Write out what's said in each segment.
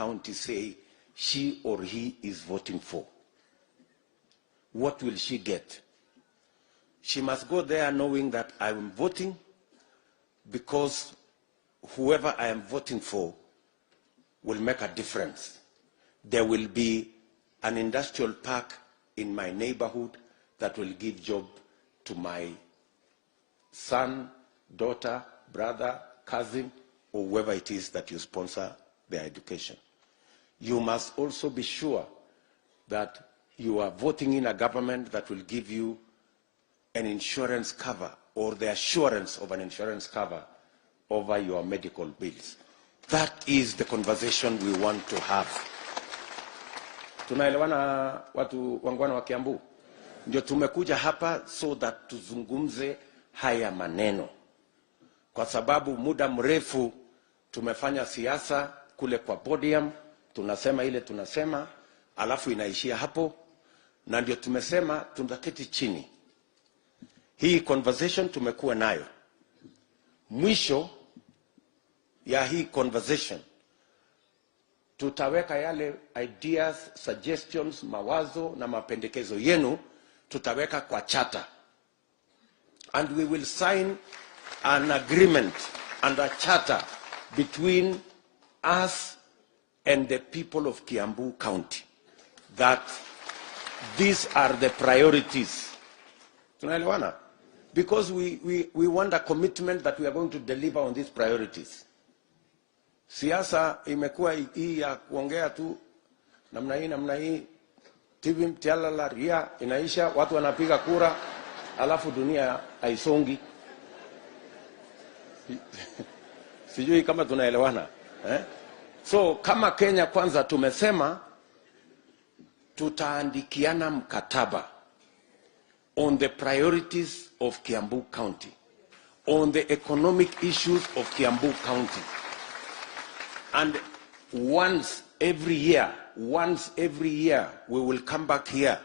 County say she or he is voting for? What will she get? She must go there knowing that I am voting because whoever I am voting for will make a difference. There will be an industrial park in my neighborhood that will give job to my son, daughter, brother, cousin, or whoever it is that you sponsor their education. You must also be sure that you are voting in a government that will give you an insurance cover or the assurance of an insurance cover over your medical bills. That is the conversation we want to have. Tunaelewana watu wangwana wa Kiambu? Ndio tumekuja hapa so that tuzungumze haya maneno. Kwa sababu muda mrefu tumefanya siasa kule kwa podium, tunasema ile tunasema, alafu inaishia hapo. Na ndio tumesema tunaketi chini. Hii conversation tumekuwa nayo. Mwisho ya hii conversation tutaweka yale ideas, suggestions, mawazo na mapendekezo yenu tutaweka kwa charter. And we will sign an agreement and a charter between us and the people of Kiambu County that these are the priorities. Tunaelewana? Because we want a commitment that we are going to deliver on these priorities. Siasa imekuwa hii ya kuongea tu namna hii TV mtialala ria inaisha, watu wanapiga kura, alafu dunia haisongi. Sijui kama tunaelewana. So kama Kenya Kwanza tumesema tutaandikiana mkataba on the priorities of Kiambu County, on the economic issues of Kiambu County. And once every year, we will come back here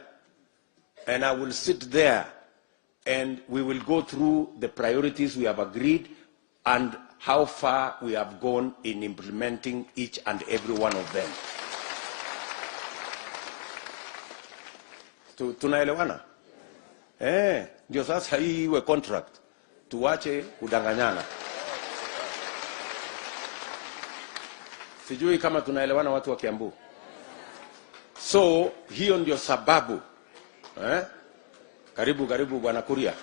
and I will sit there and we will go through the priorities we have agreed and how far we have gone in implementing each and every one of them. Tunaelewana? Ndio sasa hii iwe contract. Tuache kudanganyana. Sijui kama tunaelewana watu wa Kiambu. So, hiyo ndio sababu. Karibu bwana Kuria.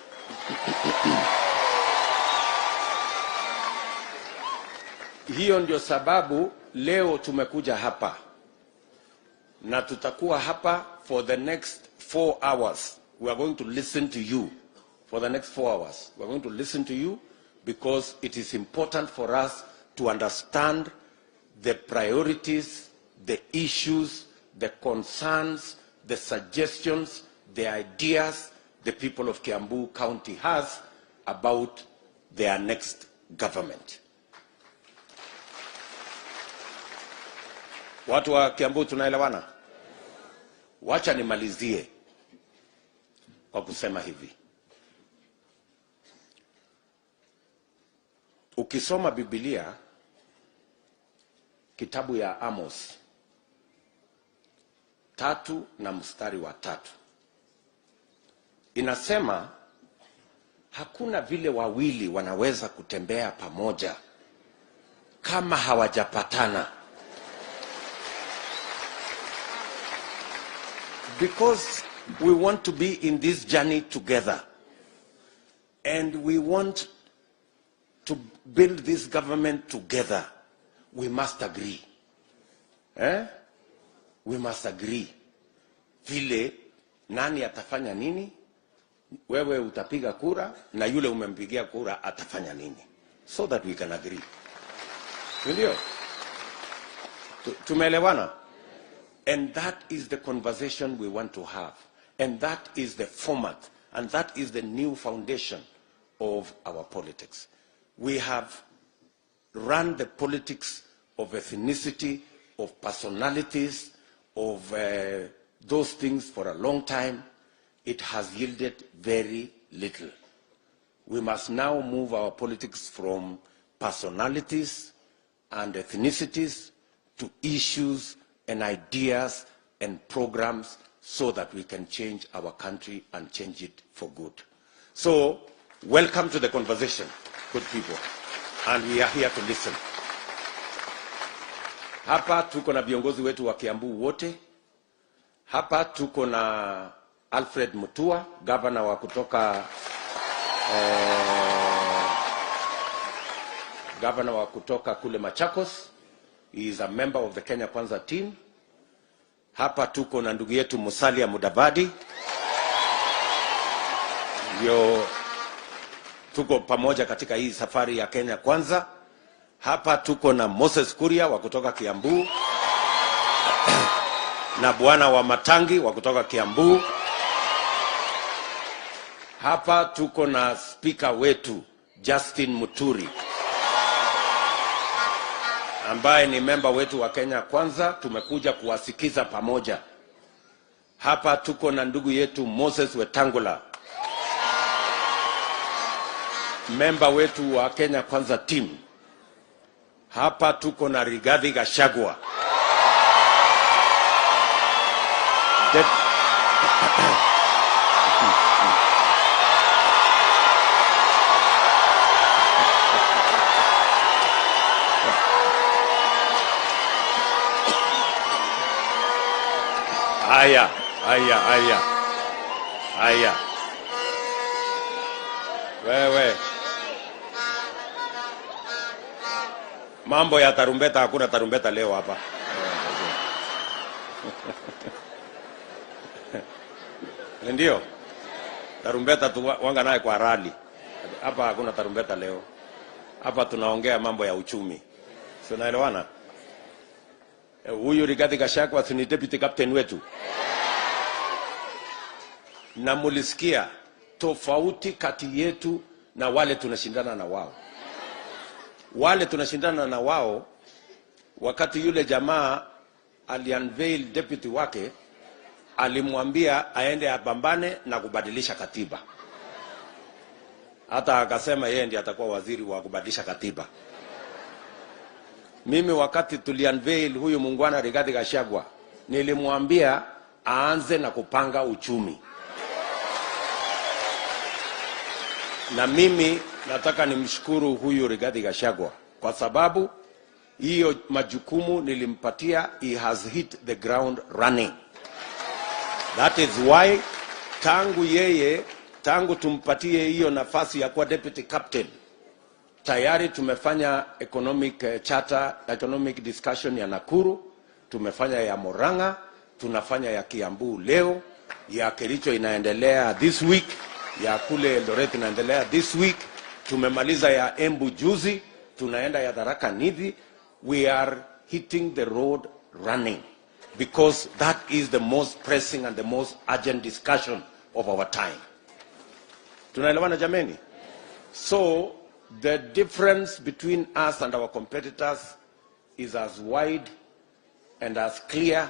Hiyo ndio sababu leo tumekuja hapa. Na tutakuwa hapa for the next 4 hours. We are going to listen to you for the next 4 hours. We are going to listen to you because it is important for us to understand the priorities, the issues, the concerns, the suggestions, the ideas the people of Kiambu County has about their next government. Watu wa Kiambu tunaelewana? Wacha nimalizie kwa kusema hivi. Ukisoma Biblia, kitabu ya Amos 3 na mstari wa 3. Inasema hakuna vile wawili wanaweza kutembea pamoja kama hawajapatana. Because we want to be in this journey together. And we want to build this government together. We must agree. We must agree. Vile nani atafanya nini? Wewe utapiga kura na yule umempigia kura atafanya nini? So that we can agree. Ndio? Tumeelewana? And that is the conversation we want to have. And that is the format. And that is the new foundation of our politics. We have run the politics of ethnicity, of personalities, of those things for a long time. It has yielded very little. We must now move our politics from personalities and ethnicities to issues and ideas and programs so that we can change our country and change it for good. So, welcome to the conversation, good people. And we are here to listen. Hapa tuko na viongozi wetu wa Kiambu wote. Hapa tuko na Alfred Mutua, governor wa kutoka kule Machakos. He is a member of the Kenya Kwanza team. Hapa tuko na ndugu yetu Musalia Mudavadi. Ndio tuko pamoja katika hii safari ya Kenya Kwanza. Hapa tuko na Moses Kuria wa kutoka Kiambu na bwana Wamatangi wa kutoka Kiambu. Hapa tuko na speaker wetu Justin Muturi ambaye ni member wetu wa Kenya Kwanza. Tumekuja kuwasikiza pamoja. Hapa tuko na ndugu yetu Moses Wetangula, member wetu wa Kenya Kwanza team. Hapa tuko na Rigathi Gachagua, Haya. Wewe. Mambo ya tarumbeta, hakuna tarumbeta leo hapa. Ndio. Tarumbeta tu wanga naye kwa rally. Hapa hakuna tarumbeta leo. Hapa tunaongea mambo ya uchumi. Sio, naelewana? Huyu Rigathi Gachagua ni deputy captain wetu. Na mulisikia tofauti kati yetu na wale tunashindana na wao. Wale tunashindana na wao, wakati yule jamaa aliunveil deputy wake, alimwambia aende apambane na kubadilisha katiba. Hata akasema yeye ndiye atakuwa waziri wa kubadilisha katiba. Mimi wakati tuliunveil huyu muungwana Rigathi Gachagua, nilimwambia aanze na kupanga uchumi. Na mimi nataka nimshukuru huyu Rigathi Gachagua kwa sababu hiyo majukumu nilimpatia, he has hit the ground running. That is why tangu tumpatie hiyo nafasi ya kuwa deputy captain, tayari tumefanya economic charter, economic discussion ya Nakuru, tumefanya ya Murang'a, tunafanya ya Kiambu leo, ya Kericho inaendelea this week, ya kule Eldoret inaendelea this week, tumemaliza ya Embu juzi, tunaenda ya Tharaka Nithi. We are hitting the road running because that is the most pressing and the most urgent discussion of our time. Tunaelewana jameni? So the difference between us and our competitors is as wide and as clear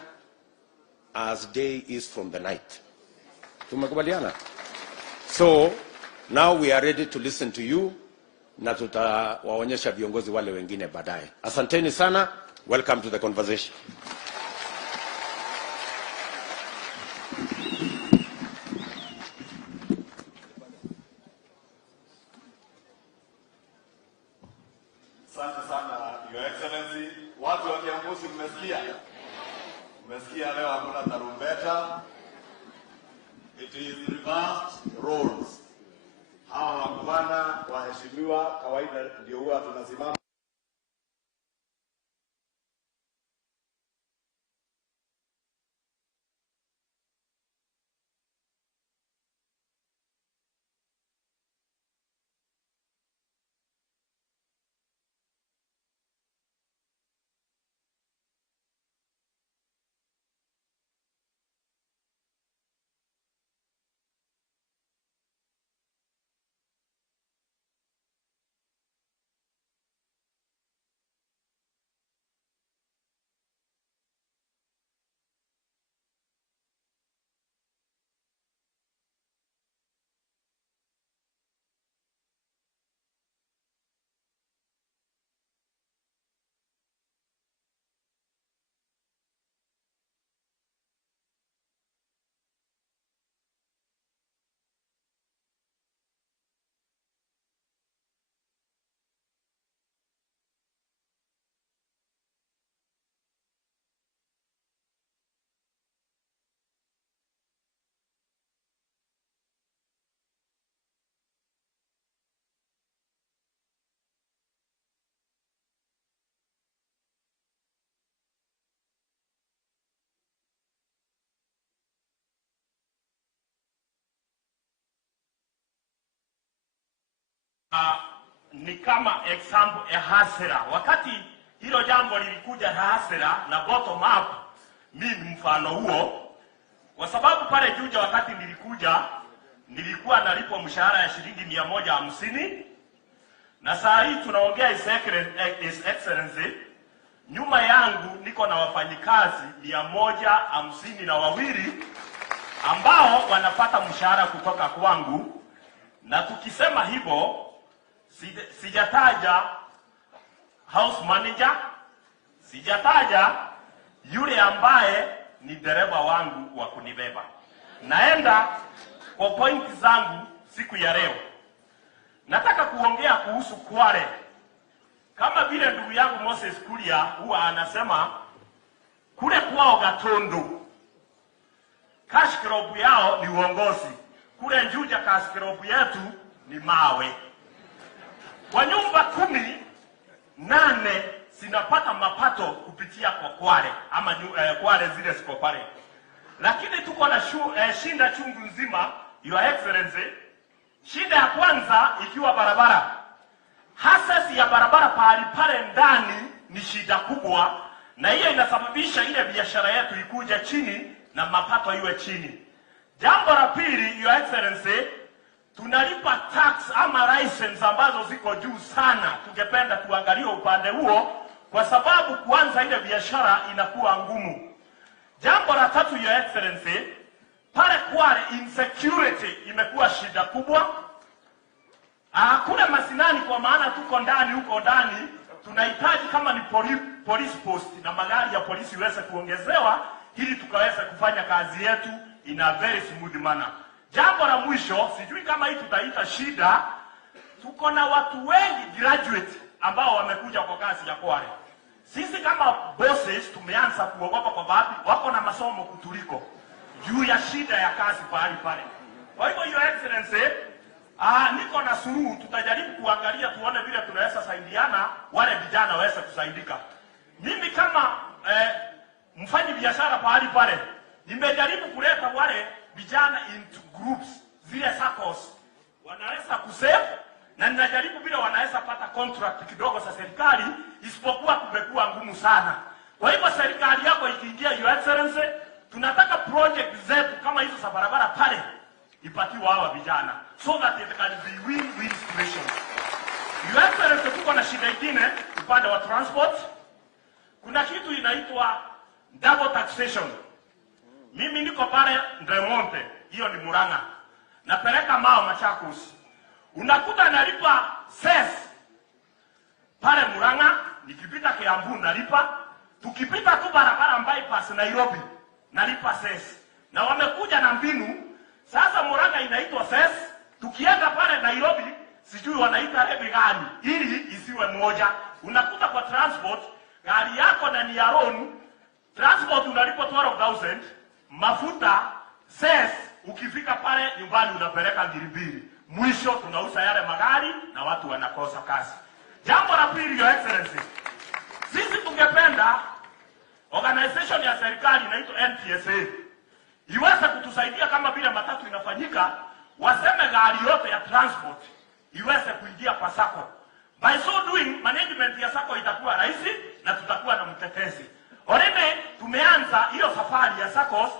as day is from the night. Tumekubaliana? So now we are ready to listen to you, na tutawaonyesha viongozi wale wengine baadaye. Asanteni sana. Welcome to the conversation. Asante sana, Your Excellency. Watu wa Kiambu mmesikia? Mmesikia leo hakuna tarumbeta. It is reversed roles. Hawa wabwana waheshimiwa, kawaida ndio huwa tunasimama ni kama example ya hasira. Wakati hilo jambo lilikuja hasira na bottom up, mimi mfano huo, kwa sababu pale Juja wakati nilikuwa nalipwa mshahara ya shilingi 150, na saa hii tunaongea His Excellency, nyuma yangu niko na wafanyikazi 152 ambao wanapata mshahara kutoka kwangu. Na tukisema hivyo, sijataja house manager, sijataja yule ambaye ni dereva wangu wa kunibeba. Naenda kwa point zangu siku ya leo. Nataka kuongea kuhusu Kware. Kama vile ndugu yangu Moses Kuria huwa anasema, kule kwao Gatondo cash crop yao ni uongozi. Kule Juja cash crop yetu ni mawe. Kwa nyumba 18 sinapata mapato kupitia kwa Kware ama Kware zile siko pale. Lakini tuko na shinda chungu nzima, Your Excellency. Shinda ya kwanza ikiwa barabara. Hasasi ya barabara pale ndani ni shida kubwa, na hiyo inasababisha ile biashara yetu ikuja chini na mapato iwe chini. Jambo la pili, Your Excellency, tunalipa tax ama license ambazo ziko juu sana. Tungependa tuangalie upande huo, kwa sababu kuanza ile biashara inakuwa ngumu. Jambo la tatu, Your Excellency, pale Kware insecurity imekuwa shida kubwa. Hakuna masinani, kwa maana tuko ndani, huko ndani tunahitaji kama ni police post na magari ya polisi iweze kuongezewa ili tukaweze kufanya kazi yetu in a very smooth manner. Jambo la mwisho, sijui kama hii tutaita shida, tuko na watu wengi graduate ambao wamekuja kwa kazi ya Kware. Sisi kama bosses tumeanza kuogopa kwa baadhi wako na masomo kutuliko juu ya shida ya kazi pale. Kwa hivyo, Your Excellency, niko na suluhu. Tutajaribu kuangalia tuone vile tunaweza saidiana, wale vijana waweze kusaidika. Mimi kama mfanyi biashara pale nimejaribu kuleta wale vijana into groups, zile circles wanaweza kusave, na ninajaribu vile wanaweza pata contract kidogo za serikali, isipokuwa kumekuwa ngumu sana. Kwa hivyo serikali yako ikiingia, Your Excellency, tunataka project zetu kama hizo za barabara pale ipatiwa hawa vijana, so that it can be win-win situation. Your Excellency, tuko na shida nyingine upande wa transport. Kuna kitu inaitwa double taxation. Mimi niko pale Ndremonte, hiyo ni Murang'a. Napeleka Machakos. Unakuta nalipa cess pale Murang'a, nikipita Kiambu nalipa. Tukipita tu barabara bypass Nairobi nalipa cess. Na wamekuja na mbinu sasa, Murang'a inaitwa cess, tukienda pale Nairobi sijui wanaita levy gani ili isiwe moja. Unakuta kwa transport gari yako na ni ya own transport unalipa 12,000, mafuta cess, ukifika pale nyumbani unapeleka 2,000. Mwisho tunauza yale magari na watu wanakosa kazi. Jambo la pili, Your Excellency, sisi tungependa organization ya serikali inaitwa NTSA iweze kutusaidia kama vile matatu inafanyika, waseme gari yote ya transport iweze kuingia kwa sako. By so doing, management ya sako itakuwa rahisi na tutakuwa na mtetezi. Already tumeanza hiyo safari ya SACCOS,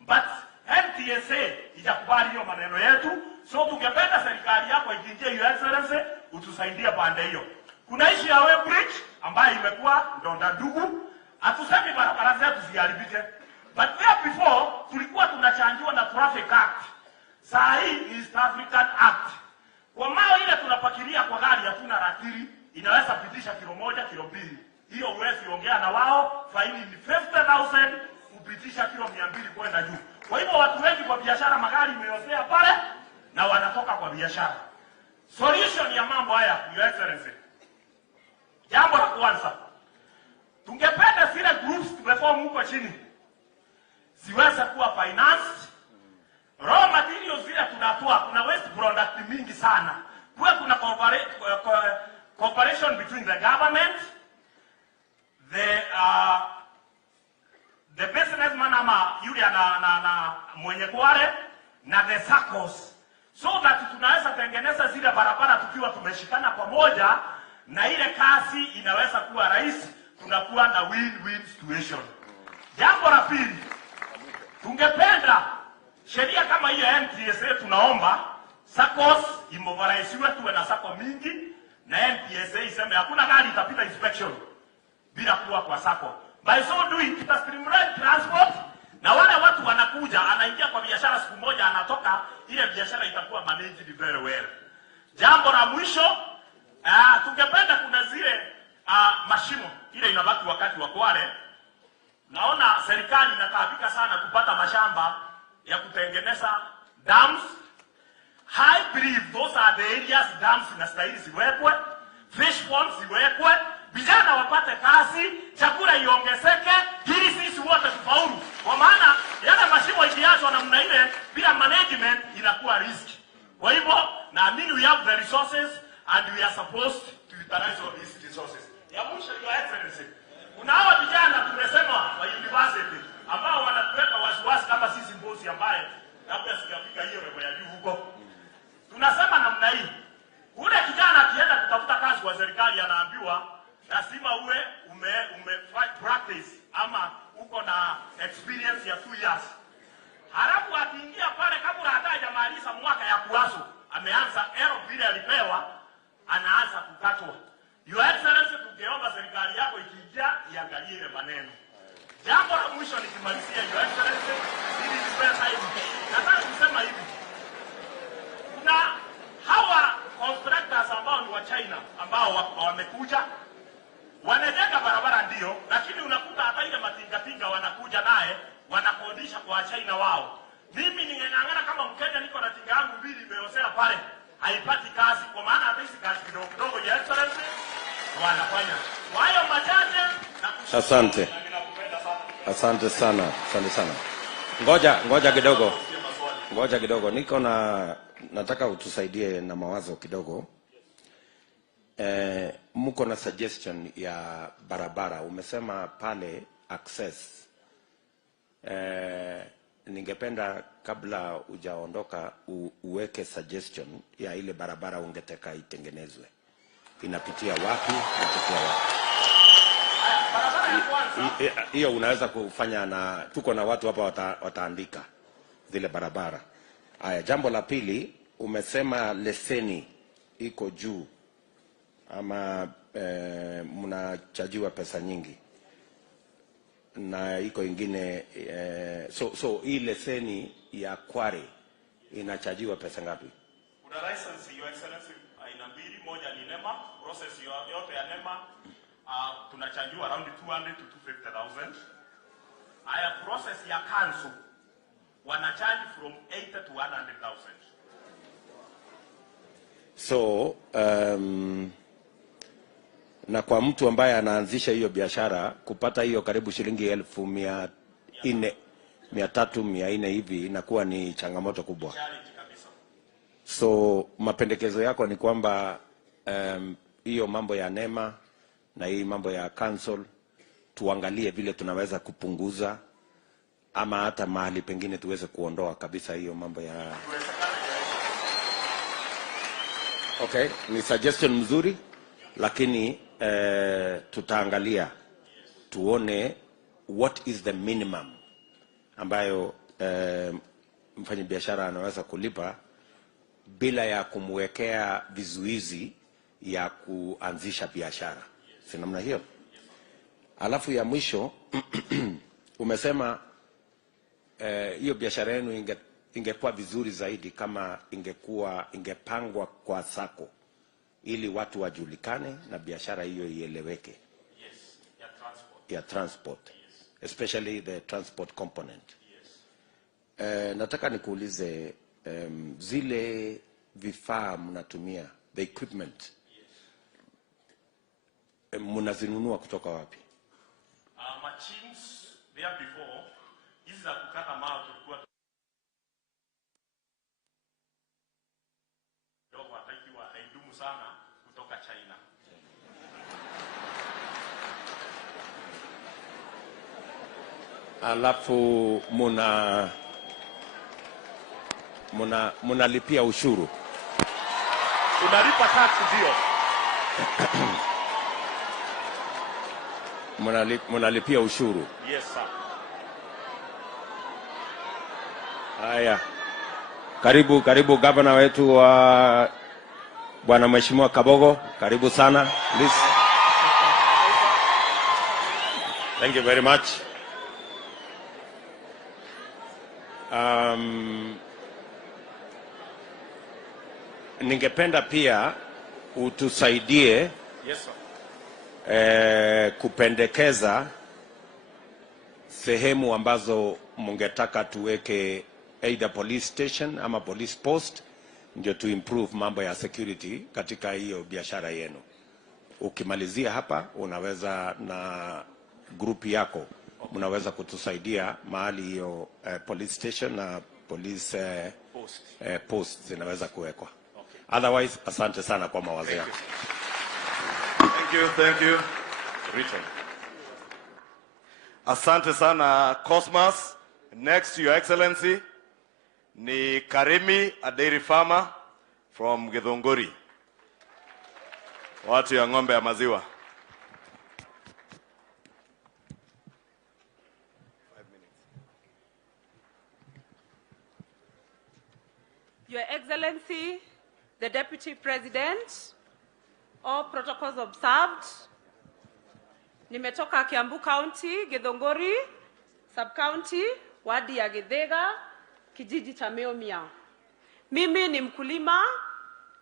but NTSA ijakubali hiyo maneno yetu. So tungependa serikali yako ikiingia, Your Excellency, utusaidie pande hiyo. Kuna issue ya Way Bridge ambayo imekuwa ndonda ndugu. Hatusemi barabara zetu ziharibike, but there before tulikuwa tunachangiwa na Traffic Act. Saa hii East African Act. Kwa mao ile tunapakilia kwa gari hatuna ratiri, inaweza pitisha kilo 1, kilo 2. Hiyo uwezi ongea na wao, faini ni 50,000 kupitisha kilo 200 kwenda juu. Kwa hivyo watu wengi kwa biashara magari imeosea pale na wanatoka kwa biashara. Solution ya mambo haya, Your Excellency, jambo la kwanza, tungependa zile groups tumeform huko chini ziweze kuwa financed. Raw materials zile tunatoa, kuna waste product mingi sana. Kuwe kuna cooperation between the government, the businessman ama yule na mwenye Kware na the SACCOS, so that tunaweza tengeneza zile barabara tukiwa tumeshikana pamoja, na ile kazi inaweza kuwa rahisi, tunakuwa na win-win situation. Jambo la pili, tungependa sheria kama hiyo NTSA, tunaomba SACCOS imobiliziwe, tuwe na SACCO mingi, na NTSA iseme hakuna gari itapita inspection bila kuwa kwa SACCO. By so doing, kita streamline transport, na wale watu wanakuja, anaingia kwa biashara siku moja, anatoka, ile biashara itakuwa managed very well. Jambo la mwisho, tungependa kuna zile mashimo ile inabaki wakati wa kware. Naona serikali inataabika sana kupata mashamba ya kutengeneza dams. I believe those are the areas dams inastahili ziwekwe, fish ponds ziwekwe, vijana wapate kazi, chakula iongezeke, ili sisi wote tufaulu. Kwa maana yale mashimo ikiachwa namna ile bila management inakuwa risk. Kwa hivyo naamini we have the resources and we are supposed to utilize all these resources. Ya mwisho, Your Excellency, kuna hawa vijana tumesema wa university ambao wanatuweka wasiwasi kama sisi mbosi ambaye labda sijafika hiyo level ya juu huko. Tunasema namna hii, ule kijana akienda kutafuta kazi kwa serikali anaambiwa lazima uwe ume practice ama uko na experience ya 2 years. Halafu akiingia pale kabla hata hajamaliza mwaka ya kuaso, ameanza vile alipewa, anaanza kukatwa. Your Excellency, tungeomba serikali yako ikija iangalie ile maneno. Jambo la mwisho nikimalizia, Your Excellency, ili nipesa hivi. Nataka kusema hivi. Kuna hawa contractors ambao ni wa China ambao wamekuja, wanajenga barabara ndio, lakini unakuta hata ile matingatinga wanakuja naye wanakodisha kwa China wao. Mimi ningeng'ang'ana kama Mkenya, niko na tinga yangu 2 imeosea pale, haipati kazi, kwa maana hata hizi kazi kidogo kidogo ya Excellency wanafanya. Kwa hiyo machache na asante. Asante sana. Asante sana. Ngoja kidogo. Nataka utusaidie na mawazo kidogo. Mko na suggestion ya barabara. Umesema pale access. Ningependa kabla hujaondoka uweke suggestion ya ile barabara ungetaka itengenezwe. Inapitia wapi? Hiyo unaweza kufanya, na tuko na watu hapa wataandika zile barabara. Haya, jambo la pili, umesema leseni iko juu ama mnachajiwa pesa nyingi, na iko ingine so hii leseni ya kware inachajiwa pesa ngapi? Kuna license, Your Excellency, aina mbili. Moja ni NEMA, process yote ya NEMA tunachajiwa around 200 to 250,000. Haya, process ya council wanachaji from 80 to 100,000. So na kwa mtu ambaye anaanzisha hiyo biashara kupata hiyo karibu shilingi 1,400, 300, 400 hivi inakuwa ni changamoto kubwa. So mapendekezo yako ni kwamba hiyo mambo ya NEMA na hii mambo ya council tuangalie vile tunaweza kupunguza, ama hata mahali pengine tuweze kuondoa kabisa hiyo mambo ya. Okay, ni suggestion mzuri, lakini tutaangalia tuone what is the minimum ambayo mfanya biashara anaweza kulipa bila ya kumwekea vizuizi ya kuanzisha biashara. Si namna hiyo? Alafu ya mwisho umesema hiyo biashara yenu ingekuwa vizuri zaidi kama ingepangwa kwa sako ili watu wajulikane na biashara hiyo ieleweke. Yes, ya transport. Yes. Especially the transport component. Yes. Nataka nikuulize zile vifaa mnatumia, the equipment. Yes. Mnazinunua kutoka wapi? Machines there before, hizi za kukata mawe tulikuwa dogo atakiwa haidumu sana kutoka China. Alafu mnalipia ushuru. Unalipa tax ndio. Mnalipia ushuru. Yes sir. Haya. Karibu gavana wetu wa Bwana Mheshimiwa Kabogo. Karibu sana. Please. Thank you very much. Ningependa pia utusaidie Yes sir. Kupendekeza sehemu ambazo mungetaka tuweke either police station ama police post ndio to improve mambo ya security katika hiyo biashara yenu. Ukimalizia hapa unaweza na group yako mnaweza kutusaidia mahali hiyo police station na police post zinaweza kuwekwa. Okay. Otherwise asante sana kwa mawazo yako. Thank you. Richard. Asante sana Cosmas. Next, Your Excellency, ni Karimi, a dairy farmer from Githunguri. Watu ya ng'ombe ya maziwa. Your Excellency, the Deputy President, all protocols observed. Nimetoka Kiambu County, Githunguri, Sub-County, wadi ya Githega, kijiji cha Meomia. Mimi ni mkulima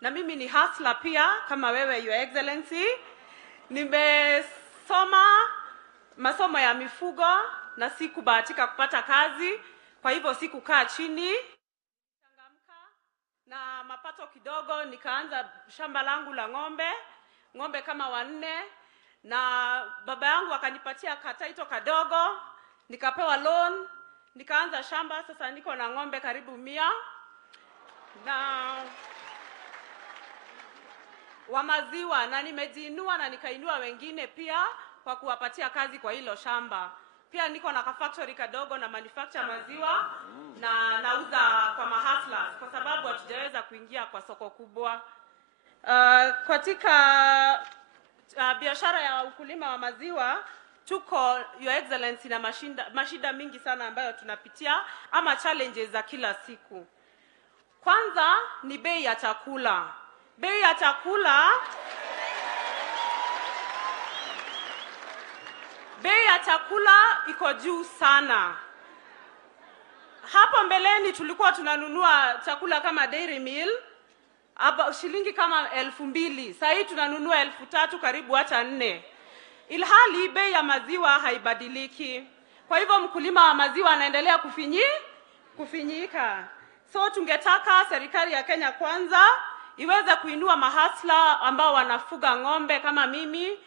na mimi ni hustler pia kama wewe Your Excellency. Nimesoma masomo ya mifugo na sikubahatika kupata kazi, kwa hivyo sikukaa chini na mapato kidogo, nikaanza shamba langu la ng'ombe kama 4, na baba yangu akanipatia kataito kadogo, nikapewa loan, nikaanza shamba. Sasa niko na ng'ombe karibu 100 na wa maziwa, na nimejiinua na nikainua wengine pia kwa kuwapatia kazi kwa hilo shamba. Pia niko na factory kadogo na manufacture maziwa na nauza kwa mahasla kwa sababu hatujaweza kuingia kwa soko kubwa. Katika biashara ya ukulima wa maziwa tuko Your Excellency na mashida mingi sana ambayo tunapitia ama challenges za kila siku. Kwanza ni bei ya chakula. Bei ya chakula iko juu sana. Hapo mbeleni tulikuwa tunanunua chakula kama dairy meal shilingi kama 2,000. Sasa hii tunanunua 3,000 karibu hata 4. Ilhali bei ya maziwa haibadiliki. Kwa hivyo mkulima wa maziwa anaendelea kufinyika. So tungetaka serikali ya Kenya kwanza iweze kuinua mahasla ambao wanafuga ng'ombe kama mimi,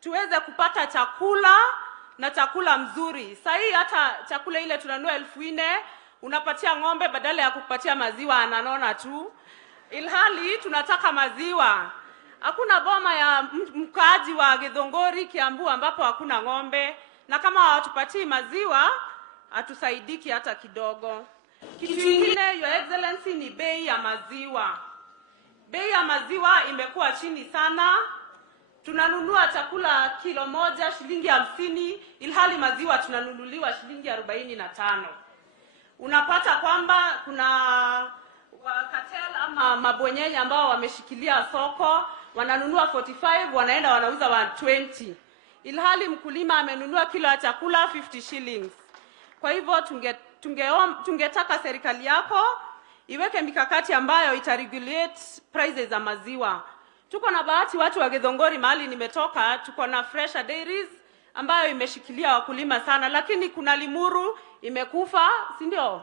tuweze kupata chakula na chakula mzuri. Sasa hii hata chakula ile tunanunua 4,000 unapatia ng'ombe badala ya kupatia maziwa ananona tu. Ilhali tunataka maziwa. Hakuna boma ya mkaaji wa Githunguri, Kiambu ambapo hakuna ng'ombe, na kama hawatupatii maziwa hatusaidiki hata kidogo. Kitu kingine Your Excellency ni bei ya maziwa. Bei ya maziwa imekuwa chini sana. Tunanunua chakula kilo moja shilingi 50, ilhali maziwa tunanunuliwa shilingi 45. Unapata kwamba kuna cartel ama mabwenyenye ambao wameshikilia soko, wananunua 45, wanaenda wanauza 120. Ilhali mkulima amenunua kilo ya chakula 50 shillings. Kwa hivyo tungetaka serikali yako iweke mikakati ambayo itaregulate prices za maziwa. Tuko na bahati watu wa Githunguri mahali nimetoka, tuko na Fresh Dairies ambayo imeshikilia wakulima sana, lakini kuna Limuru imekufa, si ndio?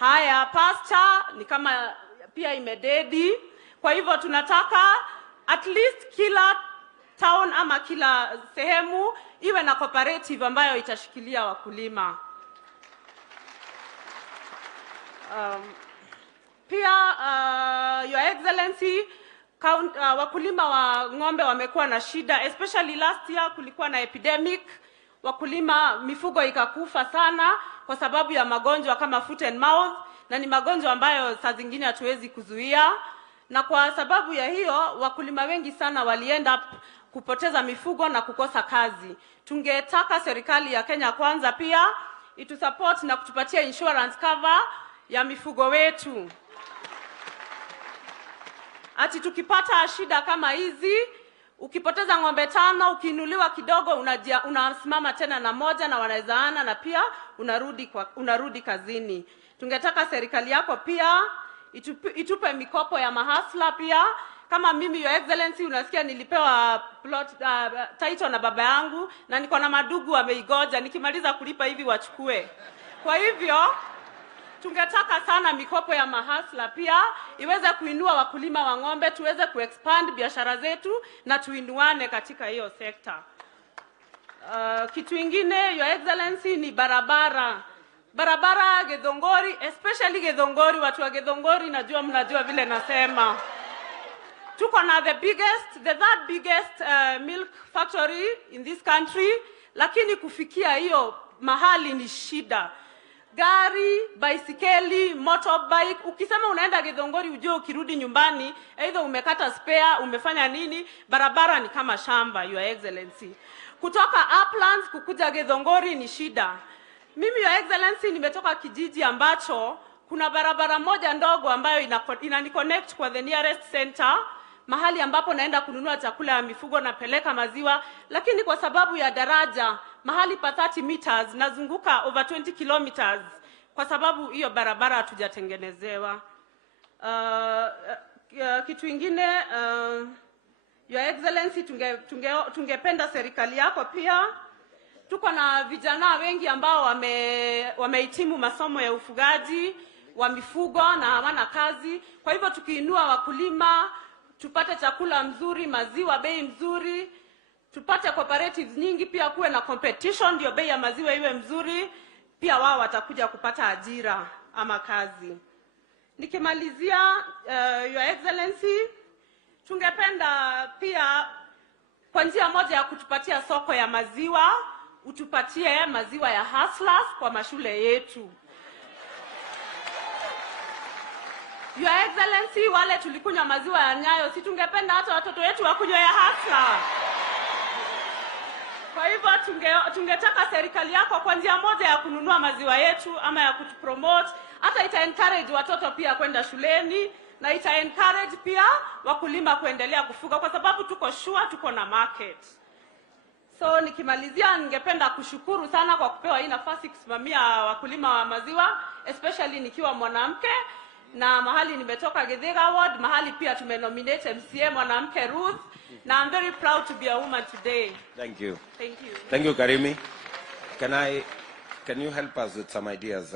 Haya, Pasture ni kama pia imededi. Kwa hivyo tunataka at least kila town ama kila sehemu iwe na cooperative ambayo itashikilia wakulima. Pia Your Excellency, wakulima wa ng'ombe wamekuwa na shida, especially last year kulikuwa na epidemic, mifugo ikakufa sana kwa sababu ya magonjwa kama foot and mouth, na ni magonjwa ambayo saa zingine hatuwezi kuzuia. na kwa sababu ya hiyo wakulima wengi sana walienda kupoteza mifugo na kukosa kazi. Tungetaka serikali ya Kenya Kwanza pia itusupport na kutupatia insurance cover ya mifugo wetu. Ati tukipata shida kama hizi, ukipoteza ng'ombe 5, ukiinuliwa kidogo unasimama tena na moja na wanawezaana na pia unarudi kazini. Tungetaka serikali yako pia itupe mikopo ya mahasla pia. Kama mimi, Your Excellency, unasikia nilipewa title na baba yangu na niko na madugu wameigoja, nikimaliza kulipa hivi wachukue. Kwa hivyo tungetaka sana mikopo ya mahasla pia iweze kuinua wakulima wa ng'ombe, tuweze kuexpand biashara zetu na tuinuane katika hiyo sekta. Kitu ingine, Your Excellency, ni barabara. Barabara Githongori, especially Githongori, watu wa Githongori najua mnajua vile nasema. Tuko na the third biggest milk factory in this country, lakini kufikia hiyo mahali ni shida. Gari, baisikeli, motorbike, ukisema unaenda Githongori ujue ukirudi nyumbani either umekata spare, umefanya nini, barabara ni kama shamba, Your Excellency. Kutoka Uplands kukuja Githongori ni shida. Mimi, Your Excellency, nimetoka kijiji ambacho kuna barabara moja ndogo ambayo inaniconnect kwa the nearest center, mahali ambapo naenda kununua chakula ya mifugo na peleka maziwa, lakini kwa sababu ya daraja mahali pa 30 meters nazunguka over 20 kilometers kwa sababu hiyo barabara hatujatengenezewa. Kitu ingine, Your Excellency, tungependa serikali yako pia. Tuko na vijana wengi ambao wamehitimu masomo ya ufugaji wa mifugo na hawana kazi. Kwa hivyo tukiinua wakulima, tupate chakula mzuri, maziwa bei mzuri, tupate cooperatives nyingi, pia kuwe na competition ndio bei ya maziwa iwe mzuri, pia wao watakuja kupata ajira ama kazi. Nikimalizia, Your Excellency, tungependa pia kwa njia moja ya kutupatia soko ya maziwa, utupatie maziwa ya hustlers kwa mashule yetu. Your Excellency, wale tulikunywa maziwa ya Nyayo, si tungependa hata watoto wetu wakunywe ya hustler. Kwa hivyo tungetaka serikali yako kwa njia moja ya kununua maziwa yetu ama ya kutupromote, hata ita-encourage watoto pia kwenda shuleni na ita-encourage pia wakulima kuendelea kufuga kwa sababu tuko sure tuko na market. So nikimalizia, ningependa kushukuru sana kwa kupewa hii nafasi kusimamia wakulima wa maziwa, especially nikiwa mwanamke, na mahali nimetoka Githiga Ward, mahali pia tumenominate MCA mwanamke Ruth, na I'm very proud to be a woman today. Thank you. Thank you. Thank you, Karimi. Can you help us with some ideas?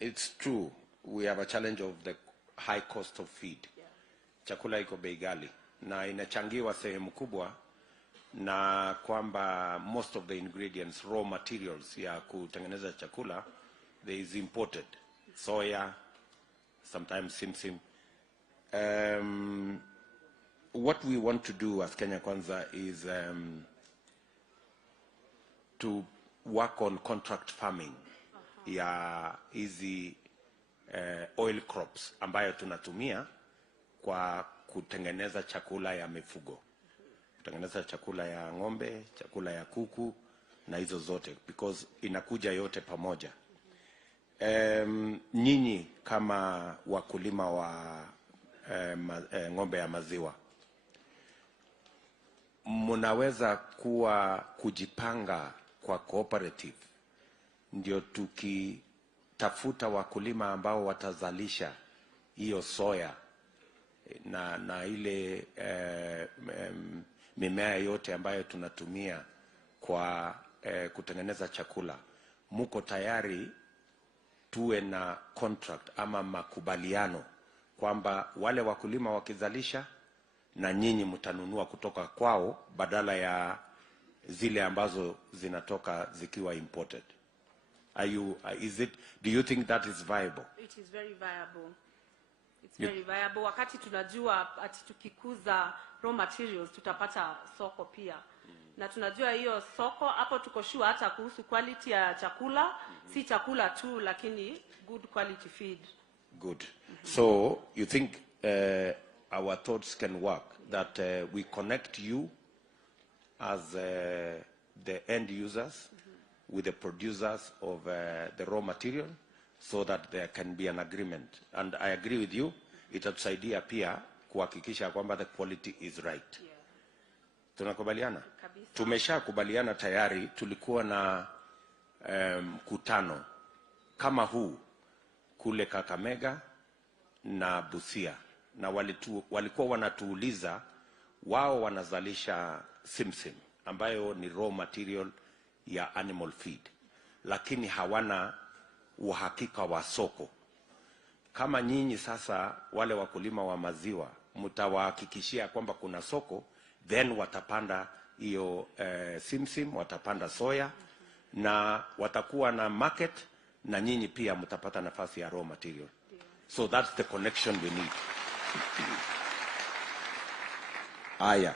It's true, we have a challenge of the high cost of feed. Yeah. Chakula iko bei ghali na inachangiwa sehemu kubwa na kwamba most of the ingredients, raw materials ya kutengeneza chakula, there is imported. Soya, sometimes simsim. What we want to do as Kenya Kwanza is to work on contract farming ya hizi oil crops ambayo tunatumia kwa kutengeneza chakula ya mifugo, kutengeneza chakula ya ng'ombe, chakula ya kuku na hizo zote, because inakuja yote pamoja. Nyinyi kama wakulima wa ng'ombe ya maziwa, mnaweza kujipanga kwa cooperative, ndio tukitafuta wakulima ambao watazalisha hiyo soya na ile mimea yote ambayo tunatumia kwa kutengeneza chakula, muko tayari tuwe na contract ama makubaliano kwamba wale wakulima wakizalisha na nyinyi mtanunua kutoka kwao badala ya zile ambazo zinatoka zikiwa imported? Do you think that is viable? It is very viable. It's very viable. Wakati tunajua ati tukikuza raw materials tutapata soko pia. Na tunajua hiyo soko, hapo tuko sure hata kuhusu quality ya chakula, si chakula tu lakini good quality feed. Good. So you think our thoughts can work, that we connect you as the end users with the producers of the raw material, so that there can be an agreement. And I agree with you, itatusaidia pia kuhakikisha kwamba the quality is right. Yeah. Tunakubaliana? Tumeshakubaliana tayari, tulikuwa na mkutano kama huu kule Kakamega na Busia, na walikuwa wanatuuliza wao wanazalisha simsim ambayo ni raw material ya animal feed, lakini hawana uhakika wa soko. Kama nyinyi sasa wale wakulima wa maziwa mtawahakikishia kwamba kuna soko, then watapanda hiyo simsim, watapanda soya na watakuwa na market, na nyinyi pia mtapata nafasi ya raw material. So that's the connection we need. Aya.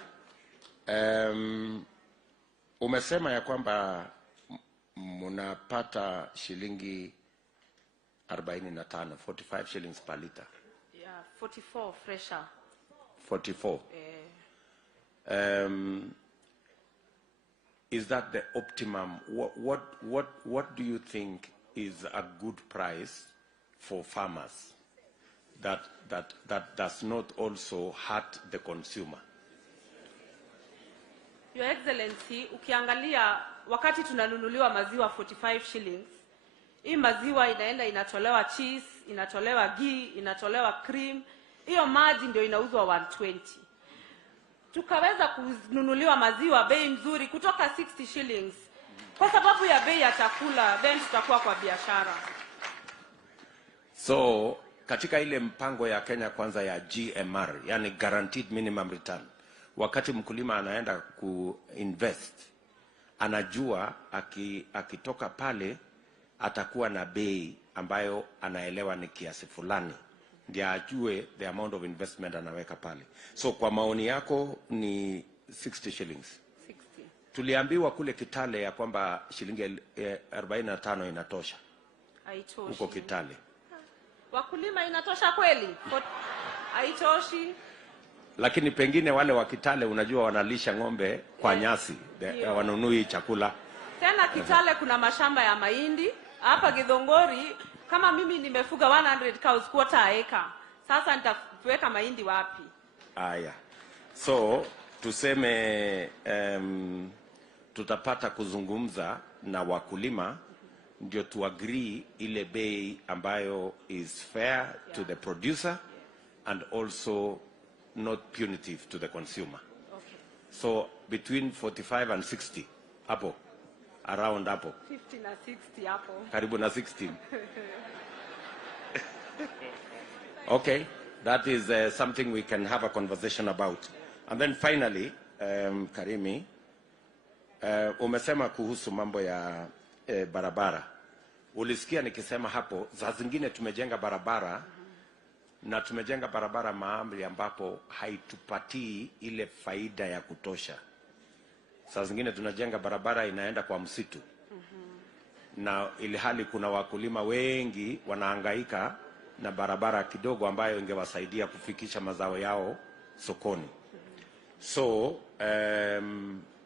Umesema ya kwamba mnapata shilingi 45, 45 shillings per liter. Yeah, 44 fresher. 44. Is that the optimum? What do you think is a good price for farmers that does not also hurt the consumer? Your Excellency, ukiangalia wakati tunanunuliwa maziwa 45 shillings, hii maziwa inaenda inatolewa cheese, inatolewa ghee, inatolewa cream, hiyo maji ndio inauzwa 120. Tukaweza kununuliwa maziwa bei nzuri kutoka 60 shillings. Kwa sababu ya bei ya chakula, then tutakuwa kwa biashara. So, katika ile mpango ya Kenya Kwanza ya GMR, yani Guaranteed Minimum Return, wakati mkulima anaenda kuinvest, anajua akitoka pale atakuwa na bei ambayo anaelewa ni kiasi fulani, ndio ajue the amount of investment anaweka pale. So kwa maoni yako ni 60 shillings. 60. Tuliambiwa kule Kitale ya kwamba shilingi 45 inatosha. Haitoshi. Huko Kitale. Wakulima inatosha kweli? Haitoshi. Lakini pengine wale wa Kitale unajua wanalisha ng'ombe kwa nyasi, wanunui chakula. Tena Kitale kuna mashamba ya mahindi. Hapa Githongori kama mimi nimefuga 100 cows quarter acre. Sasa nitaweka mahindi wapi? Aya. So tuseme tutapata kuzungumza na wakulima ndio tu agree ile bei ambayo is fair to the producer and also not punitive to the consumer. Okay. So between 45 and 60 hapo, around hapo 50 na 60 hapo, karibu na 16. Okay, that is something we can have a conversation about. And then finally, Karimi, umesema kuhusu mambo ya barabara. Ulisikia nikisema hapo, za zingine tumejenga barabara na tumejenga barabara mahali ambapo haitupatii ile faida ya kutosha. Saa zingine tunajenga barabara inaenda kwa msitu. Na ili hali kuna wakulima wengi wanahangaika na barabara kidogo ambayo ingewasaidia kufikisha mazao yao sokoni. So,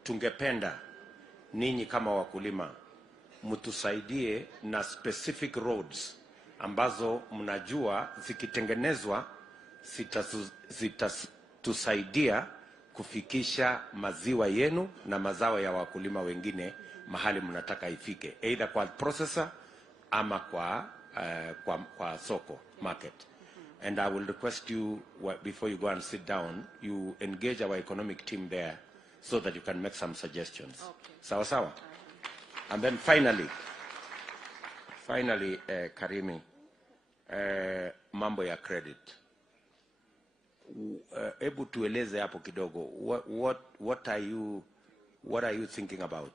tungependa ninyi kama wakulima mtusaidie na specific roads ambazo mnajua zikitengenezwa zitatusaidia kufikisha maziwa yenu na mazao ya wakulima wengine mahali mnataka ifike, either kwa processor ama kwa soko market. And I will request you, before you go and sit down, you engage our economic team there so that you can make some suggestions. Okay. Sawa sawa? And then finally, Karimi, mambo ya credit. Ebu tueleze hapo kidogo. What are you thinking about?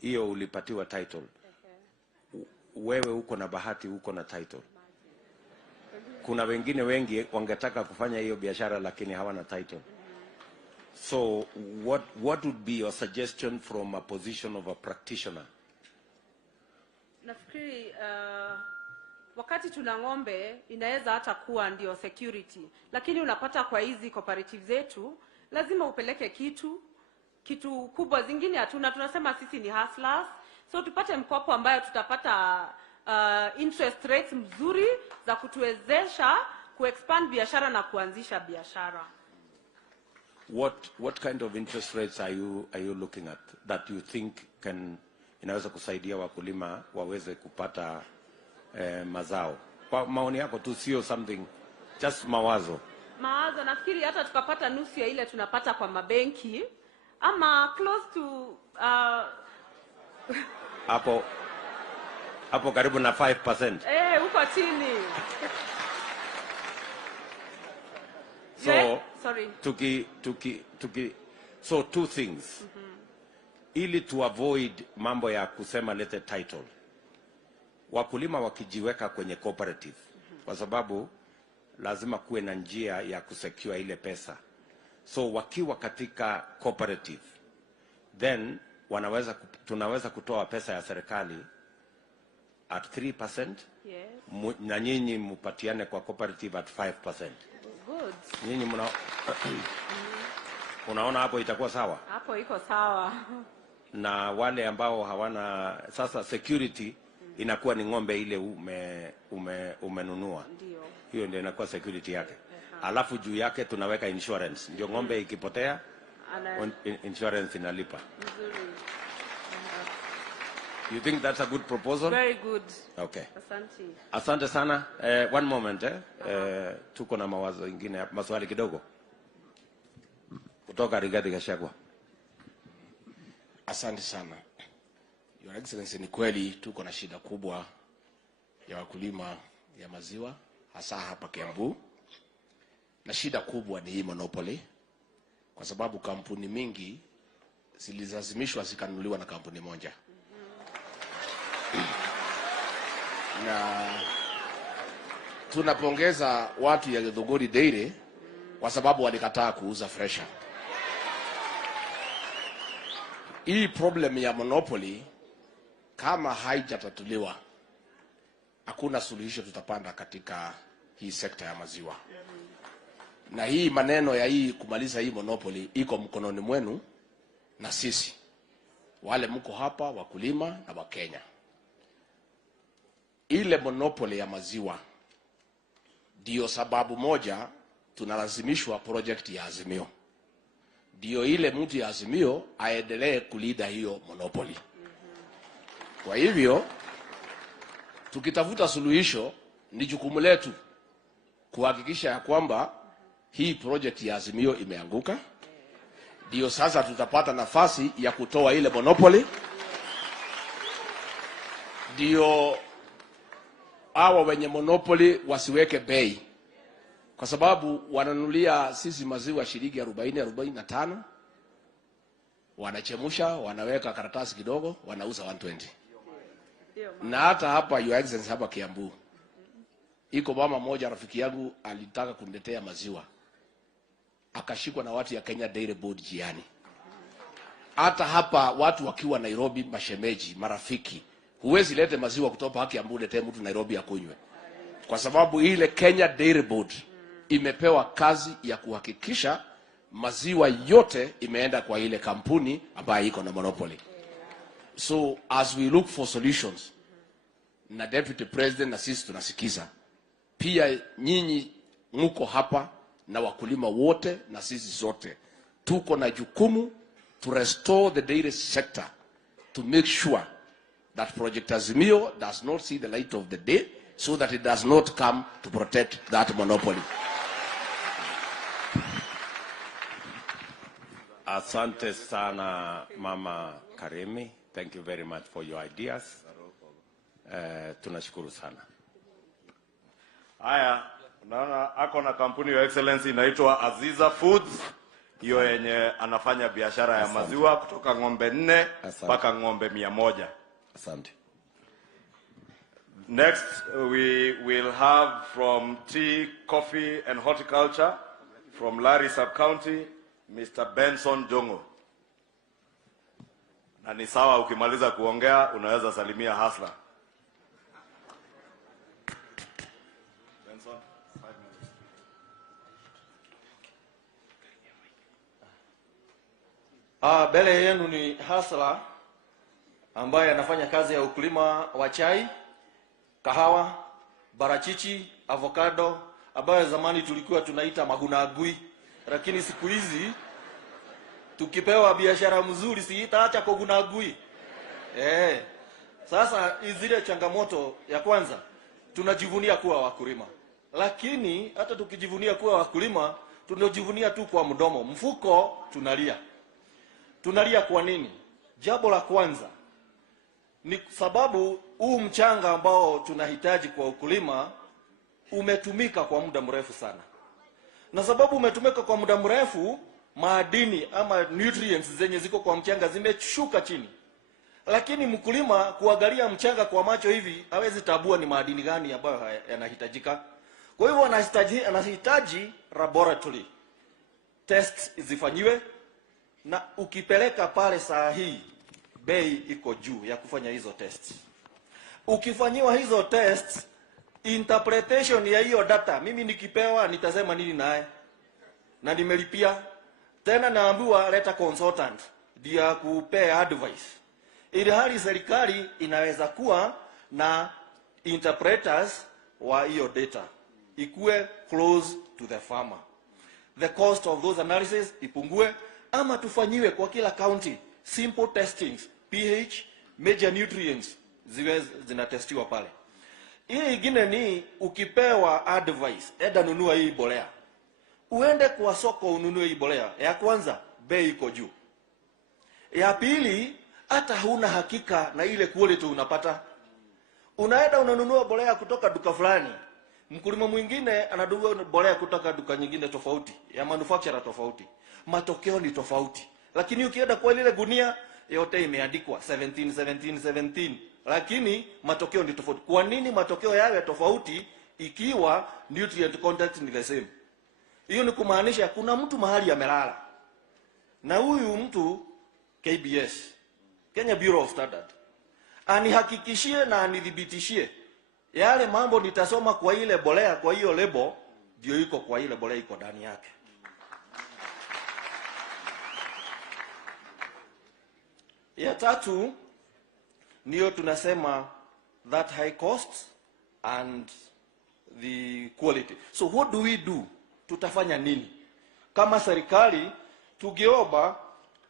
Hiyo ulipatiwa title. Wewe uko na bahati, uko na title. Kuna wengine wengi wangetaka kufanya hiyo biashara lakini hawana title. So what would be your suggestion from a position of a practitioner? Nafikiri wakati tuna ng'ombe inaweza hata kuwa ndio security, lakini unapata kwa hizi cooperative zetu lazima upeleke kitu kubwa, zingine hatuna. Tunasema sisi ni hustlers, so tupate mkopo ambayo tutapata interest rates mzuri za kutuwezesha kuexpand biashara na kuanzisha biashara. What kind of interest rates are you looking at that you think inaweza kusaidia wakulima waweze kupata mazao? Kwa maoni yako tu, sio something, just mawazo. Nafikiri hata tukapata nusu ya ile tunapata kwa mabenki ama close to hapo karibu na 5%. Huko chini. So sorry. So two things. Ili to avoid mambo ya kusema lete title. Wakulima wakijiweka kwenye cooperative, kwa sababu lazima kuwe na njia ya kusecure ile pesa. So wakiwa katika cooperative, then tunaweza kutoa pesa ya serikali at 3%. Yes. Na nyinyi mpatiane kwa cooperative at 5%. Good. Nyinyi unaona hapo itakuwa sawa? Hapo iko sawa. Na wale ambao hawana sasa security, inakuwa ni ng'ombe ile umenunua. Ndio. Hiyo ndio inakuwa security yake. Alafu juu yake tunaweka insurance. Ndio ng'ombe ikipotea insurance inalipa. Nzuri. You think that's a good proposal? Very good. Okay. Asante sana. One moment tuko na mawazo ingine, maswali kidogo. Kutoka Rigathi Gachagua. Asante sana. Your Excellency, ni kweli tuko na shida kubwa ya wakulima ya maziwa hasa hapa Kiambu. Na shida kubwa ni hii monopoly, kwa sababu kampuni mingi zilizazimishwa zikanunuliwa na kampuni moja. Na tunapongeza watu ya Githunguri Dairy kwa sababu walikataa kuuza fresha. Hii problem ya monopoly kama haijatatuliwa, hakuna suluhisho tutapanda katika hii sekta ya maziwa. Na hii maneno ya hii kumaliza hii monopoly iko mkononi mwenu na sisi wale mko hapa, wakulima na Wakenya. Ile monopoly ya maziwa ndio sababu moja tunalazimishwa project ya Azimio. Ndio ile mtu ya Azimio aendelee kulida hiyo monopoly. Kwa hivyo tukitafuta suluhisho, ni jukumu letu kuhakikisha ya kwamba hii project ya Azimio imeanguka. Ndio sasa tutapata nafasi ya kutoa ile monopoly. Ndio hawa wenye monopoly wasiweke bei, kwa sababu wananunulia sisi maziwa shilingi 40-45, wanachemusha, wanaweka karatasi kidogo, wanauza 120. Na hata hapa Your Excellency, hapa Kiambu iko mama moja rafiki yangu alitaka kuniletea maziwa, akashikwa na watu ya Kenya Dairy Board jiani. Hata hapa watu wakiwa Nairobi, mashemeji, marafiki, huwezi lete maziwa kutoka Kiambu lete mtu Nairobi akunywe, kwa sababu ile Kenya Dairy Board imepewa kazi ya kuhakikisha maziwa yote imeenda kwa ile kampuni ambayo iko na monopoly. So as we look for solutions, na Deputy President na sisi tunasikiza, pia nyinyi mko hapa na wakulima wote na sisi zote tuko na jukumu to restore the dairy sector, to make sure that Project Azimio does not see the light of the day, so that it does not come to protect that monopoly. Asante sana Mama Karemi. Thank you very much for your ideas. Tunashukuru sana. Haya, unaona ako na kampuni ya Excellency inaitwa Aziza Foods. Hiyo yenye anafanya biashara ya maziwa kutoka ng'ombe 4 mpaka ng'ombe 100. Asante. Next we will have from Tea, Coffee and Horticulture from Lari Sub-County, Mr. Benson Jongo. Na ni sawa ukimaliza kuongea unaweza salimia hasla. Mbele yenu ni hasla ambaye anafanya kazi ya ukulima wa chai, kahawa, barachichi, avocado, ambayo zamani tulikuwa tunaita magunagui, lakini siku hizi tukipewa biashara mzuri si itaacha kugunagui. Sasa zile changamoto ya kwanza, tunajivunia kuwa wakulima. Lakini hata tukijivunia kuwa wakulima, tunajivunia tu kwa mdomo, mfuko tunalia. Tunalia kwa nini? Jambo la kwanza ni sababu huu mchanga ambao tunahitaji kwa ukulima umetumika kwa muda mrefu sana. Na sababu umetumika kwa muda mrefu, madini ama nutrients zenye ziko kwa mchanga zimeshuka chini. Lakini mkulima kuangalia mchanga kwa macho hivi hawezi tabua ni madini gani ambayo yanahitajika. Kwa hivyo anahitaji laboratory tests zifanyiwe, na ukipeleka pale saa hii bei iko juu ya kufanya hizo tests. Ukifanyiwa hizo tests, interpretation ya hiyo data, mimi nikipewa nitasema nini naye? Na nimelipia tena, naambiwa leta consultant ndio kupea advice. Ili hali serikali inaweza kuwa na interpreters wa hiyo data, ikuwe close to the farmer. The cost of those analysis ipungue, ama tufanyiwe kwa kila county simple testings, pH, major nutrients ziwe zinatestiwa pale. Hii ingine ni ukipewa advice, enda nunua hii mbolea. Uende kwa soko ununue hii mbolea. Ya kwanza, bei iko juu. Ya pili, hata huna hakika na ile quality unapata. Unaenda unanunua mbolea kutoka duka fulani, mkulima mwingine anadunua mbolea kutoka duka nyingine tofauti, ya manufacturer tofauti. Matokeo ni tofauti. Lakini ukienda kwa ile gunia yote imeandikwa 17, lakini matokeo ni tofauti. Kwa nini matokeo yawe tofauti ikiwa nutrient content ni the same? Hiyo ni kumaanisha kuna mtu mahali amelala. Na huyu mtu KBS, Kenya Bureau of Standards, anihakikishie na anidhibitishie yale mambo nitasoma kwa ile mbolea, kwa hiyo lebo ndio iko kwa ile mbolea iko ndani yake. Ya tatu niyo tunasema that high cost and the quality. So what do we do? Tutafanya nini? Kama serikali tugeomba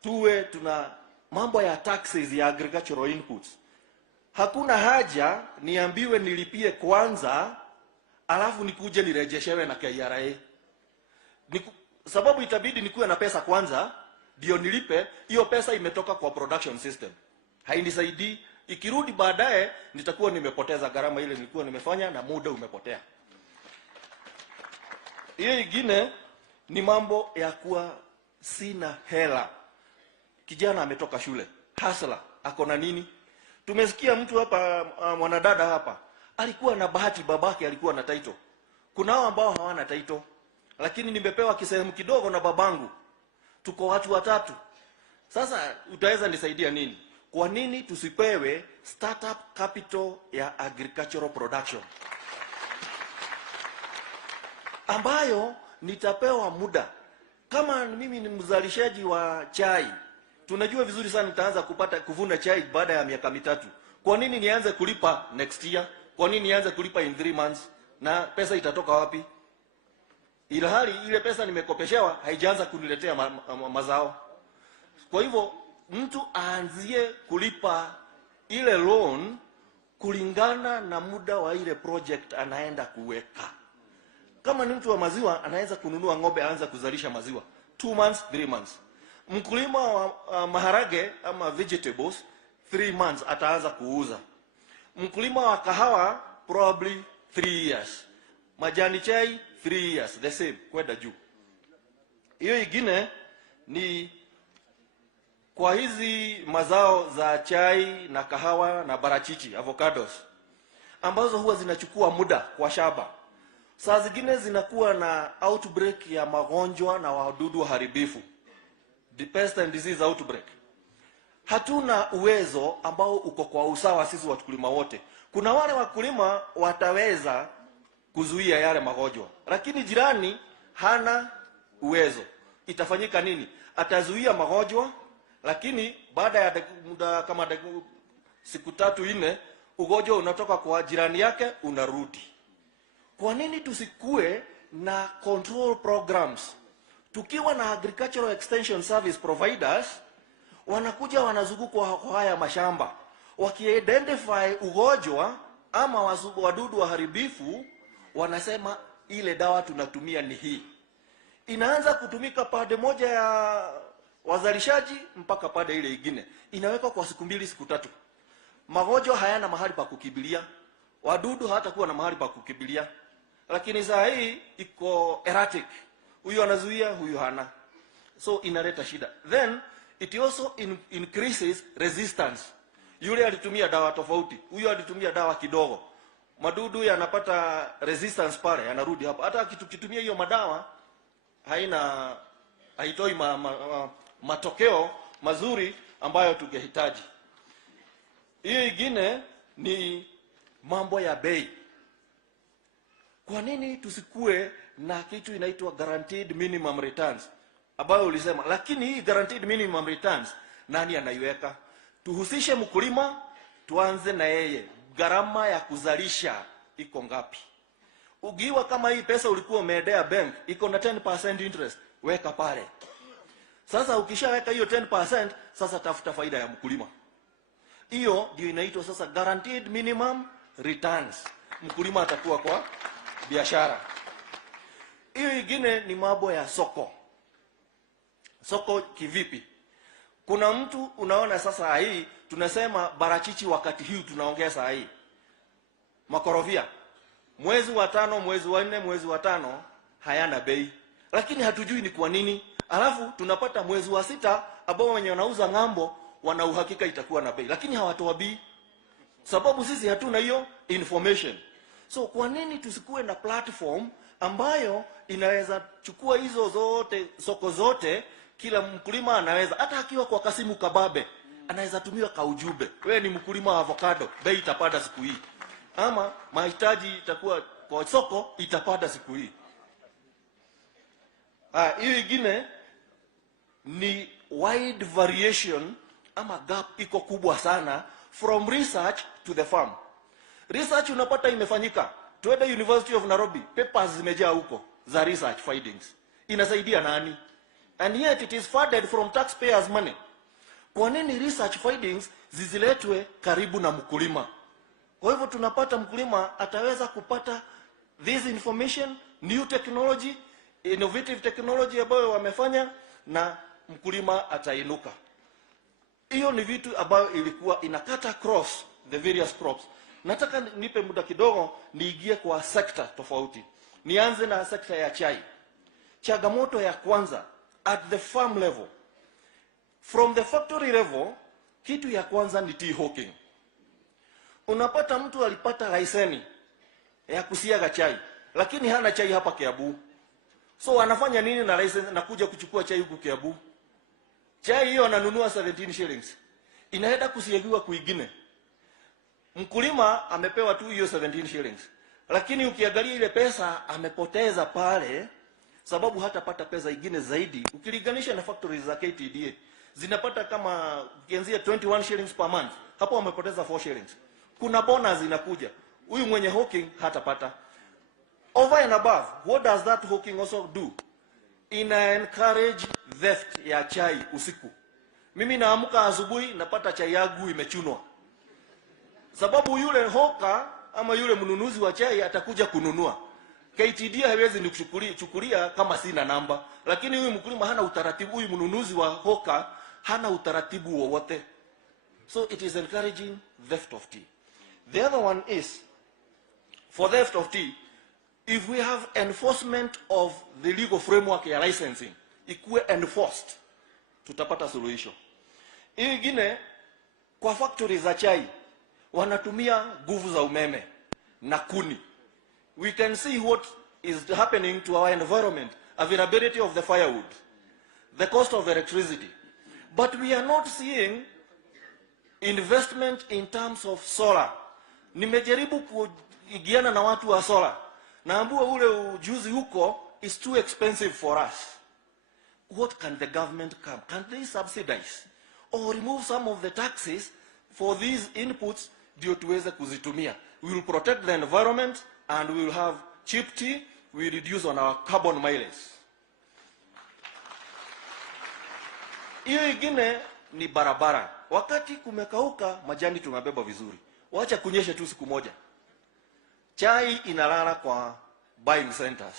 tuwe tuna mambo ya taxes ya agricultural inputs. Hakuna haja niambiwe nilipie kwanza alafu nikuje nirejeshewe na KRA. Sababu itabidi nikuwe na pesa kwanza ndio nilipe. Hiyo pesa imetoka kwa production system, hainisaidii. Ikirudi baadaye nitakuwa nimepoteza gharama ile nilikuwa nimefanya na muda umepotea. Hiyo ingine ni mambo ya kuwa sina hela. Kijana ametoka shule, hasla, ako na nini? Tumesikia mtu hapa, mwanadada hapa, alikuwa na bahati, babake alikuwa na title. Kuna hao ambao hawana title, lakini nimepewa kisehemu kidogo na babangu. Tuko watu watatu. Sasa utaweza nisaidia nini? Kwa nini tusipewe startup capital ya agricultural production? Ambayo nitapewa muda. Kama mimi ni mzalishaji wa chai, tunajua vizuri sana nitaanza kuvuna chai baada ya miaka mitatu. Kwa nini nianze kulipa next year? Kwa nini nianze kulipa in 3 months? Na pesa itatoka wapi? Ilhali ile pesa nimekopeshewa haijaanza kuniletea mazao. Kwa hivyo mtu aanzie kulipa ile loan kulingana na muda wa ile project anaenda kuweka. Kama ni mtu wa maziwa, anaweza kununua ng'ombe aanza kuzalisha maziwa 2 months, 3 months. Mkulima wa maharage ama vegetables 3 months ataanza kuuza. Mkulima wa kahawa probably 3 years. Majani chai 3 years, the same, kwenda juu. Hiyo ingine ni kwa hizi mazao za chai na kahawa na barachichi, avocados, ambazo huwa zinachukua muda kwa shamba. Saa zingine zinakuwa na outbreak ya magonjwa na wadudu haribifu, the pest and disease outbreak. Hatuna uwezo ambao uko kwa usawa sisi wakulima wote. Kuna wale wakulima wataweza kuzuia yale magonjwa, lakini jirani hana uwezo. Itafanyika nini? Atazuia magonjwa, lakini baada ya muda kama siku 3-4 ugonjwa unatoka kwa jirani yake unarudi. Kwa nini tusikue na control programs? Tukiwa na agricultural extension service providers, wanakuja wanazunguka kwa haya mashamba, wakiidentify ugonjwa ama wadudu waharibifu, wanasema ile dawa tunatumia ni hii. Inaanza kutumika pande moja ya wazalishaji mpaka pande ile nyingine. Inawekwa kwa siku 2 siku 3. Magonjwa hayana mahali pa kukimbilia, wadudu hawatakuwa na mahali pa kukimbilia. Lakini saa hii iko erratic. Huyu anazuia, huyu hana. So inaleta shida. Then it also increases resistance. Yule alitumia dawa tofauti, huyu alitumia dawa kidogo. Madudu yanapata resistance pale, yanarudi hapa. Hata kitumia hiyo madawa haitoi matokeo mazuri ambayo tungehitaji. Hiyo ingine ni mambo ya bei. Kwa nini tusikue na kitu inaitwa guaranteed minimum returns ambayo ulisema? Lakini hii guaranteed minimum returns nani anaiweka? Tuhusishe mkulima, tuanze na yeye. Gharama ya kuzalisha iko ngapi? Ugiwa kama hii pesa ulikuwa umeendea bank iko na 10% interest, weka pale. Sasa ukishaweka hiyo 10%, sasa tafuta faida ya mkulima. Hiyo ndio inaitwa sasa guaranteed minimum returns. Mkulima atakuwa kwa biashara. Hiyo ingine ni mambo ya soko. Soko kivipi? Kuna mtu unaona sasa hii tunasema barachichi wakati huu tunaongea saa hii. Makorofia. Mwezi wa 5, mwezi wa 4, mwezi wa 5 hayana bei. Lakini hatujui ni kwa nini. Alafu tunapata mwezi wa 6 ambao wenye wanauza ng'ambo wana uhakika itakuwa na bei. Lakini hawatoa bei. Sababu sisi hatuna hiyo information. So kwa nini tusikue na platform ambayo inaweza chukua hizo zote, soko zote, kila mkulima anaweza, hata akiwa kwa Kasimu Kababe, anaweza tumiwa ka ujumbe. Wewe ni mkulima wa avocado, bei itapanda siku hii. Ama mahitaji itakuwa kwa soko itapanda siku hii. Hiyo ingine ni wide variation ama gap iko kubwa sana from research to the farm. Research unapata imefanyika. Tuende University of Nairobi, papers zimejaa huko za research findings. Inasaidia nani? And yet it is funded from taxpayers' money. Kwa nini research findings ziziletwe karibu na mkulima? Kwa hivyo tunapata mkulima ataweza kupata this information, new technology, innovative technology ambayo wamefanya, na mkulima atainuka. Hiyo ni vitu ambayo ilikuwa inakata across the various crops. Nataka nipe muda kidogo niingie kwa sekta tofauti. Nianze na sekta ya chai. Changamoto ya kwanza at the farm level. From the factory level, kitu ya kwanza ni tea hawking. Unapata mtu alipata leseni ya kusiaga chai, lakini hana chai hapa Kiambu. So anafanya nini na license na kuja kuchukua chai huku Kiambu? Chai hiyo ananunua 17 shillings. Inaenda kusiagiwa kwingine. Mkulima amepewa tu hiyo 17 shillings. Lakini ukiangalia ile pesa amepoteza pale, sababu hatapata pesa nyingine zaidi. Ukilinganisha na factories za KTDA, zinapata kama ukianzia 21 shillings per month. Hapo wamepoteza 4 shillings. Kuna bonus inakuja. Huyu mwenye hawking hatapata. Over and above, what does that hawking also do? Ina encourage theft ya chai usiku. Mimi naamka asubuhi napata chai yangu imechunwa. Sababu yule hoka ama yule mnunuzi wa chai atakuja kununua. KTD haiwezi nikuchukulia kama sina namba. Lakini huyu mkulima hana utaratibu, huyu mnunuzi wa hoka hana utaratibu wowote. So it is encouraging theft of tea. The other one is, for theft of tea, if we have enforcement of the legal framework ya licensing, ikuwe enforced, tutapata suluhisho. Hii ingine, kwa factory za chai, wanatumia nguvu za umeme na kuni. We can see what is happening to our environment, availability of the firewood, the cost of electricity. But we are not seeing investment in terms of solar. Nimejaribu kuigiana na watu wa solar. Naambua ule ujuzi huko is too expensive for us. What can the government come? Can they subsidize? or remove some of the taxes for these inputs ndio tuweze kuzitumia. We will protect the environment and we will have cheap tea. We will reduce on our carbon mileage. Hiyo ingine ni barabara. Wakati kumekauka, majani tunabeba vizuri. Wacha kunyesha tu siku moja, chai inalala kwa buying centers.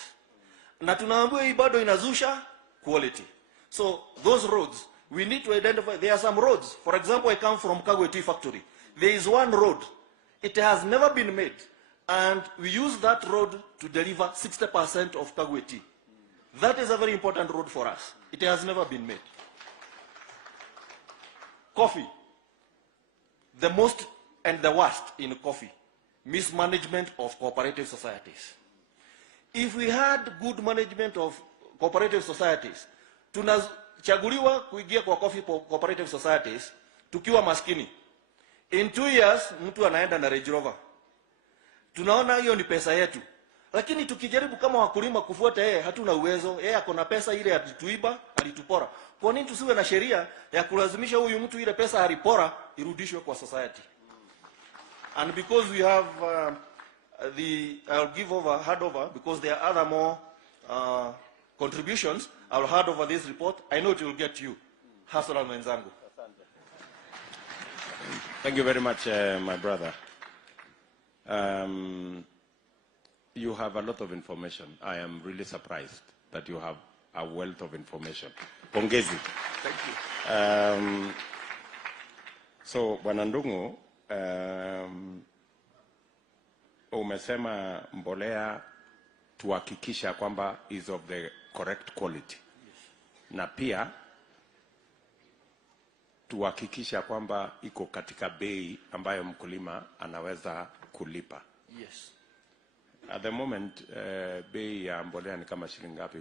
Na tunaambiwa hii bado inazusha quality. So those roads, we need to identify. There are some roads. For example, I come from Kagwe Tea Factory. There is one road. It has never been made. And we use that road to deliver 60% of Kagwe tea. That is a very important road for us. It has never been made. Coffee. The most and the worst in coffee. Mismanagement of cooperative societies. If we had good management of cooperative societies, tunachaguliwa kuingia kwa coffee cooperative societies tukiwa maskini. In 2 years, mtu anaenda na Range Rover. Tunaona hiyo ni pesa yetu. Lakini tukijaribu kama wakulima kufuata yeye, hatuna uwezo. Yeye akona pesa ile alituiba, alitupora. Kwa nini tusiwe na sheria ya kulazimisha huyu mtu ile pesa alipora irudishwe kwa society? And because we have I'll hand over because there are other more contributions. I'll hand over this report. I know it will get you. Hasala mwenzangu. Thank you very much, my brother. You have a lot of information. I am really surprised that you have a wealth of information. Pongezi. Thank you. So, Bwana Ndung'u, umesema mbolea tuhakikisha kwamba is of the correct quality. Yes. Na pia tuhakikisha kwamba iko katika bei ambayo mkulima anaweza kulipa. Yes. At the moment, bei ya mbolea ni kama shilingi ngapi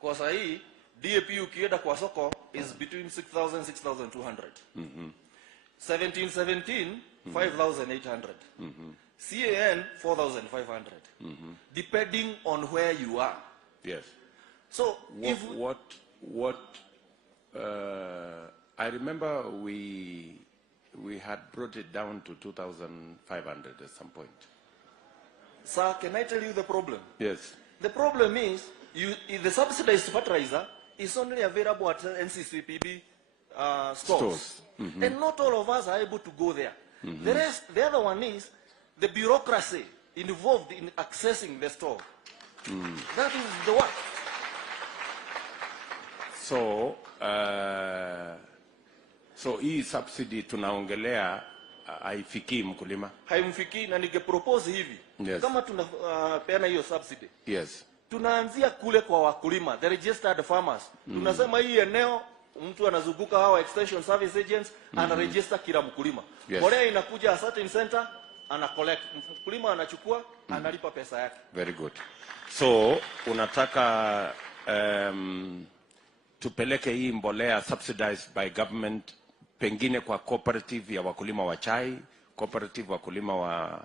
kwa saa hii? DAP ukienda kwa soko is between 6,000 6,200. 17 5,800. CAN 4,500. Depending on where you are. Yes. So I remember we had brought it down to 2,500 at some point. Sir, can I tell you the problem? Yes. The problem is the subsidized fertilizer is only available at NCCPB stores. And not all of us are able to go there. The other one is the bureaucracy involved in accessing the store. That is the work. So hii subsidy tunaongelea haifikii mkulima? Haimfikii, na ningepropose hivi. Yes. Kama tunapeana hiyo subsidy. Yes. Tunaanzia kule kwa wakulima, the registered farmers. Tunasema hii eneo mtu anazunguka hawa extension service agents, anaregister kila mkulima. Yes. Mbolea inakuja a certain center, ana collect. Mkulima anachukua, analipa pesa yake. Very good. So unataka tupeleke hii mbolea subsidized by government pengine kwa cooperative ya wakulima wa chai, cooperative wakulima wa,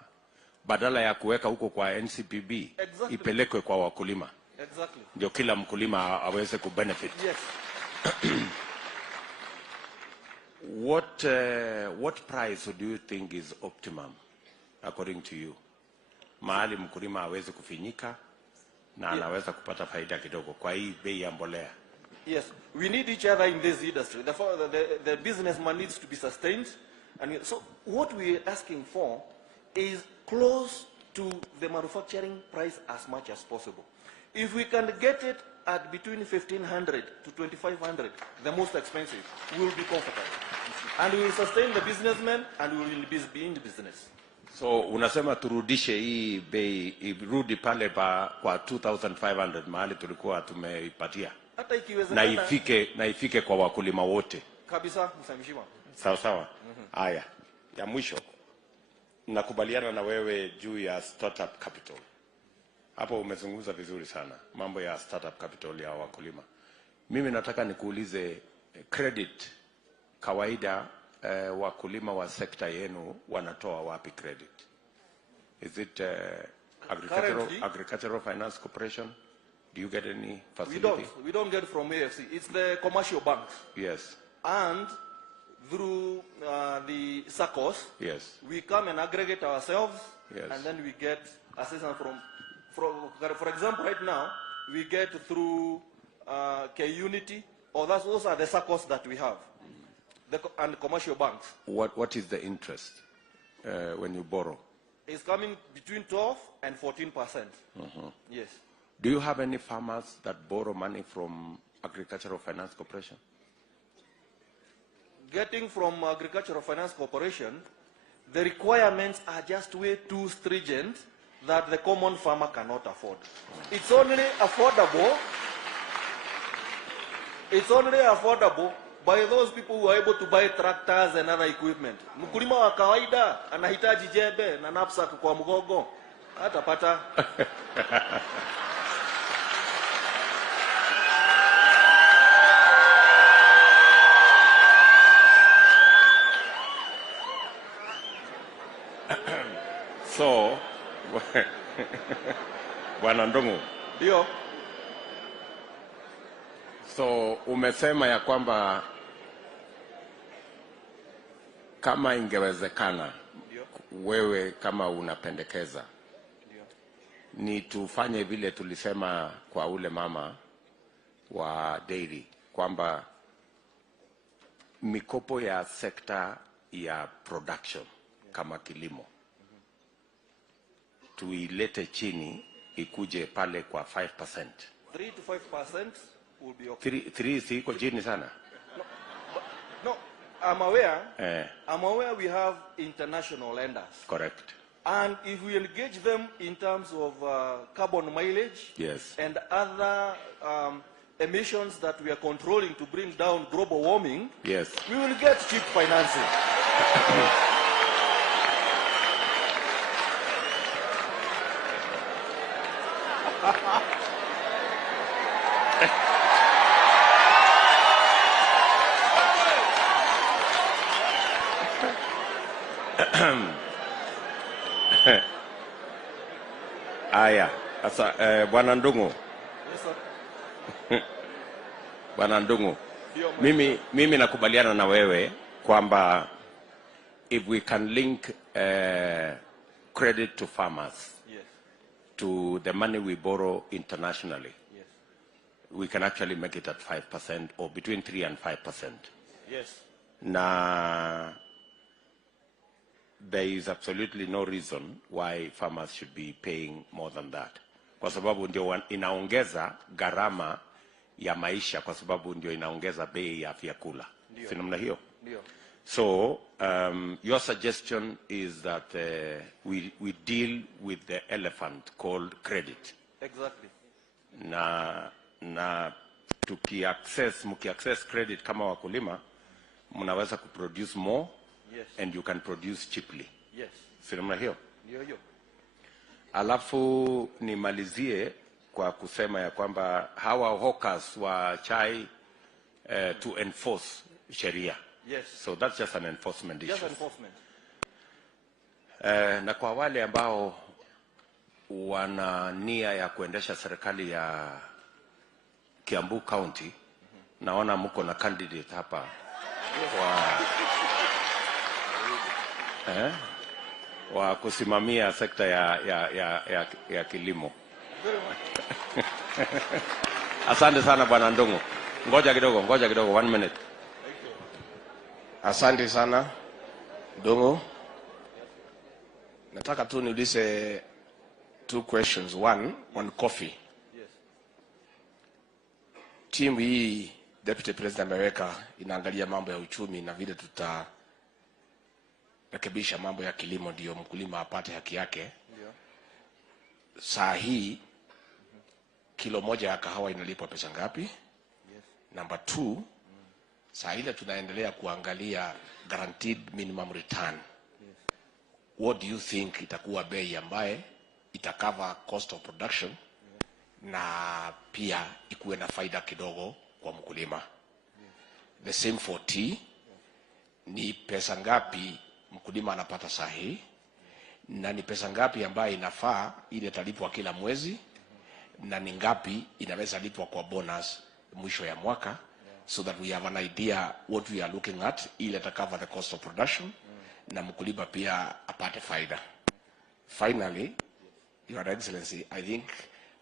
badala ya kuweka huko kwa NCPB. Exactly. Ipelekwe kwa wakulima. Exactly. Ndio kila mkulima aweze kubenefit. Yes. What price do you think is optimum according to you? Mahali mkulima aweze kufinyika na anaweza kupata faida kidogo kwa hii bei ya mbolea. Yes, we need each other in this industry. The businessman needs to be sustained. And so what we are asking for is close to the manufacturing price as much as possible. If we can get it at between 1,500 to 2,500, the most expensive, we will be comfortable. And we will sustain the businessmen and we will be in the business. So unasema turudishe hii bei irudi pale kwa 2,500 mahali tulikuwa tumeipatia. Hata ikiwezekana na ifike kwa wakulima wote. Kabisa, msamishiwa. Sawa sawa. Haya. Ya mwisho. Nakubaliana na wewe juu ya startup capital. Hapo umezungumza vizuri sana mambo ya startup capital ya wakulima. Mimi nataka nikuulize credit kawaida wakulima wa sekta yenu wanatoa wapi credit? Is it Agricultural Finance Corporation? Do you get any facility? We don't get from AFC. It's the commercial banks. Yes. And through the SACCOs. Yes. We come and aggregate ourselves, Yes. and then we get assistance from for example, right now, we get through K-Unity, or those are the SACCOs that we have, and commercial banks. What is the interest when you borrow? It's coming between 12 and 14%. Yes. Do you have any farmers that borrow money from Agricultural Finance Corporation? Getting from Agricultural Finance Corporation, the requirements are just way too stringent that the common farmer cannot afford. It's only affordable. It's only affordable by those people who are able to buy tractors and other equipment. Mkulima wa kawaida anahitaji jembe na knapsack kwa mgongo, hatapata. So, Bwana Ndungu. Ndio. So, umesema ya kwamba kama ingewezekana, wewe kama unapendekeza, ni tufanye vile tulisema kwa ule mama wa dairy, kwamba mikopo ya sekta ya production kama kilimo tuilete chini ikuje pale kwa 5%. 3 to 5% will be okay. 3 si iko chini sana? No, I'm aware we have international lenders. Correct. And if we engage them in terms of carbon mileage, Yes, and other emissions that we are controlling to bring down global warming, yes. we will get cheap financing. Aya, sasa Bwana Ndungu. Yes, sir. Bwana Ndungu. Mimi nakubaliana na wewe kwamba if we can link credit to farmers, Yes. to the money we borrow internationally, Yes. we can actually make it at 5% or between 3 and 5%. Yes. Na there is absolutely no reason why farmers should be paying more than that. Kwa sababu ndio inaongeza gharama ya maisha, kwa sababu ndio inaongeza bei ya vyakula. Si namna hiyo? Ndio. So your suggestion is that we deal with the elephant called credit. Exactly. Na mki-access credit kama wakulima, mnaweza kuproduce more. Yes. And you can produce cheaply. Yes. Si namna hiyo? Ndio. Alafu nimalizie kwa kusema ya kwamba hawa hawkers wa chai to enforce sheria. Yes. So that's just an enforcement issue. Just enforcement. Na kwa wale ambao wana nia ya kuendesha serikali ya Kiambu County, naona mko na candidate hapa wa kusimamia sekta ya kilimo. Asante sana Bwana Ndungu. Ngoja kidogo, 1 minute. Asante sana Ndungu. Nataka tu niulize 2 questions. One on coffee. Yes. Timu hii Deputy President ameweka inaangalia mambo ya uchumi na vile tutarekebisha mambo ya kilimo ndio mkulima apate haki yake. Yeah. Saa hii kilo moja ya kahawa inalipwa pesa ngapi? Yes. Number 2, saa ile tunaendelea kuangalia guaranteed minimum return. Yes. What do you think itakuwa bei ambaye itacover cost of production? Yes. Na pia ikuwe na faida kidogo kwa mkulima. Yes. The same for tea. Yes. Ni pesa ngapi mkulima anapata saa hii? Na ni pesa ngapi ambaye inafaa ile talipwa kila mwezi? Na ni ngapi inaweza lipwa kwa bonus mwisho ya mwaka? so that we have an idea what we are looking at, ili cover the cost of production, na mkulima pia apate faida. Finally, Your Excellency, I think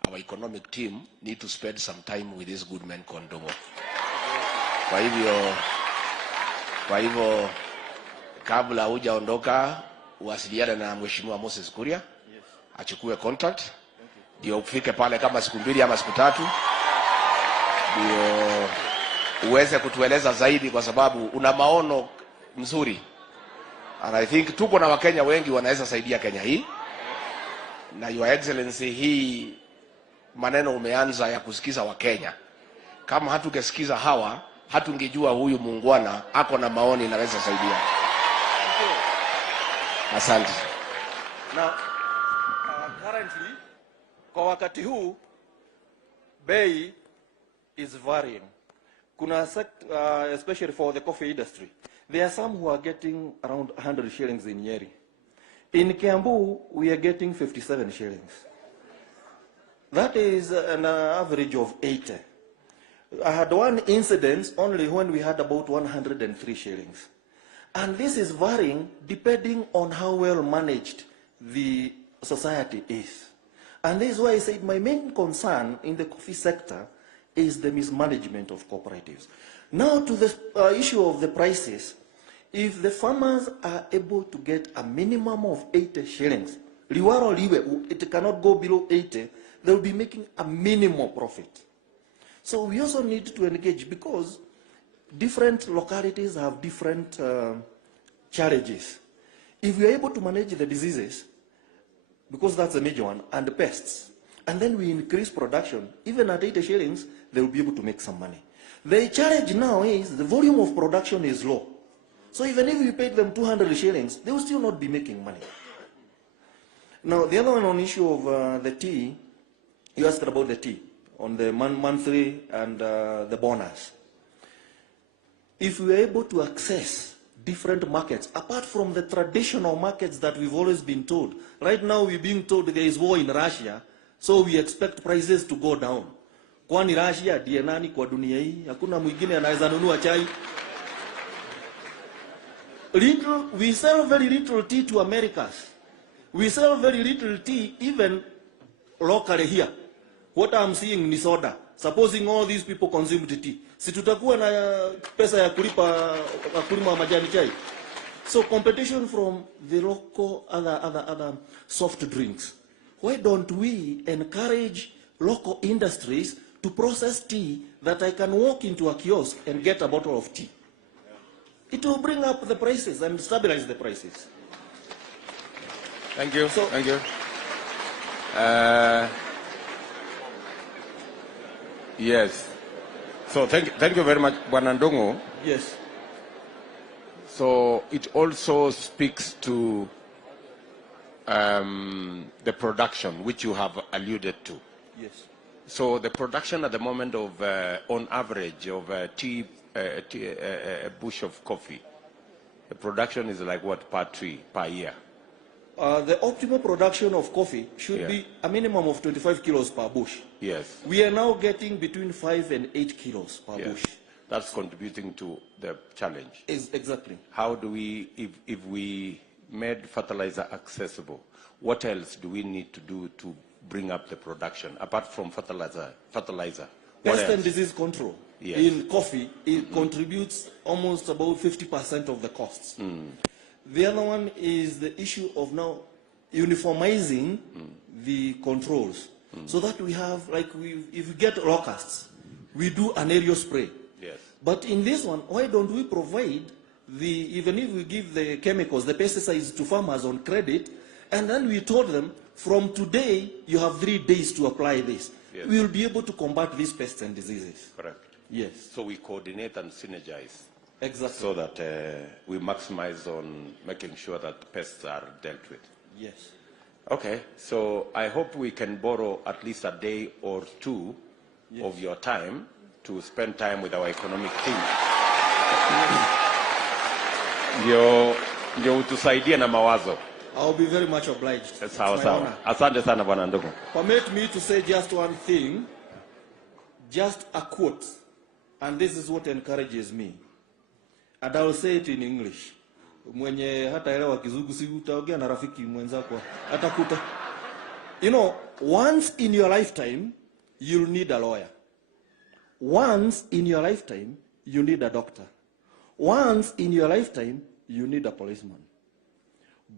our economic team need to spend some time with this good man Kondomo. Kwa hivyo kabla hujaondoka uwasiliane na Mheshimiwa Moses Kuria, achukue contact, ndio ufike pale kama siku 2 ama siku 3, ndio uweze kutueleza zaidi, kwa sababu una maono mzuri. And I think tuko na Wakenya wengi wanaweza saidia Kenya hii. Na Your Excellency, hii maneno umeanza ya kusikiza Wakenya. Kama hatungesikiza hawa, hatungejua huyu muungwana ako na maoni naweza saidia. Asante. Now, currently, kwa wakati huu, bei is varying. Kuna especially for the coffee industry, there are some who are getting around 100 shillings in Nyeri. In Kiambu, we are getting 57 shillings. That is an average of 80. I had one incident only when we had about 103 shillings. And this is varying depending on how well managed the society is. And this is why I said my main concern in the coffee sector is the mismanagement of cooperatives. Now to the issue of the prices. If the farmers are able to get a minimum of 80 shillings, it cannot go below 80, they will be making a minimum profit. So we also need to engage, because different localities have different challenges. If we are able to manage the diseases, because that's a major one, and the pests, and then we increase production, even at 80 shillings, they will be able to make some money. The challenge now is the volume of production is low. So even if we paid them 200 shillings, they will still not be making money. Now, the other one on issue of the tea, you asked about the tea, on the monthly and the bonus. If we are able to access different markets, apart from the traditional markets that we've always been told, right now we're being told there is war in Russia, so we expect prices to go down. Kwani Russia, ndiye nani kwa dunia hii? Hakuna mwingine anaweza nunua chai. We sell very little tea to Americas. We sell very little tea even locally here. What I'm seeing ni soda. Supposing all these people consume tea, si tutakuwa na pesa ya kulipa wakulima wa majani chai? So competition from the local other soft drinks. Why don't we encourage local industries to process tea that I can walk into a kiosk and get a bottle of tea? It will bring up the prices and stabilize the prices. Thank you. So, thank you. Yes. So thank you very much, Bwana Ndongo. Yes. So it also speaks to the production, which you have alluded to. Yes. So the production at the moment of, on average, of a bush of coffee, the production is like what per tree, per year? The optimal production of coffee should be a minimum of 25 kilos per bush. Yes. We are now getting between 5 and 8 kilos per bush. That's contributing to the challenge. Exactly. How do we, if we made fertilizer accessible, what else do we need to do to bring up the production, apart from fertilizer? Pest and disease control in coffee, it contributes almost about 50% of the costs. The other one is the issue of now uniformizing the controls, so that we have, like, if we get locusts, we do an aerial spray. Yes. But in this one, why don't we provide even if we give the chemicals, the pesticides to farmers on credit, and then we told them, from today, you have 3 days to apply this. Yes. We will be able to combat these pests and diseases. Correct. Yes. So we coordinate and synergize. Exactly. So that we maximize on making sure that pests are dealt with. Yes. Okay, so I hope we can borrow at least a day or two of your time to spend time with our economic team. Ndio utusaidie na mawazo. I'll be very much obliged. Sawa. Asante sana Bwana Ndongo. Permit me to say just one thing, just a quote and this is what encourages me, and I will say it in English. Mwenye hata elewa kizungu si utaongea na rafiki mwenzako atakuta. You know, once in your lifetime you'll need a lawyer. Once in your lifetime you need a doctor. Once in your lifetime you need a policeman.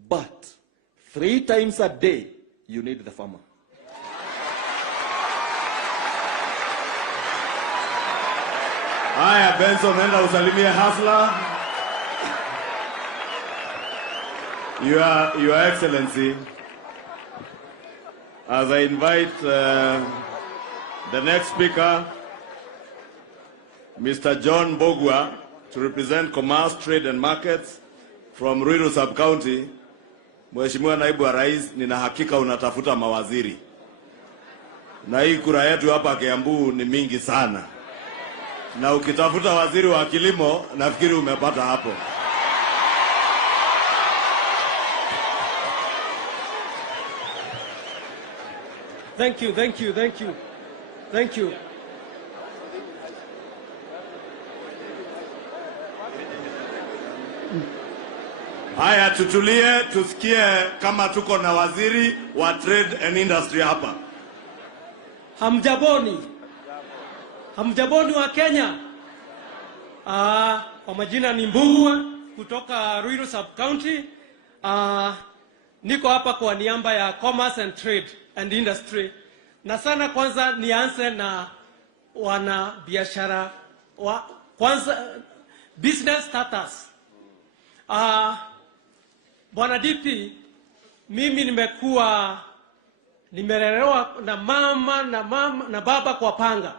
But 3 times a day you need the farmer. Haya, Benson, nenda usalimie Hasla. Your Excellency, as I invite the next speaker, Mr. John Bogwa, to represent Commerce, Trade and Markets from Ruto Sub-County. Mheshimiwa Naibu wa Rais, nina hakika unatafuta mawaziri. Na hii kura yetu hapa Kiambu ni mingi sana. Na ukitafuta waziri wa kilimo, nafikiri umepata hapo. Thank you. Haya, tutulie tusikie kama tuko na waziri wa trade and industry hapa. Hamjaboni wa Kenya. Kwa majina ni Mbugua kutoka Ruto Sub-County. Niko hapa kwa niaba ya Commerce and Trade and Industry. Na sana kwanza nianze na wana biashara kwanza business status. Bwana DP, mimi nimelelewa na mama na baba kwa panga.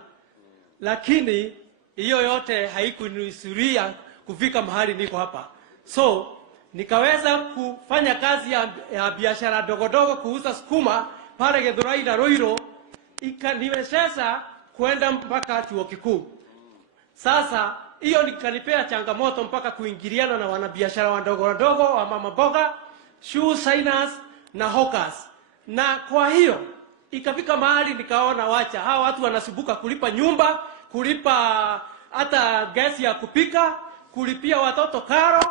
Lakini hiyo yote haikunusuria kufika mahali niko hapa. So nikaweza kufanya kazi ya biashara dogodogo, kuuza sukuma pale Githurai na Ruiru, ikaniwezesha kwenda mpaka chuo kikuu. Sasa hiyo nikanipea changamoto mpaka kuingiliana na wanabiashara wadogo wa mama boga, shoe signers na hawkers. Na kwa hiyo ikafika mahali nikaona wacha hawa watu wanasubuka kulipa nyumba, kulipa hata gesi ya kupika, kulipia watoto karo.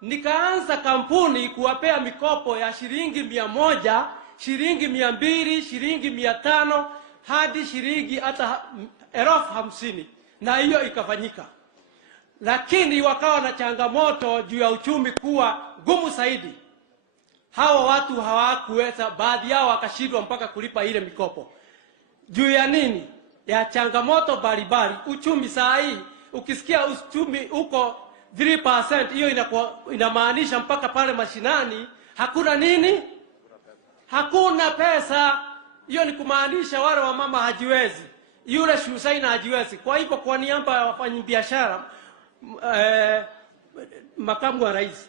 Nikaanza kampuni kuwapea mikopo ya shilingi 100, shilingi 200, shilingi 500 hadi shilingi hata 50,000, na hiyo ikafanyika. Lakini wakawa na changamoto juu ya uchumi kuwa gumu zaidi. Hawa watu hawakuweza, baadhi yao wakashindwa mpaka kulipa ile mikopo. Juu ya nini? Ya changamoto mbalimbali. Uchumi saa hii, ukisikia uchumi uko 3%, hiyo inamaanisha mpaka pale mashinani hakuna nini? Hakuna pesa. Hiyo ni kumaanisha wale wa mama hajiwezi, yule shusaina hajiwezi. Kwa hivyo kwa niaba ya wafanyabiashara, makamu wa rais,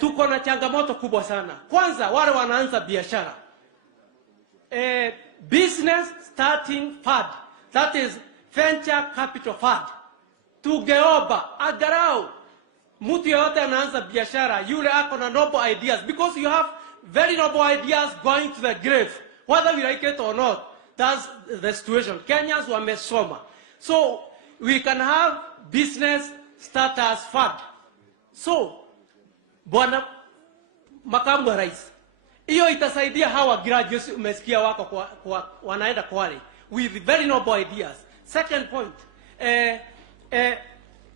tuko na changamoto kubwa sana. Kwanza wale wanaanza biashara, business starting fund, that is venture capital fund, tugeomba agarau mtu yote anaanza biashara yule ako na noble ideas, because you have very noble ideas going to the grave whether we like it or not. That's the situation. Kenyans wamesoma, so we can have business starters fund. So bwana makamu wa rais, hiyo itasaidia hawa graduates umesikia wako wanaenda Kwale with very noble ideas. Second point,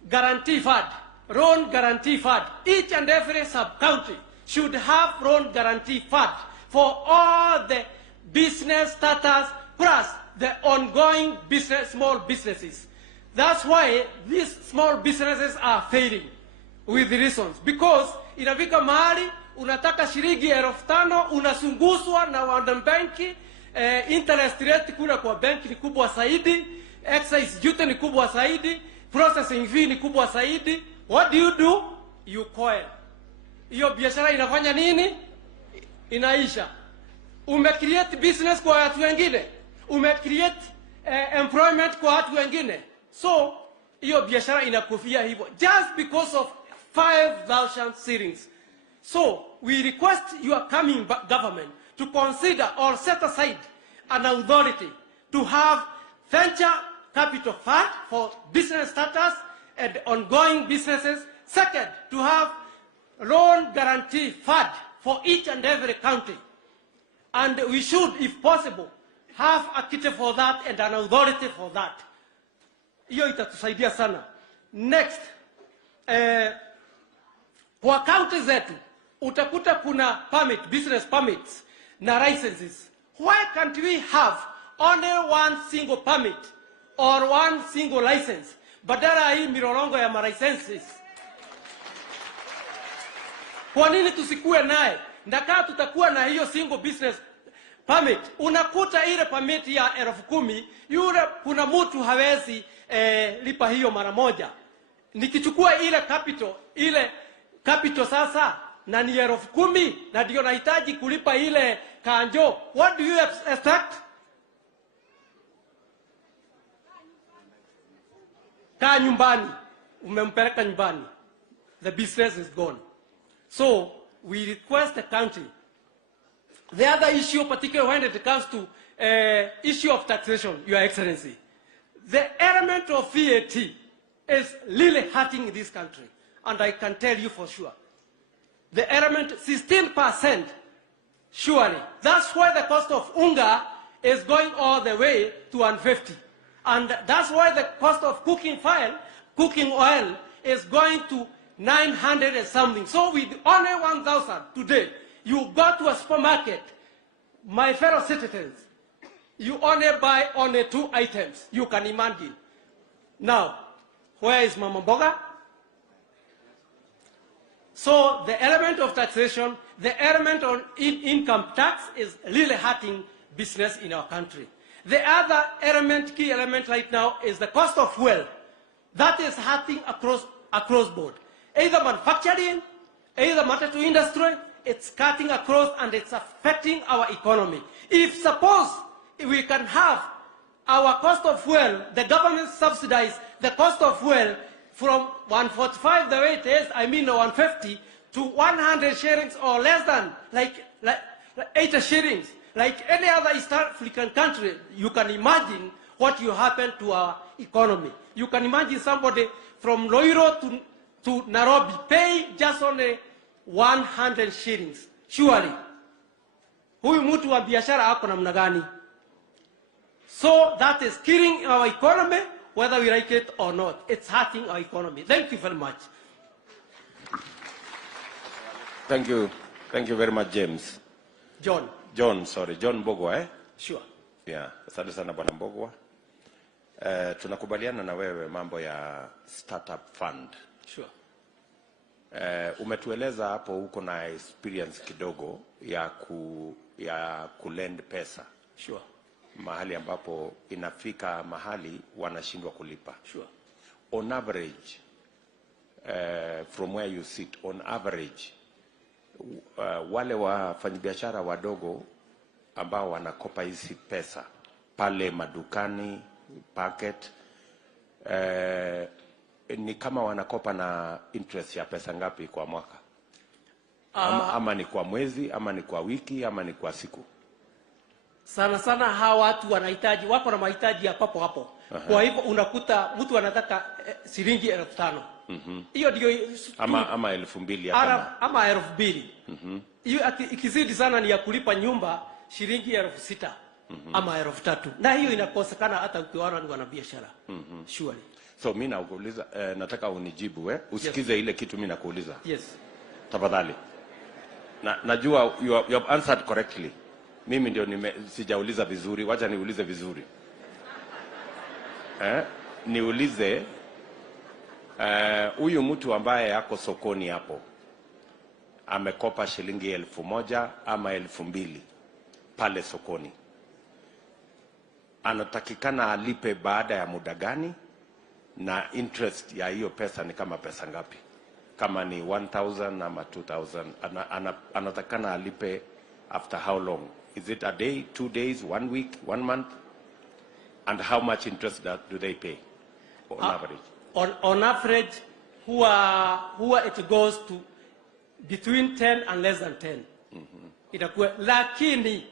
guarantee fund, loan guarantee fund. Each and every sub-county should have loan guarantee fund for all the business starters plus the ongoing small businesses. That's why these small businesses are failing with the reasons. Because inafika mahali unataka shilingi 5,000 unasunguswa na wanabenki, interest rate kule kwa benki ni kubwa zaidi, excise duty ni kubwa zaidi, processing fee ni kubwa zaidi. What do? You coil. Hiyo biashara inafanya nini? Inaisha. Umecreate business kwa watu wengine, umecreate employment kwa watu wengine. So hiyo biashara inakufia hivyo just because of 5,000 shillings. So we request your coming government to consider or set aside an authority to have venture capital fund for business starters and ongoing businesses. Second, to have loan guarantee fund for each and every county. And we should, if possible, have a kitty for that and an authority for that. Hiyo itatusaidia sana. Next, kwa county zetu, utakuta kuna business permits na licenses. Why can't we have only one single permit or one single license? Badala hii milolongo ya licenses. Kwa nini tusikue naye? Ndaka tutakuwa na hiyo single business permit. Unakuta ile permit ya 10,000, yule kuna mtu hawezi lipa hiyo mara moja. Nikichukua ile capital sasa na ni 10,000 na ndio nahitaji kulipa ile kanjo. What do you expect? Kaa nyumbani, umempeleka nyumbani. The business is gone. So we request the country. The other issue, particularly when it comes to issue of taxation, Your Excellency, the element of VAT is really hurting this country, and I can tell you for sure. The element 16%, surely. That's why the cost of unga is going all the way to 150, and that's why the cost of cooking oil is going to 900 and something. So with only 1,000 today, you go to a supermarket, my fellow citizens, you only buy only 2 items. You can imagine. Now, where is Mama Mboga? So the element of taxation, the element on income tax is really hurting business in our country. The other element, key element right now is the cost of fuel. That is hurting across board. Either manufacturing, either matatu industry, it's cutting across and it's affecting our economy. If suppose we can have our cost of fuel, the government subsidize the cost of fuel from 145 the way it is, 150 to 100 shillings or less than like 80 shillings. Like any other East African country, you can imagine what will happen to our economy. You can imagine somebody from Loiro to Nairobi pay just only 100 shillings. Surely. Huyu mtu wa biashara ako namna gani? So that is killing our economy, whether we like it or not. It's hurting our economy. Thank you very much. Thank you. Thank you very much, James. John Mbogwa, eh? Sure. Yeah, asante sana Bwana Mbogwa. Tunakubaliana na wewe mambo ya startup fund. Sure. Umetueleza hapo uko na experience kidogo ya kulend pesa. Sure. Mahali ambapo inafika mahali wanashindwa kulipa. Sure. On average, from where you sit, on average, wale wafanyabiashara wadogo ambao wanakopa hizi pesa pale madukani, packet, ni kama wanakopa na interest ya pesa ngapi kwa mwaka? Ama ni kwa mwezi, ama ni kwa wiki, ama ni kwa siku? Sana hawa watu wanahitaji, wako na mahitaji ya papo hapo. Kwa hivyo unakuta mtu anataka shilingi 5,000. Hiyo ndio ama 2,000 ama 2,000. Hiyo ikizidi sana ni ya kulipa nyumba shilingi 6,000 ama 3,000. Na hiyo inakosekana hata ukiona ni wanabiashara. Surely. So mimi nakuuliza, nataka unijibu usikize ile kitu mimi nakuuliza. Yes. Tafadhali. Najua you have answered correctly. Mimi ndio sijauliza vizuri, wacha niulize vizuri. Niulize huyu mtu ambaye yako sokoni hapo amekopa shilingi 1,000 ama 2,000 pale sokoni, anatakikana alipe baada ya muda gani, na interest ya hiyo pesa ni kama pesa ngapi? Kama ni 1,000 ama 2,000, anatakikana alipe after how long? Is it a day, 2 days, 1 week, 1 month? And how much interest do they pay on average? On average, huwa it goes to between 10 and less than 10. Itakuwa, lakini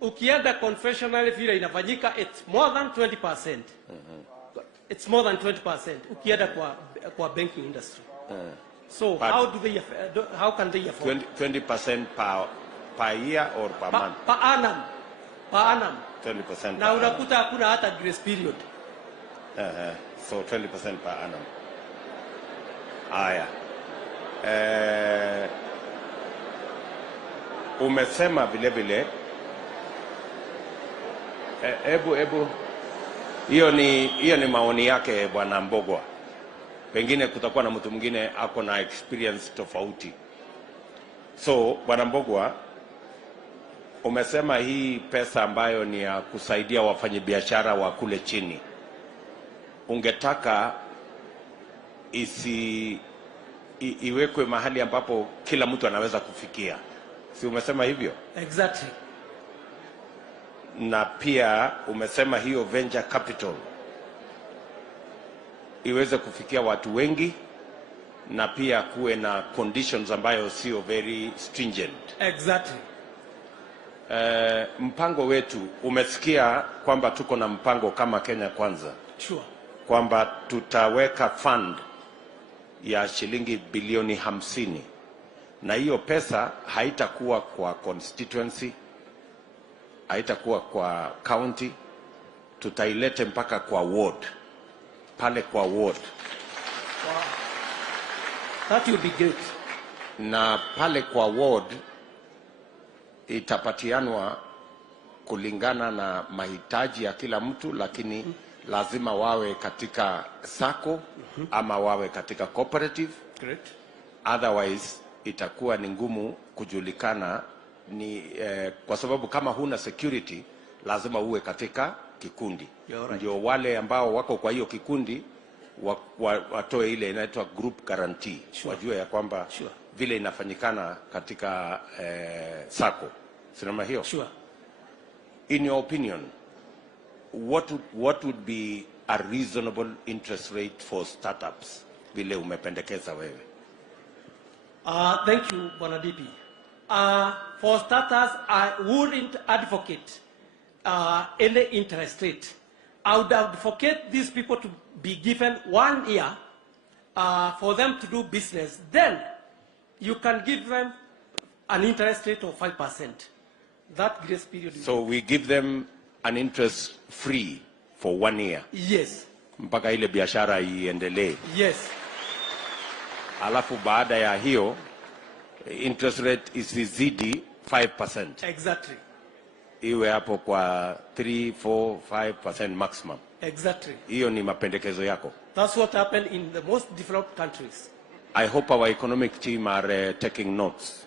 ukienda confessional vile inafanyika, it's more than 20%. it's more than 20% ukienda kwa banking industry. So how can they afford 20% per year or per month? Per annum. 20%. Na unakuta hakuna hata grace period. So 20% per annum. Haya. Umesema vile vile Ebu hiyo ni maoni yake Bwana Mbogwa. Pengine kutakuwa na mtu mwingine ako na experience tofauti. So Bwana Mbogwa, umesema hii pesa ambayo ni ya kusaidia wafanyabiashara wa kule chini, ungetaka iwekwe mahali ambapo kila mtu anaweza kufikia. Si umesema hivyo? Exactly. Na pia umesema hiyo venture capital iweze kufikia watu wengi, na pia kuwe na conditions ambayo sio very stringent. Exactly. Mpango wetu, umesikia kwamba tuko na mpango kama Kenya Kwanza. Sure. Kwamba tutaweka fund ya shilingi bilioni 50, na hiyo pesa haitakuwa kwa constituency, haitakuwa kwa county, tutailete mpaka kwa ward, pale kwa ward. Wow. That would be great. Na pale kwa ward itapatianwa kulingana na mahitaji ya kila mtu, lakini lazima wawe katika sacco ama wawe katika cooperative. Great. Otherwise itakuwa ni ngumu kujulikana kwa sababu kama huna security lazima uwe katika kikundi. Right. Ndio wale ambao wako kwa hiyo kikundi watoe ile inaitwa group guarantee. Sure. Wajue ya kwamba sure, vile inafanyikana katika sacco. Sinema hiyo? Sure. In your opinion, what would be a reasonable interest rate for startups vile umependekeza wewe? Thank you, Bwana DP. For starters, I wouldn't advocate any interest rate. I would advocate these people to be given 1 year for them to do business. Then you can give them an interest rate of 5%. That grace period. So we give them an interest free for 1 year. Yes. Mpaka ile biashara iendelee. Yes. Alafu baada ya hiyo interest rate isizidi 5%. Exactly. Iwe hapo kwa 3, 4, 5% maximum. Exactly. Hiyo ni mapendekezo yako. That's what happened in the most developed countries. I hope our economic team are taking notes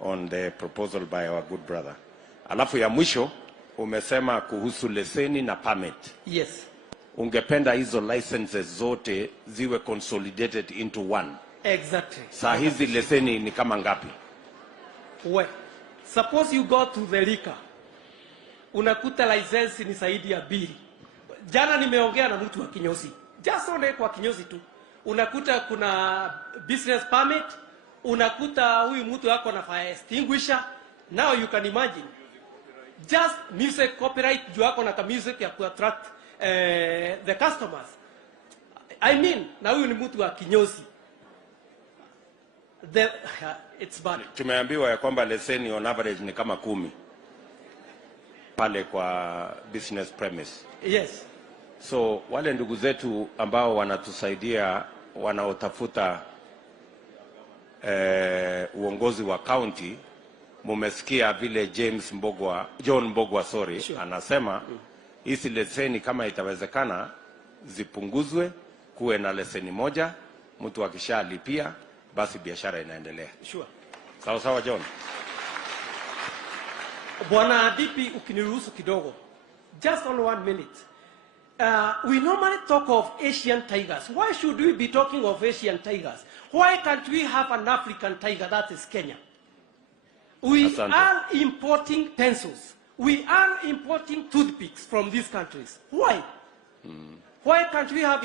on the proposal by our good brother. Alafu ya mwisho umesema kuhusu leseni na permit. Yes. Ungependa hizo licenses zote ziwe consolidated into one. Exactly. Saa hizi leseni ni kama ngapi? Well, suppose you go to the liquor. Unakuta license ni zaidi ya 2. Jana nimeongea na mtu wa kinyozi. Just only kwa kinyozi tu. Unakuta kuna business permit, unakuta huyu mtu wako na fire extinguisher. Now you can imagine. Just music copyright juu wako na music ya kuattract the customers. I mean, na huyu ni mtu wa kinyozi. It's bad. Tumeambiwa ya kwamba leseni on average ni kama 10 pale kwa business premise. Yes. So wale ndugu zetu ambao wanatusaidia wanaotafuta uongozi wa county, mumesikia vile John Mbogwa sure, anasema hizi leseni kama itawezekana zipunguzwe, kuwe na leseni moja, mtu akishalipia basi biashara inaendelea. Sure. Sawa sawa John. Bwana DP, ukiniruhusu kidogo. Just on 1 minute. We normally talk of Asian tigers. Why should we be talking of Asian tigers? Why can't we have an African tiger, that is Kenya? We are importing pencils. We are importing toothpicks from these countries. Why? Why can't we have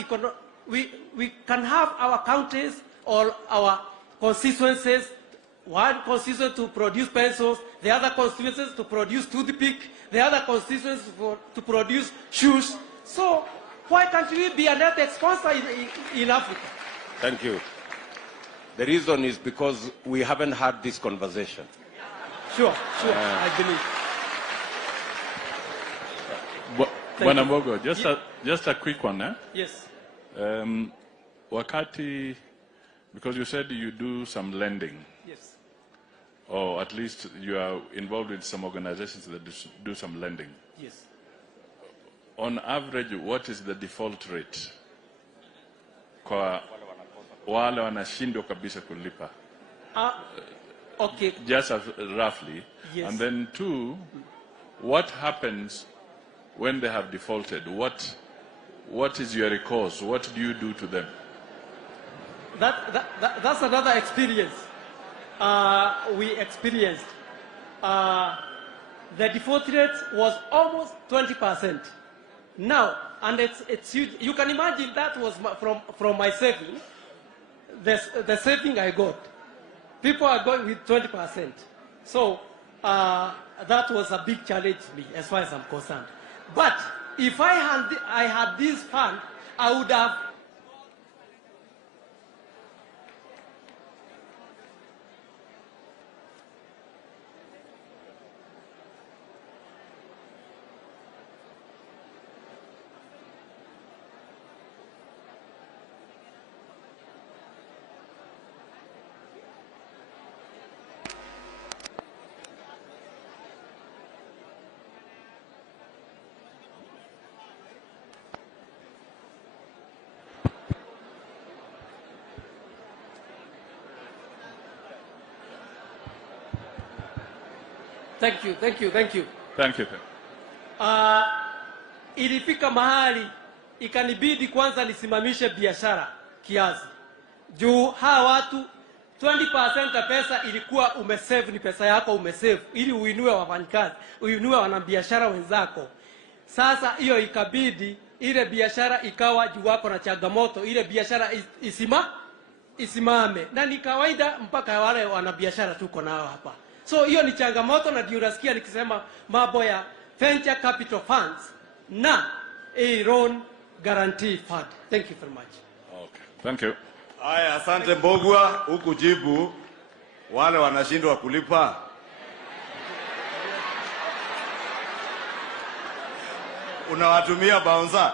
we can have our counties or our constituencies, one constituency to produce pencils, the other constituencies to produce toothpick, the other constituencies to produce shoes. So Why can't we be a net sponsor in Africa? Thank you. The reason is because we haven't had this conversation. Sure, I believe. Bwana just a quick one, eh? Yes. Wakati, because you said you do some lending. Yes. Or at least you are involved with some organizations that do some lending. Yes. On average, what is the default rate kwa wale wanashindwa kabisa kulipa? Okay. Just roughly. Yes. And then two, what happens when they have defaulted? What is your recourse? What do you do to them? That's another experience we experienced. The default rate was almost 20%. Now, and it's huge. You can imagine that was from my saving, the saving I got. People are going with 20%. So that was a big challenge to me as far as I'm concerned. But if I had this fund, I would have. Thank you. Thank you. Ilifika mahali ikanibidi kwanza nisimamishe biashara kiasi. Juu hawa watu 20% ya pesa ilikuwa umesave, ni pesa yako umesave ili uinue wafanyikazi, uinue wanabiashara wenzako. Sasa hiyo ikabidi ile biashara ikawa juu wako na changamoto, ile biashara isimame. Na ni kawaida mpaka wale wanabiashara tuko nao hapa. So hiyo ni changamoto, na ndio unasikia nikisema mambo ya venture capital funds na a loan guarantee fund. Thank you very much. Okay. Thank you. Aya, asante Mbogwa, huku jibu wale wanashindwa kulipa. Unawatumia bouncer.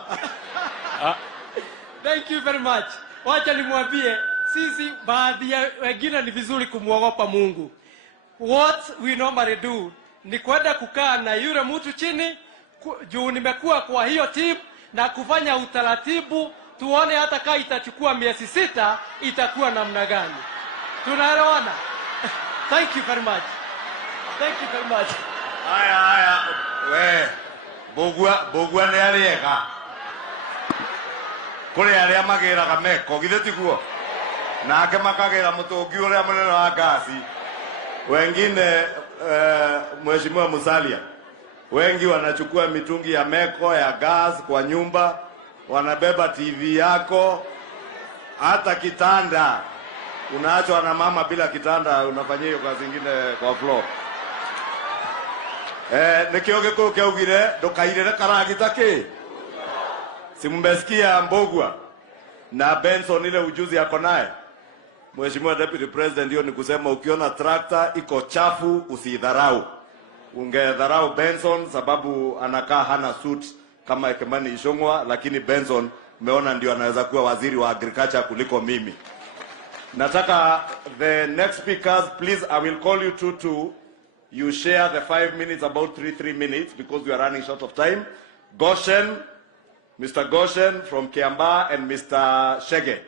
Thank you very much. Wacha nimwambie sisi baadhi ya wengine ni vizuri kumuogopa Mungu. What we normally do ni kwenda kukaa na yule mtu chini, juu nimekuwa kwa hiyo team, na kufanya utaratibu tuone hata kama itachukua miezi 6 itakuwa namna gani. Tunaelewana? Thank you very much. Thank you very much. Aya, we Mbogwa ni alieka. Kule alia magera kameko githeti guo. Na ake makagera mutungi uria munene wa gasi. Wengine Mheshimiwa Musalia, wengi wanachukua mitungi ya meko ya gas kwa nyumba, wanabeba TV yako, hata kitanda unaachwa na mama bila kitanda, unafanyia hiyo kazi nyingine kwa floor. Nikioge kwa kiaugire ndokairere karagita ki. Simbesikia Mbogwa na Benson ile ujuzi yako naye. Mheshimiwa Deputy President, hiyo ni kusema ukiona tractor iko chafu usidharau. Ungedharau Benson sababu anakaa hana suit kama Kimani Ichung'wah, lakini Benson umeona ndio anaweza kuwa waziri wa agriculture kuliko mimi. Nataka the next speakers, please, I will call you to you share the 5 minutes, about 3 minutes, because we are running short of time. Goshen, Mr. Goshen from Kiambu, and Mr. Shege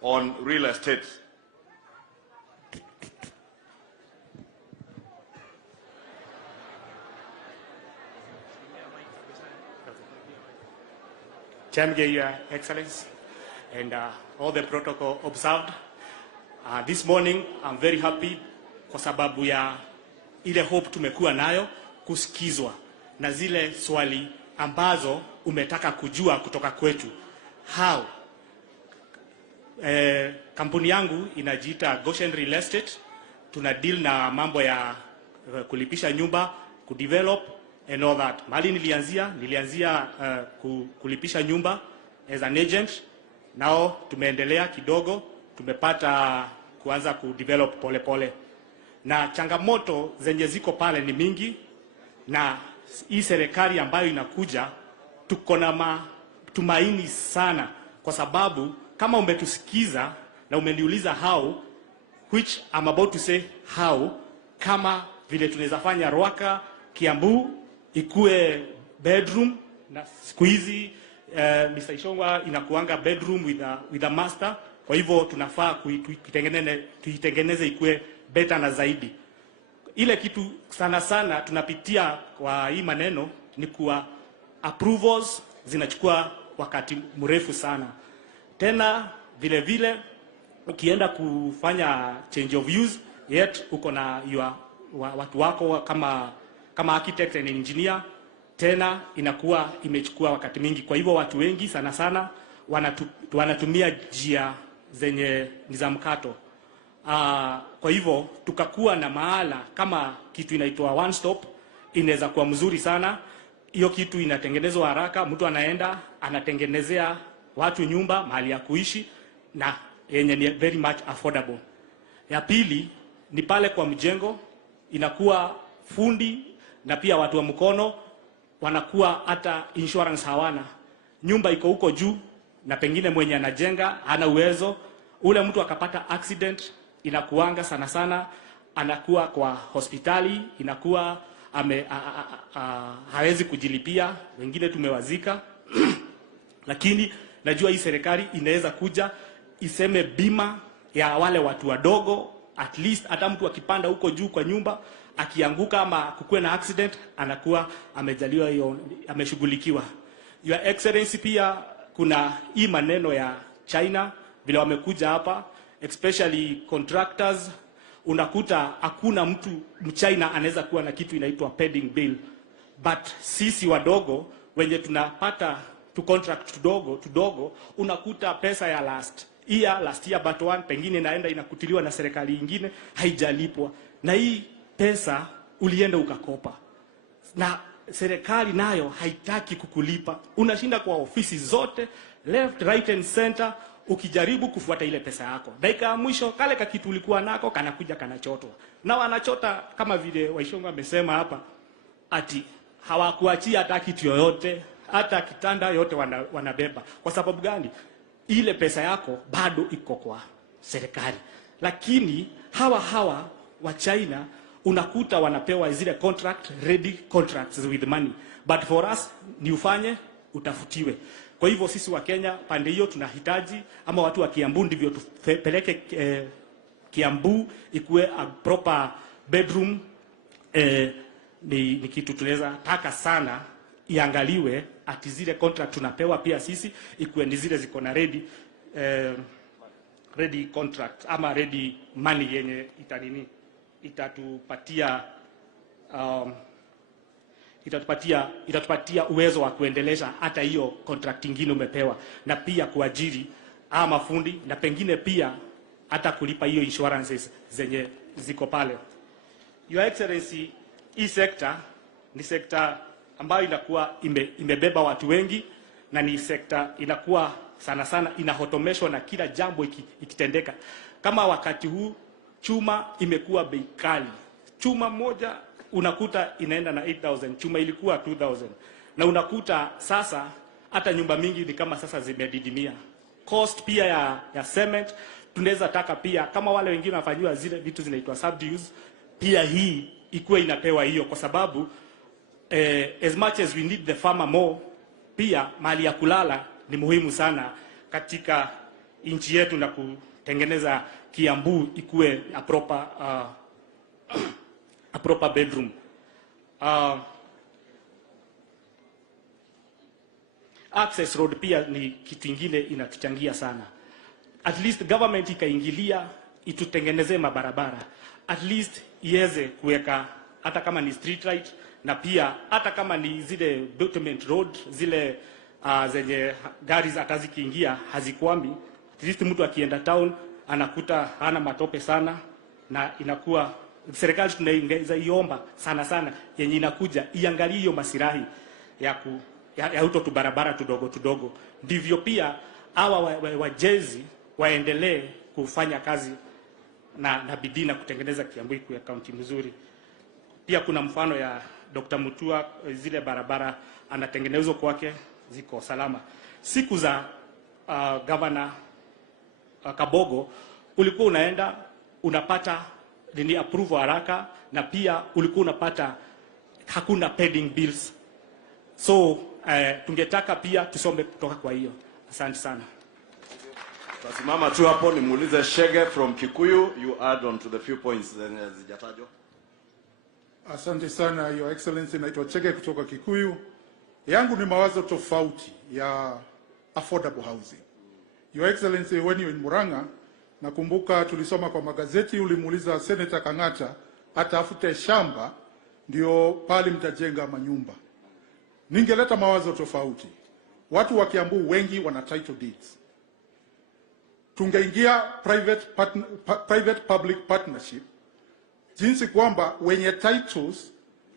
on real estate. Chairman, Your Excellency, and all the protocol observed. This morning, I'm very happy kwa sababu ya ile hope tumekuwa nayo kusikizwa na zile swali ambazo umetaka kujua kutoka kwetu. How? Kampuni yangu inajiita Goshen Real Estate. Tuna deal na mambo ya kulipisha nyumba, kudevelop and all that. Mali nilianzia kulipisha nyumba as an agent. Nao tumeendelea kidogo, tumepata kuanza kudevelop pole pole. Na changamoto zenye ziko pale ni mingi, na hii serikali ambayo inakuja tuko na matumaini sana, kwa sababu kama umetusikiza na umeniuliza how, which I'm about to say how, kama vile tunaweza fanya Rwaka, Kiambu ikue bedroom, na siku hizi Mr. Ishongwa inakuanga bedroom with a master. Kwa hivyo tunafaa tuitengeneze ikue better na zaidi. Ile kitu sana sana tunapitia kwa hii maneno ni kuwa approvals zinachukua wakati mrefu sana. Tena vile vile ukienda kufanya change of use, yet uko na watu wako kama architect and engineer, tena inakuwa imechukua wakati mingi. Kwa hivyo watu wengi sana sana wanatumia njia zenye ni za mkato. Kwa hivyo tukakuwa na mahala kama kitu inaitwa one stop, inaweza kuwa mzuri sana. Hiyo kitu inatengenezwa haraka, mtu anaenda anatengenezea watu nyumba, mahali ya kuishi, na yenye ni very much affordable. Ya pili ni pale kwa mjengo, inakuwa fundi na pia watu wa mkono wanakuwa hata insurance hawana. Nyumba iko huko juu na pengine mwenye anajenga hana uwezo, ule mtu akapata accident, inakuanga sana sana anakuwa kwa hospitali, inakuwa hawezi kujilipia, wengine tumewazika. Lakini najua hii serikali inaweza kuja iseme bima ya wale watu wadogo, at least hata mtu akipanda huko juu kwa nyumba akianguka ama kukue na accident, anakuwa amejaliwa hiyo, ameshughulikiwa. Your Excellency, pia kuna hii maneno ya China vile wamekuja hapa, especially contractors. Unakuta hakuna mtu mchina anaweza kuwa na kitu inaitwa pending bill, but sisi wadogo wenye tunapata tu contract tudogo, unakuta pesa ya last year but one pengine naenda inakutiliwa na serikali nyingine, haijalipwa, na hii pesa ulienda ukakopa na serikali nayo haitaki kukulipa. Unashinda kwa ofisi zote left, right and center ukijaribu kufuata ile pesa yako. Dakika ya mwisho kale ka kitu ulikuwa nako kanakuja kanachotwa. Na wanachota kama vile Waishonga amesema hapa, ati hawakuachia hata kitu yoyote, hata kitanda yote wanabeba. Kwa sababu gani? Ile pesa yako bado iko kwa serikali. Lakini hawa wa China unakuta wanapewa zile ready contracts with money. But for us ni ufanye utafutiwe. Kwa hivyo sisi wa Kenya pande hiyo tunahitaji, ama watu wa Kiambu ndivyo tupeleke Kiambu ikuwe a proper bedroom. Ni kitu tunaweza taka sana iangaliwe, ati zile contract tunapewa pia sisi ikuwe ni zile ziko na ready contract ama ready money yenye itatupatia uwezo wa kuendeleza hata hiyo contract nyingine umepewa, na pia kuajiri ama fundi, na pengine pia hata kulipa hiyo insurances zenye ziko pale. Your Excellency, hii sekta ni sekta ambayo inakuwa imebeba watu wengi, na ni sekta inakuwa sana sana inahotomeshwa na kila jambo ikitendeka. Kama wakati huu chuma imekuwa bei kali. Chuma moja unakuta inaenda na 8,000, chuma ilikuwa 2,000. Na unakuta sasa hata nyumba mingi ni kama sasa zimedidimia. Cost pia ya cement tunaweza taka pia kama wale wengine wanafanywa zile vitu zinaitwa subdues, pia hii ikuwe inapewa hiyo, kwa sababu as much as we need the farmer more, pia mahali ya kulala ni muhimu sana katika nchi yetu, na kutengeneza Kiambu ikuwe a proper bedroom. Access road pia ni kitu kingine inatuchangia sana. At least government ikaingilia itutengenezee mabarabara, at least iweze kuweka hata kama ni street light, na pia hata kama ni zile bitumen road zile zenye gari hata zikiingia hazikwambi, at least mtu akienda town anakuta hana matope sana. Na inakuwa serikali tunaiongeza iomba sana sana yenye inakuja iangalie hiyo masirahi ya Ruto tu barabara tudogo. Ndivyo pia hawa wajenzi waendelee kufanya kazi na bidii na kutengeneza Kiambu ya kaunti mzuri. Pia kuna mfano ya Dr. Mutua, zile barabara anatengenezwa kwake ziko salama. Siku za Governor Kabogo ulikuwa unaenda unapata nini approve haraka, na pia ulikuwa unapata hakuna pending bills. So tungetaka pia tusome kutoka kwa hiyo. Asante sana. Tasimama tu hapo nimuulize Shege from Kikuyu, you add on to the few points zijatajwa. Asante sana Your Excellency, naitwa Chege kutoka Kikuyu. Yangu ni mawazo tofauti ya affordable housing. Your Excellency, when you in Murang'a, nakumbuka tulisoma kwa magazeti ulimuuliza Senator Kang'ata atafute shamba ndio pale mtajenga manyumba. Ningeleta mawazo tofauti. Watu wa Kiambu wengi wana title deeds. Tungeingia private public partnership, jinsi kwamba wenye titles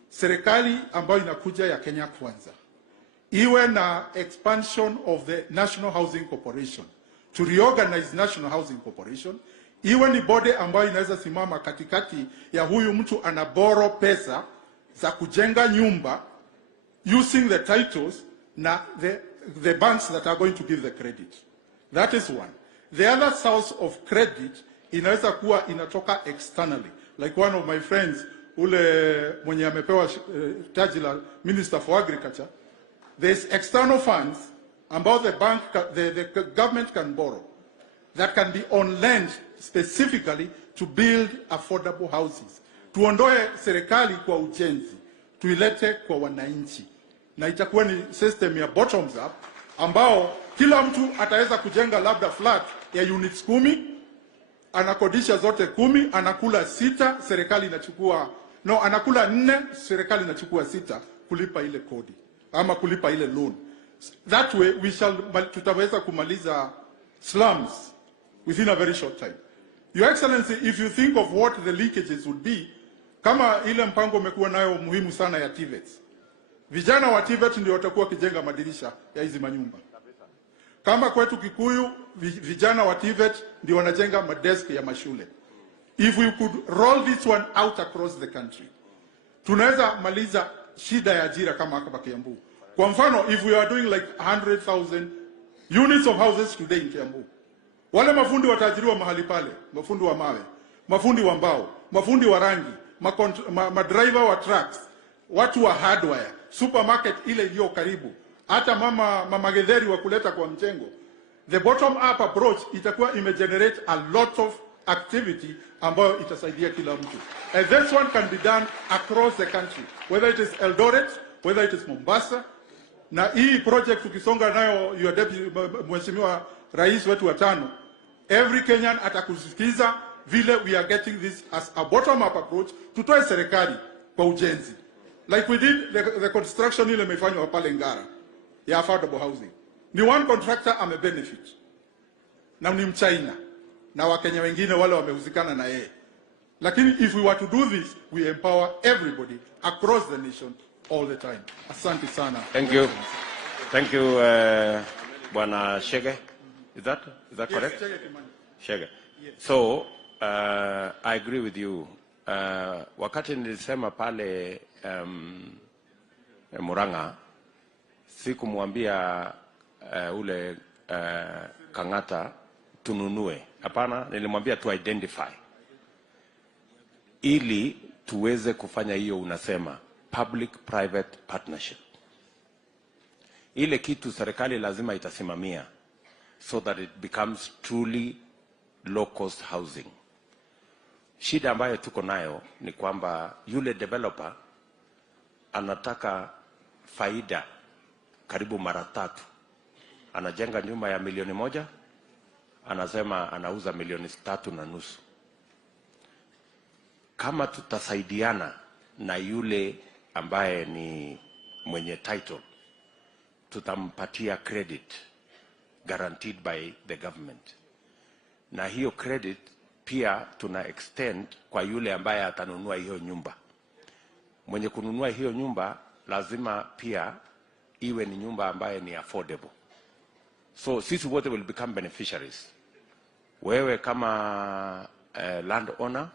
serikali ambayo inakuja ya Kenya Kwanza iwe na expansion of the National Housing Corporation, to reorganize National Housing Corporation, iwe ni body ambayo inaweza simama katikati ya huyu mtu anaboro pesa za kujenga nyumba using the titles na the banks that are going to give the credit. That is one. The other source of credit inaweza kuwa inatoka externally. Like one of my friends, ule mwenye amepewa taji la Minister for Agriculture, there's external funds about the government can borrow that can be on land specifically to build affordable houses. Tuondoe serikali kwa ujenzi, tuilete kwa wananchi. Na itakuwa ni system ya bottoms up ambao kila mtu ataweza kujenga labda flat ya units 10, anakodisha zote 10, anakula 6, serikali inachukua anakula 4, serikali inachukua 6 kulipa ile kodi ama kulipa ile loan. That way tutaweza kumaliza slums within a very short time. Your Excellency, if you think of what the leakages would be, kama ile mpango umekuwa nayo muhimu sana ya TVETs. Vijana wa TVET ndio watakuwa kijenga madirisha ya hizi manyumba. Kama kwetu Kikuyu, vijana wa TVET ndio wanajenga madesk ya mashule. If we could roll this one out across the country, tunaweza maliza shida ya ajira kama hapa Kiambu. Kwa mfano, if we are doing like 100,000 units of houses today in Kiambu, wale mafundi wataajiriwa mahali pale, mafundi wa mawe, mafundi wa mbao, mafundi wa rangi, madriver wa trucks, watu wa hardware, supermarket ile iliyo karibu, hata mama Getheri wa kuleta kwa mjengo. The bottom up approach itakuwa imegenerate a lot of activity ambayo itasaidia kila mtu. And this one can be done across the country, whether it is Eldoret, whether it is Mombasa. Na hii project ukisonga nayo your deputy Mheshimiwa Rais wetu wa 5, every Kenyan atakusikiza vile we are getting this as a bottom up approach, tutoe serikali kwa ujenzi. Like we did the construction ile imefanywa pale Ngara ya affordable housing. Ni one contractor ame benefit. Na ni Mchina na Wakenya wengine wale wamehusikana na yeye. Lakini if we were to do this, we empower everybody across the nation all the time. Asante sana. Thank you. Thank you, Bwana Shege. Is that correct? Yes, Shege. Yes. So, I agree with you. Wakati nilisema pale Murang'a, sikumwambia ule Kang'ata tununue. Hapana, nilimwambia tu identify. Ili tuweze kufanya hiyo unasema public private partnership. Ile kitu serikali lazima itasimamia so that it becomes truly low cost housing. Shida ambayo tuko nayo ni kwamba yule developer anataka faida karibu mara 3. Anajenga nyumba ya milioni 1, anasema anauza milioni 3.5. Kama tutasaidiana na yule ambaye ni mwenye title, tutampatia credit guaranteed by the government. Na hiyo credit pia tuna extend kwa yule ambaye atanunua hiyo nyumba. Mwenye kununua hiyo nyumba lazima pia iwe ni nyumba ambaye ni affordable. So sisi wote will become beneficiaries. Wewe kama land owner,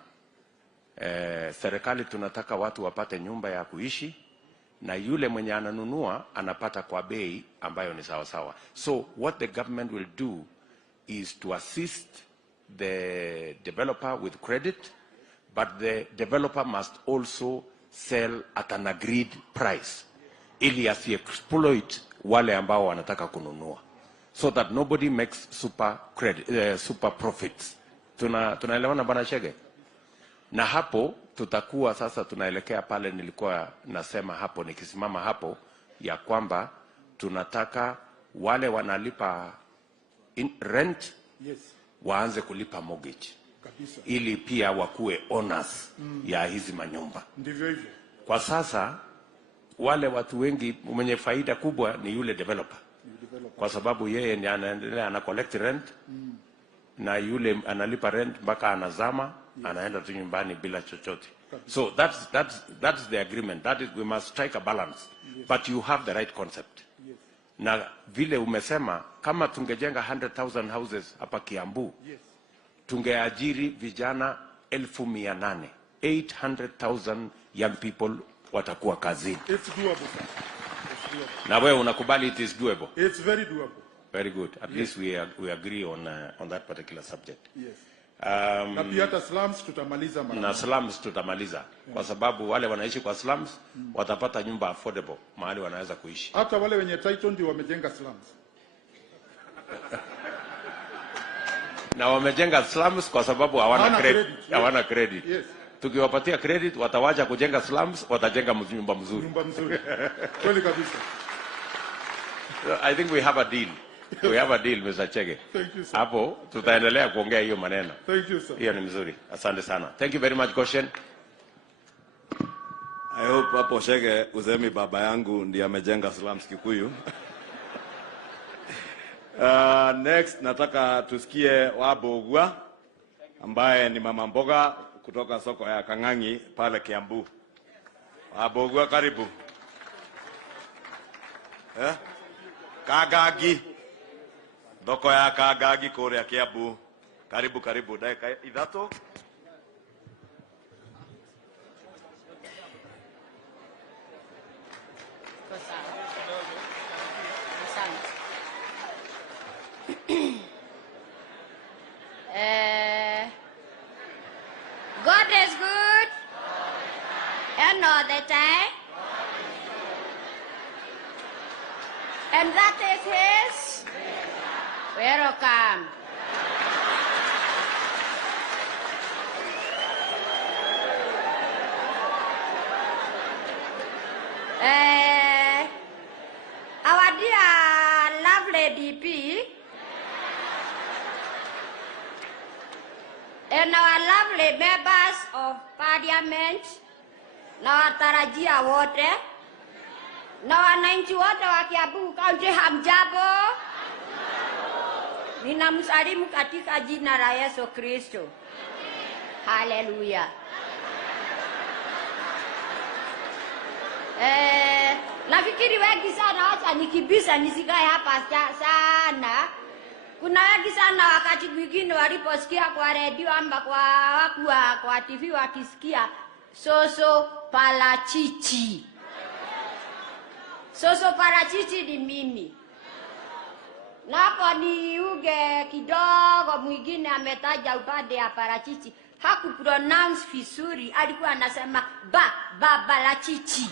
serikali tunataka watu wapate nyumba ya kuishi, na yule mwenye ananunua anapata kwa bei ambayo ni sawa sawa. So what the government will do is to assist the developer with credit, but the developer must also sell at an agreed price, ili asi-exploit wale ambao wanataka kununua, so that nobody makes super profits. Tunaelewana bwana Chege? Na hapo tutakuwa sasa tunaelekea pale nilikuwa nasema hapo nikisimama hapo, ya kwamba tunataka wale wanalipa rent, yes, waanze kulipa mortgage kabisa, ili pia wakuwe owners ya hizi manyumba. Ndivyo hivyo. Kwa sasa wale watu wengi mwenye faida kubwa ni yule developer. Kwa sababu yeye ni anaendelea ana collect rent, na yule analipa rent mpaka anazama, anaenda tu nyumbani bila chochote. So that's the agreement. That is, we must strike a balance. Yes. But you have the right concept. Yes. Na vile umesema, kama tungejenga 100,000 houses hapa Kiambu, yes, tungeajiri vijana 800,000. 800,000 young people watakuwa kazini. It's doable. It's doable. Na wewe unakubali it is doable? It's very doable. Very good. At least we agree on that particular subject. Yes. Na pia hata slums tutamaliza mara. Na slums tutamaliza. Kwa sababu wale wanaishi kwa slums watapata nyumba affordable mahali wanaweza kuishi. Hata wale wenye title ndio wamejenga slums. Na wamejenga slums kwa sababu hawana credit. Hawana credit. Yes. Tukiwapatia credit watawacha kujenga slums, watajenga nyumba mzuri. Nyumba mzuri. Kweli kabisa. I think we have a deal. We have a deal, Mr. Chege. Thank you, sir. Hapo tutaendelea kuongea hiyo maneno. Thank you, sir. Hiyo ni mzuri. Asante sana. Thank you very much, Goshen. I hope hapo Chege usemi baba yangu ndiye amejenga slums Kikuyu. Next nataka tusikie Wabogwa ambaye ni mama mboga kutoka soko ya Kang'ang'i pale Kiambu. Wabogwa, karibu. Kagagi. Doko ya Kagagi Kuria Kiambu. Karibu dakika idhato. God is good and all the time, and that is his welcome. Our dear lovely DP and our lovely members of parliament na watarajia wote na wananchi wote wa Kiambu County, hamjambo? Ninamsalimu katika jina la Yesu Kristo. Haleluya. Nafikiri wengi sana wacha nikibisa nisikae hapa sana. Kuna wengi sana wakati mwingine waliposikia kwa redio amba kwa TV wakisikia soso parachichi. Soso parachichi ni mimi. Na hapo ni uge kidogo mwingine ametaja upande ya parachichi. Haku pronounce vizuri, alikuwa anasema parachichi.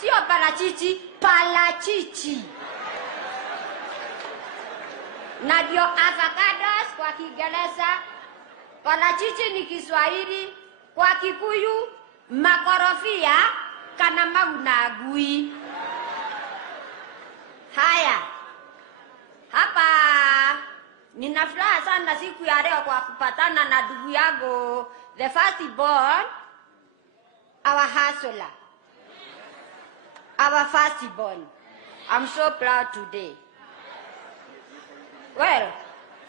Sio parachichi, parachichi. Na ndio avocados kwa Kiingereza, parachichi ni Kiswahili, kwa Kikuyu makorofia kana magunagui. Haya. Hapa nina furaha sana siku ya leo kwa kupatana na ndugu yangu the first born, our hustler. Our first born. I'm so proud today. Well,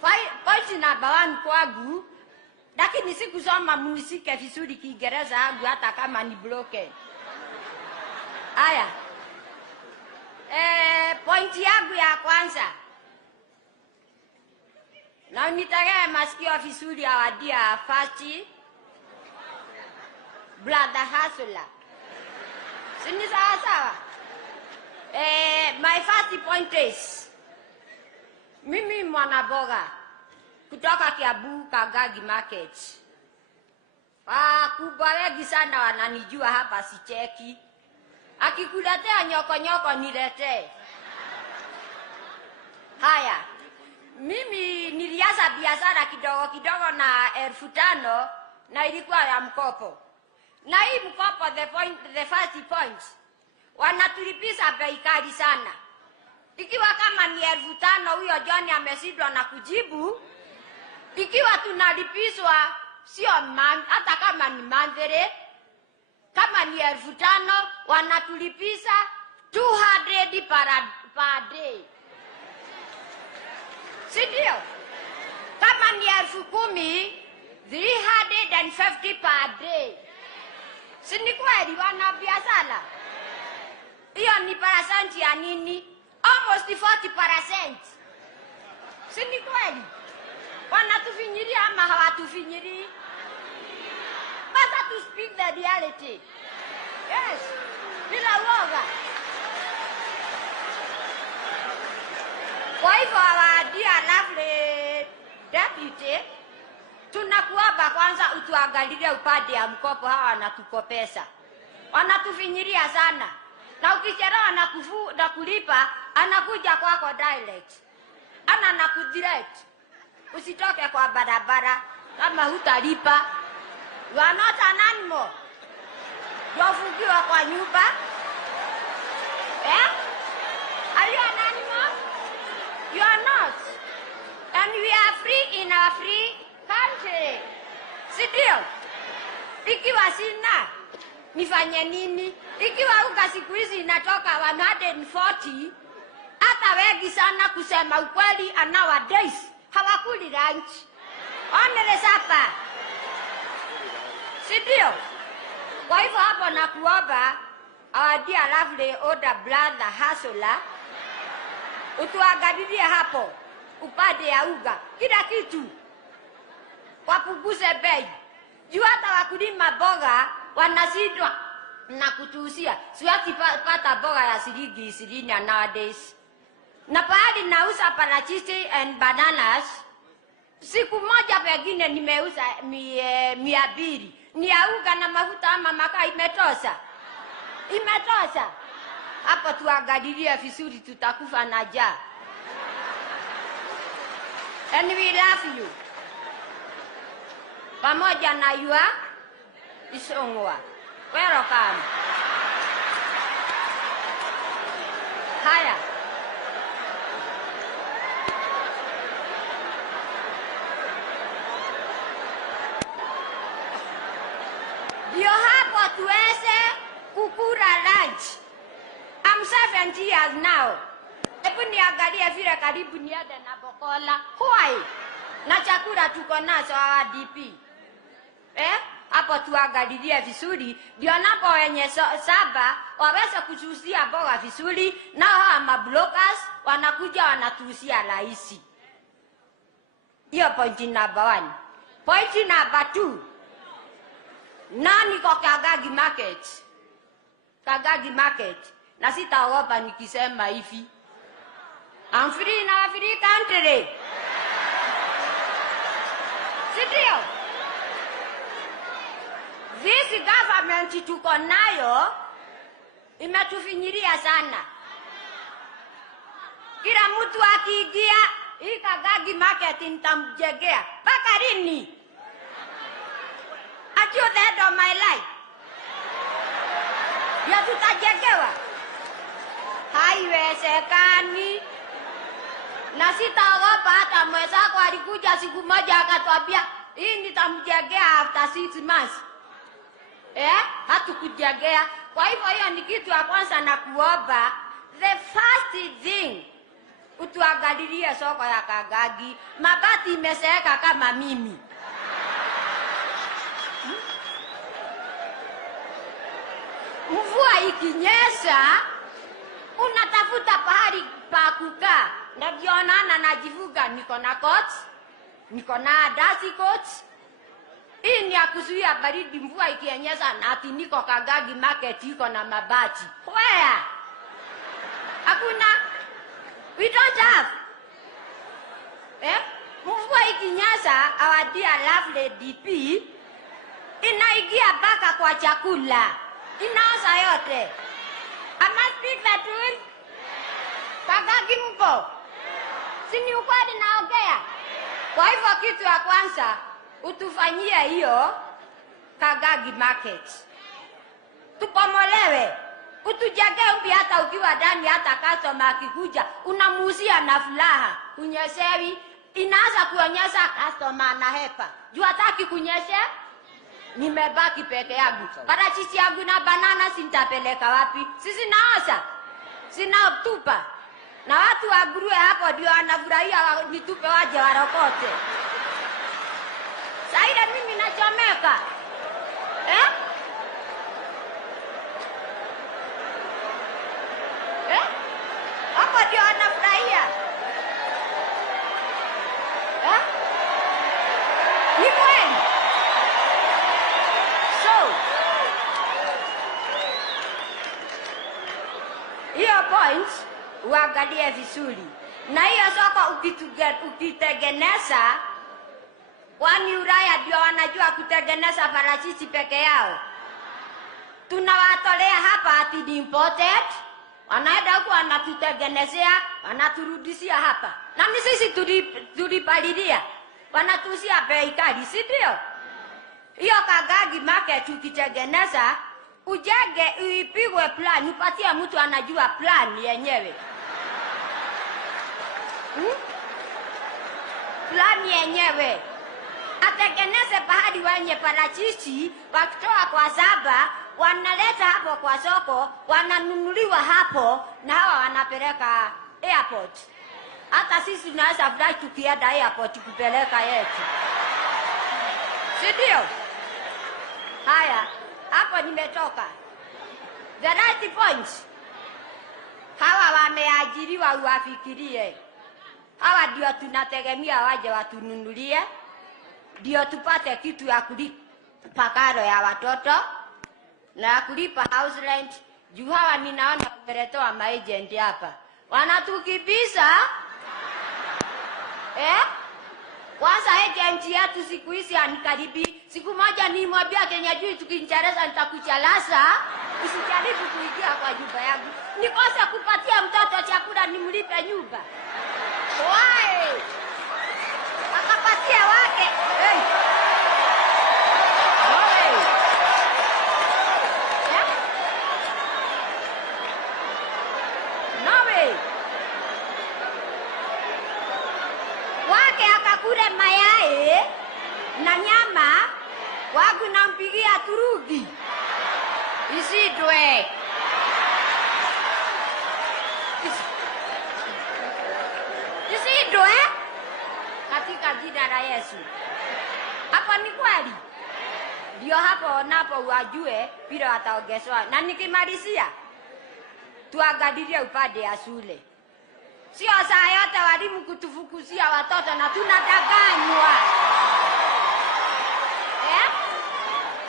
point number 1 kwangu, lakini sikusoma munisike vizuri Kiingereza yangu hata kama ni broken. Aya. Pointi yangu ya kwanza. Na nitegee masikio vizuri ya wadia fasti. Brother Hasula. Sini sawa? My first point is, mimi mwanaboga kutoka Kiambu Kagagi Market. Kubwa wengi sana wananijua hapa sicheki. Akikuletea nyoko niletee. Haya. Mimi nilianza biashara kidogo na 1500 na ilikuwa ya mkopo. Na hii mkopo the first point wanatulipisha bei kali sana. Ikiwa kama ni 1500 huyo John ameshindwa na kujibu. Ikiwa tunalipishwa sio hata kama ni mandhere, kama ni 1500 wanatulipisha 200 per day. Sindio? Kama ni 10,000 350 per day. Sini kweli wana biashara? Hiyo ni percent ya nini? Almost 40%. Sini kweli? Wanatufinyiria ama hawatufinyiri? Basta to speak the reality. Yes. Bila uoga. Kwa hivyo awadia lovely deputy, tunakuomba kwanza utuangalie upande ya mkopo hawa wanatukopesa. Wanatufinyiria sana. Na ukichelewa na kulipa, anakuja kwako direct. Ana nakudirect. Usitoke kwa barabara kama hutalipa. You are not an animal. Wafungiwa kwa nyumba. Are you an animal? You are not. And we are free in our free country. Sindio? Ikiwa sina, nifanye nini? Ikiwa unga siku hizi inatoka 140, hata wengi sana kusema ukweli nowadays hawakuli lunch. Onele sapa. Sindio? Kwa hivyo hapo nakuomba our dear lovely older brother Hasula, utuangalilie hapo upande ya uga kila kitu, wapunguze bei. Juu hata wakulima boga wanashindwa na kutuusia. Siwezi pata boga ya shilingi 20 nowadays. Na pahali nauza parachichi and bananas, siku moja pengine nimeuza 200. Ni ya uga na mafuta ama makaa imetosha? Imetosha. Hapo tuangalilie vizuri, tutakufa na njaa. And we love you. Pamoja na yua isongwa. Welcome. Haya. Ndio hapo tuweze kukura lunch. I'm 70 years now. Hebu niangalie vile karibu niende na bokola. Why? Na chakula tuko nazo wa DP. Hapo tuangalilie vizuri. Ndio napo wenye saba waweze kuchusia boga vizuri. Na hawa mablokers wanakuja wanatuusia rahisi. Hiyo point number 1. Point number 2. Nani kwa Kagagi Market? Kagagi Market. Na sitaogopa nikisema hivi. I'm free in our free country. Sindio? This government tuko nayo imetufinyiria sana. Kila mtu akiingia hii Kagagi Market nitamjengea. Mpaka lini? Until the end of my life. Ya tutajengewa. Haiwezekani. Na sitaogopa hata mwenzako alikuja siku moja akatwambia hii nitamjengea after 6 months. Hatukujengea. Kwa hivyo hiyo ni kitu ya kwanza na kuomba. The first thing, utuangalilie soko ya Kagagi. Mabati imeseeka kama mimi. Mvua ikinyesha unatafuta pahali pa kukaa. Ndio naona najivuga, niko na coat, niko na dasi coat. Hii ni ya kuzuia baridi mvua ikinyesha, na ati niko Kagagi market iko na mabati. Where? Hakuna. We don't have. Mvua ikinyesha, our dear lovely DP inaingia mpaka kwa chakula. Inaoza yote. I must speak the truth. Kagagi mpo. Sini ukweli naongea. Kwa hivyo kitu ya kwanza utufanyie hiyo Kagagi market. Tupomolewe. Utujenge upya, hata ukiwa ndani, hata customer akikuja unamuuzia na furaha. Kunyeshewi inaanza kuonyesha customer na hepa. Juu hataki kunyeshe, nimebaki peke yangu. Parachichi yangu na banana sintapeleka wapi? Sisi naosa. Sina tupa. Na watu waguruwe hapo ndio wanafurahia nitupe waje warokote. Saida mimi nachomeka. Hapo ndio wanafurahia. Ni kweli. So, hiyo point uangalie vizuri. Na hiyo soko ukitengeneza, kwani Ulaya ndio wanajua kutengeneza parachichi peke yao. Tunawatolea hapa ati ni imported. Wanaenda huko wanatutengenezea, wanaturudishia hapa. Na ni sisi tulipalilia. Wanatuuzia bei kali, si ndio? Hiyo Kagagi market ukitengeneza, ujenge uipigwe plan, upatie mtu anajua plan yenyewe. Plan yenyewe. Atengeneze pahali wenye parachichi, wakitoa kwa zaba, wanaleta hapo kwa soko, wananunuliwa hapo, na hawa wanapeleka airport. Hata sisi tunaweza fly tukienda airport kupeleka yetu. Si ndio? Haya, hapo nimetoka. The right point. Hawa wameajiriwa, uwafikirie. Hawa ndio tunategemea waje watununulie. Ndio tupate kitu ya kulipa karo ya watoto na kulipa house rent. Juu hawa ninaona kumeletoa maagent hapa. Wanatukibisa. Kwanza agent yetu siku hizi anikaribi. Siku moja nimwambia Kenya juu tukiingereza nitakuchalasa. Usijaribu kuingia kwa nyumba yangu. Nikose kupatia mtoto chakula nimlipe nyumba. Why? Akapatia wake. Wake akakule mayai na nyama, wangu nampigia turugi. Isidwe. Isidwe. Katika jina la Yesu. Hapa ni kweli. Ndio hapo napo wajue bila wataongezwa. Na nikimalizia, tuangalilie upande ya shule. Sio saa yote walimu kutufukuzia watoto na tunadanganywa.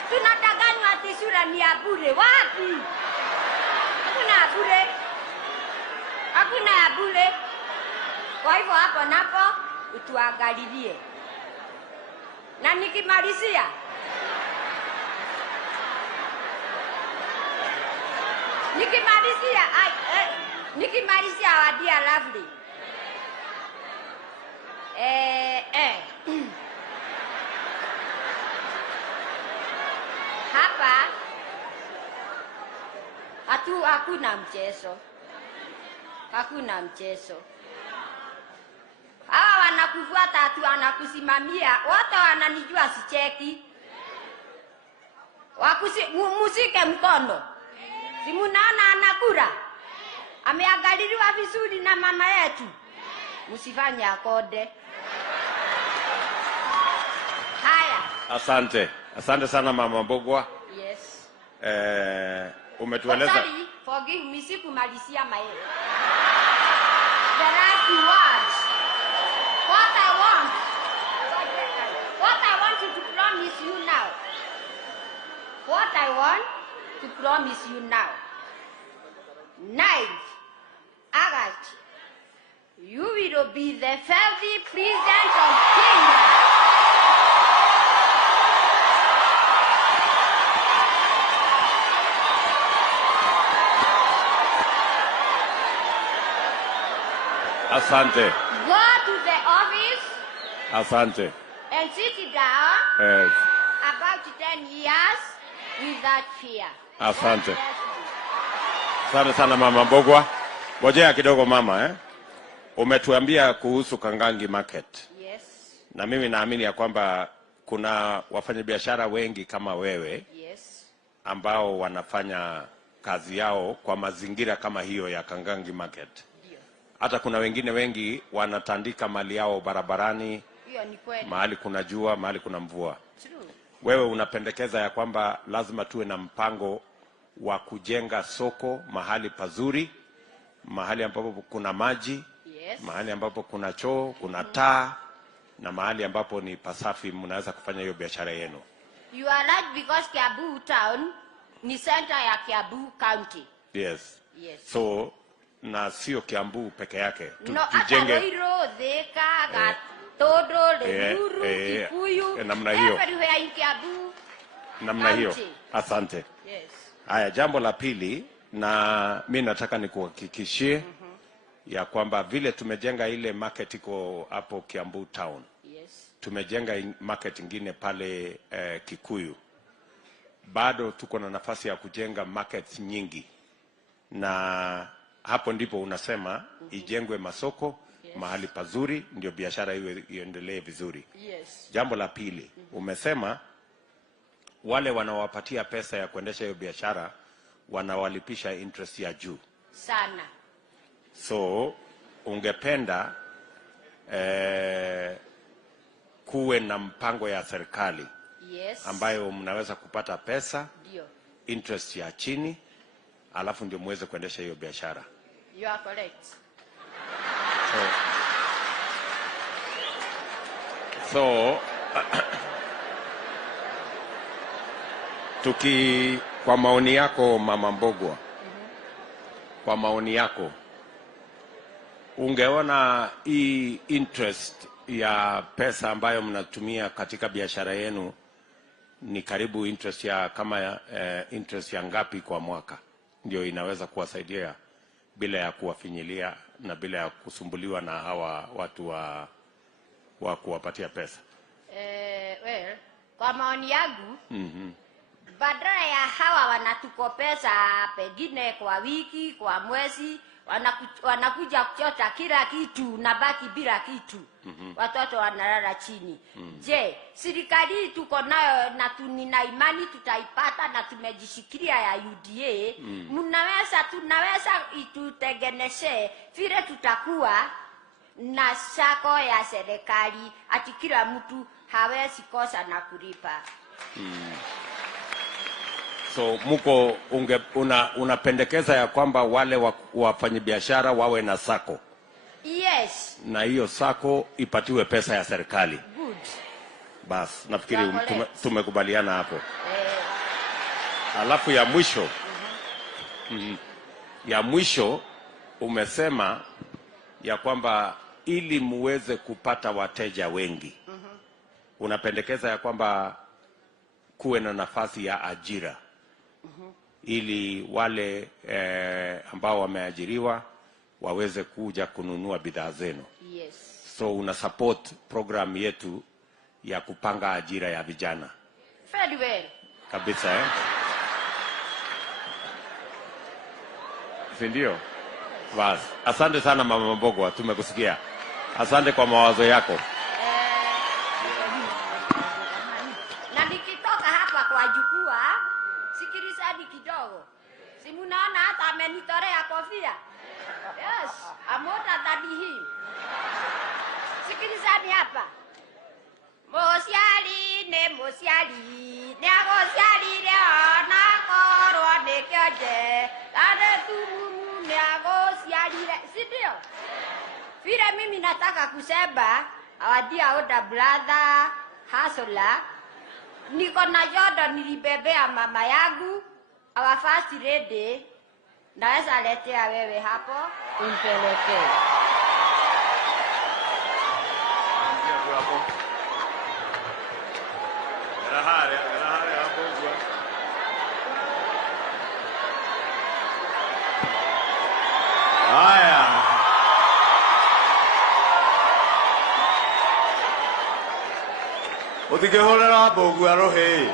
Tunadanganywa ati shule ni ya bure. Wapi? Hakuna ya bure. Hakuna ya bure. Kwa hivyo hapo napo utuangalilie. Na nikimalizia, nikimalizia our dear lovely. Hapa hakuna mchezo. Hakuna mchezo. Hawa wanakufuata atu wanakusimamia. Wote wananijua sicheki. Musike mkono. Si munaona anakura? Ameangaliliwa vizuri na mama yetu. Musifanye akode. Haya. Asante. Asante sana Mama Mbogwa. Yes. Umetueleza. Forgive me, sikumalizia my the last words. What I want you to promise you now. What I want to promise you now. 9th August, you will be the 50th president of Kenya. Asante. Go to the office. Asante. And sit down. Yes. About 10 years without fear. Asante. Asante sana Mama Mbogwa. Ngojea kidogo mama Umetuambia kuhusu Kangangi market. Yes. Na mimi naamini ya kwamba kuna wafanyabiashara wengi kama wewe. Yes. Ambao wanafanya kazi yao kwa mazingira kama hiyo ya Kangangi market. Hata kuna wengine wengi wanatandika mali yao barabarani. Hiyo ni kweli. Mahali kuna jua, mahali kuna mvua. True. Wewe unapendekeza ya kwamba lazima tuwe na mpango wa kujenga soko mahali pazuri, mahali ambapo kuna maji, yes, mahali ambapo kuna choo, kuna taa, na mahali ambapo ni pasafi mnaweza kufanya hiyo biashara yenu. You are right because Kiambu town ni center ya Kiambu county. Yes. Yes. So na sio Kiambu peke yake. Tujenge Ruto, Thika, Todo, Lemuru, Kikuyu, namna hiyo. Everywhere in Kiambu. Namna hiyo. Asante. Yes. Haya, jambo la pili, na mimi nataka nikuhakikishie ya kwamba vile tumejenga ile market iko hapo Kiambu town. Yes. Tumejenga market ingine pale Kikuyu. Bado tuko na nafasi ya kujenga markets nyingi. Na hapo ndipo unasema ijengwe masoko, yes, mahali pazuri ndio biashara iendelee vizuri. Yes. Jambo la pili, umesema wale wanawapatia pesa ya kuendesha hiyo biashara wanawalipisha interest ya juu sana. So ungependa kuwe na mpango ya serikali, yes, ambayo mnaweza kupata pesa, ndio, interest ya chini, alafu ndio muweze kuendesha hiyo biashara. You are correct. So kwa maoni yako Mama Mbogwa, kwa maoni yako, ungeona hii interest ya pesa ambayo mnatumia katika biashara yenu ni karibu interest ya kama interest ya ngapi kwa mwaka ndio inaweza kuwasaidia bila ya kuwafinyilia na bila ya kusumbuliwa na hawa watu wa kuwapatia pesa? Well, kwa maoni yangu, badala ya hawa wanatukopesa pengine kwa wiki, kwa mwezi, wanakuja kuchota kila kitu na baki bila kitu. Watoto wanalala chini. Je, serikali tuko nayo na tunina imani tutaipata na tumejishikilia ya UDA, tunaweza itutengeneshe vile tutakuwa na sako ya serikali ati kila mtu hawezi kosa na kulipa. So muko unapendekeza ya kwamba wale wafanyabiashara wawe na sako? Yes. Na hiyo sako ipatiwe pesa ya serikali. Good. Bas, nafikiri tumekubaliana hapo. Alafu ya mwisho umesema ya kwamba ili muweze kupata wateja wengi, unapendekeza ya kwamba kuwe na nafasi ya ajira, ili wale ambao wameajiriwa waweze kuja kununua bidhaa zenu. Yes. So una support program yetu ya kupanga ajira ya vijana. Very well. Kabisa Sindio? Bas, asante sana Mama Mbogwa, tumekusikia. Asante kwa mawazo yako. Na nikitoka hapa kwa jukwaa, sikilizeni kidogo. Si mnaona hata amenitorea kofia? Yes, amota than him. Sikilizeni hapa. Mosiali, ne agosiali leo na korwa nekyoje. Ane Vile mimi nataka kusema our dear older brother Hasola, niko na jodo nilibebea mama yangu, our first lady, naweza letea wewe hapo umpelekee. Haya. Utikehorera bogu arohe.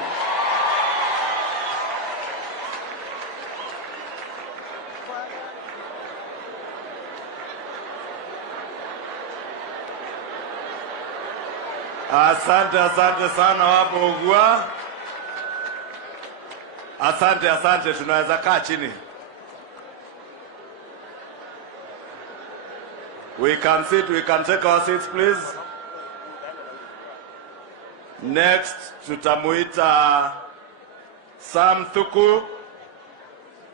Asante sana wabogua. Asante, tunaweza kaa chini. We can sit, we can take our seats, please. Next, tutamuita Sam Thuku.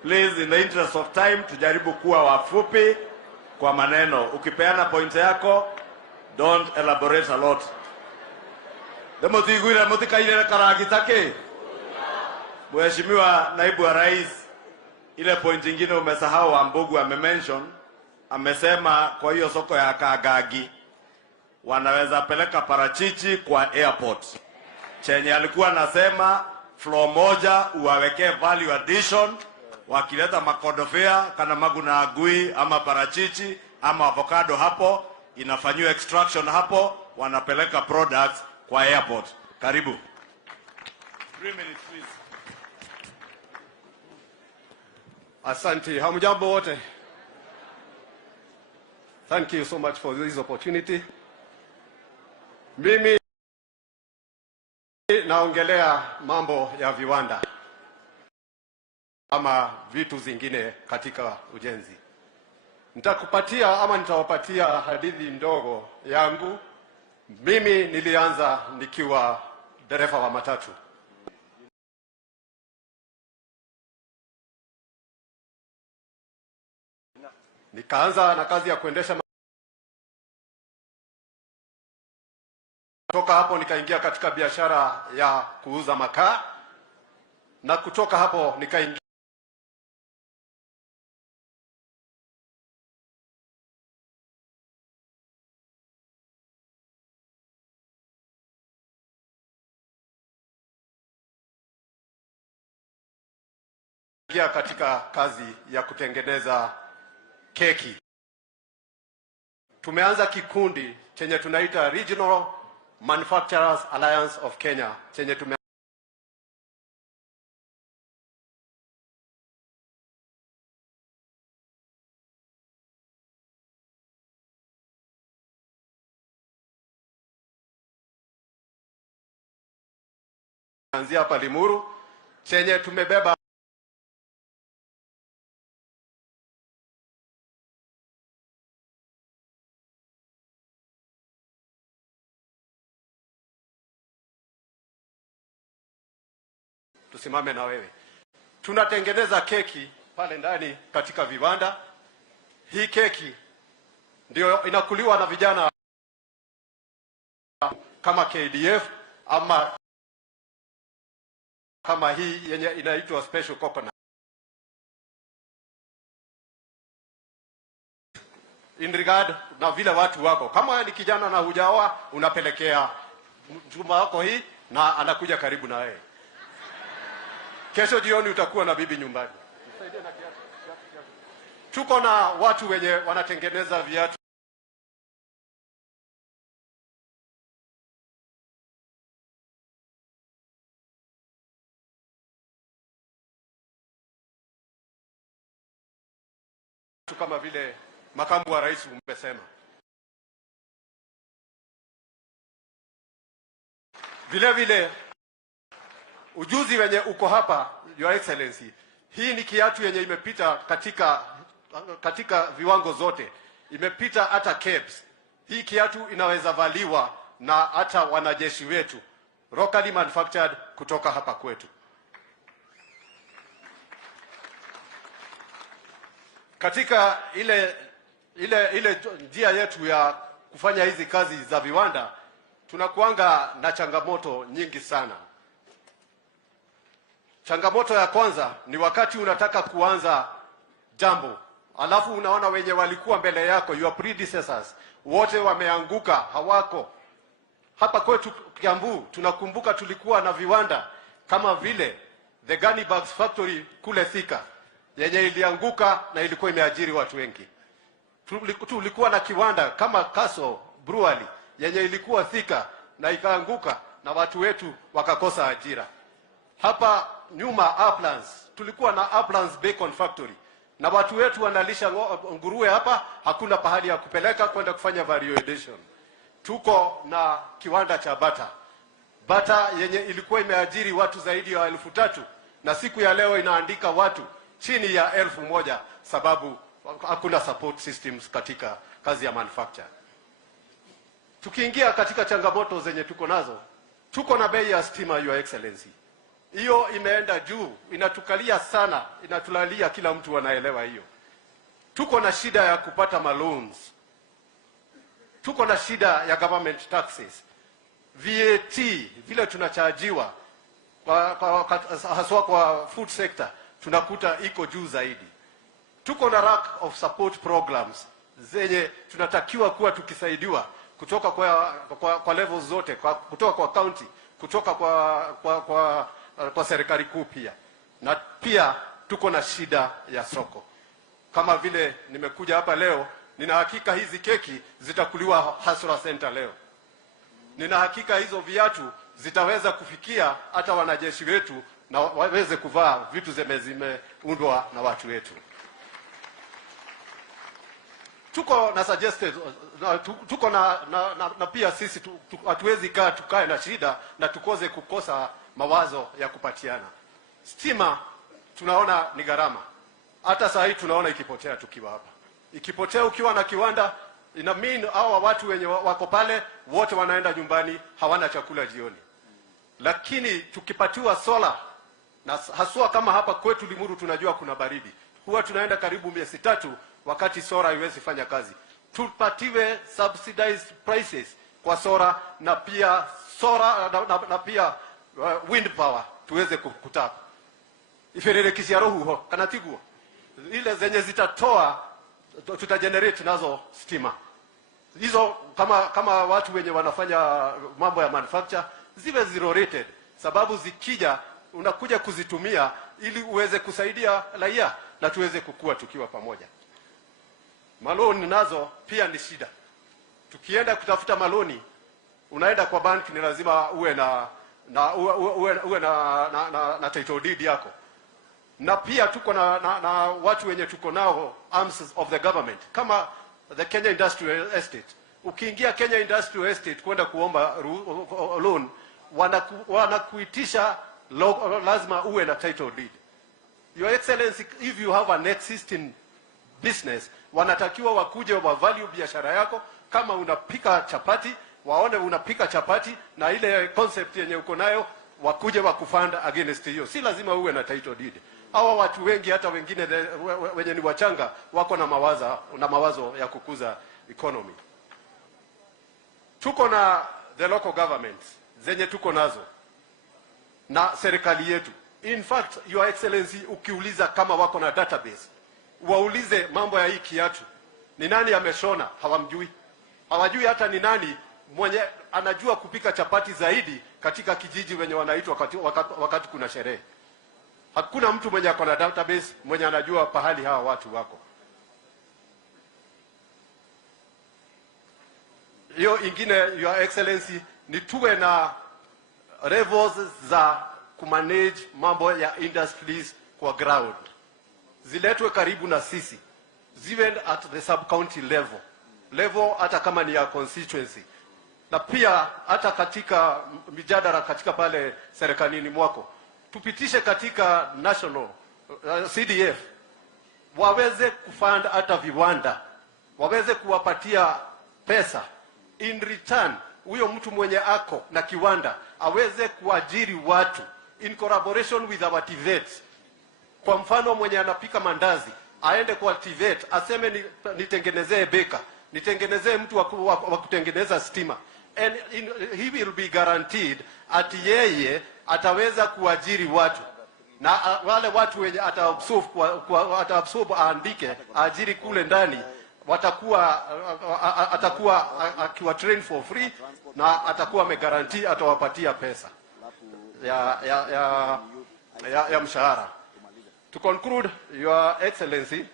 Please, in the interest of time, tujaribu kuwa wafupi kwa maneno. Ukipeana point yako, don't elaborate a lot. Demo tigwira mutikaile karagitake. Mheshimiwa Naibu wa Rais, ile point nyingine umesahau Ambogu amemention, amesema kwa hiyo soko ya Kagagi wanaweza peleka parachichi kwa airport. Chenye alikuwa anasema floor moja uwawekee value addition, wakileta makodofea kana maguna agui ama parachichi ama avocado hapo, inafanywa extraction hapo, wanapeleka products kwa airport. Karibu. 3 minutes please. Asante, hamjambo wote. Thank you so much for this opportunity. Mimi naongelea mambo ya viwanda ama vitu zingine katika ujenzi. Nitawapatia hadithi ndogo yangu. Mimi nilianza nikiwa dereva wa matatu. Nikaanza na kazi ya kuendesha. Kutoka hapo nikaingia katika biashara ya kuuza makaa, na kutoka hapo nikaingia katika kazi ya kutengeneza keki. Tumeanza kikundi chenye tunaita Regional Manufacturers Alliance of Kenya, chenye tumeanzia hapa Limuru, chenye tumebeba tusimame na wewe. Tunatengeneza keki pale ndani katika viwanda. Hii keki ndio inakuliwa na vijana kama KDF ama kama hii yenye inaitwa special coconut. In regard na vile watu wako, kama ni kijana na hujaoa, unapelekea mchumba wako hii na anakuja karibu na wewe. Kesho jioni utakuwa na bibi nyumbani. Tuko na watu wenye wanatengeneza viatu kama vile makamu wa rais umesema. Vile vile ujuzi wenye uko hapa, Your Excellency, hii ni kiatu yenye imepita katika viwango zote. Imepita hata caps. Hii kiatu inaweza valiwa na hata wanajeshi wetu, locally manufactured kutoka hapa kwetu. Katika ile ile njia yetu ya kufanya hizi kazi za viwanda, tunakuanga na changamoto nyingi sana. Changamoto ya kwanza ni wakati unataka kuanza jambo, alafu unaona wenye walikuwa mbele yako, your predecessors, wote wameanguka, hawako. Hapa kwetu Kiambu tunakumbuka tulikuwa na viwanda kama vile the Gunny Bags Factory kule Thika, yenye ilianguka na ilikuwa imeajiri watu wengi. Tulikuwa na kiwanda kama Kaso Brewery yenye ilikuwa Thika na ikaanguka na watu wetu wakakosa ajira. Hapa nyuma Uplands tulikuwa na Uplands Bacon Factory na watu wetu wanalisha nguruwe hapa, hakuna pahali ya kupeleka kwenda kufanya value. Tuko na kiwanda cha bata yenye ilikuwa imeajiri watu zaidi ya 3,000 na siku ya leo inaandika watu chini ya 1,000 sababu hakuna support systems katika kazi ya manufacture. Tukiingia katika changamoto zenye tuko nazo, tuko na bei ya stima, Your Excellency. Hiyo imeenda juu, inatukalia sana, inatulalia, kila mtu anaelewa hiyo. Tuko na shida ya kupata loans. Tuko na shida ya government taxes. VAT vile tunachajiwa haswa kwa food sector tunakuta iko juu zaidi. Tuko na lack of support programs zenye tunatakiwa kuwa tukisaidiwa kutoka kwa levels zote, kutoka kwa county, kutoka kwa serikali kuu pia. Na pia tuko na shida ya soko. Kama vile nimekuja hapa leo, nina hakika hizi keki zitakuliwa Hasra Center leo. Nina hakika hizo viatu zitaweza kufikia hata wanajeshi wetu na waweze kuvaa vitu zimeundwa na watu wetu. Tuko na suggested, tuko na pia sisi hatuwezi tukae na shida na tukoze kukosa mawazo ya kupatiana. Stima tunaona ni gharama. Hata saa hii tunaona ikipotea tukiwa hapa. Ikipotea ukiwa na kiwanda, ina mean hawa watu wenye wako pale wote wanaenda nyumbani, hawana chakula jioni. Lakini tukipatiwa sola, na haswa kama hapa kwetu Limuru tunajua kuna baridi, huwa tunaenda karibu miezi 3 wakati sola haiwezi fanya kazi. Tupatiwe subsidized prices kwa sola na pia sola na pia wind power tuweze kukutapa. Ifererekishia roho kanatiguo ile zenye zitatoa tutagenerate nazo stima. Hizo kama watu wenye wanafanya mambo ya manufacture ziwe zero rated, sababu zikija unakuja kuzitumia ili uweze kusaidia raia na tuweze kukua tukiwa pamoja. Maloni nazo pia ni shida. Tukienda kutafuta maloni, unaenda kwa bank, ni lazima uwe na title deed yako. Na pia tuko na watu wenye tuko nao arms of the government kama the Kenya Industrial Estate. Ukiingia Kenya Industrial Estate kwenda kuomba loan, wanakuitisha lazima uwe na title deed. Your Excellency, if you have an existing business, wanatakiwa wakuje wa value biashara yako. Kama unapika chapati, waone unapika chapati na ile concept yenye uko nayo, wakuje wakufund against hiyo. Si lazima uwe na title deed. Hawa watu wengi, hata wengine wenye ni wachanga, wako na mawazo ya kukuza economy. Tuko na the local governments zenye tuko nazo na serikali yetu. In fact, Your Excellency, ukiuliza kama wako na database, waulize mambo ya hii kiatu, ni nani ameshona, hawamjui. Hawajui hata ni nani mwenye anajua kupika chapati zaidi katika kijiji wenye wanaitwa wakati kuna sherehe. Hakuna mtu mwenye akona database mwenye anajua pahali hawa watu wako. Hiyo ingine, Your Excellency, ni tuwe na levels za kumanage mambo ya industries kwa ground. Ziletwe karibu na sisi. Ziwe at the sub-county level hata kama ni ya constituency. Na pia hata katika mijadala katika pale serikalini mwako, tupitishe katika national CDF, waweze kufund hata viwanda, waweze kuwapatia pesa. In return, huyo mtu mwenye ako na kiwanda aweze kuajiri watu in collaboration with our TVETs. Kwa mfano, mwenye anapika mandazi aende kwa TVET aseme nitengenezee beka, nitengenezee mtu wa kutengeneza stima, and he will be guaranteed ati yeye ataweza kuajiri watu, na wale watu wenye ataabsorb aandike ajiri kule ndani atakuwa akiwa train for free, na atakuwa amegarantii atawapatia pesa ya mshahara. To conclude, Your Excellency,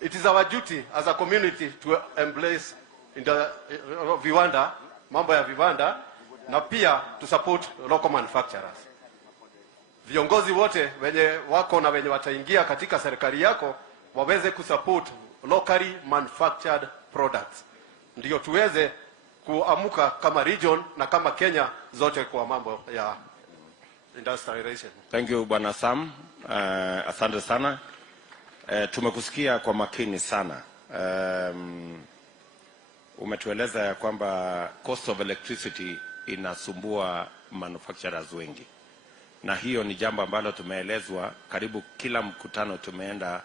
it is our duty as a community to embrace viwanda, mambo ya viwanda, na pia to support local manufacturers. Viongozi wote wenye wako na wenye wataingia katika serikali yako waweze kusupport locally manufactured products, ndio tuweze kuamuka kama region na kama Kenya zote kwa mambo ya industrialization. Thank you Bwana Sam. Asante sana. Tumekusikia kwa makini sana. Umetueleza ya kwamba cost of electricity inasumbua manufacturers wengi, na hiyo ni jambo ambalo tumeelezwa karibu kila mkutano tumeenda.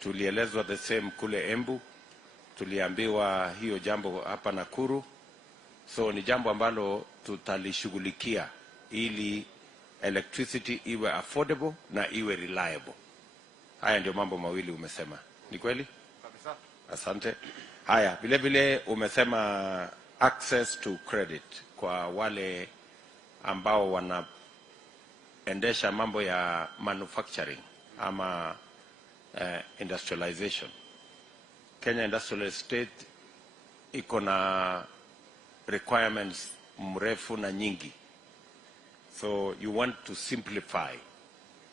Tulielezwa the same kule Embu, tuliambiwa hiyo jambo hapa Nakuru. So ni jambo ambalo tutalishughulikia ili electricity iwe affordable na iwe reliable. Haya ndio mambo mawili umesema. Ni kweli? Kabisa. Asante. Haya, vile vile umesema access to credit kwa wale ambao wanaendesha mambo ya manufacturing ama industrialization. Kenya Industrial Estate iko na requirements mrefu na nyingi. So you want to simplify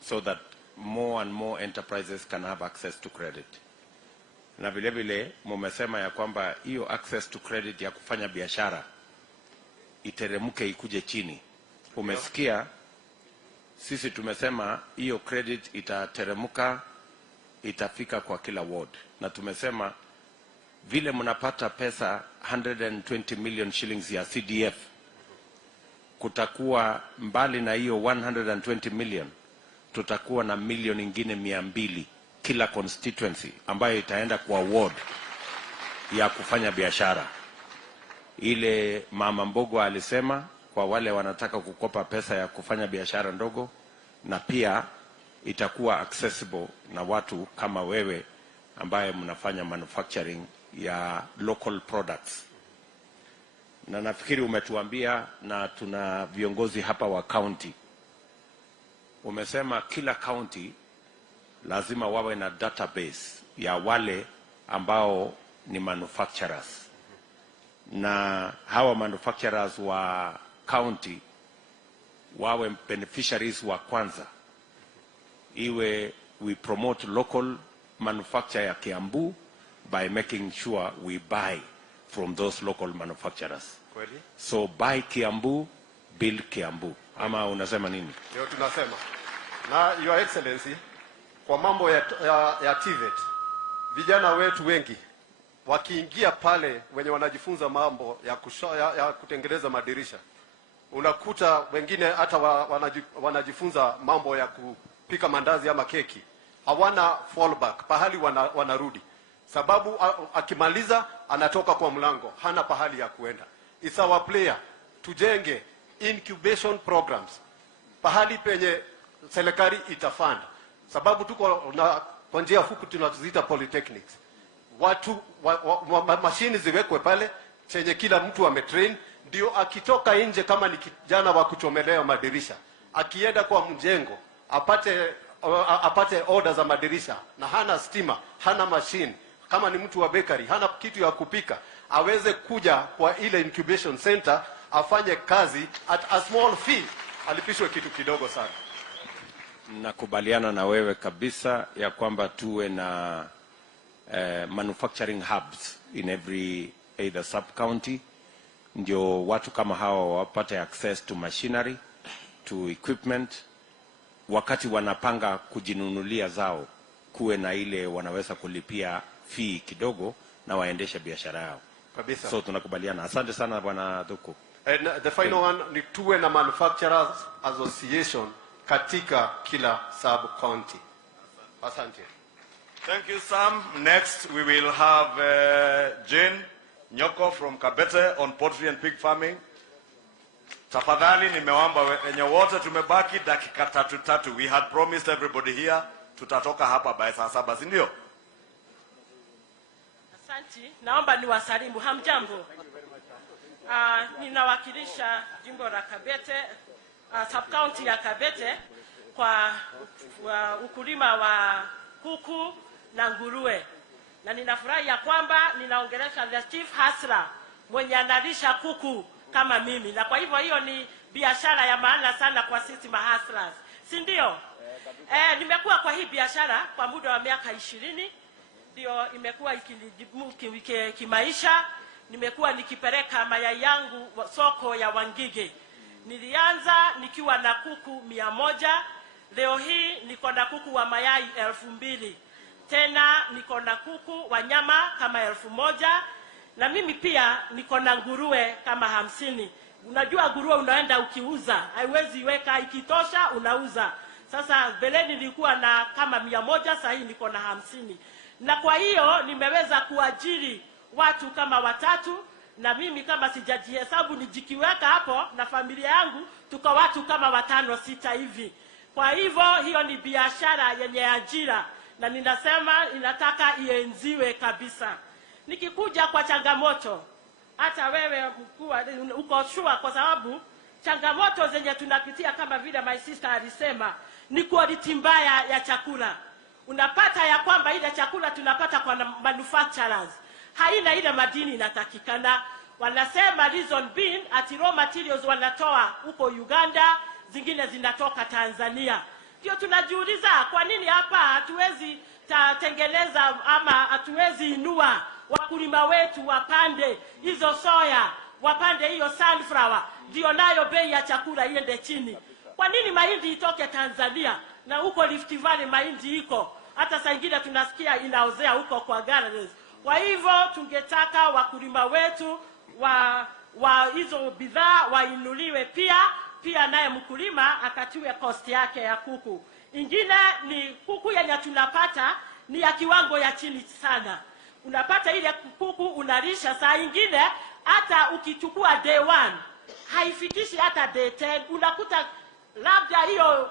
so that more and more enterprises can have access to credit. Na vile vile mumesema ya kwamba hiyo access to credit ya kufanya biashara iteremuke ikuje chini. Umesikia sisi tumesema hiyo credit itateremuka itafika kwa kila ward, na tumesema vile mnapata pesa 120 million shillings ya CDF, kutakuwa mbali na hiyo 120 million tutakuwa na milioni ingine 200 kila constituency ambayo itaenda kwa ward ya kufanya biashara. Ile Mama Mbogo alisema kwa wale wanataka kukopa pesa ya kufanya biashara ndogo, na pia itakuwa accessible na watu kama wewe ambaye mnafanya manufacturing ya local products. Na nafikiri umetuambia, na tuna viongozi hapa wa county, umesema kila county lazima wawe na database ya wale ambao ni manufacturers, na hawa manufacturers wa county wawe beneficiaries wa kwanza. Iwe we promote local manufacture ya Kiambu by making sure we buy from those local manufacturers. Kweli? So buy Kiambu, build Kiambu. Ama unasema nini? Ndio tunasema. Na Your Excellency, kwa mambo ya TVET, vijana wetu wengi wakiingia pale wenye wanajifunza mambo ya kutengeneza madirisha, unakuta wengine hata wanajifunza mambo ya kupika mandazi ama keki, hawana fallback pahali wanarudi, sababu akimaliza anatoka kwa mlango, hana pahali ya kuenda. It's our player tujenge incubation programs pahali penye serikali itafund, sababu tuko na kwa njia fupi tunaziita polytechnics. Watu mashini ziwekwe pale chenye kila mtu ametrain, ndio akitoka nje kama ni kijana wa kuchomelea madirisha, akienda kwa mjengo apate order za madirisha, na hana stima, hana machine, kama ni mtu wa bakery hana kitu ya kupika, aweze kuja kwa ile incubation center afanye kazi at a small fee, alipishwe kitu kidogo sana. Nakubaliana na wewe kabisa ya kwamba tuwe na manufacturing hubs in every either sub county, ndio watu kama hawa wapate access to machinery, to equipment. Wakati wanapanga kujinunulia zao, kuwe na ile wanaweza kulipia fee kidogo na waendeshe biashara yao kabisa. So tunakubaliana. Asante sana Bwana Dhuku. And the final one ni tuwe na manufacturers association katika kila sub county. Asante. Thank you, Sam. Next, we will have Jane Nyoko from Kabete on poultry and pig farming. Tafadhali nimewamba wenye wote tumebaki dakika tatu. We had promised everybody here tutatoka hapa by saa 7, si ndio? Asante. Naomba niwasalimu. Hamjambo. Ninawakilisha jimbo la Kabete, sub-county ya Kabete kwa ukulima wa kuku na nguruwe. Na ninafurahi ya kwamba ninaongelesha the chief hustler mwenye analisha kuku kama mimi. Na kwa hivyo hiyo ni biashara ya maana sana kwa sisi mahustlers. Si ndio? Nimekuwa kwa hii biashara kwa muda wa miaka 20. Ndio imekuwa ikinijibu kimaisha. Nimekuwa nikipeleka mayai yangu soko ya Wangige. Nilianza nikiwa na kuku 100. Leo hii niko na kuku wa mayai 2000. Tena niko na kuku wa nyama kama 1000. Na mimi pia niko na nguruwe kama 50. Unajua nguruwe unaenda ukiuza, haiwezi iweka ikitosha unauza. Sasa beleni nilikuwa na kama 100, sasa hii niko na 50. Na kwa hiyo nimeweza kuajiri watu kama 3, na mimi kama sijajihesabu nijikiweka hapo na familia yangu tuko watu kama 5 6 hivi. Kwa hivyo hiyo ni biashara yenye ajira na ninasema inataka ienziwe kabisa. Nikikuja kwa changamoto, hata wewe mkuu uko sure kwa sababu changamoto zenye tunapitia kama vile my sister alisema ni quality mbaya ya chakula. Unapata ya kwamba ile chakula tunapata kwa manufacturers haina ile madini inatakikana. Wanasema reason being ati raw materials wanatoa huko Uganda, zingine zinatoka Tanzania. Ndio tunajiuliza kwa nini hapa hatuwezi tengeneza ama hatuwezi inua wakulima wetu wapande hizo soya, wapande hiyo sunflower, ndio nayo bei ya chakula iende chini. Kwa nini mahindi itoke Tanzania na huko Rift Valley mahindi iko? Hata saa nyingine tunasikia inaozea huko kwa gardens. Kwa hivyo tungetaka wakulima wetu wa hizo bidhaa wainuliwe pia naye mkulima akatiwe cost yake ya kuku. Ingine ni kuku yenye tunapata ni ya kiwango ya chini sana. Unapata ile kuku unalisha saa nyingine hata ukichukua day 1 haifikishi hata day 10, unakuta labda hiyo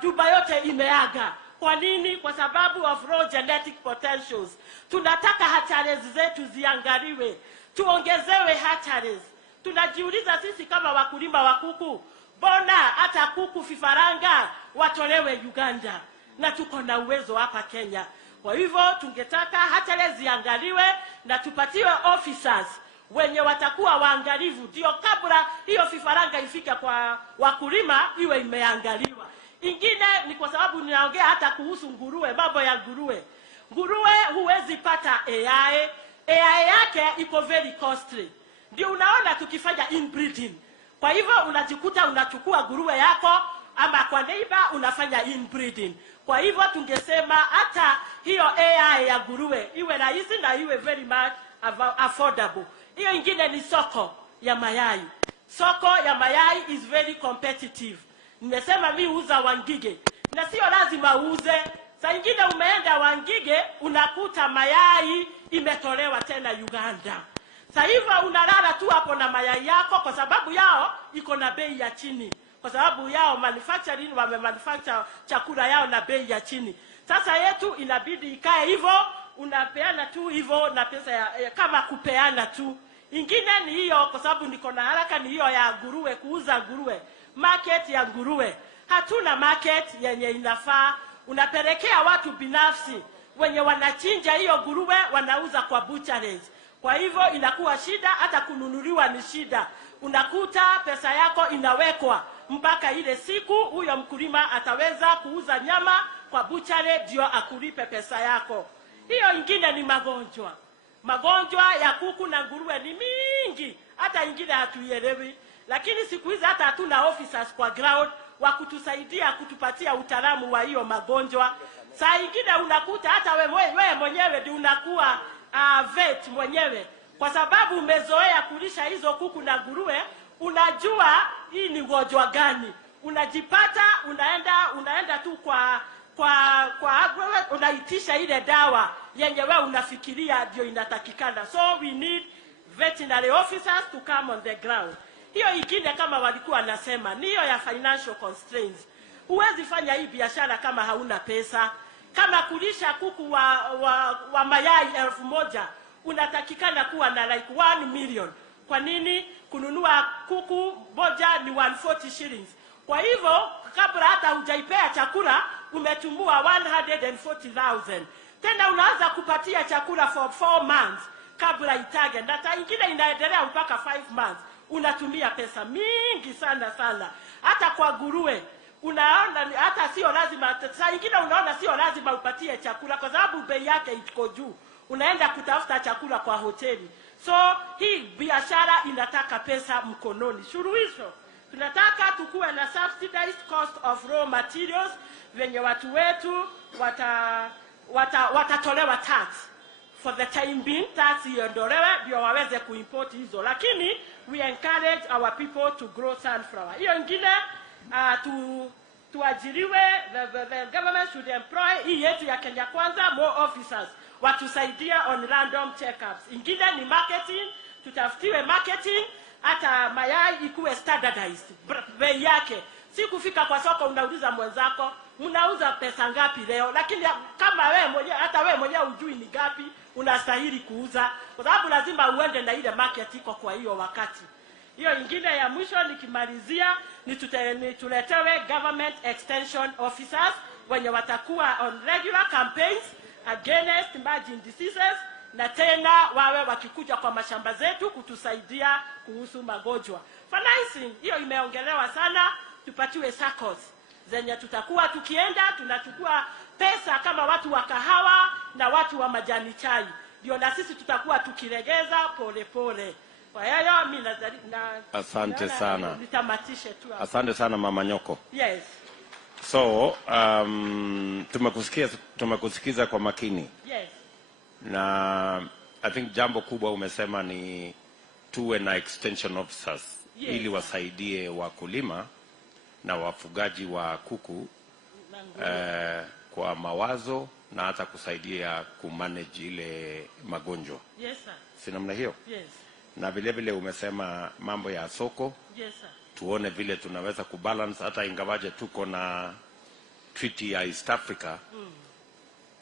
juba yote imeaga. Kwa nini? Kwa sababu of raw genetic potentials. Tunataka hatcheries zetu ziangaliwe, tuongezewe hatcheries. Tunajiuliza sisi kama wakulima wa kuku, bona hata kuku vifaranga watolewe Uganda na tuko na uwezo hapa Kenya. Kwa hivyo tungetaka hatcheries ziangaliwe na tupatiwe officers wenye watakuwa waangalivu ndio kabla hiyo vifaranga ifike kwa wakulima iwe imeangaliwa. Ingine ni kwa sababu ninaongea hata kuhusu nguruwe, mambo ya nguruwe. Nguruwe huwezi pata AI yake iko very costly. Ndio unaona tukifanya inbreeding. Kwa hivyo unajikuta unachukua nguruwe yako ama kwa neighbor unafanya inbreeding. Kwa hivyo tungesema hata hiyo AI ya nguruwe iwe rahisi na iwe very much affordable. Hiyo ingine ni soko ya mayai. Soko ya mayai is very competitive. Nimesema mimi uza Wangige. Na sio lazima uuze. Saa nyingine umeenda Wangige unakuta mayai imetolewa tena Uganda. Sasa hivyo unalala tu hapo na mayai yako kwa sababu yao iko na bei ya chini. Kwa sababu yao manufacturing wamemanufacture chakula yao na bei ya chini. Sasa yetu inabidi ikae hivyo, unapeana tu hivyo na pesa ya kama kupeana tu. Ingine ni hiyo kwa sababu niko na haraka ni hiyo ya nguruwe, kuuza nguruwe. Market ya nguruwe. Hatuna market yenye inafaa. Unapelekea watu binafsi wenye wanachinja hiyo nguruwe wanauza kwa butcheries. Kwa hivyo inakuwa shida, hata kununuliwa ni shida. Unakuta pesa yako inawekwa mpaka ile siku huyo mkulima ataweza kuuza nyama kwa butchery ndio akulipe pesa yako. Hiyo ingine ni magonjwa. Magonjwa ya kuku na nguruwe ni mingi, hata ingine hatuielewi. Lakini siku hizi hata hatuna officers kwa ground wa kutusaidia kutupatia utaalamu wa hiyo magonjwa. Saa ingine unakuta hata wewe mwenyewe ndio unakuwa vet mwenyewe kwa sababu umezoea kulisha hizo kuku na nguruwe, unajua hii ni ugonjwa gani. Unajipata unaenda tu wewe unaitisha ile dawa yenye wewe unafikiria ndio inatakikana. So we need veterinary officers to come on the ground. Hiyo ingine kama walikuwa nasema ni hiyo ya financial constraints. Huwezi fanya hii biashara kama hauna pesa. Kama kulisha kuku wa mayai 1000 unatakikana kuwa na like 1 million. Kwa nini? Kununua kuku moja ni 140 shillings. Kwa hivyo kabla hata hujaipea chakula umetumua 140,000. Tena unaanza kupatia chakula for 4 months kabla itage. Na hata ingine inaendelea mpaka 5 months. Unatumia pesa mingi sana. Hata kwa nguruwe unaona hata sio lazima, saa ingine unaona sio lazima upatie chakula kwa sababu bei yake iko juu. Unaenda kutafuta chakula kwa hoteli. So hii biashara inataka pesa mkononi. Suluhisho tunataka tukue na subsidized cost of raw materials venye watu wetu watatolewa tax. For the time being tax iondolewe ndio waweze kuimport hizo. Lakini we encourage our people to grow sunflower. Hiyo ingine tuajiriwe, the government should employ hii yetu ya Kenya Kwanza more officers watusaidia on random checkups. Ingine ni marketing, tutafutiwe marketing hata mayai ikuwe standardized bei yake. Si kufika kwa soko unauliza mwenzako mnauza pesa ngapi leo, lakini kama wewe mwenyewe hata wewe mwenyewe hujui ni ngapi unastahili kuuza, kwa sababu lazima uende na ile market iko kwa hiyo wakati. Hiyo ingine ya mwisho nikimalizia ni tuletewe government extension officers wenye watakuwa on regular campaigns against emerging diseases, na tena wawe wakikuja kwa mashamba zetu kutusaidia kuhusu magonjwa. Financing hiyo imeongelewa sana, tupatiwe SACCOS zenye tutakuwa tukienda tunachukua pesa kama watu wa kahawa na watu wa majani chai, ndio na sisi tutakuwa tukiregeza pole. Kwa hiyo mimi asante sana. Nitamatishe tu hapo. Asante sana Mama Nyoko. Yes. So tumekusikiza kwa makini. Yes. Na I think jambo kubwa umesema ni tuwe na extension officers, yes, ili wasaidie wakulima na wafugaji wa kuku kwa mawazo na hata kusaidia kumanage ile magonjwa. Yes sir. Si namna hiyo? Yes. Na vile umesema mambo ya soko. Yes sir. Tuone vile tunaweza kubalance, hata ingawaje tuko na treaty ya East Africa.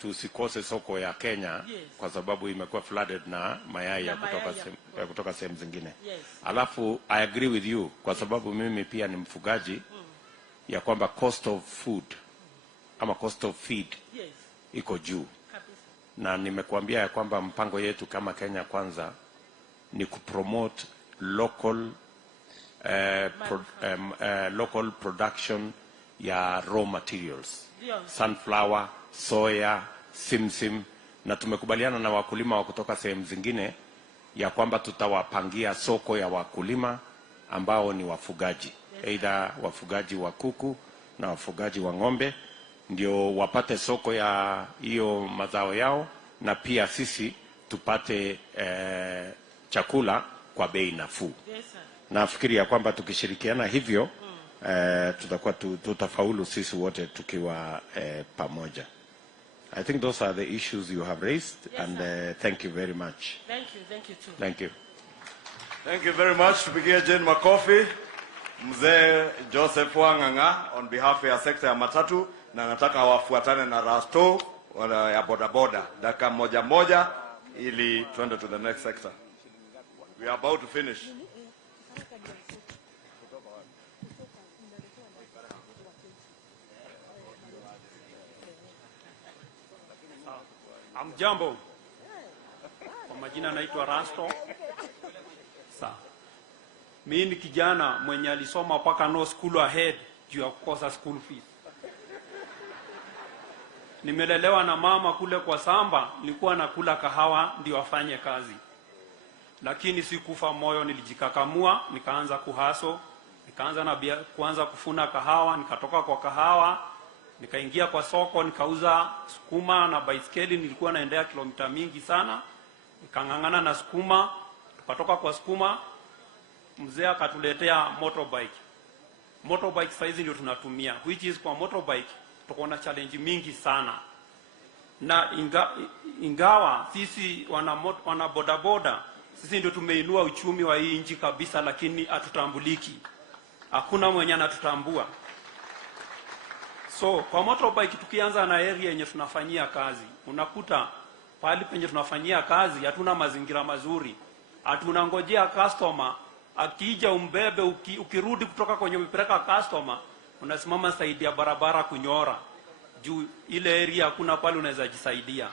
Tusikose soko ya Kenya, yes, kwa sababu imekuwa flooded na mayai ya kutoka sehemu zingine. Yes. Alafu I agree with you kwa sababu mimi pia ni mfugaji, ya kwamba cost of food ama cost of feed, yes, iko juu. Kabisa. Na nimekuambia ya kwamba mpango yetu kama Kenya Kwanza ni kupromote local local production ya raw materials. Yes. Sunflower, soya, simsim, na tumekubaliana na wakulima wa kutoka sehemu zingine ya kwamba tutawapangia soko ya wakulima ambao ni wafugaji. Yes. Either wafugaji wa kuku na wafugaji wa ng'ombe, ndio wapate soko ya hiyo mazao yao, na pia sisi tupate chakula kwa bei nafuu. Yes, sir. Nafikiri ya kwamba tukishirikiana hivyo tutakuwa tutafaulu sisi wote tukiwa pamoja. I think those are the issues you have raised. Yes, and thank you very much. Thank you too. Thank you. Thank you very much. Tupigie Jane makofi. Mzee Joseph Wanganga on behalf ya sekta ya matatu, na nataka wafuatane na Rasto ya bodaboda dakika moja ili tuende to the next sector. We are about to finish. Amjambo. Kwa majina naitwa Rasto. Mimi ni kijana mwenye alisoma paka no school ahead juu ya kukosa school fees. Nimelelewa na mama kule kwa samba, nilikuwa nakula kahawa ndio afanye kazi. Lakini sikufa moyo, nilijikakamua, nikaanza kuhaso, nikaanza kuanza kufuna kahawa, nikatoka kwa kahawa, nikaingia kwa soko, nikauza sukuma na baiskeli, nilikuwa naendea kilomita mingi sana, nikangangana na sukuma, tukatoka kwa sukuma, mzee akatuletea motorbike. Motorbike saizi ndio tunatumia, which is kwa motorbike tuko na challenge mingi sana, na ingawa sisi wana bodaboda sisi ndio tumeinua uchumi wa hii nchi kabisa, lakini hatutambuliki. Hakuna mwenye anatutambua. So kwa motorbike tukianza na area yenye tunafanyia kazi, unakuta pale penye tunafanyia kazi hatuna mazingira mazuri. Hatuna ngojea customer akija umbebe, ukirudi kutoka kwenye umepeleka customer unasimama saidi ya barabara kunyora. Juu ile area hakuna pale unaweza jisaidia.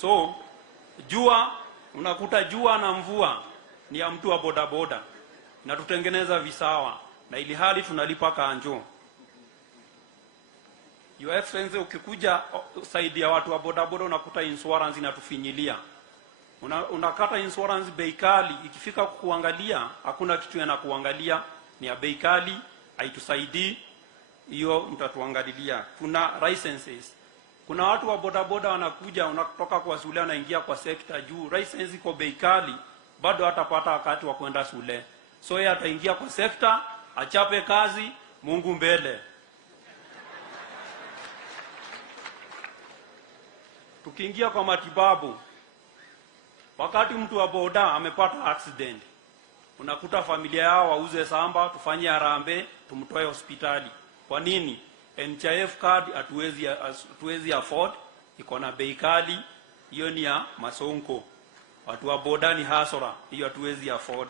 So unakuta jua na mvua ni ya mtu wa bodaboda, na tutengeneza visawa na ili hali tunalipa kanjo. Your Excellency, ukikuja saidi ya watu wa bodaboda unakuta insurance inatufinyilia. Unakata insurance bei kali, ikifika kuangalia hakuna kitu yanakuangalia, ni ya bei kali, haitusaidii. Hiyo mtatuangalilia. Kuna licenses. Kuna watu wa bodaboda wanakuja, unatoka kwa shule anaingia kwa sekta juu license iko bei kali, bado hatapata wakati wa kwenda shule. So yeye ataingia kwa sekta, achape kazi, Mungu mbele. Tukiingia kwa matibabu, wakati mtu wa boda amepata accident, unakuta familia yao wauze samba, tufanye harambee, tumtoe hospitali. Kwa nini? NHIF card hatuwezi afford, iko na bei kali, hiyo ni ya masonko. Watu wa boda ni hasara, hiyo hatuwezi afford.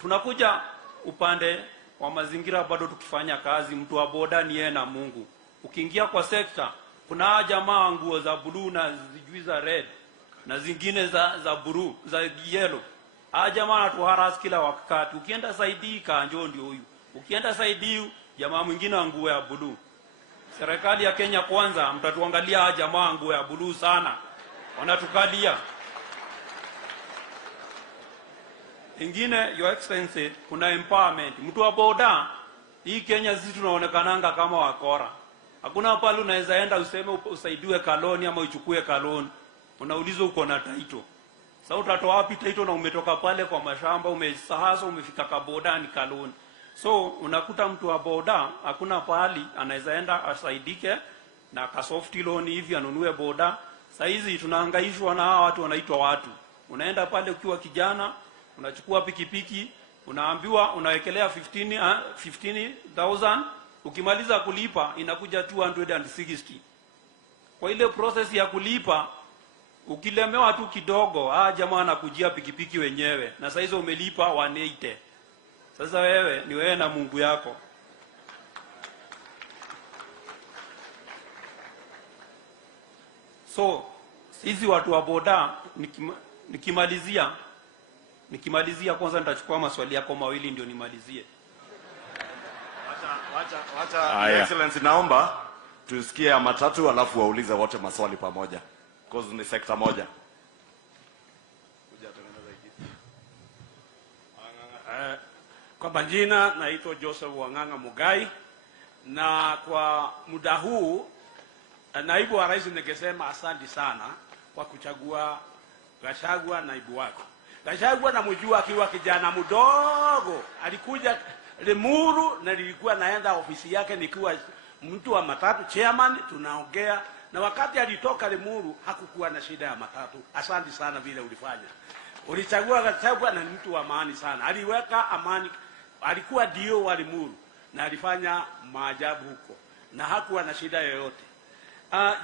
Tunakuja upande wa mazingira, bado tukifanya kazi, mtu wa boda ni yeye na Mungu. Ukiingia kwa sekta, kuna jamaa nguo za blue na zijui za red na zingine za blue, za yellow. Jamaa anatuharas kila wakati. Ukienda saidi kanjo ndio huyu. Ukienda saidi jamaa mwingine nguo ya blue. Serikali ya Kenya Kwanza mtatuangalia jamaa nguo ya blue sana. Wanatukalia. Ingine, Your Excellency, kuna empowerment. Mtu wa boda, hii Kenya sisi tunaonekananga kama wakora. Hakuna pale unaweza enda useme usaidiwe kaloni ama uchukue kaloni. Unaulizwa uko na title. Sasa utatoa wapi title na umetoka pale kwa mashamba, umesahasa umefika kaboda ni kaloni. So unakuta mtu wa boda hakuna pali anaweza enda asaidike na ka soft loan hivi anunue boda. Sasa hizi tunahangaishwa na hawa watu wanaitwa watu. Unaenda pale ukiwa kijana, unachukua pikipiki, unaambiwa unawekelea 15,000, ukimaliza kulipa inakuja 260. Kwa ile process ya kulipa ukilemewa tu kidogo, jamaa anakujia pikipiki wenyewe na sasa hizo umelipa 180. Sasa wewe ni wewe na Mungu yako. So sisi watu wa boda, nikimalizia kwanza nitachukua maswali yako mawili ndio nimalizie. Wacha Excellency, naomba tusikie matatu alafu waulize wote maswali pamoja. Cause ni sekta moja. Kwa majina naitwa Joseph Wanganga Mugai, na kwa muda huu naibu wa rais ningesema asante sana kwa kuchagua Gachagua naibu wako. Gachagua namjua akiwa kijana mdogo, alikuja Limuru na nilikuwa naenda ofisi yake nikiwa mtu wa matatu chairman, tunaongea, na wakati alitoka Limuru hakukuwa na shida ya matatu. Asante sana vile ulifanya. Ulichagua Gachagua na mtu wa amani sana. Aliweka amani, alikuwa dio wa Limuru na alifanya maajabu huko na hakuwa na shida yoyote.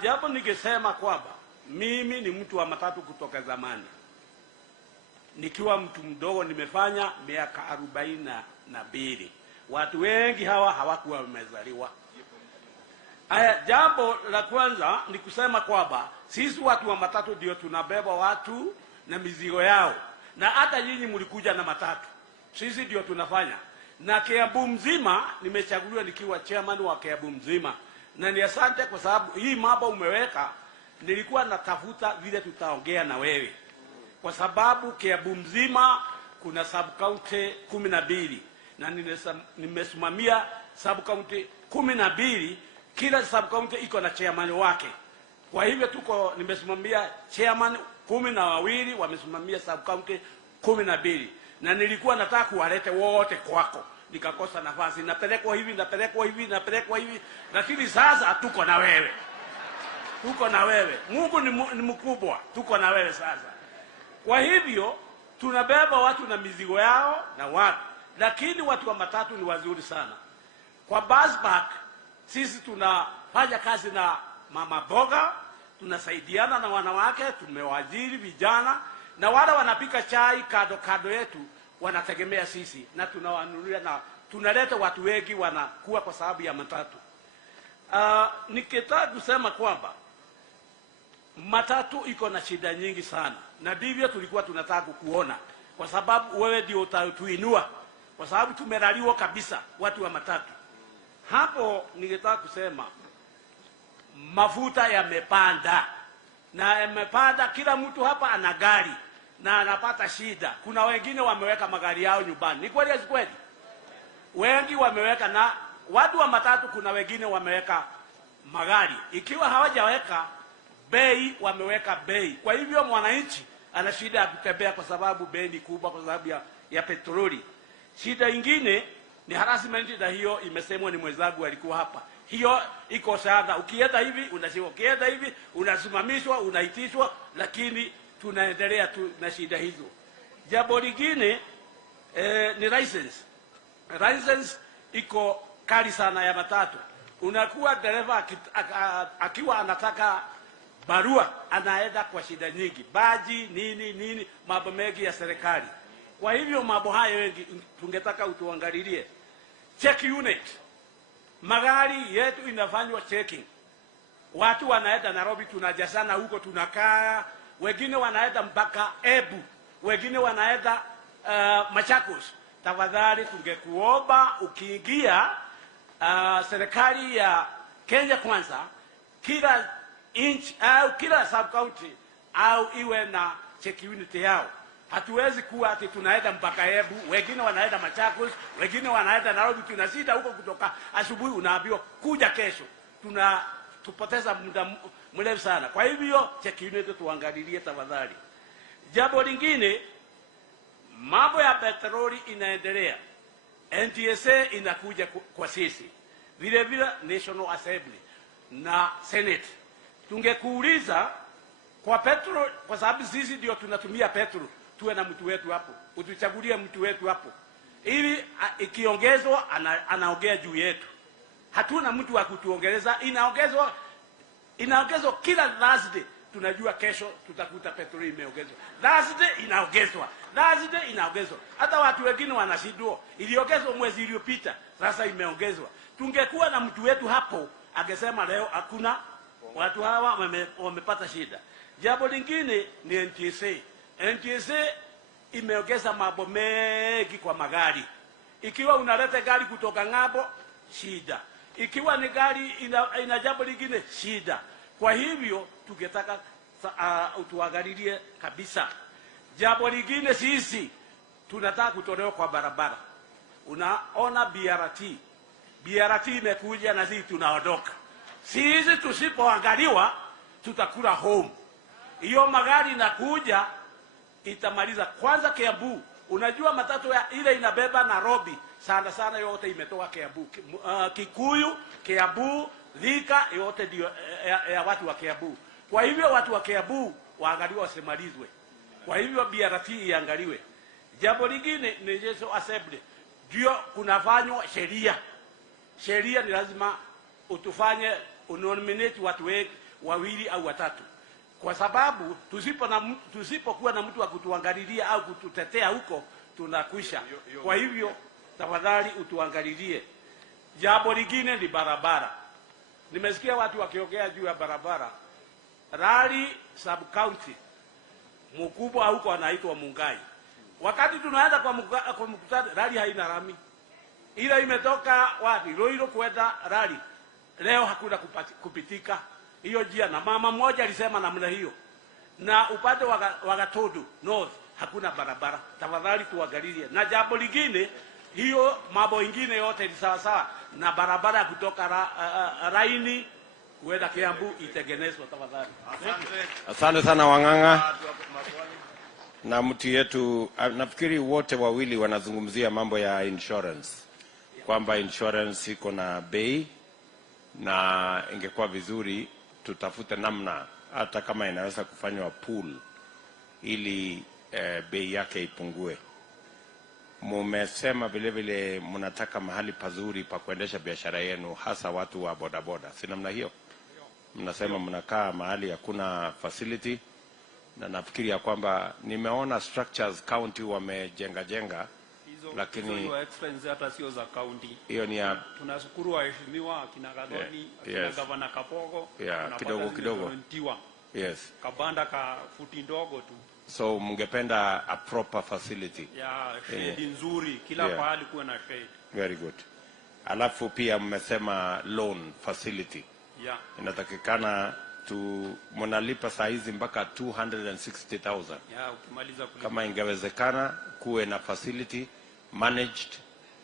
Japo ningesema kwamba mimi ni mtu wa matatu kutoka zamani. Nikiwa mtu mdogo nimefanya miaka 42. Watu wengi hawa hawakuwa wamezaliwa. Jambo la kwanza ni kusema kwamba sisi watu wa matatu ndio tunabeba watu na mizigo yao. Na hata nyinyi mlikuja na matatu. Sisi ndio tunafanya. Na Kiambu mzima nimechaguliwa nikiwa chairman wa Kiambu mzima. Na ni asante kwa sababu hii mambo umeweka, nilikuwa natafuta vile tutaongea na wewe. Kwa sababu Kiambu mzima kuna sub county 12 na nimesimamia sub county 12, kila sub county iko na chairman wake. Kwa hivyo nimesimamia chairman 12 wamesimamia sub county 12, na nilikuwa nataka kuwalete wote kwako nikakosa nafasi, napelekwa hivi, lakini sasa tuko na wewe. Mungu ni mkubwa, tuko na wewe sasa. Kwa hivyo tunabeba watu na mizigo yao na watu, lakini watu wa matatu ni wazuri sana. Kwa bus park sisi tunafanya kazi na mama boga, tunasaidiana na wanawake, tumewajiri vijana, na wale wanapika chai kado yetu wanategemea sisi, na tunawanunulia, na tunaleta watu wengi wanakuwa kwa sababu ya matatu. Nikitaka kusema kwamba matatu iko na shida nyingi sana, na ndivyo tulikuwa tunataka kukuona, kwa sababu wewe ndio utatuinua, kwa sababu tumelaliwa kabisa watu wa matatu. Hapo ningetaka kusema mafuta yamepanda, na yamepanda, kila mtu hapa ana gari na anapata shida. Kuna wengine wameweka magari yao nyumbani. Ni kweli si kweli? Wengi wameweka, na watu wa matatu kuna wengine wameweka magari. Ikiwa hawajaweka bei, wameweka bei. Kwa hivyo mwananchi ana shida ya kutembea kwa sababu bei ni kubwa, kwa sababu ya petroli. Shida ingine ni harassment, na hiyo imesemwa ni mwenzangu alikuwa hapa. Hiyo iko sana. Ukienda hivi unashikwa, ukienda hivi unasimamishwa, unaitishwa, lakini tunaendelea tu na shida hizo. Jambo lingine ni license. License iko kali sana ya matatu. Unakuwa dereva akiwa anataka barua, anaenda kwa shida nyingi, baji nini mambo mengi ya serikali. Kwa hivyo mambo hayo wengi tungetaka utuangalilie. Check unit, magari yetu inafanywa checking. Watu wanaenda Nairobi, tunajazana huko, tunakaa. Wengine wanaenda mpaka Ebu, wengine wanaenda Machakos. Tafadhali tungekuomba ukiingia serikali ya Kenya Kwanza, kila inch au kila sub county au iwe na check unit yao. Hatuwezi kuwa ati tunaenda mpaka Ebu, wengine wanaenda Machakos, wengine wanaenda Nairobi, tunasita huko kutoka asubuhi, unaambiwa kuja kesho. Tupoteza muda mrefu sana. Kwa hivyo check unit tuangalilie tafadhali. Jambo lingine, mambo ya petroli inaendelea. NTSA inakuja kwa sisi. Vile vile National Assembly na Senate. Tungekuuliza kwa petrol, kwa sababu sisi ndio tunatumia petrol, tuwe na mtu wetu hapo. Utuchagulie mtu wetu hapo. Ili ikiongezwa anaongea juu yetu. Hatuna mtu wa kutuongeleza, inaongezwa kila Thursday. Tunajua kesho tutakuta petroli imeongezwa. Thursday inaongezwa. Hata watu wengine wanashindwa. Iliongezwa mwezi uliopita, sasa imeongezwa. Tungekuwa na mtu wetu hapo, angesema leo hakuna, watu hawa wamepata shida. Jambo lingine ni NTSA. NTSA imeongeza mambo mengi kwa magari. Ikiwa unaleta gari kutoka ng'ambo, shida. Ikiwa ni gari ina jambo lingine, shida. Kwa hivyo tungetaka utuangalilie kabisa. Jambo lingine, sisi tunataka kutolewa kwa barabara. Unaona BRT imekuja na sisi tunaondoka. Sisi tusipoangaliwa tutakula home. Hiyo magari inakuja itamaliza kwanza Kiambu. Unajua matatu ya ile inabeba Nairobi sana yote imetoka Kiambu. Kikuyu, Kiambu, Thika yote ndio ya watu wa Kiambu. Kwa hivyo watu wa Kiambu waangaliwe, wasimalizwe. Kwa hivyo BRT iangaliwe. Jambo lingine ni National Assembly. Ndio kunafanywa sheria. Sheria ni lazima utufanye unominate watu wengi, wawili au watatu. Kwa sababu tusipokuwa na mtu wa kutuangalilia au kututetea huko, tunakwisha. Kwa hivyo tafadhali utuangalilie. Jambo lingine ni barabara. Nimesikia watu wakiongea juu ya barabara. Rali sub county mkubwa huko anaitwa Mungai. Wakati tunaenda kwa mkutano, rali haina rami. Ile imetoka wapi? Roiro kwenda rali. Leo hakuna kupitika hiyo njia, na mama mmoja alisema namna hiyo. Na upande wa Gatodo North hakuna barabara. Tafadhali tuangalilie. Na jambo lingine, hiyo mambo ingine yote ni sawa na barabara kutoka Raini kwenda Kiambu itengenezwe tafadhali. Asante sana Wang'ang'a. Na mtu yetu, nafikiri wote wawili wanazungumzia mambo ya insurance. kwamba insurance iko na bei, na ingekuwa vizuri tutafute namna hata kama inaweza kufanywa pool ili bei yake ipungue. Mumesema vile vile mnataka mahali pazuri pa kuendesha biashara yenu, hasa watu wa bodaboda. Si namna hiyo? Mnasema mnakaa mahali hakuna facility, na nafikiri ya kwamba nimeona structures county wamejenga, lakini hizo expense hata sio za county. Hiyo ni ya tunashukuru waheshimiwa akina Gadoni, akina Gavana Kapogo, kidogo. Yes. Kabanda ka futi ndogo tu. So mngependa a proper facility. Shade nzuri kila pahali kuwe na shade. Very good. Alafu pia mmesema loan facility. Inatakikana mnalipa saa hizi mpaka 260,000. Ukimaliza kulipa. Kama ingewezekana kuwe na facility managed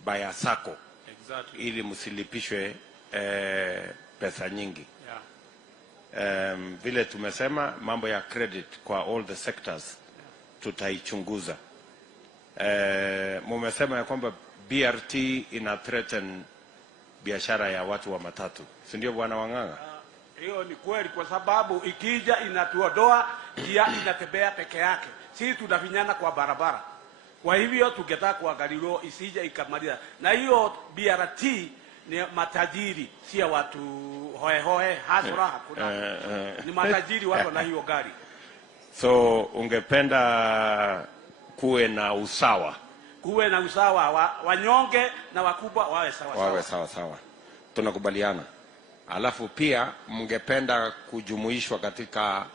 by a sacco. Exactly. Ili msilipishwe pesa nyingi. Vile tumesema mambo ya credit kwa all the sectors tutaichunguza. Mumesema ya kwamba BRT ina threaten biashara ya watu wa matatu. Si ndio Bwana Wanganga? Hiyo ni kweli, kwa sababu ikija inatuodoa njia, inatembea peke yake. Sisi tunafinyana kwa barabara. Kwa hivyo tungetaka kuangalia isije ikamaliza. Na hiyo BRT ni matajiri, si watu hohe hasura hakuna. Ni matajiri watu na hiyo gari. So ungependa kuwe na usawa. Kuwe na usawa, wanyonge na wakubwa wawe sawa. Wawe sawa. Tunakubaliana. Alafu pia mngependa kujumuishwa katika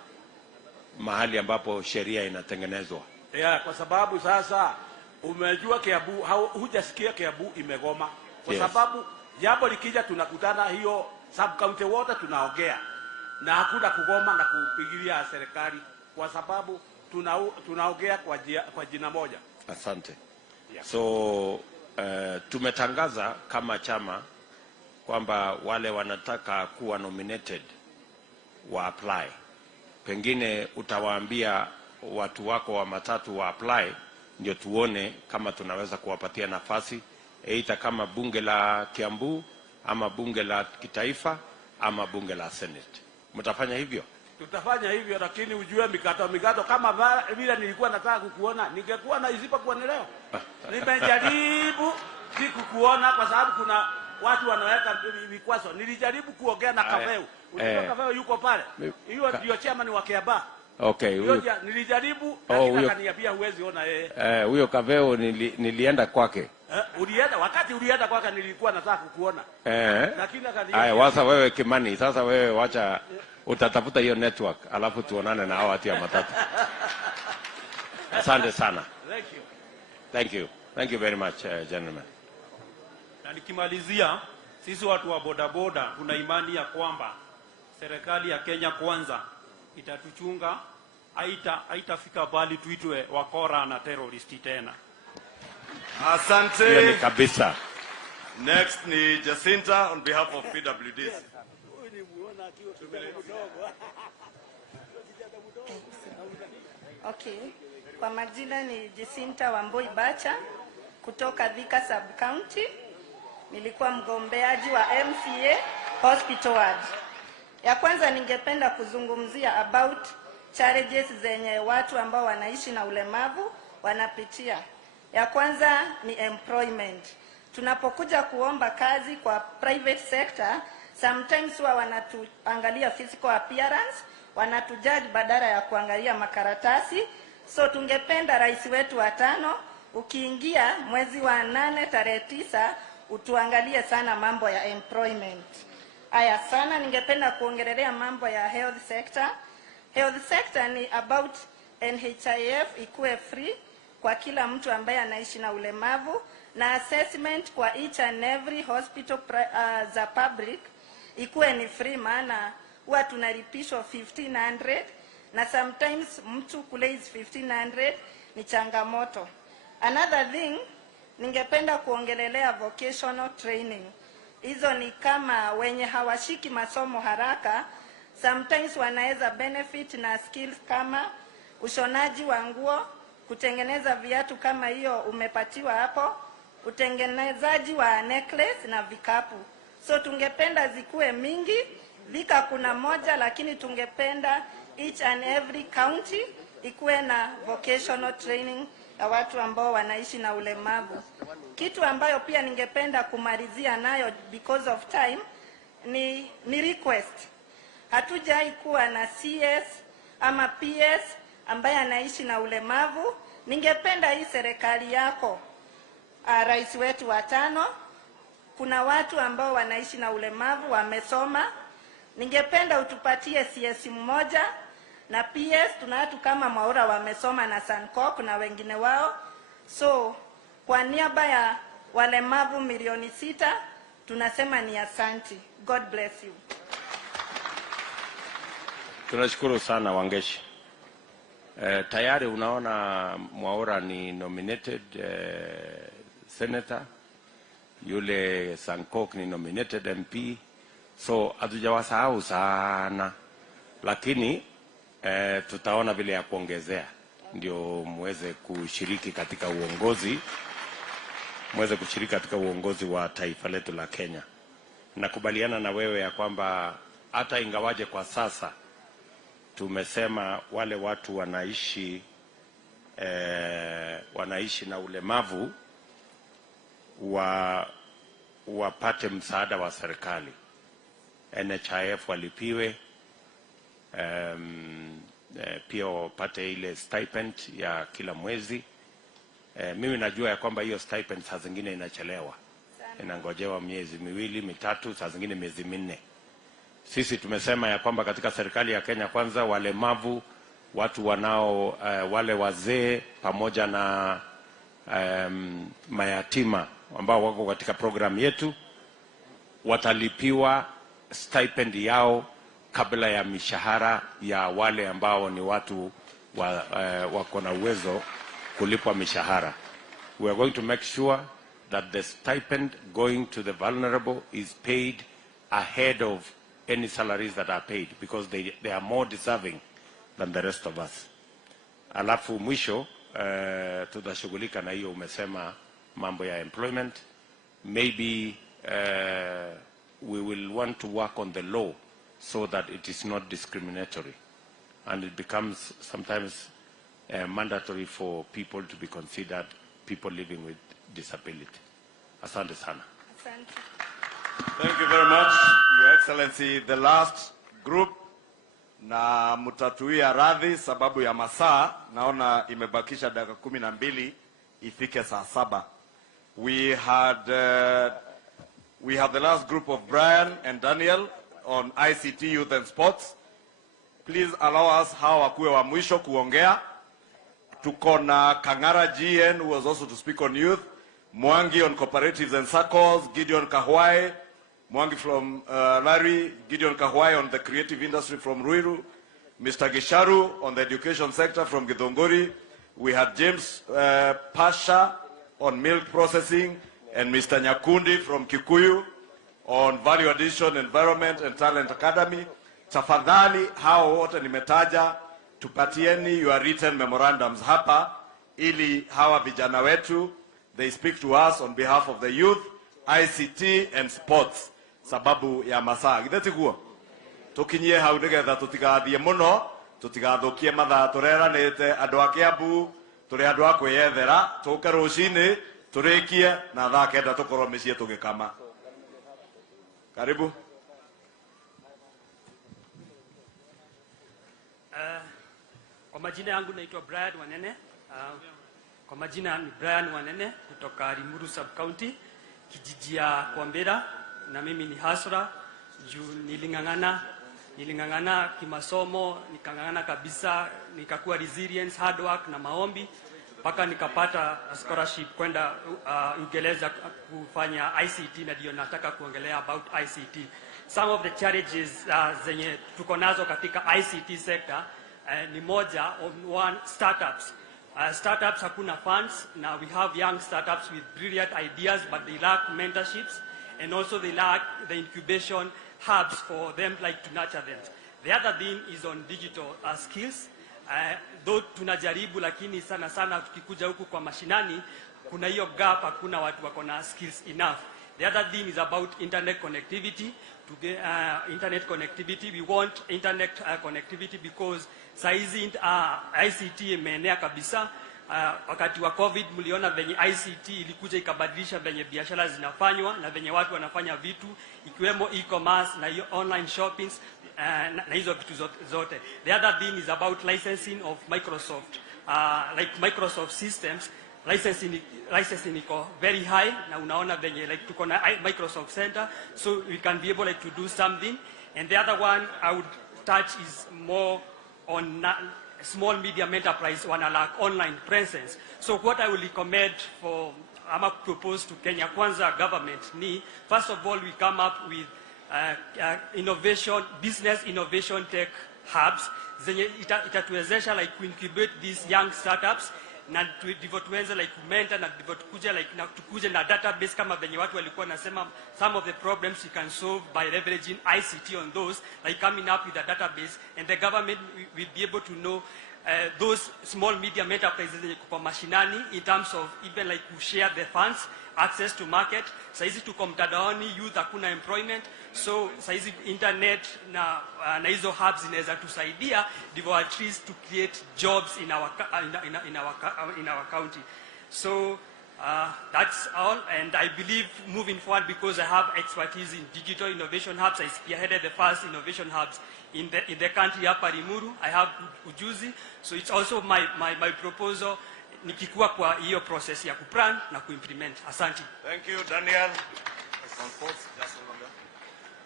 mahali ambapo sheria inatengenezwa. Kwa sababu sasa umejua Kiambu, hujasikia Kiambu imegoma. Kwa sababu jambo likija tunakutana hiyo sub county wote tunaongea. Na hakuna kugoma na kupigilia serikali, kwa sababu tunaongea kwa jina moja. Asante. So tumetangaza kama chama kwamba wale wanataka kuwa nominated wa apply. Pengine utawaambia watu wako wa matatu wa apply, ndio tuone kama tunaweza kuwapatia nafasi, aidha kama bunge la Kiambu ama bunge la kitaifa ama bunge la Senate. Mtafanya hivyo? Tutafanya hivyo, lakini ujue mikato kama vile nilikuwa nataka kukuona, ningekuwa na isipa kuona leo. Nimejaribu kukuona kwa sababu kuna watu wanaweka vikwazo. Nilijaribu kuongea na Kaveu. Unajua Kaveu yuko pale. Hiyo ndio chairman wa Kiaba. Okay, nilijaribu lakini akaniambia huwezi ona yeye. Huyo Kaveu nilienda kwake. Ulienda wakati ulienda kwake nilikuwa nataka kukuona. Lakini akaniambia. Haya, wasa wewe Kimani, sasa wewe wacha utatafuta hiyo network alafu tuonane na hao watu ya matatu. Asante sana. Thank you very much gentlemen. Na nikimalizia, sisi watu wa bodaboda tuna imani ya kwamba serikali ya Kenya Kwanza itatuchunga, haitafika bali tuitwe wakora na terroristi tena. Asante. Hiyo ni kabisa. Next ni Jacinta on behalf of PWDs. Okay. Kwa majina ni Jacinta Wamboi Bacha kutoka Thika Sub County. Nilikuwa mgombeaji wa MCA Hospital Ward. Ya kwanza ningependa kuzungumzia about challenges zenye watu ambao wanaishi na ulemavu wanapitia. Ya kwanza ni employment. Tunapokuja kuomba kazi kwa private sector, sometimes wanatuangalia physical appearance, wanatujudge badala ya kuangalia makaratasi. So tungependa rais wetu wa 5 ukiingia mwezi wa 8 tarehe 9 utuangalie sana mambo ya employment. Aya sana ningependa kuongelelea mambo ya health sector. Health sector ni about NHIF ikuwe free kwa kila mtu ambaye anaishi na ulemavu, na assessment kwa each and every hospital za public ikuwe ni free, maana huwa tunalipishwa 1500 na sometimes mtu kule is 1500 ni changamoto. Another thing ningependa kuongelelea vocational training. Hizo ni kama wenye hawashiki masomo haraka, sometimes wanaweza benefit na skills kama ushonaji wa nguo, kutengeneza viatu kama hiyo umepatiwa hapo, utengenezaji wa necklace na vikapu. So tungependa zikuwe mingi. Vika kuna moja, lakini tungependa each and every county ikuwe na vocational training ya watu ambao wanaishi na ulemavu. Kitu ambayo pia ningependa kumalizia nayo because of time ni request. Hatujai kuwa na CS ama PS ambaye anaishi na ulemavu. Ningependa hii serikali yako, rais wetu wa 5, kuna watu ambao wanaishi na ulemavu wamesoma. Ningependa utupatie CS mmoja na PS. Tuna watu kama Maura wamesoma na Sankok na wengine wao. So kwa niaba ya walemavu milioni 6 tunasema ni asanti. God bless you. Tunashukuru sana Wangeshi. Tayari unaona Mwaura ni nominated senator, yule Sankok ni nominated MP, so hatujawasahau sana, lakini tutaona vile ya kuongezea ndio muweze kushiriki katika uongozi wa taifa letu la Kenya. Nakubaliana na wewe ya kwamba hata ingawaje kwa sasa tumesema wale watu wanaishi na ulemavu wapate msaada wa serikali, NHIF walipiwe, pia wapate ile stipend ya kila mwezi. Mimi najua ya kwamba hiyo stipend saa zingine inachelewa, inangojewa miezi 2, 3, saa zingine miezi 4. Sisi tumesema ya kwamba katika serikali ya Kenya Kwanza, walemavu, watu wanao wale wazee pamoja na mayatima ambao wako katika program yetu watalipiwa stipend yao kabla ya mishahara ya wale ambao ni watu wako na uwezo kulipwa mishahara. We are going to make sure that the stipend going to the vulnerable is paid ahead of any salaries that are paid, because they are more deserving than the rest of us. Alafu mwisho tutashughulika na hiyo umesema mambo ya employment. Maybe we will want to work on the law so that it is not discriminatory and it becomes sometimes mandatory for people to be considered people living with disability. Asante sana. Asante. Thank you very much, Your Excellency. The last group, na mutatuia radhi sababu ya masaa, naona imebakisha dakika 12 ifike saa 7. We have the last group of Brian and Daniel on ICT, Youth and Sports. Please allow us hawa wakuwe wa mwisho kuongea. Tuko na Kangara GN who was also to speak on youth, Mwangi on cooperatives and circles, Gideon Kahwai, Mwangi from Larry, Gideon Kahwai on the creative industry from Ruiru, Mr. Gisharu on the education sector from Githongori. We had James Pasha on milk processing, and Mr. Nyakundi from Kikuyu on value addition, environment and talent academy. Tafadhali hao wote nimetaja, tupatieni your written memorandums hapa ili hawa vijana wetu they speak to us on behalf of the youth, ICT and sports sababu ya masaa. Githeti guo tukinyie hau nigetha tutigathie muno, tutigathukie mathaa tureranite andu a Kiambu, turi andu a kwiyethera, tuke rucini turikie na thaa 9 tukorwo micii tugikama. Karibu. Kwa majina yangu naitwa Brian Wanene. Kwa majina ni Brian Wanene kutoka Limuru Sub County, kijiji ya Kwambera, na mimi ni hasra juu nilingangana kimasomo, nikangangana kabisa, nikakuwa resilience, hard work na maombi mpaka nikapata scholarship kwenda Uingereza kufanya ICT, na ndio nataka kuongelea about ICT. Some of the challenges zenye tuko nazo katika ICT sector ni moja on one, startups. Startups hakuna funds. Now we have young startups with brilliant ideas, but they lack mentorships, and also they lack the incubation hubs for them, like to nurture them. The other thing is on digital skills. Though tunajaribu, lakini sana tukikuja huku kwa mashinani kuna hiyo gap, hakuna watu wako na skills enough. The other thing is about internet connectivity. To get internet connectivity, we want internet connectivity because saizi ICT imeenea kabisa. Wakati wa COVID mliona venye ICT ilikuja ikabadilisha venye biashara zinafanywa na venye watu wanafanya vitu, ikiwemo e-commerce na hiyo online shoppings na hizo vitu zote. The other thing is about licensing of Microsoft. Like Microsoft systems, licensing iko very high, na unaona venye like tuko na Microsoft Center, so we can be able like to do something. And the other one I would touch is more on small medium enterprise wanna lack online presence. So what I will recommend for propose to Kenya Kwanza government ni, first of all, we come up with business innovation tech hubs zenye itatuwezesha like to incubate these young startups na tuweze like mentor na tukuje like na tukuje na database kama venye watu walikuwa nasema some of the problems you can solve by leveraging ICT on those, like coming up with a database, and the government will be able to know those small medium enterprises kwa mashinani in terms of even like to share the funds, access to market. Saizi tuko mtadaoni, youth hakuna employment, so saizi internet na hizo hubs inaweza tusaidia ndivyo at least to create jobs in our county. So that's all, and I believe moving forward, because I have expertise in digital innovation hubs, I spearheaded the first innovation hubs in the country hapa Limuru. I have ujuzi, so it's also my proposal nikikuwa kwa hiyo process ya kuplan na kuimplement. Asante. Thank you, Daniel.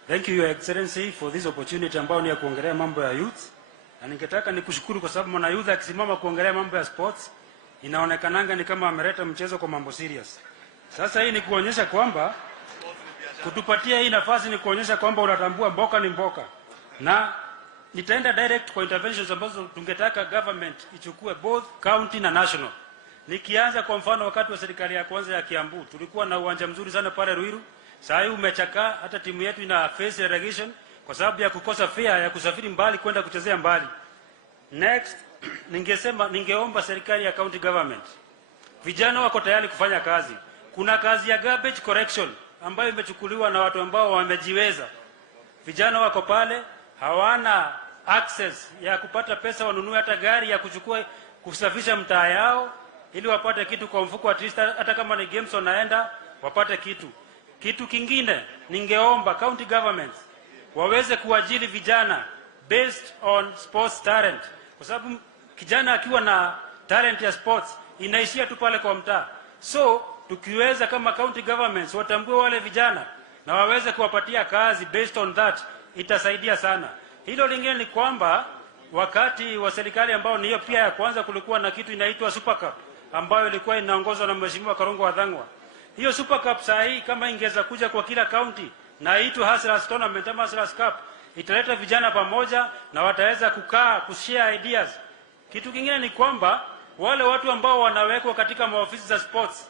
Thank you, Your Excellency, for this opportunity ambao ni ya kuongelea mambo ya youth. Na ningetaka nikushukuru kwa sababu mwana youth akisimama kuongelea mambo ya sports, inaonekananga ni kama ameleta mchezo kwa mambo serious. Sasa hii ni kuonyesha kwamba kutupatia hii nafasi ni kuonyesha kwamba unatambua mboka ni mboka. Na nitaenda direct kwa interventions ambazo tungetaka government ichukue both county na national. Nikianza kwa mfano wakati wa serikali ya kwanza ya Kiambu, tulikuwa na uwanja mzuri sana pale Ruiru. Sasa hii umechakaa, hata timu yetu ina face relegation kwa sababu ya kukosa fare ya kusafiri mbali kwenda kuchezea mbali. Next, ningeomba serikali ya county government, vijana wako tayari kufanya kazi. Kuna kazi ya garbage collection ambayo imechukuliwa na watu ambao wamejiweza. Vijana wako pale, hawana access ya kupata pesa wanunue hata gari ya kuchukua kusafisha mtaa yao ili wapate kitu kwa mfuko, at least hata kama ni games wanaenda wapate kitu. Kitu kingine, ningeomba county governments waweze kuajiri vijana based on sports talent, kwa sababu kijana akiwa na talent ya sports inaishia tu pale kwa mtaa. So tukiweza kama county governments watambue wale vijana na waweze kuwapatia kazi based on that, itasaidia sana. Hilo lingine ni kwamba wakati wa serikali ambao ni hiyo pia ya kwanza, kulikuwa na kitu inaitwa Super Cup ambayo ilikuwa inaongozwa na Mheshimiwa Karongo Wadhangwa. Hiyo Super Cup saa hii kama ingeweza kuja kwa kila county na itwa Hustlers Tournament ama Hustlers Cup, italeta vijana pamoja na wataweza kukaa kushare ideas. Kitu kingine ni kwamba wale watu ambao wanawekwa katika maofisi za sports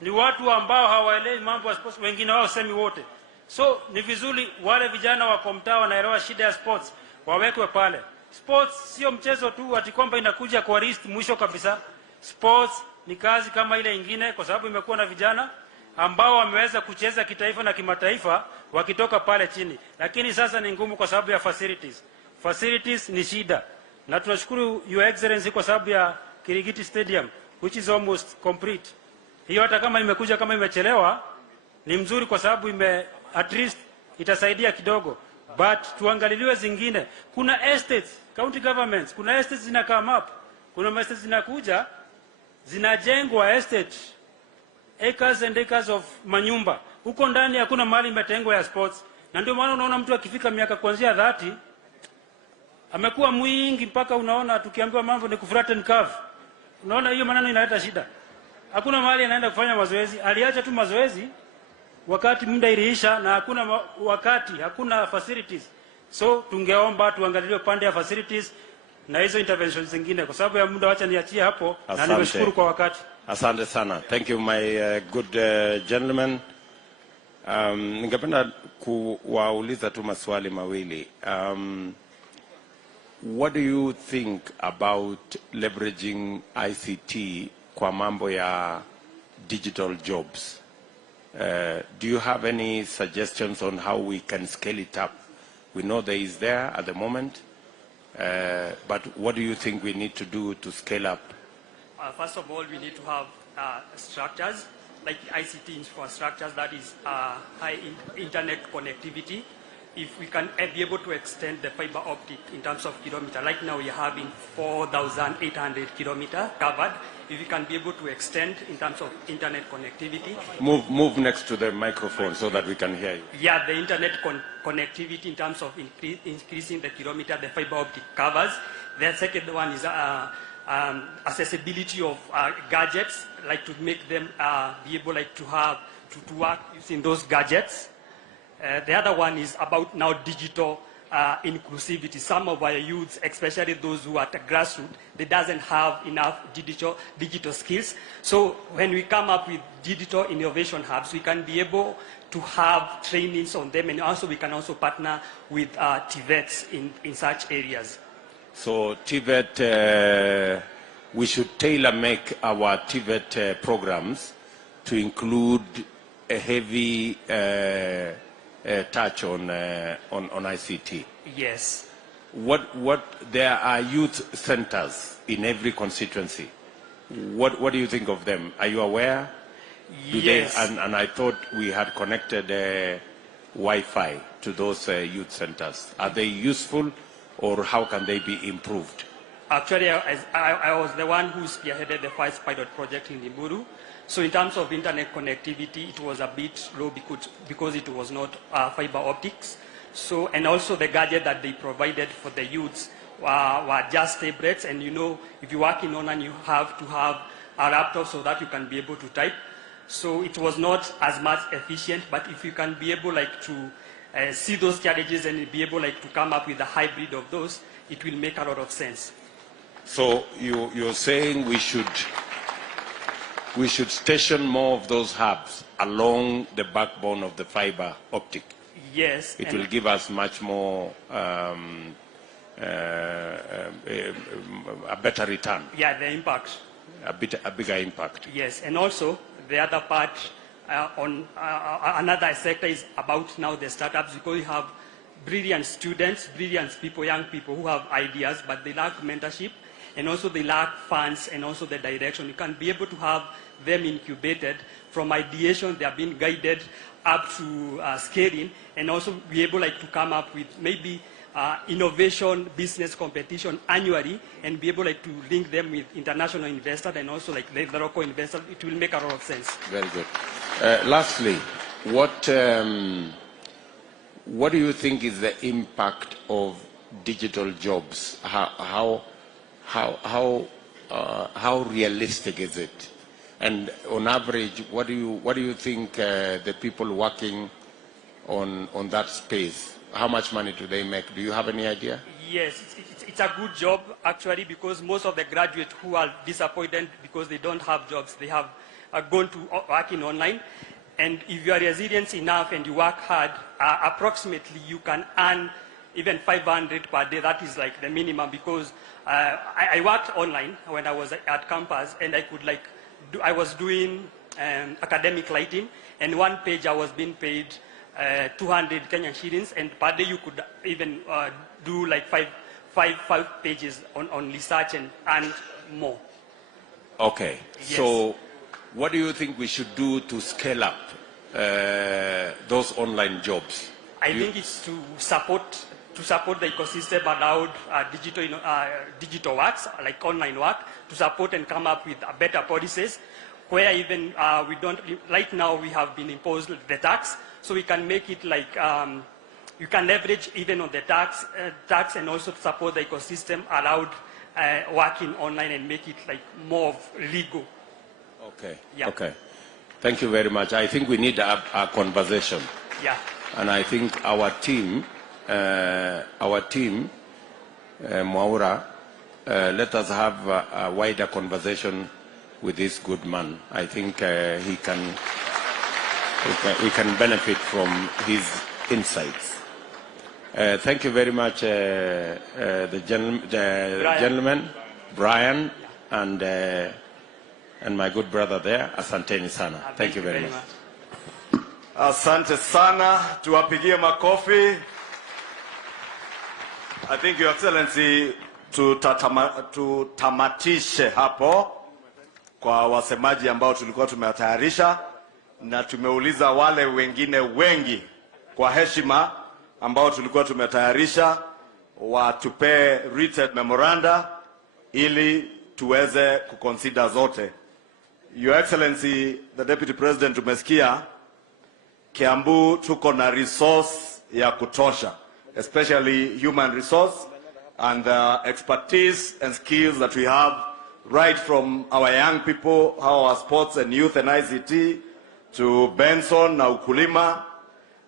ni watu ambao hawaelewi mambo ya sports, wengine wao semi wote. So ni vizuri wale vijana wa mtaa wanaelewa shida ya sports wawekwe pale. Sports sio mchezo tu ati kwamba inakuja kwa list mwisho kabisa. Sports ni kazi kama ile ingine, kwa sababu imekuwa na vijana ambao wameweza kucheza kitaifa na kimataifa wakitoka pale chini. Lakini sasa ni ngumu kwa sababu ya facilities. Facilities ni shida. Na tunashukuru Your Excellency kwa sababu ya Kirigiti Stadium which is almost complete. Hiyo hata kama imekuja kama imechelewa ni mzuri kwa sababu at least itasaidia kidogo, but tuangaliliwe zingine. Kuna estates, county governments, kuna estates zina come up. Kuna estates zinakuja zinajengwa estate acres and acres of manyumba. Huko ndani hakuna mahali imetengwa ya sports. Na ndio maana unaona mtu akifika miaka kuanzia 30 amekuwa mwingi mpaka unaona tukiambiwa mambo ni kuflatten curve. Unaona hiyo maneno inaleta shida. Hakuna mahali anaenda kufanya mazoezi. Aliacha tu mazoezi wakati muda iliisha na hakuna facilities. So tungeomba tuangalie pande ya facilities na hizo interventions zingine, kwa sababu ya muda wacha niachie hapo. Na nimeshukuru kwa wakati. Asante sana. Thank you my good gentlemen. Ningependa kuwauliza tu maswali mawili. What do you think about leveraging ICT kwa mambo ya digital jobs. Do you have any suggestions on how we can scale it up? We know there is there at the moment, but what do you think we need to do to scale up? First of all, we need to have structures like ICT infrastructures, that is high internet connectivity. If we can be able to extend the fiber optic in terms of kilometer, like now we are having 4,800 kilometers covered. If we can be able to extend in terms of internet connectivity. Move next to the microphone so that we can hear you. Yeah, the internet connectivity in terms of increasing the kilometer the fiber optic covers. The second one is accessibility of gadgets, like to make them be able like to work using those gadgets. The other one is about now digital inclusivity. Some of our youths, especially those who are at the grassroots, they doesn't have enough digital skills. So when we come up with digital innovation hubs, we can be able to have trainings on them, and also we can also partner with TVETs in such areas. So TVET, we should tailor-make our TVET programs to include a heavy touch on ICT. Yes. There are youth centers in every constituency. What do you think of them? Are you aware? Yes. And I thought we had connected Wi-Fi to those youth centers. Are they useful, or how can they be improved? Actually, I was the one who spearheaded the first pilot project in Uhuru. So in terms of internet connectivity, it was a bit low because it was not fiber optics. So, and also the gadget that they provided for the youths were just tablets. And you know, if you work in online, you have to have a laptop so that you can be able to type. So it was not as much efficient, but if you can be able like to see those challenges and be able like to come up with a hybrid of those, it will make a lot of sense. So you're saying we should station more of those hubs along the backbone of the fiber optic. Yes. It will give us much more, a better return. Yeah, the impact. A bigger impact. Yes, and also the other part on another sector is about now the startups, because we have brilliant students, brilliant people, young people who have ideas, but they lack mentorship, and also they lack funds, and also the direction. You can be able to have them incubated from ideation. They are being guided up to scaling, and also be able like to come up with maybe innovation business competition annually, and be able like to link them with international investors and also like the local investors. It will make a lot of sense. Very good. Lastly, what do you think is the impact of digital jobs? How realistic is it? And on average, what do you think the people working on that space, how much money do they make? Do you have any idea? Yes, it's a good job actually, because most of the graduates who are disappointed because they don't have jobs, they have gone to working online. And if you are resilient enough and you work hard, approximately you can earn even 500 per day. That is like the minimum, because I worked online when I was at campus, and I could like I was doing academic writing, and one page I was being paid 200 Kenyan shillings, and per day you could even do like five pages on research and earn more. Okay. Yes. So what do you think we should do to scale up those online jobs? I think it's to support the ecosystem around digital works, like online work, to support and come up with better policies, where even we don't, right now we have been imposed the tax, so we can make it like, you can leverage even on the tax and also support the ecosystem around working online and make it like more legal. Okay. Yeah. Okay. Thank you very much. I think we need a conversation. Yeah. And I think our team, Mwaura, let us have a wider conversation with this good man. I think we can benefit from his insights. Thank you very much, the gentleman, Brian, and and my good brother there. Asanteni sana. Thank you very much. Asante sana, tuwapigie makofi. I think Your Excellency tutamatishe hapo kwa wasemaji ambao tulikuwa tumewatayarisha, na tumeuliza wale wengine wengi kwa heshima ambao tulikuwa tumetayarisha watupe written memoranda ili tuweze kuconsider zote. Your Excellency the Deputy President, tumesikia Kiambu tuko na resource ya kutosha, especially human resource and the expertise and skills that we have right from our young people, our sports and youth and ICT to Benson na ukulima.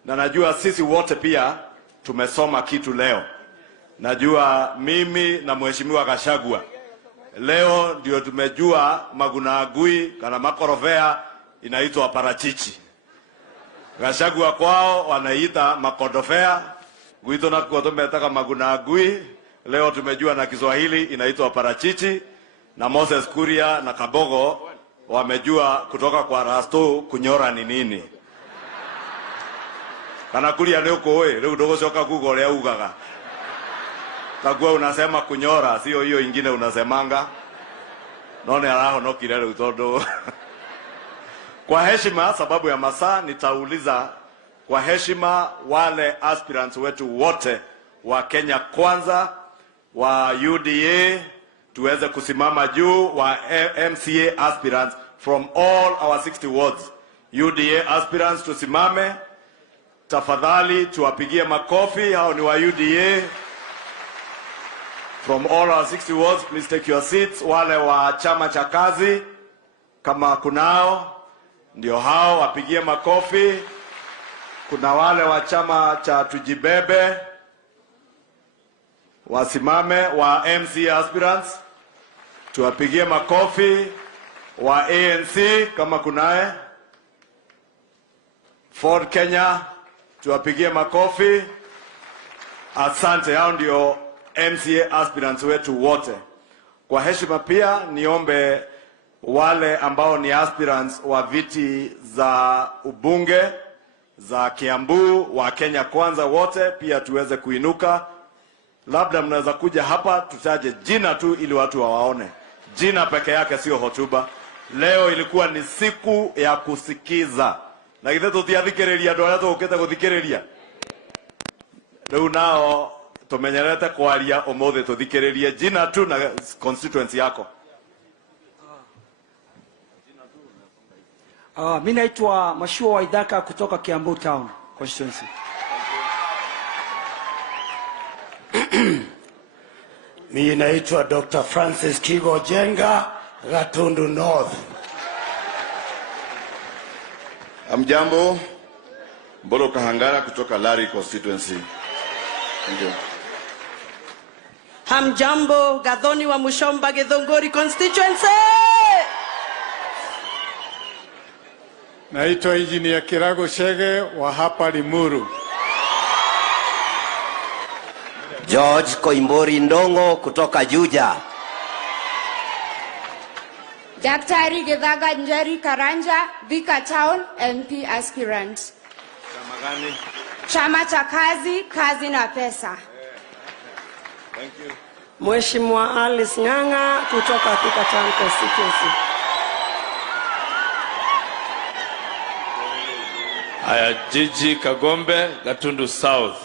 Na najua sisi wote pia tumesoma kitu leo. Najua mimi na Mheshimiwa Gachagua leo ndio tumejua magunagui kana makorofea inaitwa parachichi. Gachagua kwao wanaita makodofea, guito na kwa tumetaka magunagui. Leo tumejua na Kiswahili inaitwa parachichi, na Moses Kuria na Kabogo wamejua kutoka kwa Rasto kunyora ni nini. Kana Kuria leo koe, leo dogo shoka Google ya ugaga. Takua unasema kunyora, sio hiyo ingine unasemanga. None alaho no kirele utodo. Kwa heshima, sababu ya masaa, nitauliza kwa heshima wale aspirants wetu wote wa Kenya Kwanza, wa UDA, tuweze kusimama juu, wa MCA aspirants from all our 60 wards. UDA aspirants tusimame. Tafadhali tuwapigie makofi, hao ni wa UDA. From all our 60 wards, please take your seats. Wale wa chama cha kazi, kama kunao, ndio hao wapigie makofi. Kuna wale wa chama cha tujibebe, wasimame. Wa MCA aspirants, tuwapigie makofi. Wa ANC, kama kunae. Ford Kenya, tuwapigie makofi. Asante, hao ndio MCA aspirants wetu wote. Kwa heshima pia niombe wale ambao ni aspirants wa viti za ubunge za Kiambu, wa Kenya Kwanza wote pia tuweze kuinuka. Labda mnaweza kuja hapa tutaje jina tu ili watu wawaone. Jina peke yake sio hotuba. Leo ilikuwa ni siku ya kusikiza. Na kithe tutiathikiriria ndo aria tukita guthikiriria. Leo nao tumenyerete kwaria omothe tuthikiririe jina tu na constituency yako. Mimi naitwa Mashua Waidaka kutoka Kiambu Town constituency. Mimi naitwa Dr. Francis Kigo Jenga, Gatundu North. Amjambo, Mbolo Kahangara kutoka Lari constituency. Ndio. Hamjambo, Gathoni wa Mushomba Githunguri constituency. Naitwa Engineer Kirago Shege wa hapa Limuru. George Koimbori Ndongo kutoka Juja. Daktari Githaga Njeri Karanja, Thika Town MP aspirant. Chama gani? Chama cha kazi, kazi na pesa. Thank you. Mheshimiwa Alice Ng'ang'a kutoka Thika Town constituency. Aya, Jiji Kagombe, Gatundu South.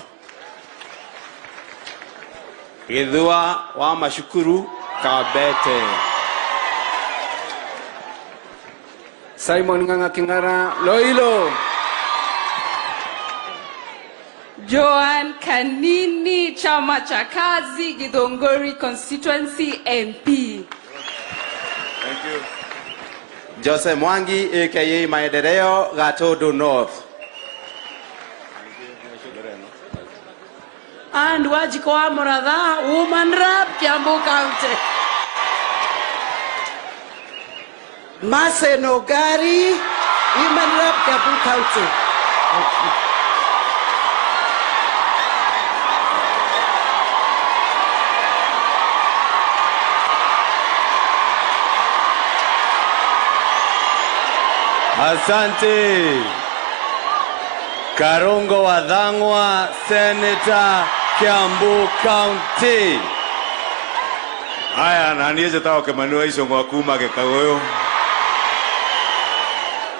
Githua wa Mashukuru, Kabete. Simon Ng'ang'a King'ara, Loilo. Joan Kanini, Chama cha Kazi, Githunguri constituency MP. Thank you. Jose Mwangi aka Maendeleo, Gatundu North. And Wajiko wa Muratha, Woman Rep, Kiambu County. Maseno Gari, Women Rep, Kiambu County. Asante. Karongo Wadhangwa, Senator, Kiambu County. Haya, na niyeje tawa kemanua isho kwa kuma kekagoyo.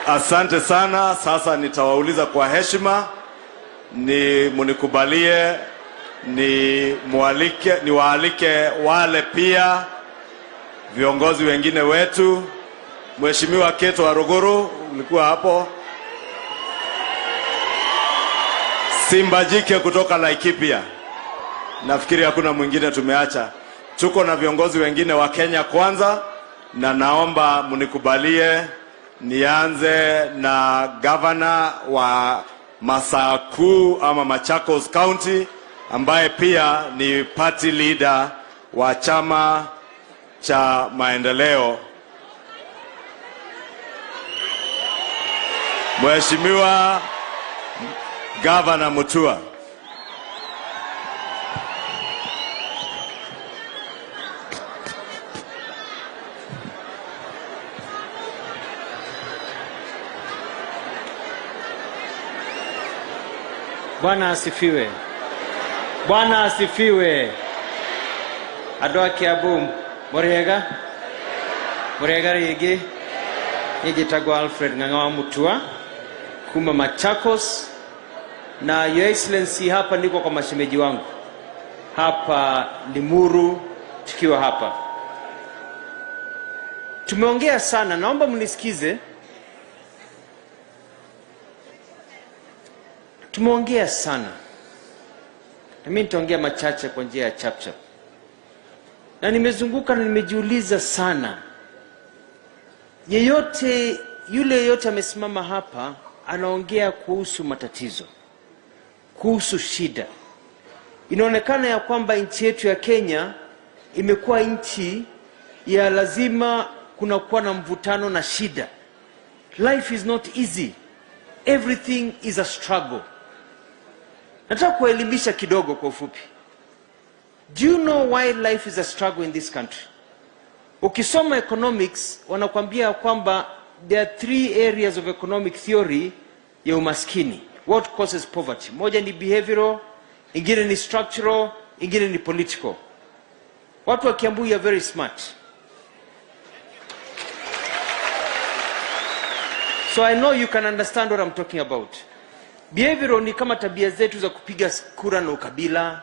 Asante sana. Sasa nitawauliza kwa heshima, ni munikubalie, niwaalike wale pia viongozi wengine wetu. Mheshimiwa Keto wa Ruguru, ulikuwa hapo. Simba Jike kutoka Laikipia. Nafikiri hakuna mwingine tumeacha. Tuko na viongozi wengine wa Kenya kwanza, na naomba munikubalie nianze na governor wa Masaku ama Machakos County, ambaye pia ni party leader wa chama cha maendeleo. Mheshimiwa Governor Mutua. Bwana asifiwe. Bwana asifiwe. Adwa Kiambu, Murega. Murega rigi. Nijitagwa Alfred Ng'ang'a Mutua kuma Machakos, na Your Excellency, hapa niko kwa mashemeji wangu hapa Limuru, tukiwa hapa tumeongea sana. Naomba mnisikize. Tumeongea sana, na mimi nitaongea machache kwa njia ya chapchap. Na nimezunguka na nimejiuliza sana, yule yeyote amesimama hapa anaongea kuhusu matatizo, kuhusu shida. Inaonekana ya kwamba nchi yetu ya Kenya imekuwa nchi ya lazima kunakuwa na mvutano na shida. Life is not easy. Everything is a struggle. Nataka kuelimisha kidogo kwa ufupi. Do you know why life is a struggle in this country? Ukisoma economics, wanakuambia kwamba there are 3 areas of economic theory ya umaskini. What causes poverty? Moja ni behavioral, ingine ni structural, ingine ni political. Watu wa Kiambu are very smart. So I know you can understand what I'm talking about. Behavioral ni kama tabia zetu za kupiga kura na ukabila.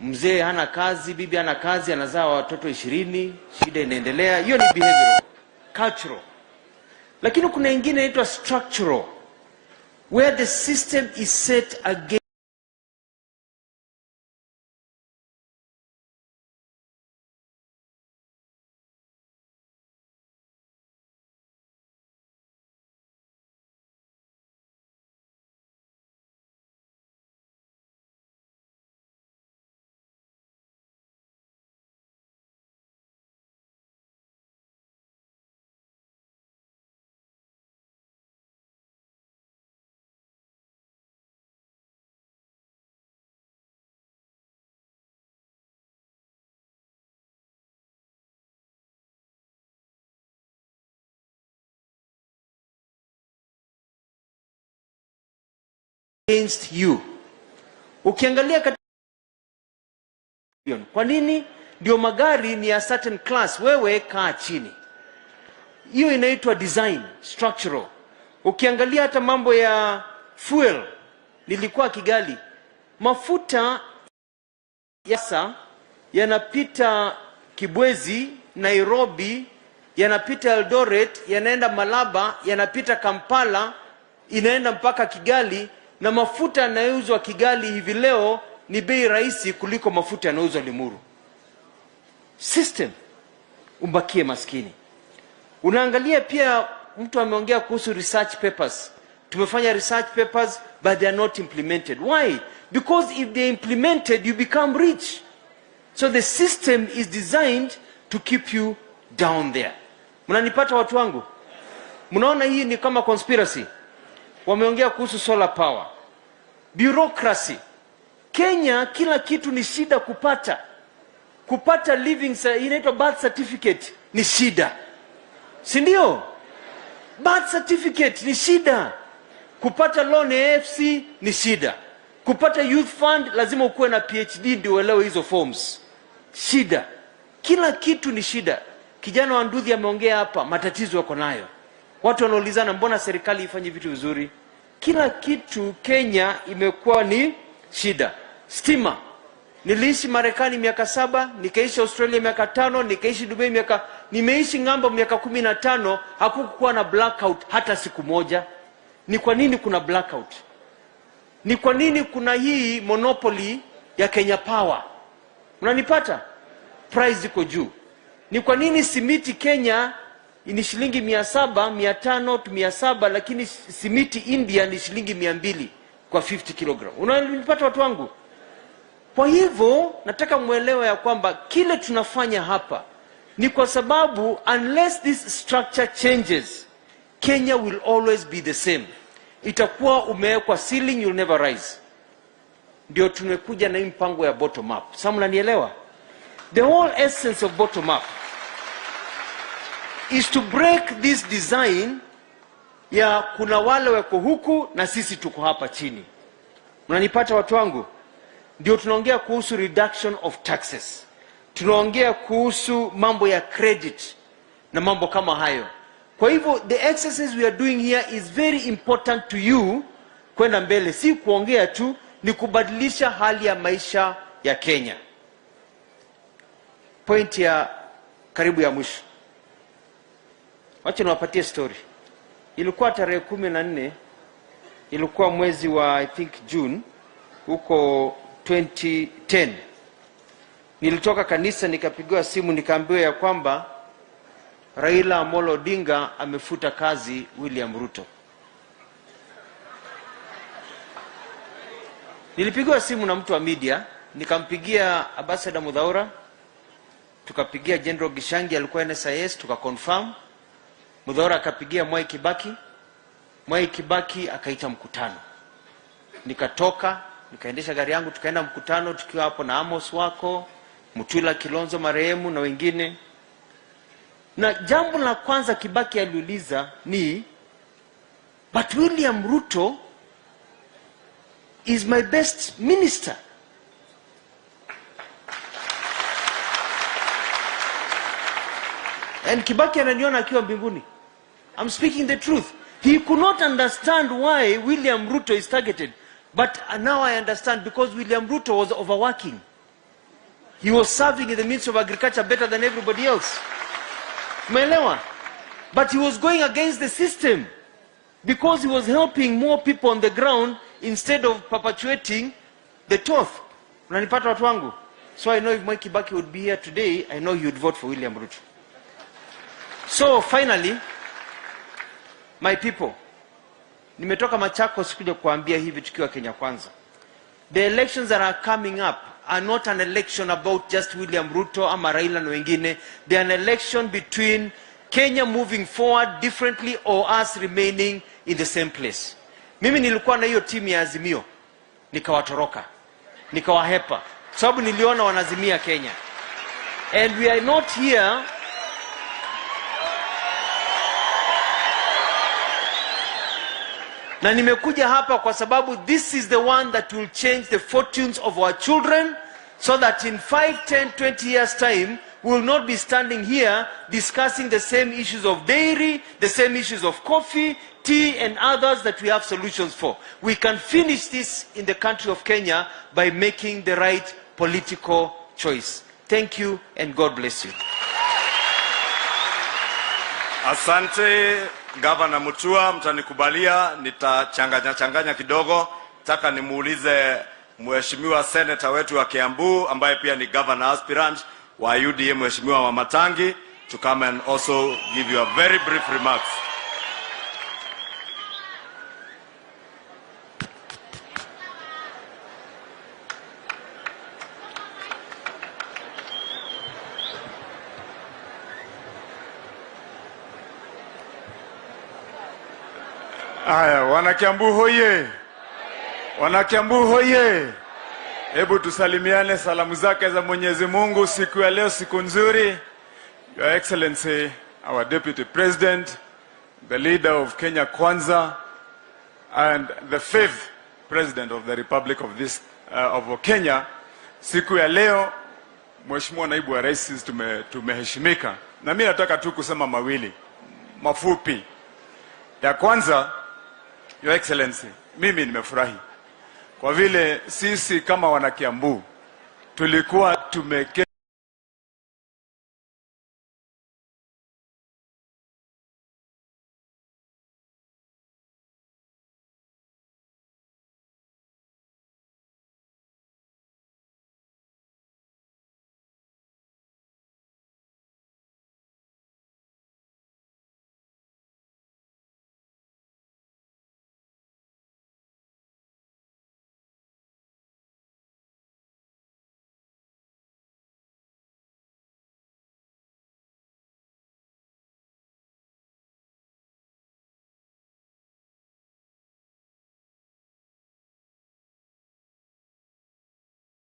Mzee hana kazi, bibi hana kazi, anazaa watoto 20, shida inaendelea. Hiyo ni behavioral, cultural. Lakini kuna ingine inaitwa structural, where the system is set against you. Ukiangalia katika kwa nini ndio magari ni a certain class, wewe kaa chini. Hiyo inaitwa design, structural. Ukiangalia hata mambo ya fuel, nilikuwa Kigali, mafuta yasa yanapita Kibwezi, Nairobi, yanapita Eldoret, yanaenda Malaba, yanapita Kampala, inaenda mpaka Kigali. Na mafuta yanayouzwa Kigali hivi leo ni bei rahisi kuliko mafuta yanayouzwa Limuru. System umbakie maskini. Unaangalia pia, mtu ameongea kuhusu research papers. Tumefanya research papers but they are not implemented. Why? Because if they are implemented, you become rich. So the system is designed to keep you down there. Mnanipata watu wangu? Mnaona hii ni kama conspiracy. Wameongea kuhusu solar power. Bureaucracy. Kenya kila kitu ni shida kupata. Kupata inaitwa birth certificate ni shida. Si ndio? Birth certificate ni shida. Kupata loan AFC ni shida. Kupata youth fund lazima ukuwe na PhD ndio uelewe hizo forms. Shida. Kila kitu ni shida. Kijana wa Nduthi ameongea hapa, matatizo yako nayo. Watu wanaulizana mbona serikali ifanye vitu vizuri? Kila kitu Kenya imekuwa ni shida. Stima. Niliishi Marekani miaka 7, nikaishi Australia miaka 5, nikaishi Dubai nimeishi ng'ambo miaka 15, hakukuwa na blackout hata siku moja. Ni kwa nini kuna blackout? Ni kwa nini kuna hii monopoly ya Kenya Power? Unanipata? Price iko juu. Ni kwa nini simiti Kenya ni shilingi 700, 500, 700, lakini simiti India ni shilingi 200 kwa 50 kg? Unanipata watu wangu? Kwa hivyo nataka muelewe ya kwamba kile tunafanya hapa ni kwa sababu unless this structure changes, Kenya will always be the same. Itakuwa umewekwa ceiling, you'll never rise. Ndio tumekuja na mpango ya bottom up. Sasa mnanielewa? The whole essence of bottom up is to break this design ya kuna wale wako huku na sisi tuko hapa chini. Mnanipata watu wangu? Ndio tunaongea kuhusu reduction of taxes. Tunaongea kuhusu mambo ya credit na mambo kama hayo. Kwa hivyo the exercise we are doing here is very important to you kwenda mbele. Si kuongea tu, ni kubadilisha hali ya maisha ya Kenya. Point ya karibu ya mwisho. Wacha niwapatie story. Ilikuwa tarehe 14, ilikuwa mwezi wa I think June huko 2010. Nilitoka kanisa nikapigiwa simu nikaambiwa ya kwamba Raila Amolo Odinga amefuta kazi William Ruto. Nilipigiwa simu na mtu wa media, nikampigia Ambassador Mudhaura, tukapigia General Gishangi alikuwa NSIS, tukaconfirm. Mudhaura akapigia Mwai Kibaki, Mwai Kibaki akaita mkutano. Nikatoka, nikaendesha gari yangu tukaenda mkutano tukiwa hapo na Amos wako, Mutula Kilonzo marehemu na wengine. Na jambo la kwanza Kibaki aliuliza ni, but William Ruto is my best minister. And Kibaki ananiona akiwa mbinguni. I'm speaking the truth. He could not understand why William Ruto is targeted. But now I understand, because William Ruto was overworking. He was serving in the Ministry of Agriculture better than everybody else. Umeelewa? But he was going against the system because he was helping more people on the ground instead of perpetuating the toth. Unanipata watu wangu? So I know if Mwai Kibaki would be here today, I know he would vote for William Ruto. So finally, my people, nimetoka Machakos kuja kuambia hivi tukiwa Kenya Kwanza. The elections that are coming up are not an election about just William Ruto ama Raila na wengine. They are an election between Kenya moving forward differently or us remaining in the same place. Mimi nilikuwa na hiyo timu ya Azimio, nikawatoroka, nikawahepa, sababu niliona wanazimia Kenya. And we are not here na nimekuja hapa kwa sababu this is the one that will change the fortunes of our children, so that in 5, 10, 20 years time we will not be standing here discussing the same issues of dairy, the same issues of coffee, tea and others that we have solutions for. We can finish this in the country of Kenya by making the right political choice. Thank you and God bless you. Asante Governor Mutua, mtanikubalia nitachanganya kidogo. Taka nimuulize Mheshimiwa Senator wetu wa Kiambu ambaye pia ni Governor aspirant wa UDA, Mheshimiwa Wamatangi, to come and also give you a very brief remarks. Aya, wanakiambu hoye. Wanakiambu hoye. Hebu tusalimiane salamu zake za Mwenyezi Mungu siku ya leo, siku nzuri. Your Excellency, our Deputy President, the leader of Kenya Kwanza, and the 5th President of the Republic of Kenya. Siku ya leo, Mheshimiwa Naibu wa Rais, tumeheshimika. Na mimi nataka tu kusema mawili mafupi. Ya kwanza, Your Excellency, mimi nimefurahi kwa vile sisi kama wana Kiambu tulikuwa tumeke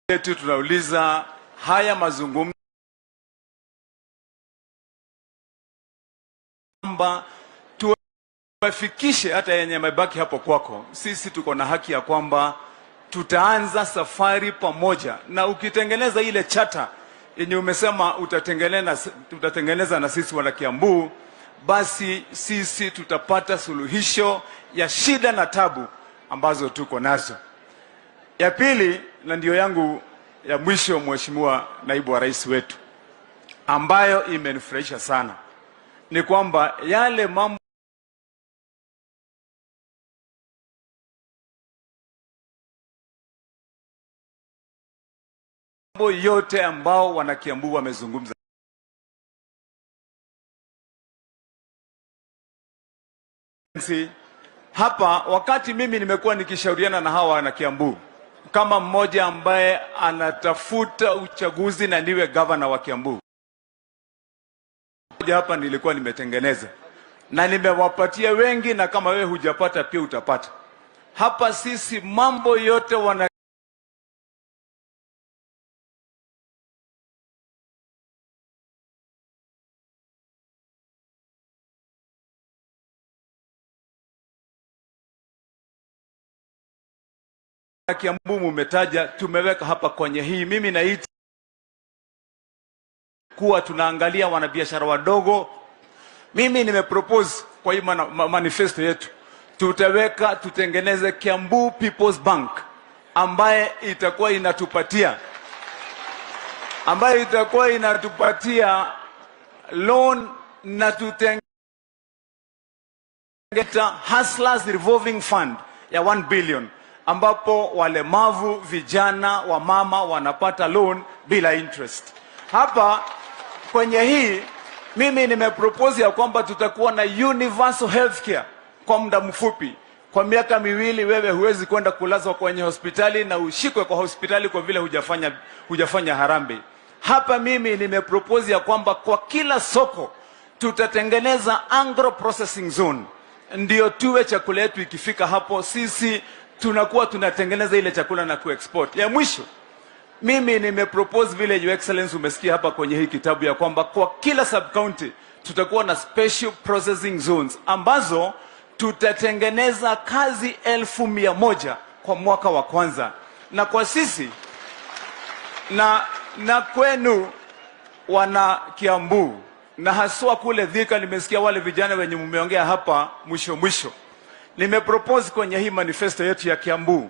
yetu tunauliza haya mazungumzo kwamba tuwafikishe hata yenye mabaki hapo kwako. Sisi tuko na haki ya kwamba tutaanza safari pamoja, na ukitengeneza ile chata yenye umesema utatengeneza na sisi wana Kiambu, basi sisi tutapata suluhisho ya shida na tabu ambazo tuko nazo. Ya pili, na ndio yangu ya mwisho, Mheshimiwa Naibu wa Rais wetu, ambayo imenifurahisha sana, ni kwamba yale mambo yote ambao wana Kiambu wamezungumza hapa, wakati mimi nimekuwa nikishauriana na hawa wana Kiambu kama mmoja ambaye anatafuta uchaguzi na niwe governor wa Kiambu, hapa nilikuwa nimetengeneza na nimewapatia wengi, na kama wewe hujapata pia utapata hapa. Sisi mambo yote wana Kiambu mumetaja, tumeweka hapa kwenye hii. Mimi naita kuwa tunaangalia wanabiashara wadogo. Mimi nimepropose kwa hii manifesto yetu, tutengeneze Kiambu People's Bank ambaye itakuwa inatupatia loan, na tutengeza Hustlers Revolving Fund ya 1 billion ambapo walemavu, vijana, wamama wanapata loan bila interest. Hapa kwenye hii mimi nimepropose ya kwamba tutakuwa na universal healthcare kwa muda mfupi. Kwa miaka 2 wewe huwezi kwenda kulazwa kwenye hospitali na ushikwe kwa hospitali kwa vile hujafanya harambee. Hapa mimi nimepropose ya kwamba kwa kila soko tutatengeneza agro processing zone, ndio tuwe chakula yetu ikifika hapo sisi tunakuwa tunatengeneza ile chakula na kuexport. Ya mwisho, mimi nimepropose vile Your Excellency umesikia hapa kwenye hii kitabu ya kwamba kwa kila sub county tutakuwa na special processing zones ambazo tutatengeneza kazi 1,100 kwa mwaka wa kwanza. Na kwa sisi na kwenu wana Kiambu na haswa kule Thika, nimesikia wale vijana wenye mumeongea hapa mwisho. Nimepropose kwenye hii manifesto yetu ya Kiambu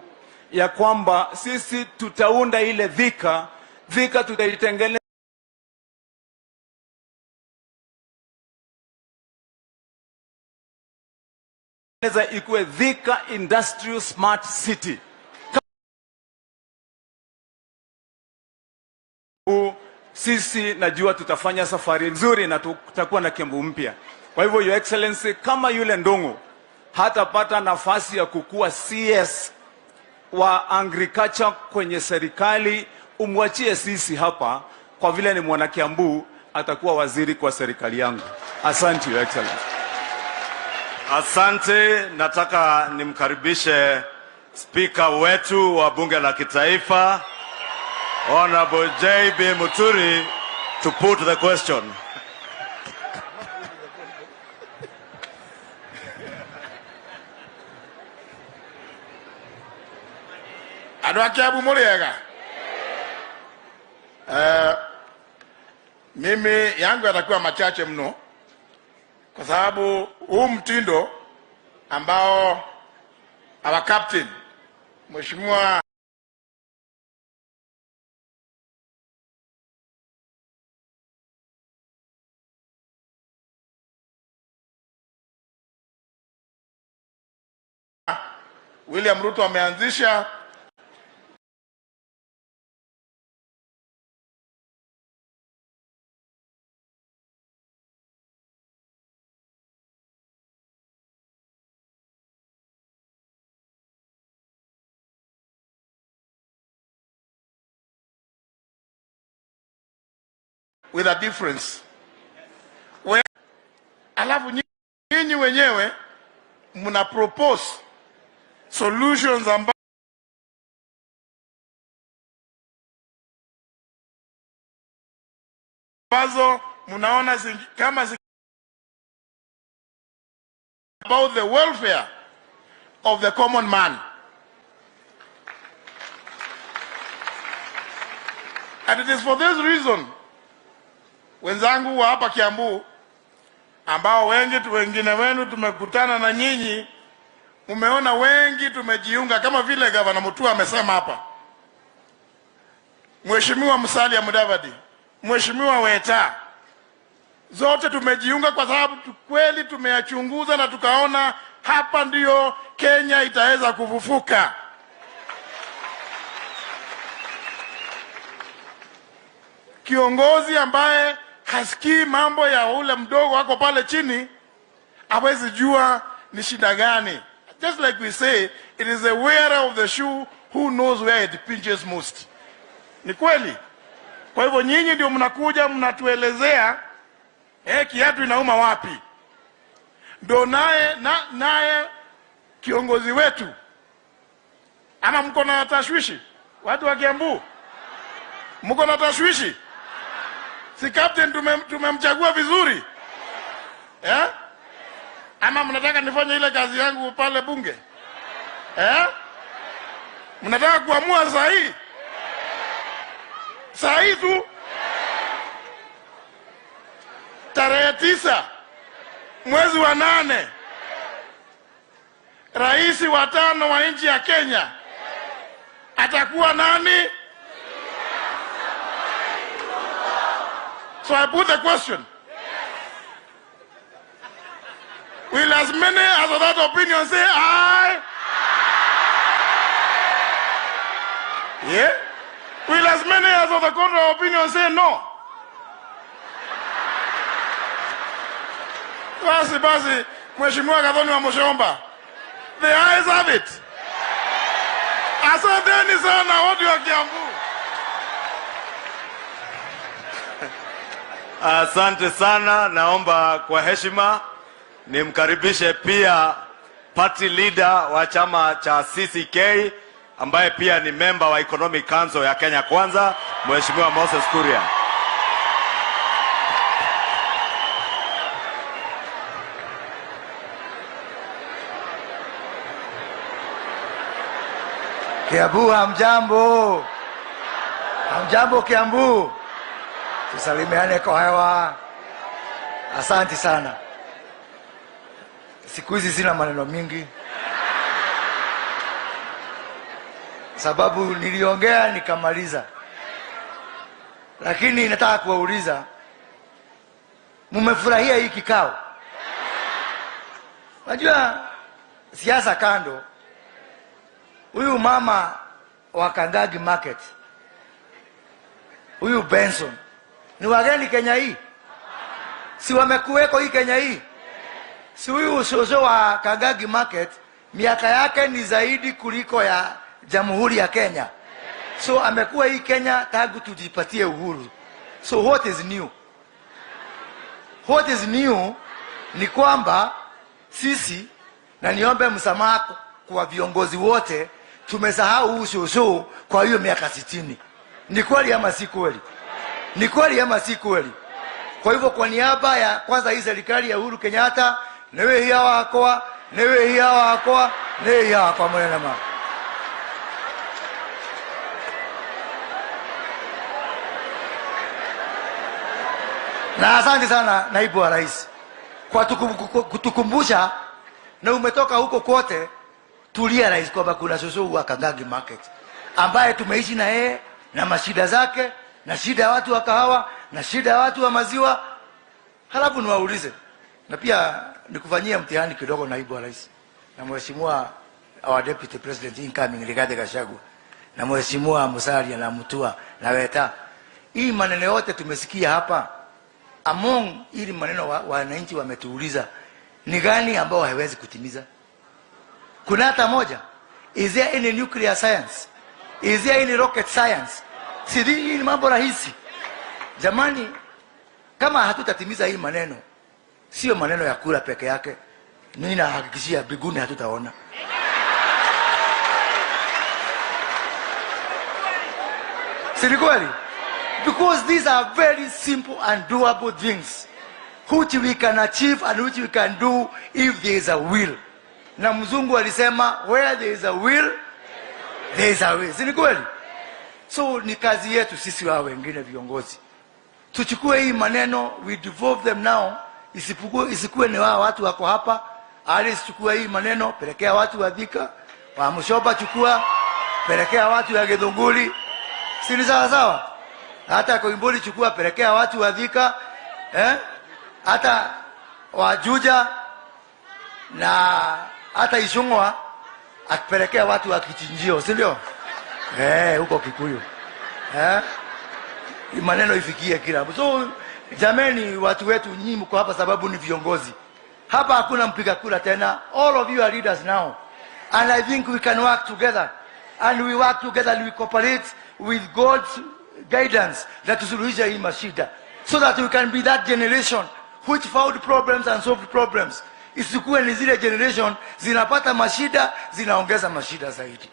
ya kwamba sisi tutaunda ile Thika tutaitengeneza ikuwe Thika Industrial Smart City. Sisi najua tutafanya safari nzuri na tutakuwa na Kiambu mpya. Kwa hivyo Your Excellency, kama yule Ndongo hatapata nafasi ya kukua CS wa agriculture kwenye serikali, umwachie sisi hapa, kwa vile ni mwana Kiambu, atakuwa waziri kwa serikali yangu. Asante Your Excellency. Asante. Nataka nimkaribishe Speaker wetu wa Bunge la Kitaifa, Honorable J.B. Muturi, to put the question. Andu wa Kiambu muriega. Mimi yangu yatakuwa machache mno, kwa sababu huu mtindo ambao our captain Mheshimiwa William Ruto ameanzisha with a difference. Alafu nyinyi wenyewe mna propose solutions ambazo mnaona kama about the welfare of the common man. And it is for this reason wenzangu wa hapa Kiambu ambao wengine wenu tumekutana na nyinyi, umeona wengi tumejiunga kama vile Gavana Mutua amesema hapa. Mheshimiwa Musalia Mudavadi, Mheshimiwa Weta, zote tumejiunga kwa sababu kweli tumeyachunguza na tukaona hapa ndio Kenya itaweza kufufuka. Kiongozi ambaye hasikii mambo ya ule mdogo wako pale chini hawezi jua ni shida gani. Just like we say, it is the wearer of the shoe who knows where it pinches most. Ni kweli. Kwa hivyo nyinyi ndio mnakuja mnatuelezea kiatu inauma wapi. Ndio naye kiongozi wetu, ama mko na tashwishi watu wa Kiambu? Mko na tashwishi? Si captain tumemchagua vizuri? Ama mnataka nifanye ile kazi yangu pale bunge? Mnataka kuamua saa hii? Saa hii tu? Tarehe 9 mwezi wa 8 rais wa 5 wa nchi ya Kenya atakuwa nani? So I put the question. Will as many as of that opinion say aye? Yeah? Will as many as of the contrary opinion say no? Basi, Mheshimiwa Gathoni wa Mushomba, the ayes have it. Asanteni sana watu wa Kiambu. Asante sana. Naomba kwa heshima nimkaribishe pia party leader wa chama cha CCK ambaye pia ni member wa Economic Council ya Kenya Kwanza, Mheshimiwa Moses Kuria. Kiambu hamjambo. Hamjambo Kiambu. Tusalimiane kwa hewa. Asante sana. Siku hizi sina maneno mingi, sababu niliongea nikamaliza. Lakini nataka kuwauliza, mmefurahia hii kikao? Unajua siasa kando, huyu mama wa Kangagi Market, huyu Benson, ni wageni Kenya hii? Si wamekuweko hii Kenya hii? Si huyu Sozo wa Kangagi Market miaka yake ni zaidi kuliko ya Jamhuri ya Kenya. So amekuwa hii Kenya tangu tujipatie uhuru. So what is new? What is new ni kwamba sisi, na niombe msamaha kwa viongozi wote, tumesahau huyu Sozo kwa hiyo miaka 60. Ni kweli ama si kweli? Ni kweli ama si kweli? Kwa hivyo kwa niaba ya kwanza hii serikali ya Uhuru Kenyatta, newe hiya wakwa, newe hiya wakwa, newe hiya wakwa mwenye nama. Na asante sana naibu wa rais kwa kutukumbusha, na umetoka huko kote. Tulia rais, kwamba kuna soso wa Kangagi market ambaye tumeishi na yeye na mashida zake na shida ya watu wa kahawa na shida ya watu wa maziwa. Halafu niwaulize, na pia nikufanyia mtihani kidogo naibu wa rais na mheshimiwa our deputy president incoming Rigathi Gachagua na mheshimiwa Musalia na Mutua na Weta. Hii maneno yote tumesikia hapa, among ili maneno wananchi wametuuliza, ni gani ambao haiwezi kutimiza? Kuna hata moja? Is there any nuclear science? Is there any rocket science? Hii ni mambo rahisi jamani. Kama hatutatimiza hii maneno, sio maneno ya kula peke yake, mimi nahakikishia biguni hatutaona. Si kweli? Because these are very simple and doable things which we can achieve and which we can do if there is a will. Na mzungu alisema where there is a will there is a way. Si kweli? So ni kazi yetu sisi wa wengine viongozi, tuchukue hii maneno, we devolve them now. Isikuwe ni watu wako hapa, Alice chukua hii maneno pelekea watu wa Thika, wa Mushoba chukua pelekea watu wa Githunguri. Si sawa sawa? Hata Koimburi chukua pelekea watu wa Thika, hata wa Juja na hata Ishungwa akipelekea watu wa Kichinjio, si ndio? Huko Kikuyu. Maneno ifikie kila. So jameni, watu wetu, nyinyi mko hapa sababu ni viongozi. Hapa hakuna mpiga kura tena. All of you are leaders now. And I think we can work together. And we work together and we cooperate with God's guidance that tusuluhisha hii mashida, so that we can be that generation which found problems and solved problems. Isikuwe ni zile generation zinapata mashida zinaongeza mashida zaidi.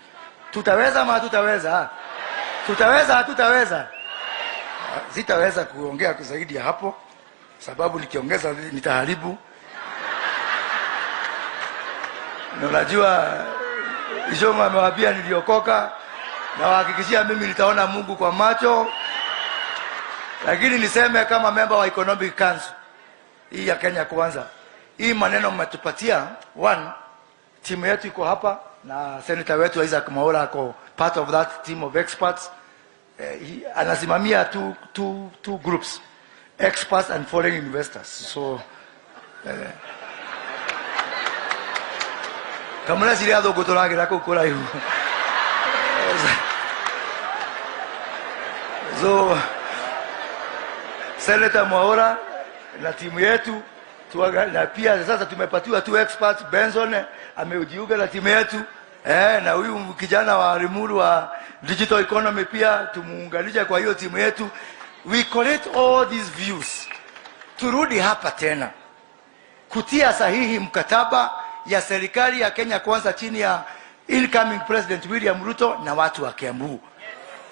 Tutaweza ama hatutaweza? Tutaweza hatutaweza? Sitaweza kuongea zaidi ya hapo, sababu nikiongeza nitaharibu. Na unajua Ishoma amewaambia niliokoka, na wahakikishia mimi nitaona Mungu kwa macho. Lakini niseme kama member wa Economic Council hii ya Kenya Kwanza, hii maneno mmetupatia, one, timu yetu iko hapa na senator wetu Isaac Mwaura ako part of that team of experts. Anasimamia two groups, experts and foreign investors. So kama siri ado gotorage la kokora hiyo. So Senator Mwaura na timu yetu na pia sasa tumepatiwa two experts. Benson ameujiunga na timu yetu, na huyu kijana wa Rimuru wa digital economy pia tumuunganisha kwa hiyo timu yetu. We collect all these views, turudi hapa tena kutia sahihi mkataba ya serikali ya Kenya Kwanza chini ya incoming President William Ruto na watu wa Kiambu,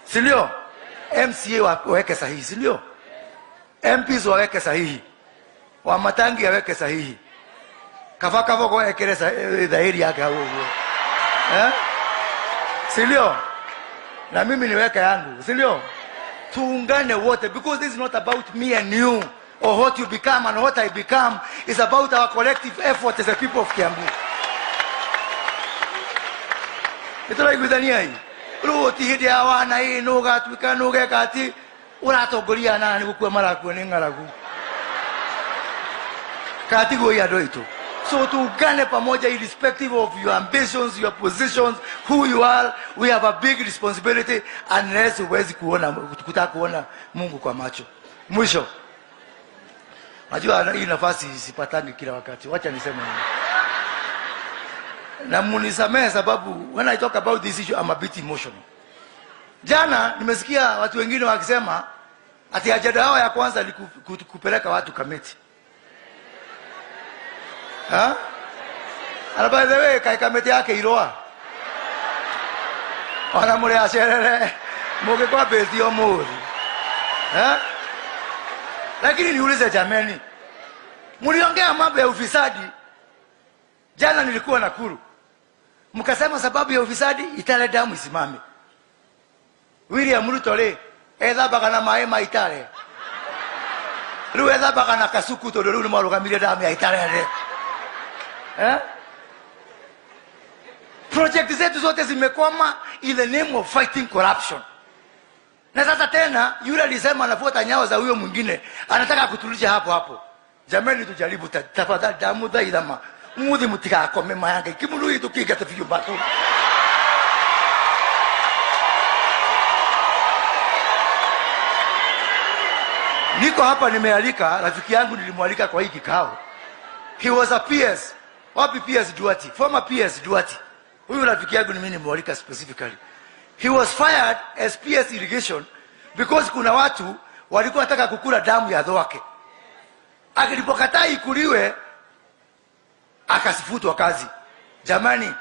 si ndio? MCA waweke sahihi, si ndio? MPs waweke sahihi, Wamatangi waweke sahihi, kafaka voko ekeleza dhahiri yake huo, si ndio? Na mimi niweka yangu, si ndio? Tuungane wote, because this is not about me and you or what you become and what I become. It's about our collective effort as a people of Kiambu. Ito like widania hii. Ruti hidi awana hii nuga tuika nuga kati uratogoria nani kukua mara kuene ngaragu. Kati go ya doito. So tuungane pamoja, irrespective of your ambitions, your positions, who you are, we have a big responsibility unless uwezi kuona Mungu kwa macho. Mwisho, najua hii nafasi sipatangi kila wakati, wacha niseme hivi. Na munisamehe sababu when I talk about this issue I'm a bit emotional. Jana nimesikia watu wengine wakisema ati ajenda yao ya kwanza ni kupeleka watu Kamiti. And by the way, kai Kamiti yake Iroa. Ona mure asherere moge kwa bezi omuri. Lakini niulize jameni, mliongea mambo ya ufisadi. Jana nilikuwa Nakuru. Mkasema sababu ya ufisadi Itale damu isimame. William Ruto le edha bagana maema Itale. ruweza baka na kasuku to ruru maro kamile damu ya itarere. Project zetu zote zimekwama in the name of fighting corruption. Na sasa tena yule alisema anafuata nyayo za huyo mwingine, anataka kutulisha hapo. Jamani tujaribu tafadhali damu dhaidama. Mudhi mutika kome mayanga kimului tukiga tafiyo batu. Niko hapa nimealika rafiki yangu, nilimwalika kwa hii kikao. He was a PS. Wapi PS Duati? Former PS Duati. Huyu rafiki yangu mimi nimemwalika specifically. He was fired as PS irrigation because kuna watu walikuwa wanataka kukula damu ya dhoake. Akilipokataa ikuliwe akasifutwa kazi. Jamani,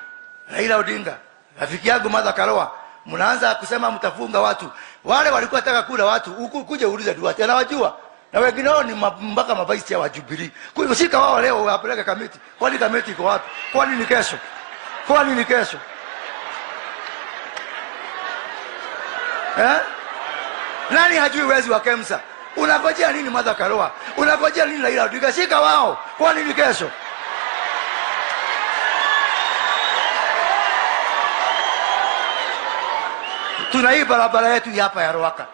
Raila Odinga, rafiki yangu Martha Karua, mnaanza kusema mtafunga watu. Wale walikuwa wanataka kula watu, huku kuja uulize Duati, anawajua. Na wengine wao ni mpaka mabaisi ya wajubilee. Kwa hiyo shika wao leo wapeleke kamiti. Kwani kamiti iko wapi? Kwani ni kesho? Kwani ni kesho? Nani hajui wezi wa Kemsa? Unangojea nini Martha Karua? Unangojea nini Raila Odinga? Shika wao. Kwani ni kesho? Tuna hii barabara yetu hapa ya Ruaka.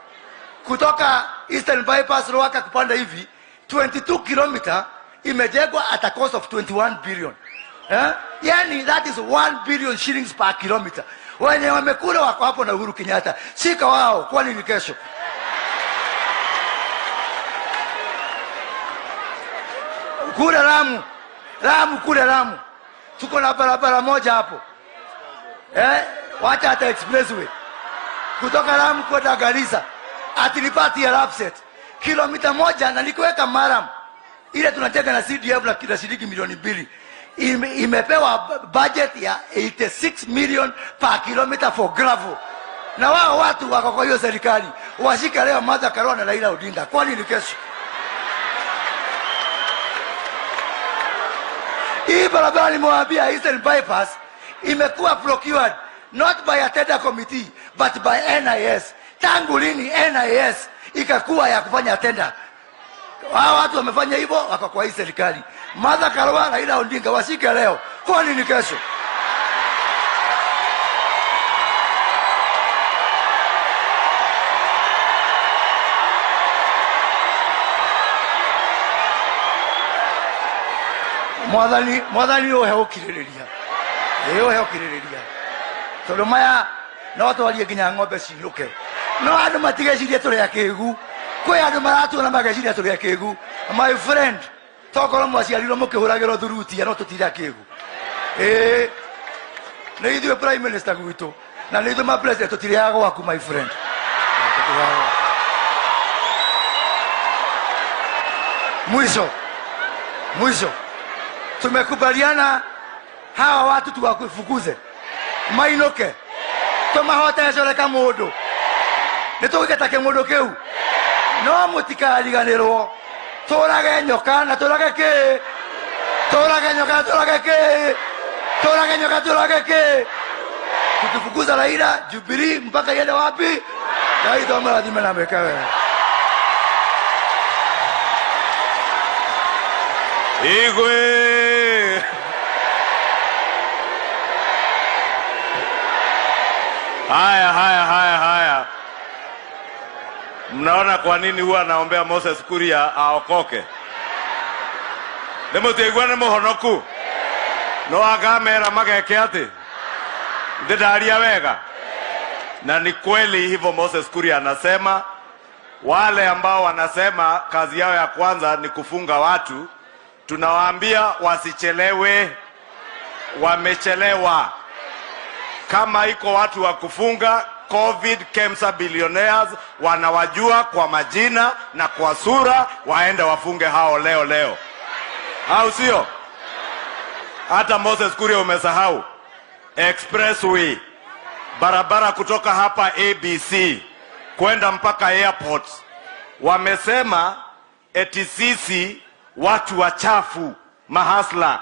Kutoka Eastern Bypass Ruaka kupanda hivi 22 km imejengwa at a cost of 21 billion. Yani that is 1 billion shillings per kilometer. Wenye wamekula wako hapo na Uhuru Kenyatta. Shika wao, kwani ni kesho? Kule Lamu kule Lamu. Tuko na barabara moja hapo. Wacha hata expressway. Kutoka Lamu kwenda Garissa atilipati ya Lapset kilomita moja, na nikuweka Maram ile tunateka na CDF la kila shilingi milioni 2. Imepewa budget ya 86 million per kilometer for gravel. Na wao watu wako kwa hiyo serikali washika leo Martha Karua na Raila Odinga. Kwani ni kesho? Hii barabara nimewambia Eastern Bypass imekuwa procured not by a tender committee but by NIS. Tangu lini NIS ikakuwa ya kufanya tender? Hao watu wamefanya hivyo wako kwa hii serikali. Martha Karua na Raila Odinga washike leo. Kwani ni kesho? Mwadhani yo heo kiririria. Yo heo kiririria. Tolo maya no to ali ginya ng'ombe ciruke. No andu matigeciria turi akegu. Kwe andu maratu na mageciria turi akegu. My friend, tokoro mwaciarirwo mukihuragirwo thuruti no tutira akegu. Na ithuĩ prime minister gwitũ na nĩ ithuĩ ma president tutiriaga gwaku my friend. Mwisho tumekubaliana hawa watu tuwafukuze mainuke tumahotecureka mundu nitugigeta mundu kiu no mutikariganirwo turage nyoka na turage ki turage nyoka turage ki tukifukuza Raila Jubilee mpaka yende wapi? Ndio lazima na mekawe Igwe. Haya. Mnaona kwa nini huwa naombea Moses Kuria aokoke? Nemutegwa na muhonoku. No agamera mageke ati. Ndidaria wega. Na ni kweli hivyo Moses Kuria anasema. Wale ambao wanasema kazi yao ya kwanza ni kufunga watu, tunawaambia wasichelewe. Wamechelewa. Kama iko watu wa kufunga COVID Kemsa billionaires wanawajua kwa majina na kwa sura, waende wafunge hao leo. Au sio? Hata Moses Kuria umesahau expressway, barabara kutoka hapa ABC kwenda mpaka airport. Wamesema eti sisi watu wachafu mahasla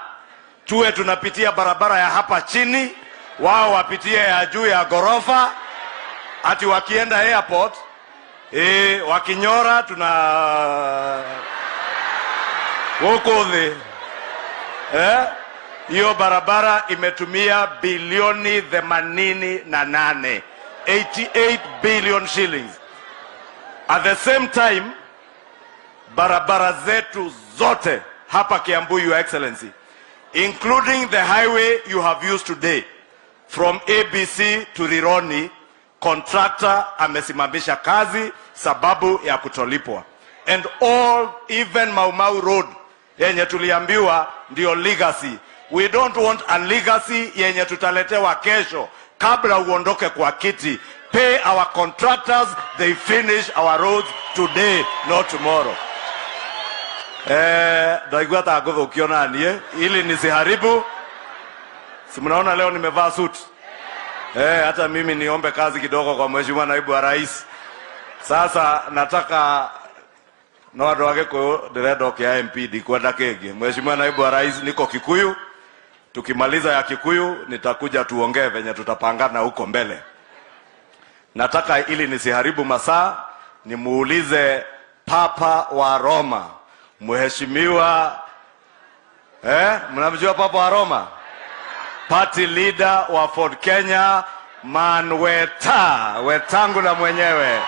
tuwe tunapitia barabara ya hapa chini, wao wapitie ya juu ya gorofa. Ati wakienda airport wakinyora Wokothi. Hiyo barabara imetumia bilioni 88. 88 billion shillings. At the same time, barabara zetu zote hapa Kiambu, Your Excellency, including the highway you have used today, from ABC to Rironi, contractor amesimamisha kazi sababu ya kutolipwa. And all, even Mau Mau Road, yenye tuliambiwa ndio legacy. We don't want a legacy yenye tutaletewa kesho kabla uondoke kwa kiti. Pay our contractors, they finish our roads today, not tomorrow. Daigua tagogo ukiona nie, ili nisiharibu. Si mnaona leo nimevaa suit. Hata mimi niombe kazi kidogo kwa Mheshimiwa Naibu wa Rais. Sasa nataka na watu wake kwa diredo kia MP dikwenda kege. Mheshimiwa Naibu wa Rais, niko Kikuyu. Tukimaliza ya Kikuyu nitakuja tuongee venye tutapangana huko mbele. Nataka ili nisiharibu masaa nimuulize Papa wa Roma, Mheshimiwa mnamjua Papa wa Roma? Party leader wa Ford Kenya, Wetangula mwenyewe.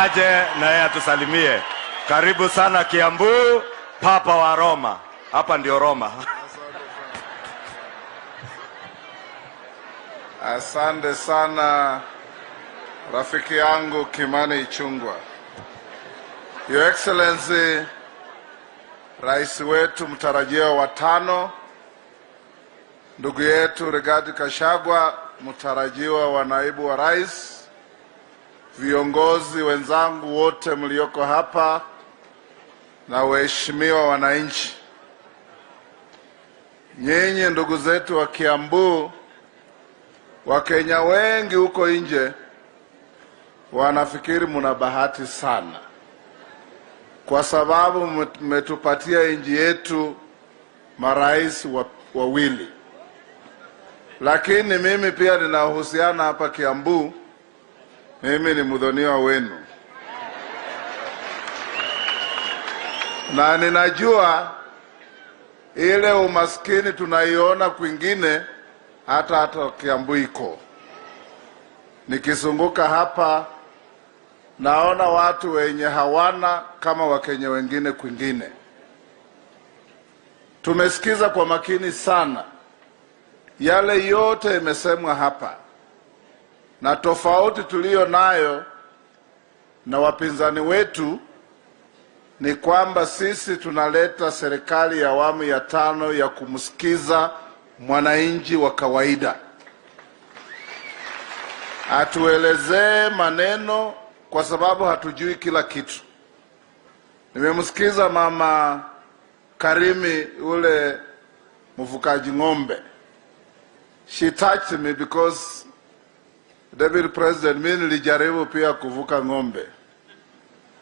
Aje na yeye atusalimie. Karibu sana Kiambu, Papa wa Roma. Hapa ndio Roma. Asante sana rafiki yangu Kimani Ichung'wah. Your Excellency, Rais wetu mtarajiwa wa 5, ndugu yetu Rigathi Gachagua, mtarajiwa wa naibu wa rais, viongozi wenzangu wote mlioko hapa na waheshimiwa wananchi. Nyinyi ndugu zetu wa Kiambu, Wakenya wengi huko nje wanafikiri mna bahati sana, kwa sababu mmetupatia nchi yetu marais wawili. Lakini mimi pia ninahusiana hapa Kiambu. Mimi ni mdhoniwa wenu, na ninajua ile umaskini tunaiona kwingine hata Kiambu iko. Nikizunguka hapa naona watu wenye hawana kama Wakenya wengine kwingine. Tumesikiza kwa makini sana yale yote imesemwa hapa, na tofauti tulio nayo na wapinzani wetu ni kwamba sisi tunaleta serikali ya awamu ya 5 ya kumsikiza mwananchi wa kawaida, atuelezee maneno, kwa sababu hatujui kila kitu. Nimemsikiza mama Karimi ule mfukaji ng'ombe. She touched me because Deputy President, mimi nilijaribu pia kuvuka ng'ombe.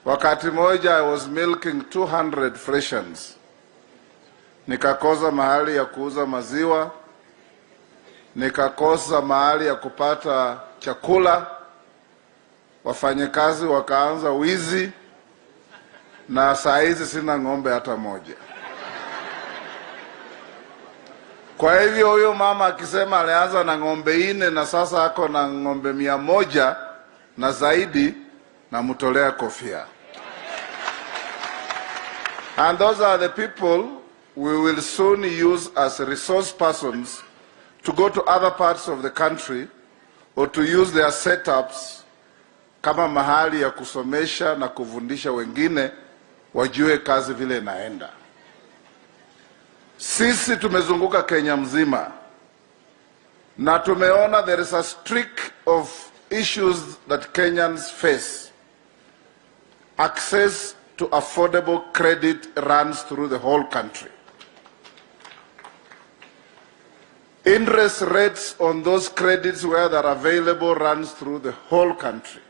Wakati moja I was milking 200 freshens. Nikakosa mahali ya kuuza maziwa, nikakosa mahali ya kupata chakula, wafanyakazi wakaanza wizi, na saa hizi sina ng'ombe hata moja. Kwa hivyo huyo mama akisema alianza na ng'ombe 4 na sasa ako na ng'ombe 100 na zaidi, na mtolea kofia. And those are the people we will soon use as resource persons to go to other parts of the country or to use their setups kama mahali ya kusomesha na kufundisha wengine wajue kazi vile inaenda. Sisi tumezunguka Kenya mzima na tumeona there is a streak of issues that Kenyans face. Access to affordable credit runs through the whole country. Interest rates on those credits where they're available runs through the whole country.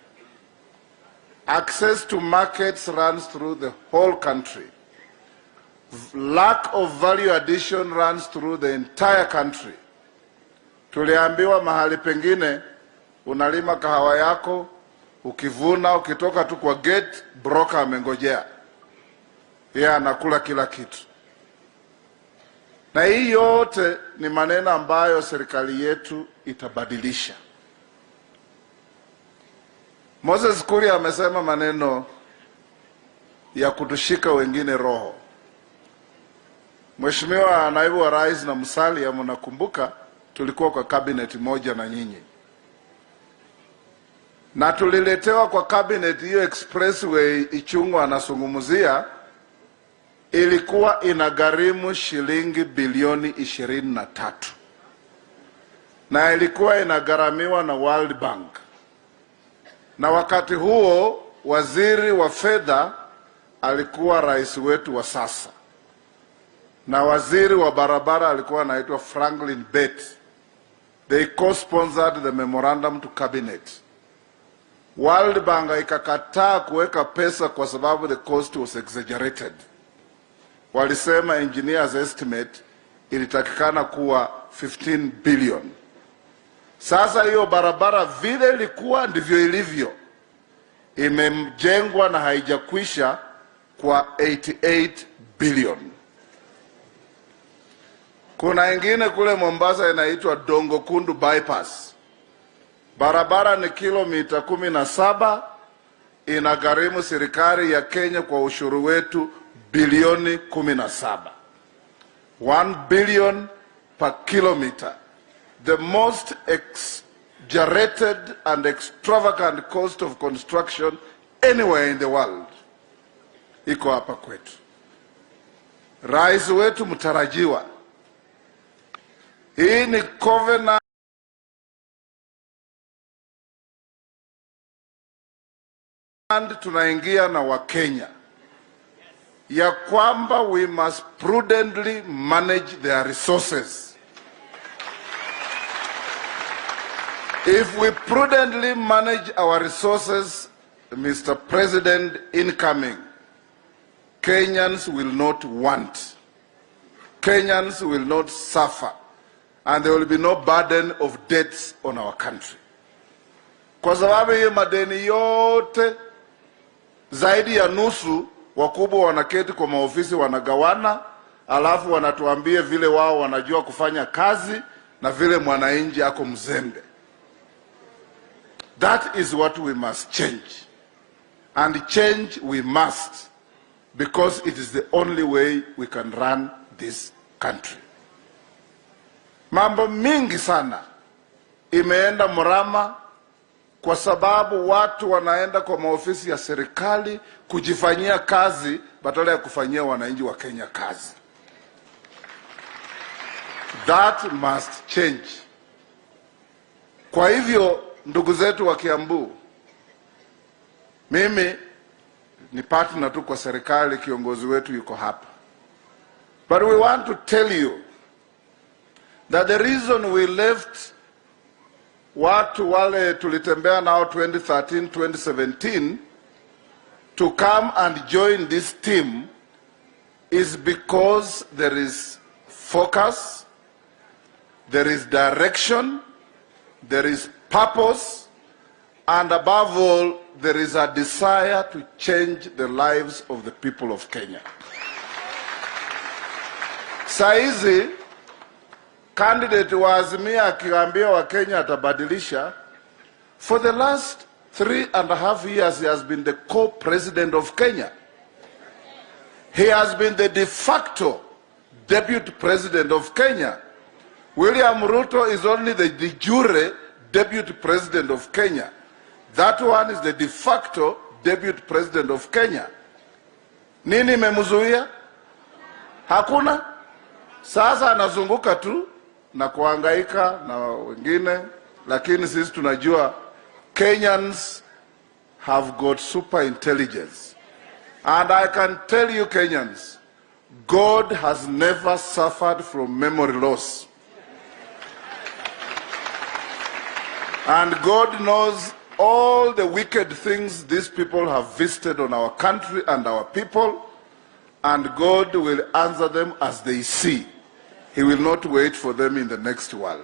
Access to markets runs through the whole country. Lack of value addition runs through the entire country. Tuliambiwa mahali pengine unalima kahawa yako, ukivuna ukitoka tu kwa gate broker amengojea. yeye anakula kila kitu. Na hii yote ni maneno ambayo serikali yetu itabadilisha. Moses Kuria amesema maneno ya kutushika wengine roho. Mheshimiwa Naibu wa Rais na Musalia, mnakumbuka tulikuwa kwa cabinet moja na nyinyi. Na tuliletewa kwa cabinet hiyo expressway Ichung'wa anazungumzia ilikuwa inagharimu shilingi bilioni 23. Na ilikuwa inagharamiwa na World Bank. Na wakati huo waziri wa fedha alikuwa rais wetu wa sasa. Na waziri wa barabara alikuwa anaitwa Franklin Bett. They co-sponsored the memorandum to cabinet. World Bank ikakataa kuweka pesa kwa sababu the cost was exaggerated. Walisema engineers estimate ilitakikana kuwa 15 billion. Sasa hiyo barabara vile ilikuwa ndivyo ilivyo. Imejengwa na haijakwisha kwa 88 billion. Kuna ingine kule Mombasa inaitwa Dongo Kundu bypass. Barabara ni kilomita 17, inagharimu serikali ya Kenya kwa ushuru wetu bilioni 17. 1 billion per kilometer. The most exaggerated and extravagant cost of construction anywhere in the world iko hapa kwetu. Rais wetu mtarajiwa, hii ni covenant tunaingia na Wakenya ya kwamba we must prudently manage their resources. If we prudently manage our resources, Mr. President incoming, Kenyans will not want. Kenyans will not suffer. And there will be no burden of debts on our country. Kwa sababu hiyo madeni yote, zaidi ya nusu wakubwa wanaketi kwa maofisi wanagawana, alafu wanatuambia vile wao wanajua kufanya kazi na vile mwananchi ako mzembe. That is what we must change. And change we must, because it is the only way we can run this country. Mambo mingi sana imeenda mrama kwa sababu watu wanaenda kwa maofisi ya serikali kujifanyia kazi badala ya kufanyia wananchi wa Kenya kazi. That must change. Kwa hivyo ndugu zetu wa Kiambu, mimi ni partner tu kwa serikali, kiongozi wetu yuko hapa. But we want to tell you that the reason we left watu wale tulitembea nao 2013, 2017 to come and join this team is because there is focus, there is direction, there is purpose, and above all, there is a desire to change the lives of the people of Kenya. Saizi, candidate wa Azimia akiambia wa Kenya atabadilisha. For the last 3.5 years, he has been the co-president of Kenya. He has been the de facto deputy president of Kenya. William Ruto is only the de jure deputy president of Kenya. That one is the de facto deputy president of Kenya. Nini memuzuia? Hakuna. Sasa anazunguka tu na kuhangaika na wengine, lakini sisi tunajua Kenyans have got super intelligence. And I can tell you Kenyans, God has never suffered from memory loss. And God knows all the wicked things these people have visited on our country and our people, and God will answer them as they see. He will not wait for them in the next world.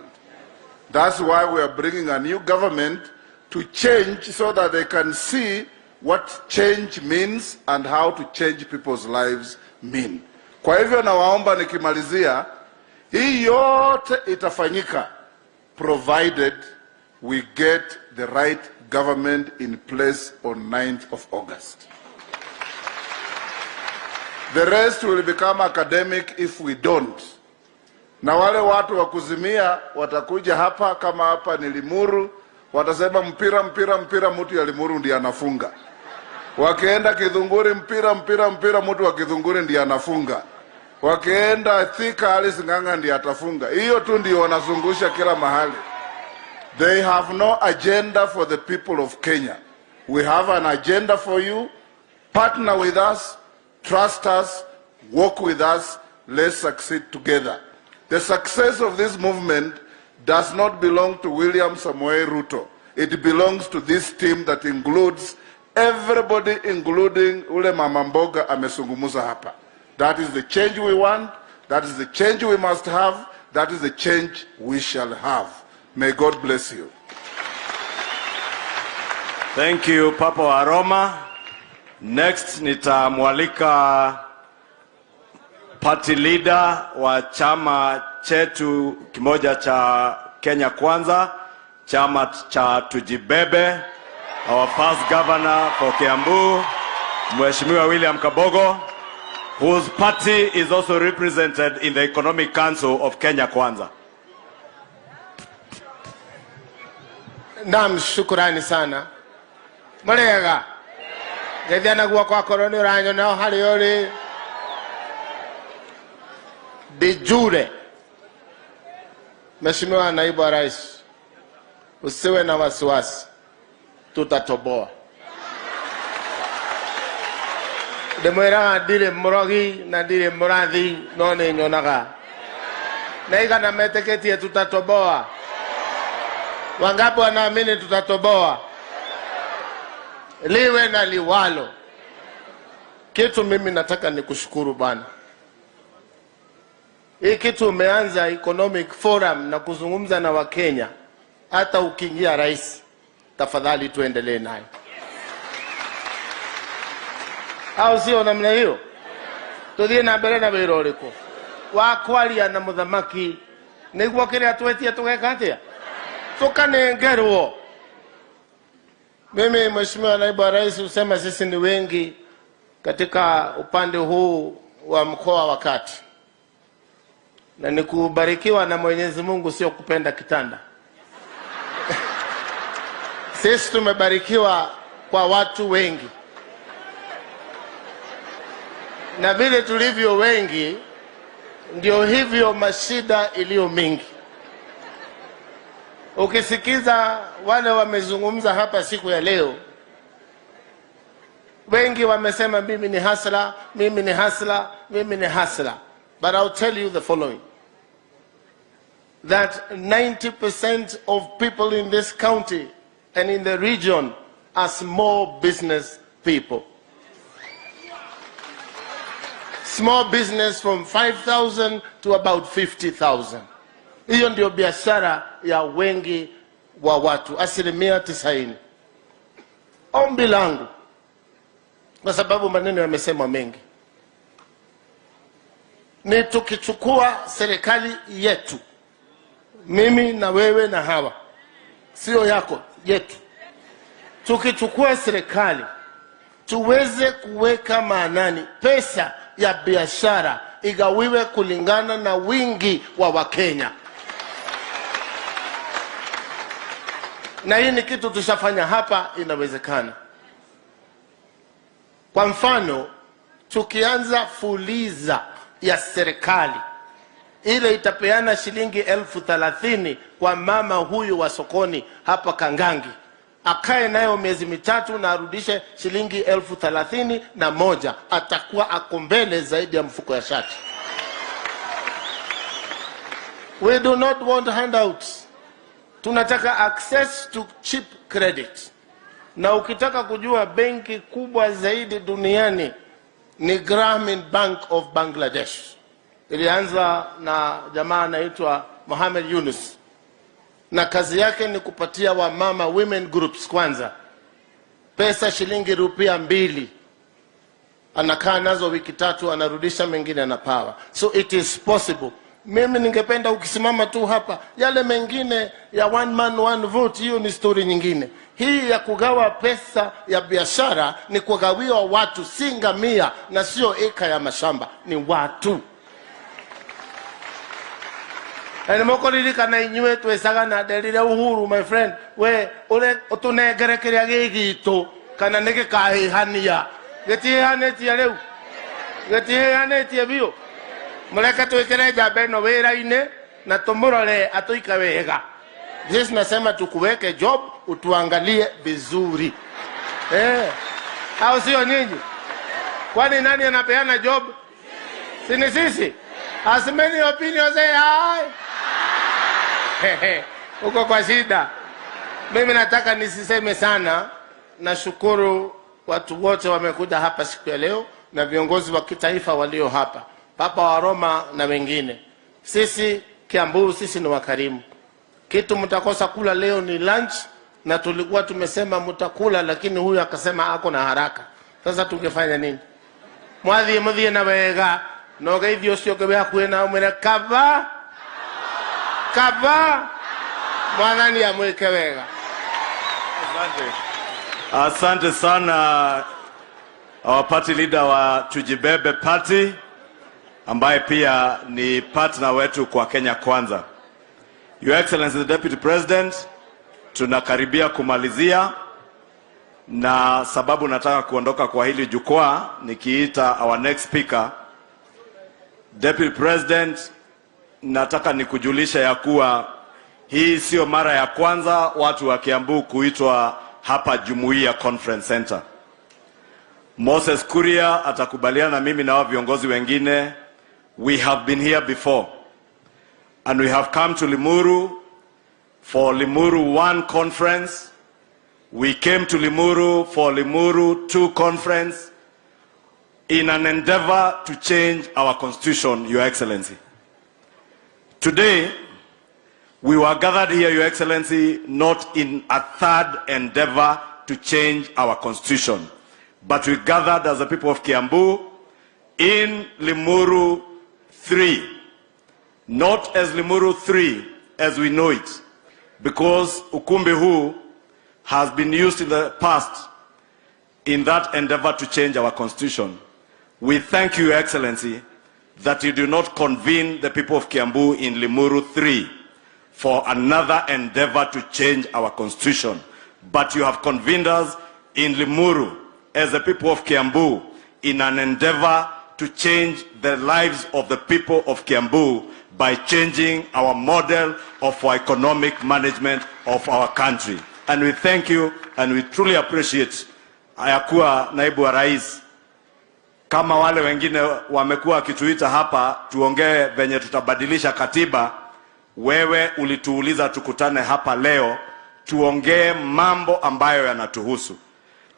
That's why we are bringing a new government to change so that they can see what change means and how to change people's lives mean. Kwa hivyo nawaomba nikimalizia, hii yote itafanyika provided we get the right government in place on 9th of August. The rest will become academic if we don't. Na wale watu wa kuzimia watakuja hapa, kama hapa ni Limuru, watasema mpira mtu ya Limuru ndiye anafunga. Wakienda Kidhunguri mpira mtu wa Kidhunguri ndiye anafunga. Wakienda Thika Alice Ng'ang'a ndiye atafunga. Hiyo tu ndio wanazungusha kila mahali. They have no agenda for the people of Kenya. We have an agenda for you. Partner with us, trust us, work with us, let's succeed together. The success of this movement does not belong to William Samoei Ruto. It belongs to this team that includes everybody, including ule mama mboga amesungumuza hapa. That is the change we want. That is the change we must have. That is the change we shall have. May God bless you. Thank you, Papa Aroma. Next, nitamwalika party leader wa chama chetu kimoja cha Kenya Kwanza, chama cha Tujibebe, our first governor for Kiambu, Mheshimiwa William Kabogo, whose party is also represented in the Economic Council of Kenya Kwanza. Naam, shukrani sana. Murega. Gethiana gwa kwa koroni ranyo nao hari yori. De jure. Mheshimiwa Naibu wa Rais, usiwe na wasiwasi. Tutatoboa. Demwera dire mrogi na dire murathi none nyonaga. Naiga na meteketi tutatoboa. Wangapi wanaamini tutatoboa? Liwe na liwalo. Kitu mimi nataka nikushukuru bana. Hii kitu umeanza economic forum na kuzungumza na Wakenya. Hata ukiingia rais, tafadhali tuendelee nayo. Au sio namna hiyo? Tuthie na mbere na wĩra ũrĩkũ wa kwaria na muthamaki nĩguo kĩrĩa twetie tũgeka atĩa tukanengerwo. Mimi Mheshimiwa Naibu wa Rais usema sisi ni wengi katika upande huu wa mkoa wa Kati. Na nikubarikiwa na Mwenyezi Mungu, sio kupenda kitanda. Sisi tumebarikiwa kwa watu wengi. Na vile tulivyo wengi, ndio hivyo mashida iliyo mingi. Ukisikiza wale wamezungumza hapa siku ya leo, wengi wamesema mimi ni hasla, mimi ni hasla, mimi ni hasla. But I'll tell you the following. That 90% of people in this county and in the region are small business people. Small business from 5,000 to about 50,000. Hiyo ndio biashara ya wengi wa watu, 90%. Ombi langu, kwa sababu maneno yamesema mengi, ni tukichukua serikali yetu, mimi na wewe na hawa, sio yako, yetu. Tukichukua serikali, tuweze kuweka maanani pesa ya biashara igawiwe kulingana na wingi wa Wakenya. Na hii ni kitu tushafanya hapa, inawezekana. Kwa mfano, tukianza fuliza ya serikali, ile itapeana shilingi 30,000 kwa mama huyu wa sokoni hapa Kangangi. Akae nayo miezi mitatu na arudishe shilingi 31,000, atakuwa akombele zaidi ya mfuko ya shati. We do not want handouts. Tunataka access to cheap credit. Na ukitaka kujua benki kubwa zaidi duniani ni Grameen Bank of Bangladesh. Ilianza na jamaa anaitwa Mohamed Yunus. Na kazi yake ni kupatia wamama women groups kwanza pesa shilingi rupia 2, anakaa nazo wiki 3, anarudisha mengine anapawa. So it is possible. Mimi ningependa ukisimama tu hapa, yale mengine ya one man one vote, hiyo ni story nyingine. Hii ya kugawa pesa ya biashara ni kugawiwa watu, si ngamia na sio eka ya mashamba, ni watu. Ene moko ririkana inywe twesaga na derire Uhuru, my friend, we ule utunegerekeria gigito kana nige kahihania getihanetie riu getihanetie bio muleka twikire jambe no wira-ine na tumurore atuika wega. Sisi nasema tukuweke job, utuangalie vizuri. Au sio nyinyi? Kwani nani anapeana job? Sini sisi. As many opinions say hi. Uko kwa shida. Mimi nataka nisiseme sana. Nashukuru watu wote wamekuja hapa siku ya leo na viongozi wa kitaifa walio hapa, Papa wa Roma na wengine. Sisi Kiambu, sisi ni wakarimu. Kitu mtakosa kula leo ni lunch, na tulikuwa tumesema mtakula, lakini huyu akasema ako na haraka. Sasa tungefanya nini? Mwathie na wega no geithio cio kebea kwena umere kava mwathani amweke wega. Asante sana our party leader wa Tujibebe Party, ambaye pia ni partner wetu kwa Kenya Kwanza. Your Excellency the Deputy President, tunakaribia kumalizia, na sababu nataka kuondoka kwa hili jukwaa nikiita our next speaker. Deputy President, nataka nikujulisha ya kuwa hii sio mara ya kwanza watu wa Kiambu kuitwa hapa Jumuiya Conference Center. Moses Kuria atakubaliana na mimi na viongozi wengine. We have been here before, and we have come to Limuru for Limuru 1 conference. We came to Limuru for Limuru 2 conference in an endeavor to change our constitution, Your Excellency. Today, we were gathered here, Your Excellency, not in a third endeavor to change our constitution, but we gathered as the people of Kiambu in Limuru 3, not as Limuru 3 as we know it, because ukumbi huu has been used in the past in that endeavor to change our constitution. We thank you, Your Excellency, that you do not convene the people of Kiambu in Limuru 3 for another endeavor to change our constitution, but you have convened us in Limuru as the people of Kiambu in an endeavor to change the lives of the people of Kiambu by changing our model of our economic management of our country. And we thank you and we truly appreciate ayakuwa naibu wa rais kama wale wengine wamekuwa kituita hapa tuongee venye tutabadilisha katiba. Wewe ulituuliza tukutane hapa leo tuongee mambo ambayo yanatuhusu,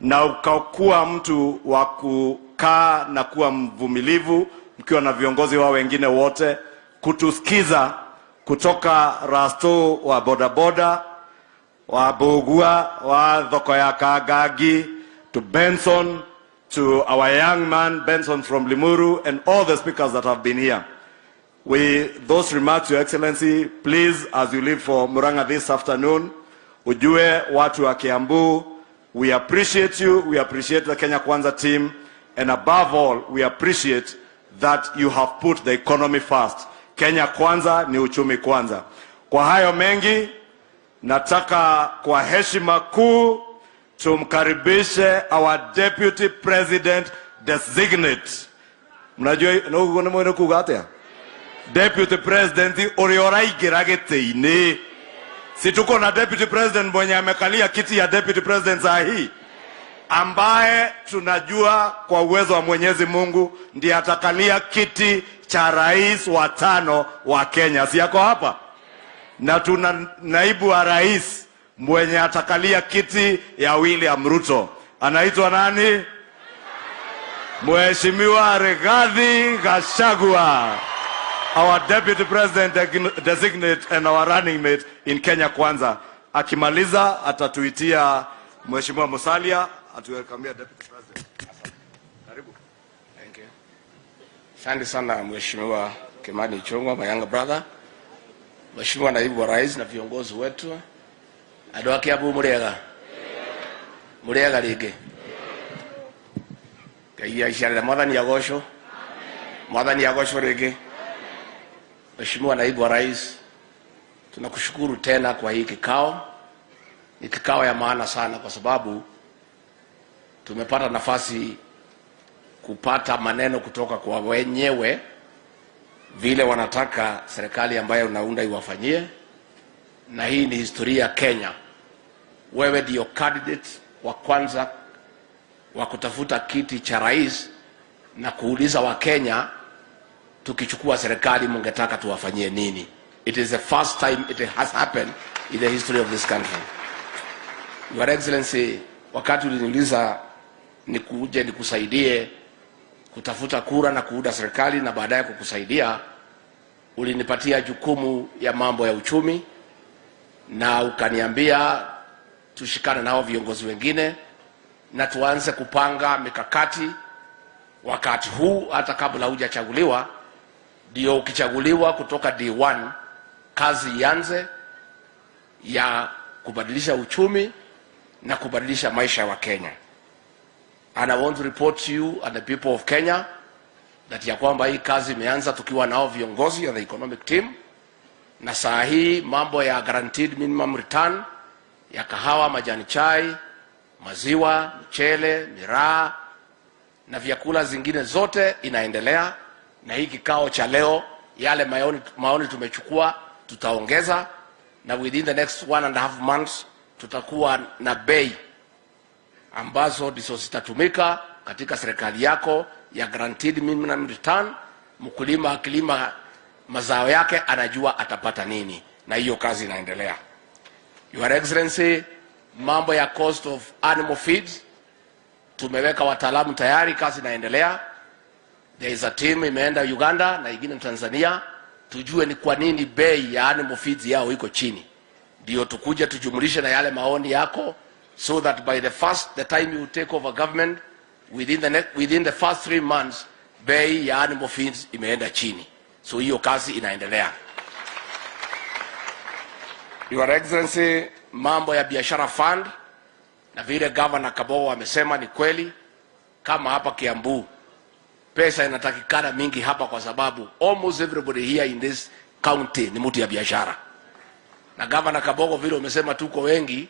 na ukakuwa mtu wa kukaa na kuwa mvumilivu mkiwa na viongozi wao wengine wote kutusikiza, kutoka Rasto wa bodaboda, wa Bogua, wa Thoko ya Kagagi, to Benson, to our young man Benson from Limuru, and all the speakers that have been here. Those remarks, Your Excellency, please, as you leave for Muranga this afternoon, ujue watu wa Kiambu, we appreciate you, we appreciate the Kenya Kwanza team, and above all, we appreciate that you have put the economy first. Kenya Kwanza ni uchumi kwanza. Kwa hayo mengi, nataka kwa heshima kuu tumkaribishe our Deputy President Designate. Mnajua no mwene kugatea? Deputy President Oriorai Girageteine. Si tuko na Deputy President mwenye amekalia kiti ya Deputy President saa hii, ambaye tunajua kwa uwezo wa Mwenyezi Mungu ndiye atakalia kiti cha rais wa 5 wa Kenya. Si yako hapa? Na tuna naibu wa rais mwenye atakalia kiti ya William Ruto. Anaitwa nani? Mheshimiwa Rigathi Gachagua, our Deputy President Designate and our running mate in Kenya Kwanza. Akimaliza atatuitia Mheshimiwa Musalia atuwelkamia Deputy President. Karibu. Thank you. Asante sana Mheshimiwa Kimani Ichung'wah, my younger brother. Mheshimiwa Naibu wa Rais na viongozi wetu. Andũ a Kiambu mũrĩega rĩngĩ. Ngai aciarĩre Mwathani agocwo. Mwathani agocwo rĩngĩ. Mheshimiwa Naibu wa Rais, tunakushukuru tena kwa hii kikao. Ni kikao ya maana sana kwa sababu tumepata nafasi kupata maneno kutoka kwa wenyewe vile wanataka serikali ambayo unaunda iwafanyie, na hii ni historia ya Kenya. Wewe ndio candidate wa kwanza wa kutafuta kiti cha rais na kuuliza wa Kenya tukichukua serikali mungetaka tuwafanyie nini. It is the first time it has happened in the history of this country. Your Excellency, wakati uliniuliza nikuje nikusaidie kutafuta kura na kuunda serikali na baadaye kukusaidia, ulinipatia jukumu ya mambo ya uchumi na ukaniambia tushikane nao viongozi wengine na tuanze kupanga mikakati wakati huu hata kabla hujachaguliwa, ndio ukichaguliwa kutoka D1 kazi ianze ya kubadilisha uchumi na kubadilisha maisha ya Kenya. And I want to report to you and the people of Kenya that ya kwamba hii kazi imeanza tukiwa nao viongozi ya the economic team, na saa hii mambo ya guaranteed minimum return ya kahawa, majani chai, maziwa, mchele, miraa na vyakula zingine zote inaendelea. Na hii kikao cha leo yale maoni tumechukua tutaongeza, na within the next 1.5 months tutakuwa na bei ambazo ndizo zitatumika katika serikali yako ya guaranteed minimum return. Mkulima akilima mazao yake anajua atapata nini, na hiyo kazi inaendelea. Your Excellency, mambo ya cost of animal feeds tumeweka wataalamu tayari, kazi inaendelea. There is a team imeenda Uganda na ingine Tanzania tujue ni kwa nini bei ya animal feeds yao iko chini, ndio tukuje tujumlishe na yale maoni yako, so that by the time you take over government within the first 3 months bei ya animal feeds imeenda chini. So hiyo kazi inaendelea. Your Excellency, mambo ya biashara fund na vile Governor Kabogo amesema ni kweli. Kama hapa Kiambu pesa inatakikana mingi hapa kwa sababu almost everybody here in this county ni mtu ya biashara. Na Governor Kabogo vile umesema tuko wengi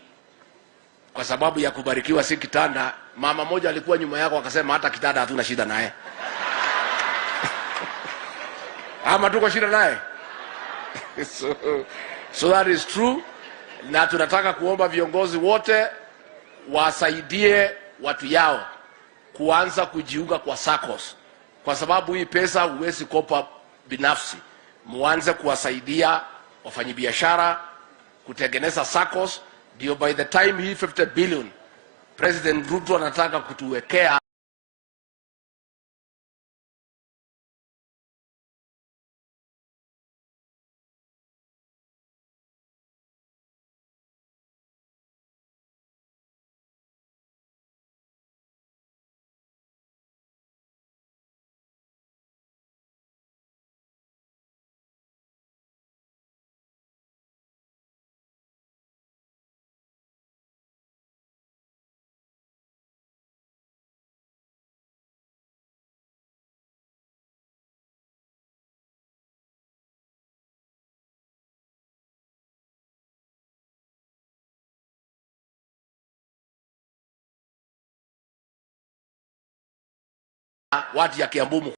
kwa sababu ya kubarikiwa si kitanda. Mama moja alikuwa nyuma yako akasema hata kitanda hatuna shida naye. Ama tuko shida naye. So that is true. Na tunataka kuomba viongozi wote wasaidie watu yao kuanza kujiunga kwa SACCOS, kwa sababu hii pesa huwezi kopa binafsi. Muanze kuwasaidia wafanyabiashara kutengeneza SACCOS, ndio by the time hii 50 billion President Ruto anataka kutuwekea watu ya Kiambu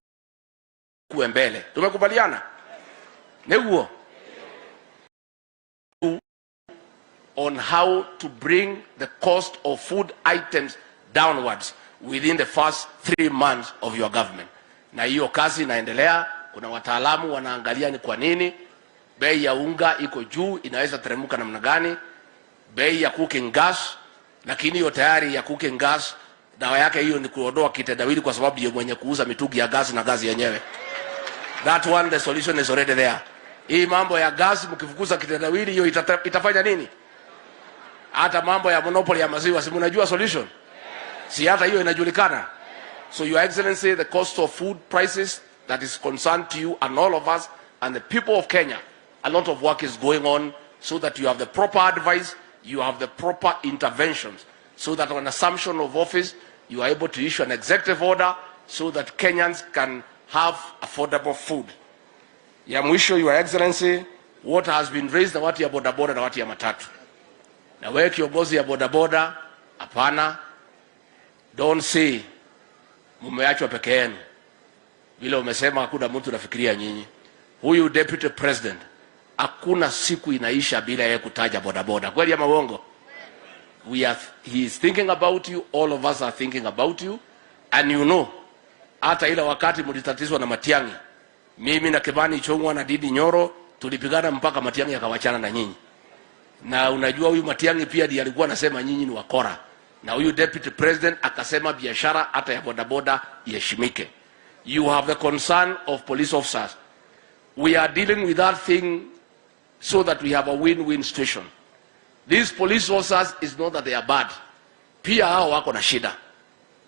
kuwe mbele. Tumekubaliana? Neguo on how to bring the cost of food items downwards within the first 3 months of your government. Na hiyo kazi inaendelea. Kuna wataalamu wanaangalia ni kwa nini bei ya unga iko juu, inaweza teremuka namna gani. Bei ya cooking gas, lakini hiyo tayari ya cooking gas dawa yake hiyo ni kuondoa kitendawili, kwa sababu ndiye mwenye kuuza mitungi ya gas na gazi yenyewe. That one, the solution is already there. Hii mambo ya gas mkifukuza kitendawili hiyo itafanya nini? Hata mambo ya monopoly ya maziwa, si mnajua solution? Si hata hiyo inajulikana. So Your Excellency, the cost of food prices that is concerned to you and all of us and the people of Kenya, a lot of work is going on so that you have the proper advice, you have the proper interventions, so that on assumption of office, you are able to issue an executive order so that Kenyans can have affordable food. Ya mwisho, Your Excellency, what has been raised na watu ya bodaboda na watu ya matatu. Na wewe kiongozi ya bodaboda, hapana, don't say mumeachwa peke yenu. Vile umesema hakuna mtu nafikiria nyinyi. Huyu deputy president, hakuna siku inaisha bila yeye kutaja bodaboda. Kweli ama uongo? He is thinking about you, all of us are thinking about you, and you know, hata ile wakati mlitatizwa na Matiang'i, mimi na Kibani Chongwa na Didi Nyoro tulipigana mpaka Matiang'i akawachana na nyinyi. Na unajua huyu Matiang'i pia ndiye alikuwa anasema nyinyi ni wakora. Na huyu deputy president akasema biashara hata ya bodaboda iheshimike. You have the concern of police officers. We are dealing with that thing so that we have a win-win situation. These police officers is not that they are bad. Pia hao wako na shida.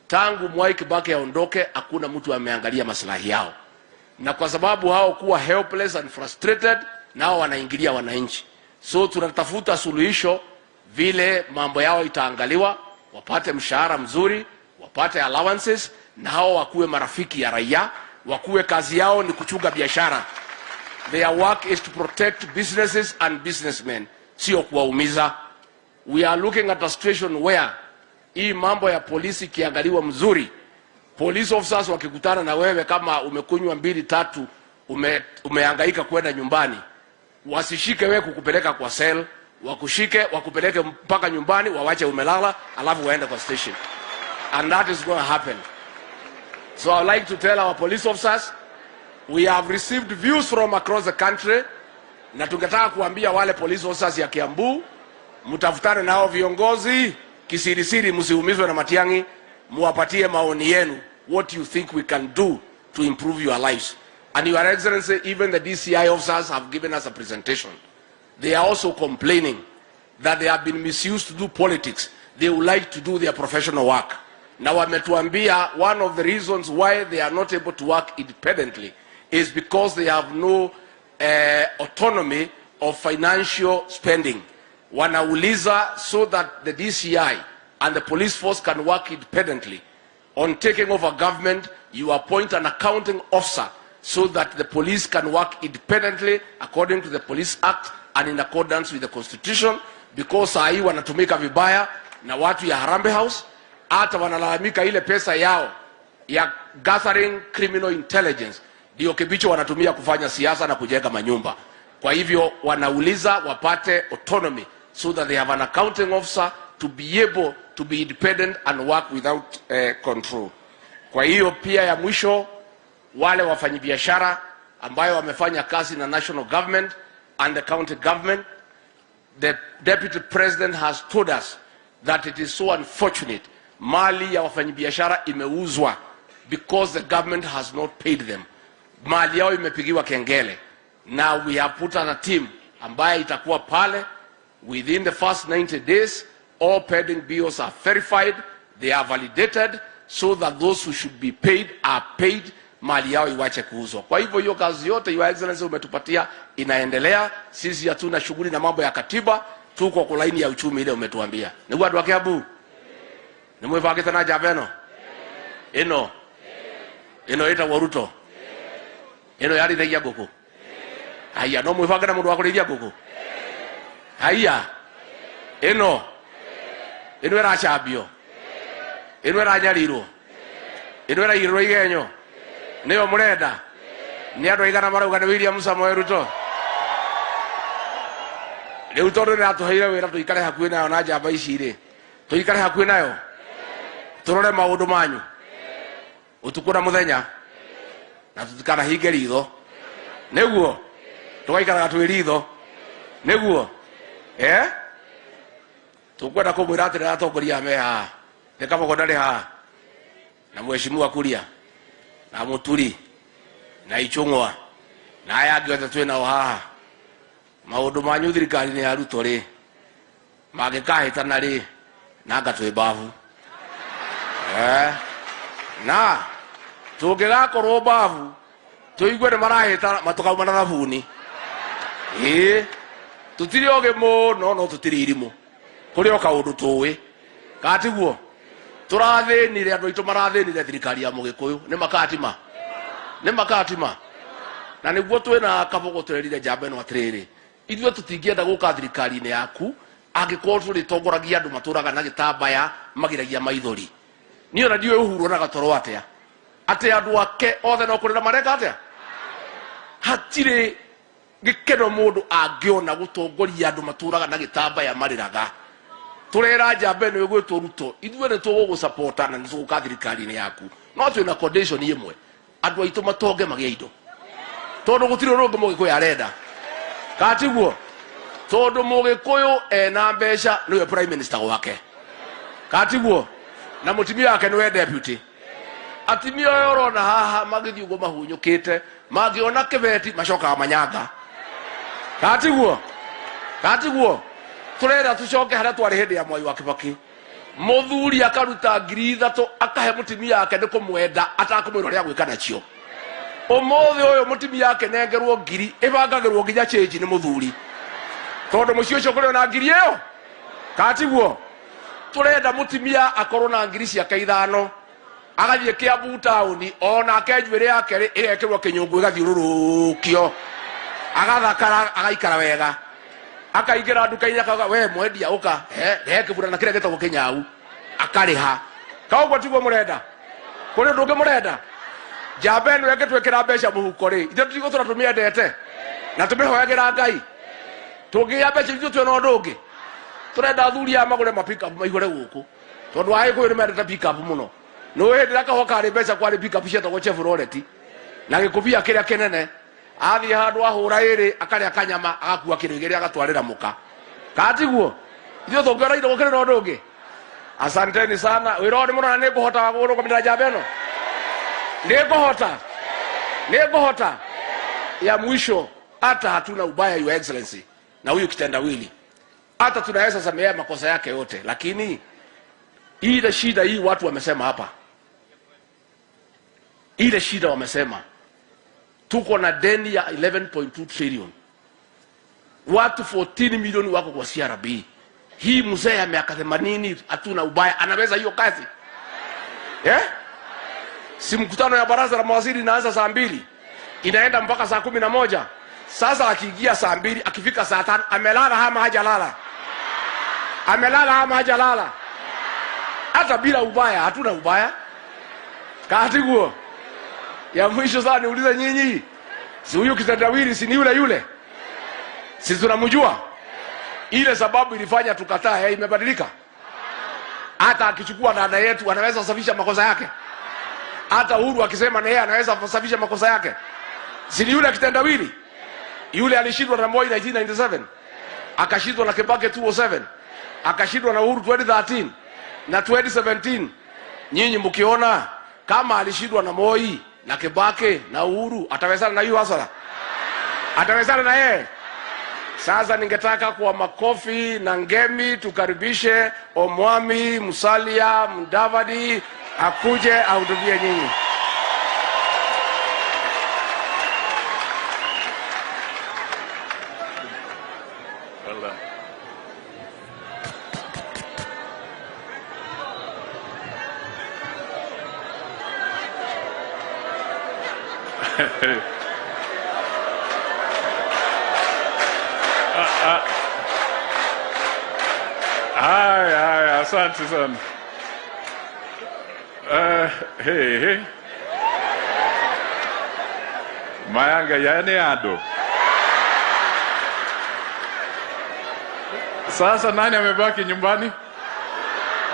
Tangu Mwai Kibaki aondoke hakuna mtu ameangalia maslahi yao. Na kwa sababu hao kuwa helpless and frustrated, nao wanaingilia wananchi. So tunatafuta suluhisho vile mambo yao itaangaliwa, wapate mshahara mzuri, wapate allowances, na hao wakuwe marafiki ya raia, wakuwe kazi yao ni kuchunga biashara. Their work is to protect businesses and businessmen, sio kuwaumiza. We are looking at a situation where hii mambo ya polisi kiangaliwa mzuri, police officers wakikutana na wewe kama umekunywa 2-3 umehangaika kwenda nyumbani, wasishike wewe kukupeleka kwa cell, wakushike wakupeleke mpaka nyumbani, wawache umelala alafu waende kwa station. And that is going to happen. So I would like to tell our police officers, we have received views from across the country, na tungetaka kuambia wale police officers ya Kiambu, mtafutane nao viongozi kisirisiri, msiumizwe na Matiang'i, muwapatie maoni yenu, what you think we can do to improve your lives. And Your Excellency, even the DCI officers have given us a presentation. They are also complaining that they have been misused to do politics. They would like to do their professional work. Now wametuambia one of the reasons why they are not able to work independently is because they have no autonomy of financial spending. Wanauliza so that the DCI and the police force can work independently. On taking over government, you appoint an accounting officer so that the police can work independently according to the Police Act and in accordance with the Constitution, because saa hii wanatumika vibaya na watu ya Harambee House, hata wanalalamika ile pesa yao ya gathering criminal intelligence ndio kibicho wanatumia kufanya siasa na kujenga manyumba. Kwa hivyo wanauliza wapate autonomy so that they have an accounting officer to be able to be independent and work without control. Kwa hiyo pia ya mwisho, wale wafanyabiashara ambayo wamefanya kazi na national government and the county government, the deputy president has told us that it is so unfortunate mali ya wafanyabiashara imeuzwa because the government has not paid them. Mali yao imepigiwa kengele. Now we have put on a team ambaye itakuwa pale within the first 90 days. All pending bills are verified, they are validated, so that those who should be paid are paid, mali yao iwache kuuzwa. Kwa hivyo hiyo kazi yote Your Excellency umetupatia inaendelea. Sisi hatuna shughuli na mambo ya katiba, tuko kwa laini ya uchumi ile umetuambia. Ni watu wa Kiambu? Ni mwefagita na javeno? Ino ita Ruto? Ino yari theiya guku? Haya, no mwefagita na mundu wa kurithia guku? Haya, ino era chabio, ino era nyarirwo, ino era irwo igenyo, niyo murenda, ni andu aigana marauga ni William Samoei Ruto. Riu tondu ni atuheire wira tuikare hakuhi nayo na njamba ici ri, tuikare hakuhi nayo turore maundu manyu utuku na muthenya na tutikana hinge ritho, niguo tugaikaraga twi ritho, niguo tukwenda kumwira atĩ atongoria me haha, nĩ Kabogo ndarĩ haha, na mheshimiwa Kuria na Muturi na Ichung'wa na aya angĩ othe twĩ nao haha, maũndũ manyu thirikari-inĩ ya Ruto rĩ mangĩkahĩtana rĩ na ngatwĩ mbabu. Na tũngĩgakorwo mbavu tũigue nĩ marahĩta matukauma na thabuni tũtirĩ oge mũno no tũtirĩ irimũ kũrĩ o kaũndũ tũĩ katiguo tũrathĩnire andũ aitũ marathĩnire thirikari ya Mũgĩkũyũ nĩ makatima na nĩguo twĩna kabogo tũrerire njamba ĩno atĩrĩrĩ ithuĩ tũtingĩenda gũka thirikari-inĩ yaku angĩkorwo tũrĩtongoragia andũ matũraga na gĩtambaya magiragia maithori niĩ ona ndiũĩ Uhuru na gatoro atĩa andũ ake othe no kũrĩra mareka atĩa hatirĩ gĩkeno mũndũ angĩona gũtongoria andũ matũraga na gĩtambaya marĩraga tũrera njamba ĩno ĩgwĩtwo Ruto ithuĩ nĩ tũgũgũsapota na nĩ tũgũka thirikari-inĩ yaku no twĩna condition ĩmwe andũ aitũ matonge magĩa indo tondũ gũtirĩ ũndũ ũngĩ Mũgĩkũyũ arenda katiguo tondũ Mũgĩkũyũ ena mbeca nĩwe prime minister wake katiguo na mũtumia wake nĩwe deputy atimia yorona haha magĩthiĩ ũguo mahunyũkĩte mangĩona kĩbeti macokaga manyanga katiguo tũrenda tũcoke harĩa twarĩ hĩndĩ ya Mwai wa Kĩbakĩ mũthuri akaruta 3,000 akahe mũtumia wake nĩ kũmwenda atakũmwĩra ũrĩa gwĩka nacio ũmũthĩ ũyũ mũtumia wake nengerwo 1,000 ĩbangagĩrwo nginya change nĩ mũthuri tondũ mũciĩ ũcio kũrĩ na 1,000 ĩyo katiguo tũrenda mũtumia akorwo na 5,000 ciake 5 agathiĩ Kiambu taũni ona kenjuĩrĩ yake ĩgekĩrwo kĩnyũngũ ĩgathiũrũrũkio agathakara agaikara wega akaingĩra nduka-inĩ akauga we mwendia ũka he kĩbura na kĩrĩa gĩtagwo kĩnyau akarĩha kaũguo tiguo mũrenda kũrĩ ũndũ ũngĩ mũrenda njamba ĩno ĩngĩtwĩkĩra mbeca mũhuko rĩ ithuĩ tũtigũtũra tũmĩendete na tũmĩhoyagĩra Ngai tũngĩgĩa mbeca ithuĩ twĩna ũndũ ũngĩ tũrenda athuri aya magũre ma pick up maihũre gũkũ tondũ Agĩkũyũ nĩ mendete pick up mũno nĩwe hĩndĩ ĩrĩa kahũa karĩ mbeca kwarĩ pick up cietagwo Chevrolet na gĩkũbia kĩrĩa kĩnene athiĩ handũ ahũra ĩrĩ akarĩa kanyama agakua kĩrĩ gĩrĩa agatwarĩra mũka katiguo ithuĩ tũngĩona indo gũkĩrĩ na ũndũ ũngĩ asanteni sana wĩra nĩ mũno na nĩngũhota gũrũgamĩrĩra njamba ĩno nĩngũhota ya mwisho hata hatuna ubaya your excellency na huyu kitendawili hata tunaweza samea makosa yake yote lakini ile shida hii watu wamesema hapa ile shida wamesema tuko na deni ya 11.2 trillion watu 14 milioni wako kwa CRB hii mzee ya miaka 80 hatuna ubaya anaweza hiyo kazi si mkutano ya baraza la mawaziri inaanza saa 2 inaenda mpaka saa 11 sasa akiingia saa 2 akifika saa 5 amelala ama hajalala hata bila ubaya hatuna ubaya katiguo ya mwisho sana niulize nyinyi si huyu kitendawili si ni yule si tunamjua ile sababu ilifanya tukataa imebadilika hata akichukua dada yetu anaweza kusafisha makosa yake hata Uhuru akisema na yeye anaweza kusafisha makosa yake si ni yule kitendawili yule alishindwa na Moi 1997 akashindwa na Kibaki 2007 akashindwa na Uhuru 2013 na 2017 nyinyi mkiona kama alishindwa na Moi na Kibaki na Uhuru atawezana na hiyo hasara atawezana na yeye sasa ningetaka kwa makofi na ngemi tukaribishe Omwami Musalia Mudavadi akuje ahudumie nyinyi Asante sana. Hey. Mayanga yane ado. Sasa nani amebaki nyumbani?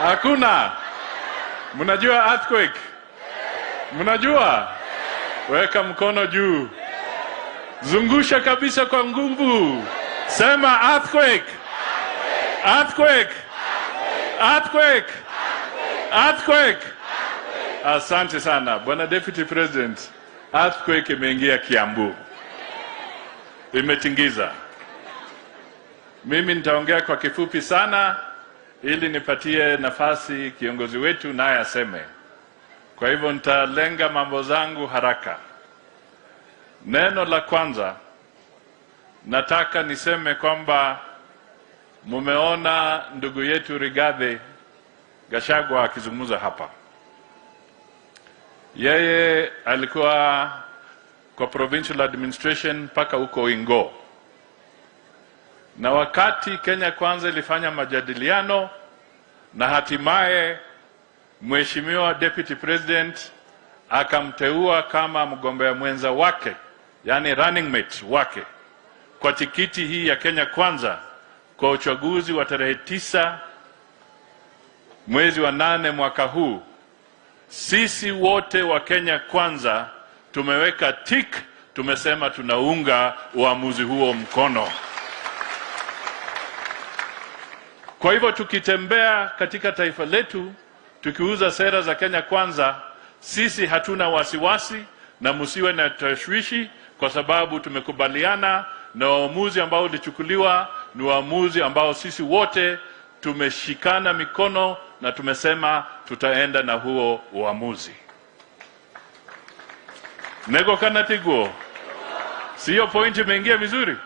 Hakuna. Mnajua earthquake? Mnajua? Weka mkono juu. Zungusha kabisa kwa nguvu. Sema earthquake. Earthquake. Earthquake. Earthquake. Asante sana. Bwana Deputy President, earthquake imeingia Kiambu. Imetingiza. Mimi nitaongea kwa kifupi sana ili nipatie nafasi kiongozi wetu naye aseme. Kwa hivyo nitalenga mambo zangu haraka. Neno la kwanza, nataka niseme kwamba mumeona ndugu yetu Rigathi Gachagua akizungumza hapa. Yeye alikuwa kwa provincial administration mpaka huko Ingo. Na wakati Kenya Kwanza ilifanya majadiliano na hatimaye Mheshimiwa Deputy President akamteua kama mgombea mwenza wake, yani running mate wake, kwa tikiti hii ya Kenya Kwanza kwa uchaguzi wa tarehe 9 mwezi wa 8 mwaka huu. Sisi wote wa Kenya Kwanza tumeweka tick, tumesema tunaunga uamuzi huo mkono. Kwa hivyo tukitembea katika taifa letu, tukiuza sera za Kenya Kwanza, sisi hatuna wasiwasi na msiwe na tashwishi, kwa sababu tumekubaliana na uamuzi ambao ulichukuliwa ni uamuzi ambao sisi wote tumeshikana mikono na tumesema tutaenda na huo uamuzi. Nego kanatiguo. Sio point imeingia vizuri?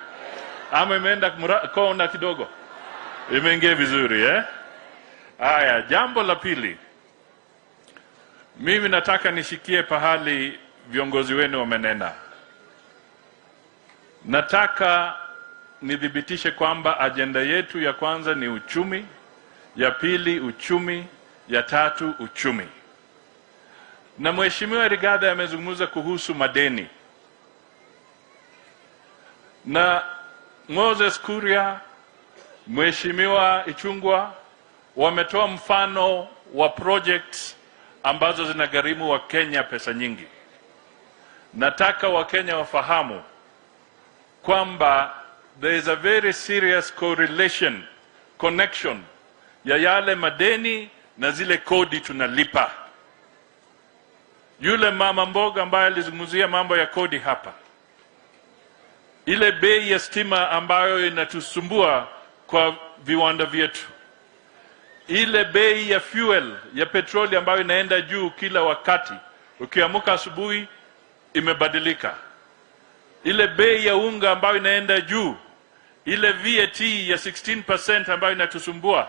Ama imeenda kona kidogo? Imeingia vizuri, eh? Haya, jambo la pili. Mimi nataka nishikie pahali viongozi wenu wamenena. Nataka nidhibitishe kwamba ajenda yetu ya kwanza ni uchumi, ya pili uchumi, ya tatu uchumi. Na Mheshimiwa Rigathi amezungumza kuhusu madeni. Na Moses Kuria, Mheshimiwa Ichungwa wametoa mfano wa projects ambazo zinagharimu wa Kenya pesa nyingi. Nataka wa Kenya wafahamu kwamba there is a very serious connection ya yale madeni na zile kodi tunalipa. Yule mama mboga ambaye alizungumzia mambo ya kodi hapa, ile bei ya stima ambayo inatusumbua kwa viwanda vyetu, ile bei ya fuel ya petroli ambayo inaenda juu kila wakati, ukiamka asubuhi imebadilika, ile bei ya unga ambayo inaenda juu, ile VAT ya 16% ambayo inatusumbua.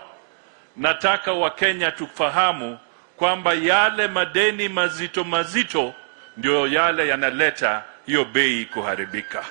Nataka wa Kenya tufahamu kwamba yale madeni mazito ndio yale yanaleta hiyo bei kuharibika.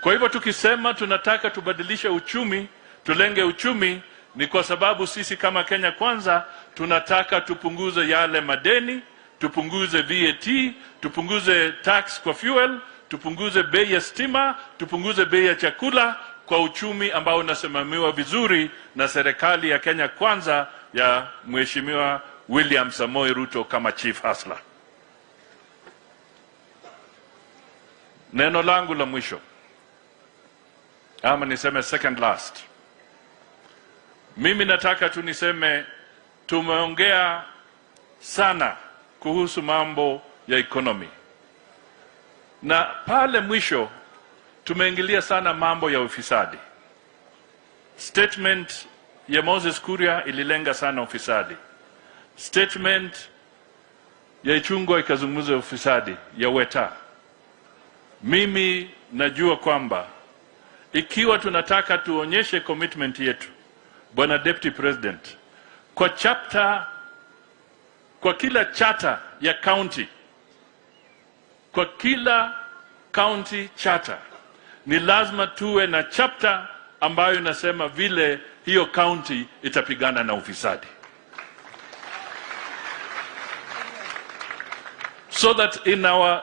Kwa hivyo tukisema tunataka tubadilishe uchumi, tulenge uchumi, ni kwa sababu sisi kama Kenya Kwanza tunataka tupunguze yale madeni, tupunguze VAT, tupunguze tax kwa fuel, tupunguze bei ya stima, tupunguze bei ya chakula, kwa uchumi ambao unasimamiwa vizuri na serikali ya Kenya Kwanza ya Mheshimiwa William Samoei Ruto kama chief hustler. Neno langu la mwisho, ama niseme second last. Mimi nataka tu niseme tumeongea sana kuhusu mambo ya economy. Na pale mwisho tumeingilia sana mambo ya ufisadi. Statement ya Moses Kuria ililenga sana ufisadi. Statement ya Ichungwa ikazungumza ufisadi ya Weta. Mimi najua kwamba ikiwa tunataka tuonyeshe commitment yetu, Bwana Deputy President, kwa kila charter ya county, kwa kila county charter, ni lazima tuwe na chapter ambayo inasema vile hiyo county itapigana na ufisadi. So that in our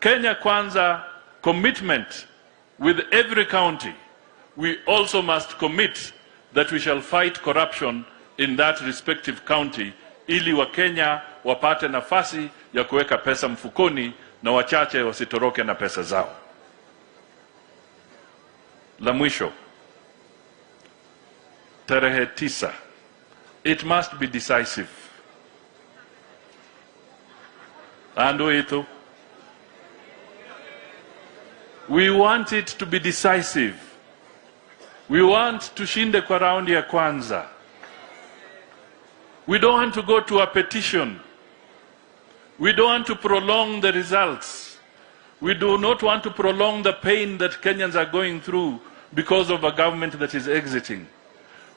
Kenya Kwanza commitment with every county, we also must commit that we shall fight corruption in that respective county, ili wa Kenya wapate nafasi ya kuweka pesa mfukoni na wachache wasitoroke na pesa zao. La mwisho, tarehe 9, it must be decisive. Ando ito, we want it to be decisive. We want tushinde kwa raundi ya kwanza. We don't want to go to a petition. We don't want to prolong the results. We do not want to prolong the pain that Kenyans are going through because of a government that is exiting.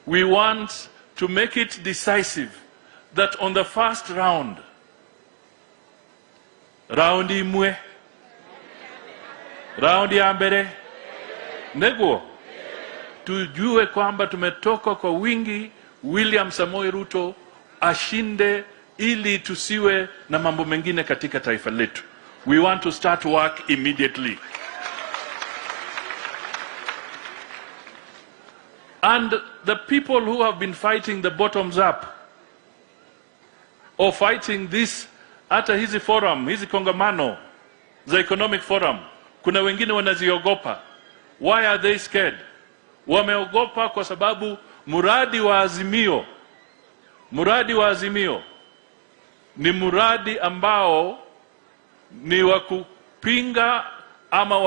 We want to make it decisive that on the first round, raundi imwe, raundi ya mbele, nego, tujue kwamba tumetoka kwa wingi, William Samoei Ruto ashinde ili tusiwe na mambo mengine katika taifa letu. We want to start work immediately. And the people who have been fighting the bottoms up, or fighting this, hata hizi forum, hizi kongamano, the economic forum, kuna wengine wanaziogopa. Why are they scared? Wameogopa kwa sababu muradi wa azimio ni muradi ambao ni wakupinga ama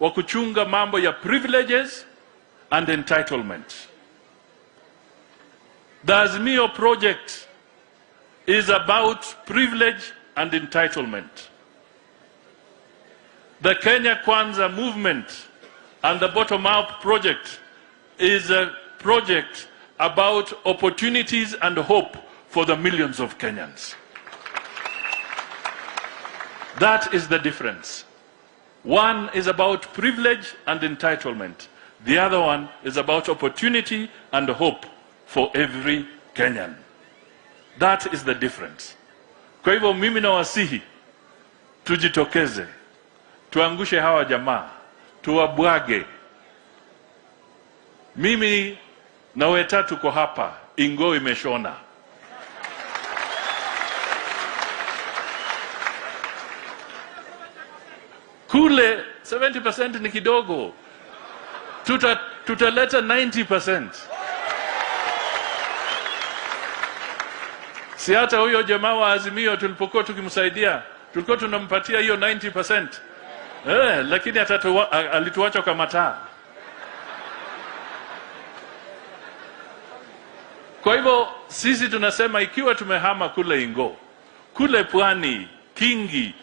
wakuchunga mambo ya privileges and entitlement. The Azimio project is about privilege and entitlement. The Kenya Kwanza movement and the bottom-up project is a project about opportunities and hope for the millions of Kenyans. That is the difference. One is about privilege and entitlement. The other one is about opportunity and hope for every Kenyan. That is the difference. Kwa hivyo mimi nawasihi tujitokeze, tuangushe hawa jamaa, tuwabwage. Mimi na Weta tuko hapa, ingo imeshona. Kule 70% ni kidogo. Tutaleta 90%. Si hata huyo jamaa wa Azimio tulipokuwa tukimsaidia, tulikuwa tunampatia hiyo 90%. Lakini alituacha kwa mataa. Kwa hivyo sisi tunasema ikiwa tumehama kule Ingo, kule Pwani, Kingi,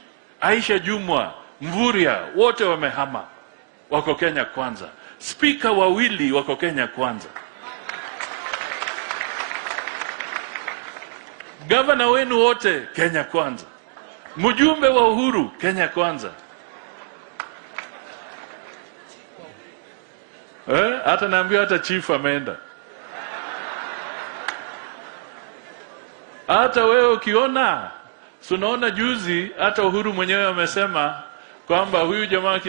Aisha Jumwa, Mvuria, wote wamehama. Wako Kenya Kwanza. Speaker wawili wako Kenya Kwanza. Governor wenu wote Kenya Kwanza. Mjumbe wa Uhuru Kenya Kwanza. Hata naambia hata chief ameenda. Hata wewe ukiona, tunaona juzi hata Uhuru mwenyewe amesema kwamba huyu jamaa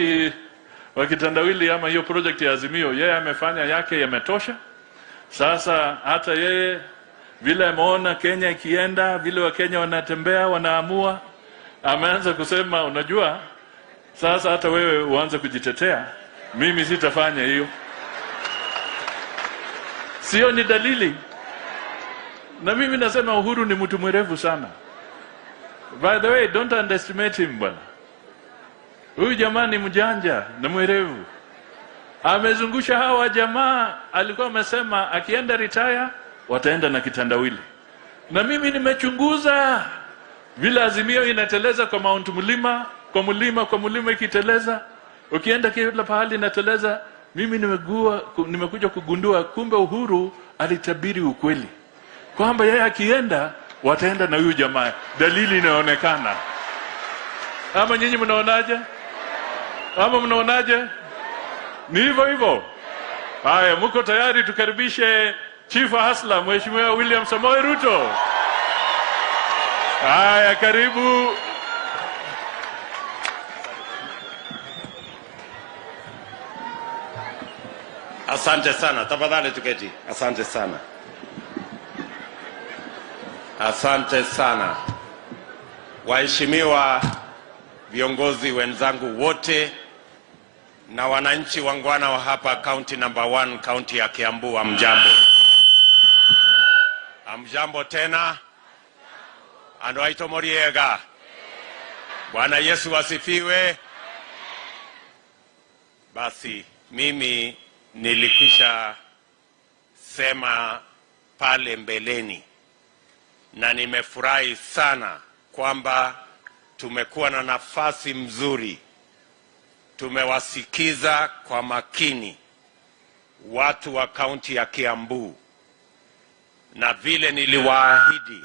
wa kitandawili ama hiyo project ya Azimio, yeye amefanya yake yametosha. Sasa hata yeye vile ameona Kenya ikienda, vile wa Kenya wanatembea, wanaamua, ameanza kusema unajua, sasa hata wewe uanze kujitetea, mimi sitafanya hiyo. Sio ni dalili? Na mimi nasema Uhuru ni mtu mwerevu sana. By the way, don't underestimate him bwana. Huyu jamaa ni mjanja na mwerevu. Amezungusha hawa jamaa, alikuwa amesema akienda retire wataenda na kitandawili. Na mimi nimechunguza vile Azimio inateleza kwa Mount Mlima, kwa mlima ikiteleza, ukienda kila pahali inateleza. Mimi nimekuja kugundua kumbe Uhuru alitabiri ukweli, kwamba yeye akienda wataenda na huyu jamaa. Dalili inaonekana. Ama nyinyi mnaonaje? Ni hivyo. Haya, mko tayari tukaribishe Chief Hasla, Mheshimiwa William Samoei Ruto. Haya, karibu. Asante sana. Tafadhali tuketi. Asante sana. Asante sana. Waheshimiwa viongozi wenzangu wote na wananchi wangwana wa hapa county number 1, county ya Kiambu, amjambo. Amjambo tena. Ando aito moriega. Bwana Yesu asifiwe. Basi mimi nilikwisha sema pale mbeleni, na nimefurahi sana kwamba tumekuwa na nafasi mzuri. Tumewasikiza kwa makini watu wa kaunti ya Kiambu, na vile niliwaahidi,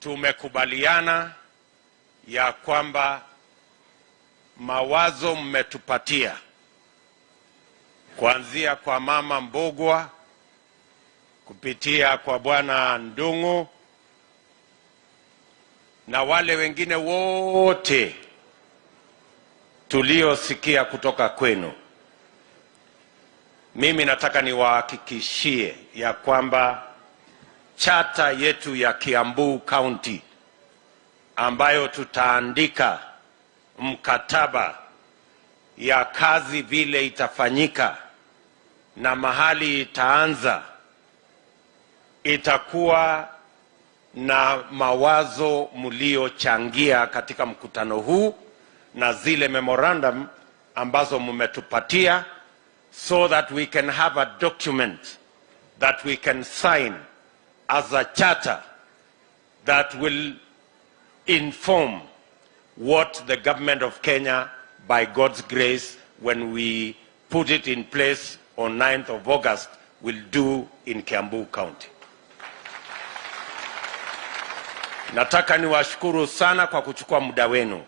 tumekubaliana ya kwamba mawazo mmetupatia kuanzia kwa mama Mbogwa, kupitia kwa bwana Ndungu na wale wengine wote tuliosikia kutoka kwenu. Mimi nataka niwahakikishie ya kwamba chata yetu ya Kiambu County ambayo tutaandika mkataba ya kazi vile itafanyika na mahali itaanza, itakuwa na mawazo mliochangia katika mkutano huu na zile memorandum ambazo mmetupatia, so that we can have a document that we can sign as a charter that will inform what the government of Kenya, by God's grace, when we put it in place on 9th of August, will do in Kiambu County. Nataka niwashukuru sana kwa kuchukua muda wenu.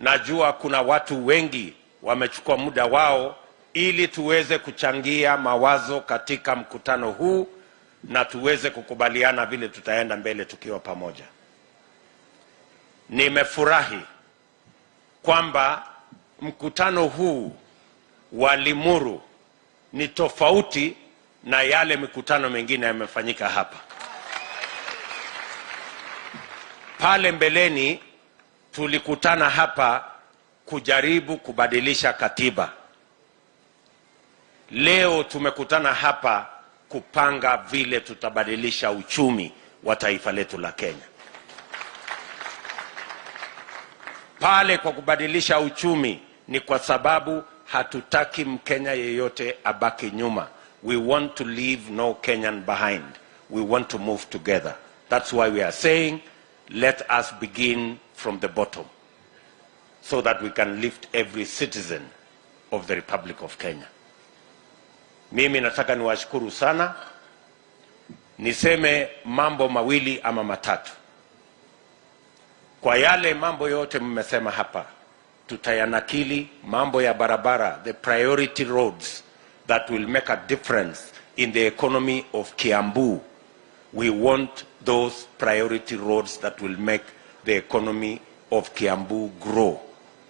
Najua kuna watu wengi wamechukua muda wao ili tuweze kuchangia mawazo katika mkutano huu na tuweze kukubaliana vile tutaenda mbele tukiwa pamoja. Nimefurahi kwamba mkutano huu wa Limuru ni tofauti na yale mikutano mengine yamefanyika hapa. Pale mbeleni tulikutana hapa kujaribu kubadilisha katiba. Leo tumekutana hapa kupanga vile tutabadilisha uchumi wa taifa letu la Kenya. Pale kwa kubadilisha uchumi ni kwa sababu hatutaki Mkenya yeyote abaki nyuma. We want to leave no Kenyan behind. We want to move together. That's why we are saying, let us begin from the bottom, so that we can lift every citizen of the Republic of Kenya. Mimi nataka niwashukuru sana. Niseme mambo mawili ama matatu. Kwa yale mambo yote mmesema hapa, tutayanakili mambo ya barabara, the priority roads that will make a difference in the economy of Kiambu. We want those priority roads that will make the economy of Kiambu grow,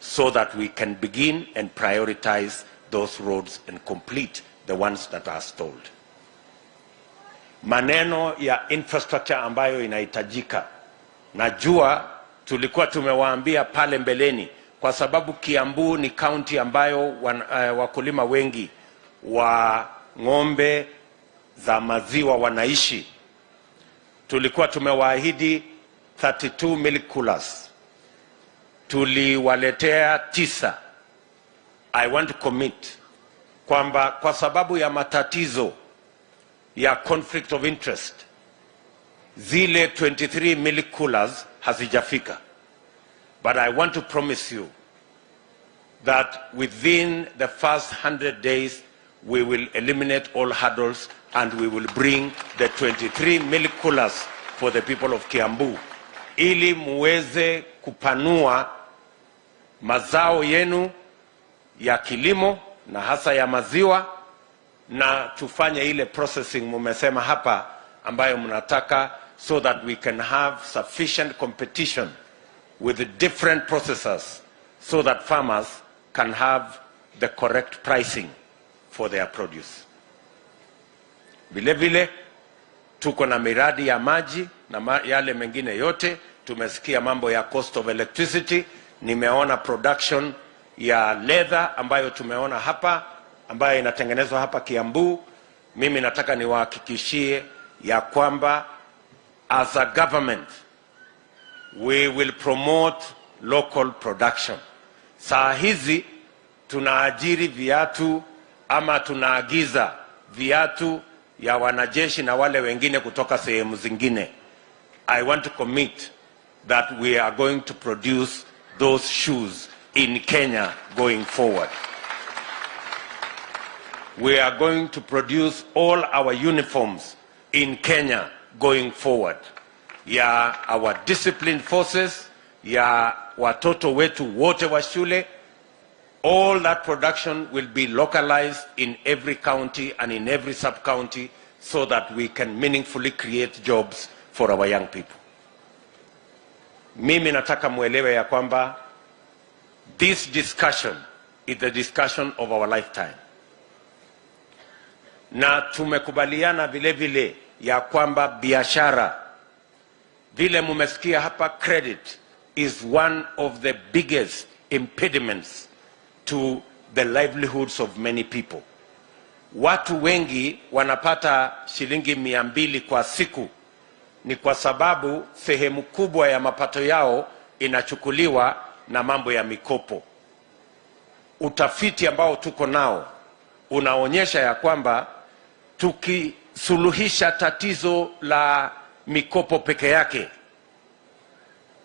so that we can begin and prioritize those roads and complete the ones that are stalled. Maneno ya infrastructure ambayo inahitajika, najua tulikuwa tumewaambia pale mbeleni, kwa sababu Kiambu ni county ambayo wakulima wengi wa ng'ombe za maziwa wanaishi. Tulikuwa tumewaahidi 32 milk coolers. Tuliwaletea 9. I want to commit kwamba kwa sababu ya matatizo ya conflict of interest, zile 23 milk coolers hazijafika. But I want to promise you that within the first 100 days we will eliminate all hurdles and we will bring the 23 milk coolers for the people of Kiambu, ili muweze kupanua mazao yenu ya kilimo na hasa ya maziwa, na tufanye ile processing mumesema hapa ambayo mnataka, so that we can have sufficient competition with the different processors, so that farmers can have the correct pricing for their produce. Vile vile tuko na miradi ya maji na yale mengine yote. Tumesikia mambo ya cost of electricity. Nimeona production ya leather ambayo tumeona hapa, ambayo inatengenezwa hapa Kiambu. Mimi nataka niwahakikishie ya kwamba as a government we will promote local production. Saa hizi tunaajiri viatu ama tunaagiza viatu ya wanajeshi na wale wengine kutoka sehemu zingine. I want to commit that we are going to produce those shoes in Kenya going forward. We are going to produce all our uniforms in Kenya going forward. Ya our disciplined forces, ya watoto wetu wote wa shule, all that production will be localized in every county and in every sub-county so that we can meaningfully create jobs for our young people. Mimi nataka muelewe ya kwamba this discussion is the discussion of our lifetime. Na tumekubaliana vile vile ya kwamba biashara, vile mumesikia hapa, credit is one of the biggest impediments to the livelihoods of many people. Watu wengi wanapata shilingi 200 kwa siku ni kwa sababu sehemu kubwa ya mapato yao inachukuliwa na mambo ya mikopo. Utafiti ambao tuko nao unaonyesha ya kwamba tukisuluhisha tatizo la mikopo peke yake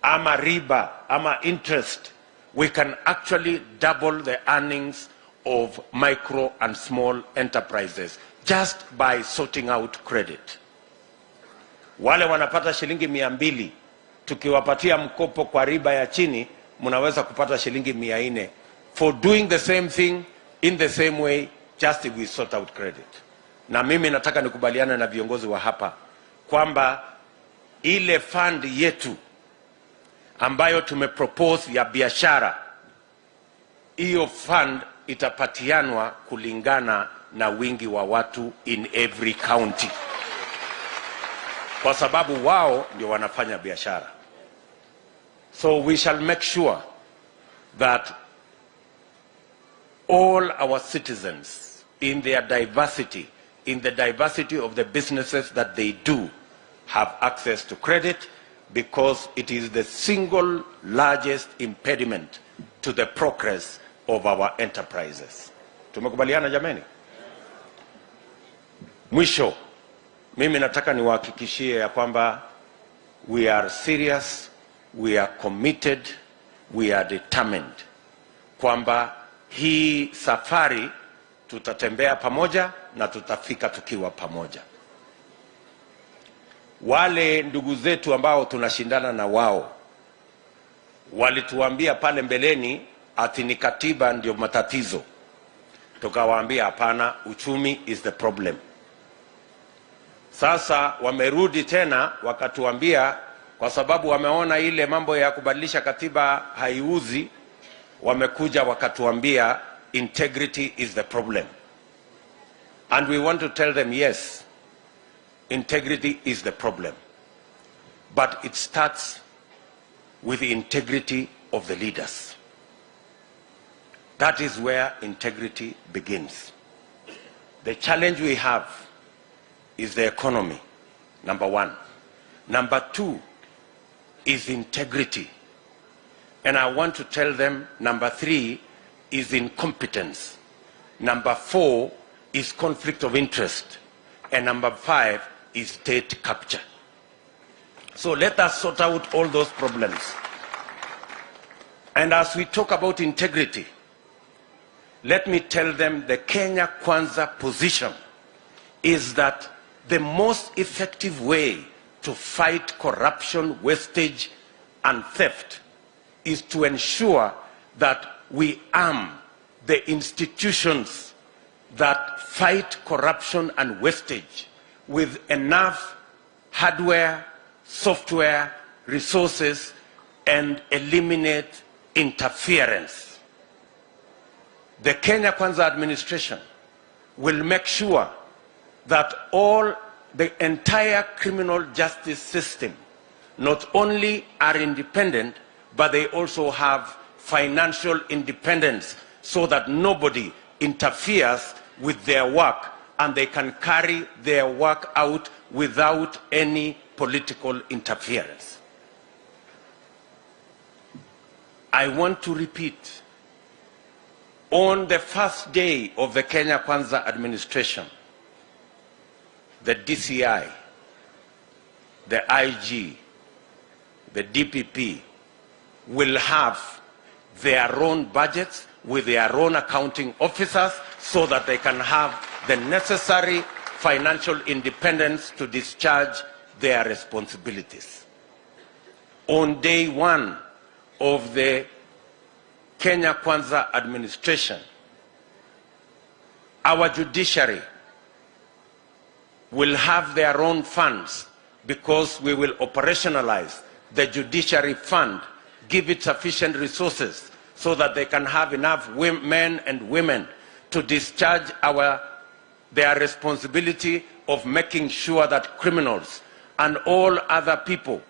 ama riba ama interest, we can actually double the earnings of micro and small enterprises just by sorting out credit. Wale wanapata shilingi 200, tukiwapatia mkopo kwa riba ya chini, mnaweza kupata shilingi 400 for doing the same thing in the same way, just if we sort out credit. Na mimi nataka nikubaliane na viongozi wa hapa kwamba ile fund yetu ambayo tumepropose ya biashara, hiyo fund itapatianwa kulingana na wingi wa watu in every county, kwa sababu wao ndio wanafanya biashara. So we shall make sure that all our citizens, in their diversity, in the diversity of the businesses that they do, have access to credit, because it is the single largest impediment to the progress of our enterprises. Tumekubaliana jameni? Mwisho, mimi nataka niwahakikishie ya kwamba we are serious, we are committed, we are determined kwamba hii safari tutatembea pamoja na tutafika tukiwa pamoja. Wale ndugu zetu ambao tunashindana na wao walituambia pale mbeleni ati ni katiba ndio matatizo. Tukawaambia hapana, uchumi is the problem. Sasa wamerudi tena wakatuambia kwa sababu wameona ile mambo ya kubadilisha katiba haiuzi, wamekuja wakatuambia integrity is the problem. And we want to tell them, yes, integrity is the problem. But it starts with the integrity of the leaders. That is where integrity begins. The challenge we have is the economy, number one. Number two is integrity. And I want to tell them, number three is incompetence. Number four is conflict of interest. And number five is state capture. So let us sort out all those problems. And as we talk about integrity, let me tell them the Kenya Kwanza position is that the most effective way to fight corruption, wastage, and theft is to ensure that we arm the institutions that fight corruption and wastage with enough hardware, software, resources, and eliminate interference. The Kenya Kwanza administration will make sure that the entire criminal justice system not only are independent, but they also have financial independence so that nobody interferes with their work and they can carry their work out without any political interference. I want to repeat, On the first day of the Kenya Kwanza administration, the DCI, the IG, the DPP will have their own budgets with their own accounting officers so that they can have the necessary financial independence to discharge their responsibilities. On day one of the Kenya Kwanza administration, our judiciary will have their own funds because we will operationalize the judiciary fund, give it sufficient resources so that they can have enough men and women to discharge their responsibility of making sure that criminals and all other people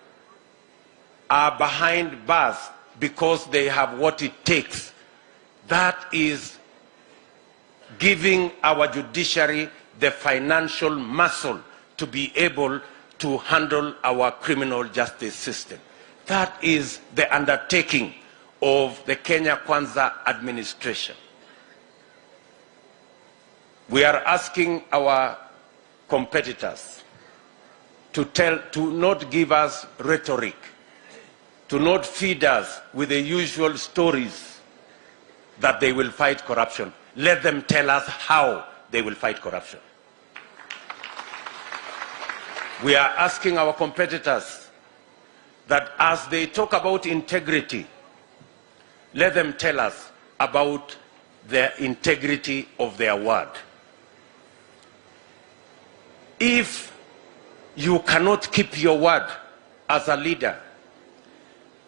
are behind bars because they have what it takes. That is giving our judiciary the financial muscle to be able to handle our criminal justice system. That is the undertaking of the Kenya Kwanza administration. We are asking our competitors to not give us rhetoric, to not feed us with the usual stories that they will fight corruption. Let them tell us how they will fight corruption. We are asking our competitors that as they talk about integrity, let them tell us about the integrity of their word. If you cannot keep your word as a leader,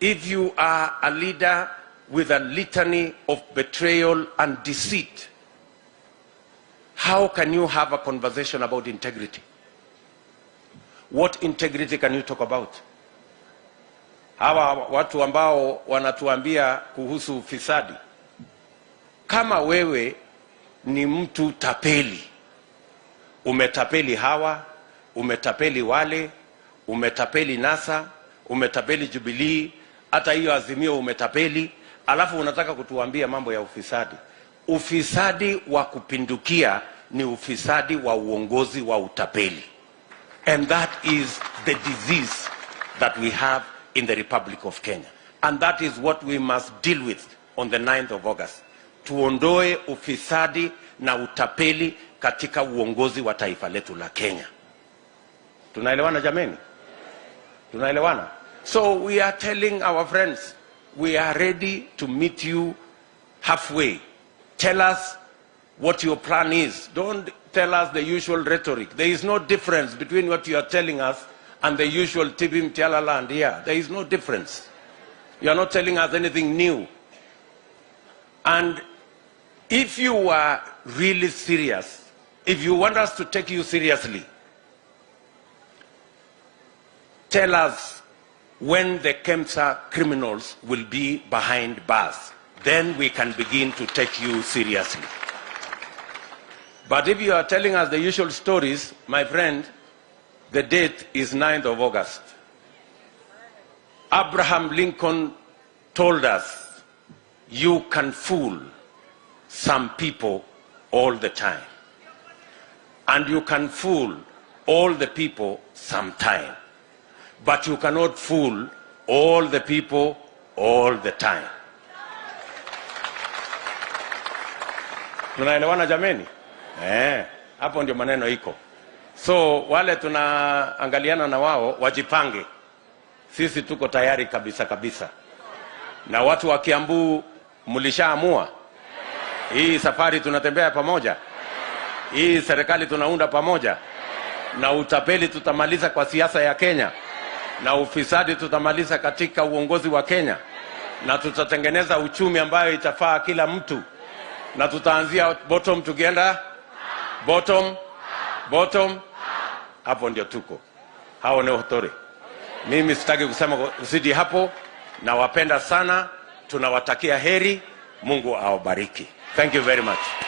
if you are a leader with a litany of betrayal and deceit, how can you have a conversation about integrity? What integrity can you talk about? Hawa watu ambao wanatuambia kuhusu ufisadi. Kama wewe ni mtu tapeli, umetapeli hawa, umetapeli wale, umetapeli NASA, umetapeli Jubilee, hata hiyo Azimio umetapeli, alafu unataka kutuambia mambo ya ufisadi. Ufisadi wa kupindukia ni ufisadi wa uongozi wa utapeli. And that is the disease that we have in the Republic of Kenya. And that is what we must deal with on the 9th of August. Tuondoe ufisadi na utapeli katika uongozi wa taifa letu la Kenya. Tunaelewana jameni? Tunaelewana? So we are telling our friends, we are ready to meet you halfway. Tell us what your plan is. Don't tell us the usual rhetoric. There is no difference between what you are telling us and the usual tibim tialala and here. There is no difference. You are not telling us anything new. And if you are really serious, if you want us to take you seriously, tell us when the KEMSA criminals will be behind bars. Then we can begin to take you seriously. But if you are telling us the usual stories, my friend, the date is 9th of August. Abraham Lincoln told us, you can fool some people all the time. And you can fool all the people sometime. But you cannot fool all the people all the time. Tunaelewana jameni? Hapo ndio maneno iko. So wale tunaangaliana na wao wajipange. Sisi tuko tayari kabisa kabisa. Na watu wa Kiambu mlishaamua. Hii safari tunatembea pamoja. Hii serikali tunaunda pamoja. Na utapeli tutamaliza kwa siasa ya Kenya. Na ufisadi tutamaliza katika uongozi wa Kenya. Na tutatengeneza uchumi ambayo itafaa kila mtu. Na tutaanzia bottom together. Bottom. Hapo ndio tuko. Hao ni hotore. Mimi sitaki kusema usidi hapo. Na wapenda sana. Tunawatakia heri. Mungu awabariki. Thank you very much.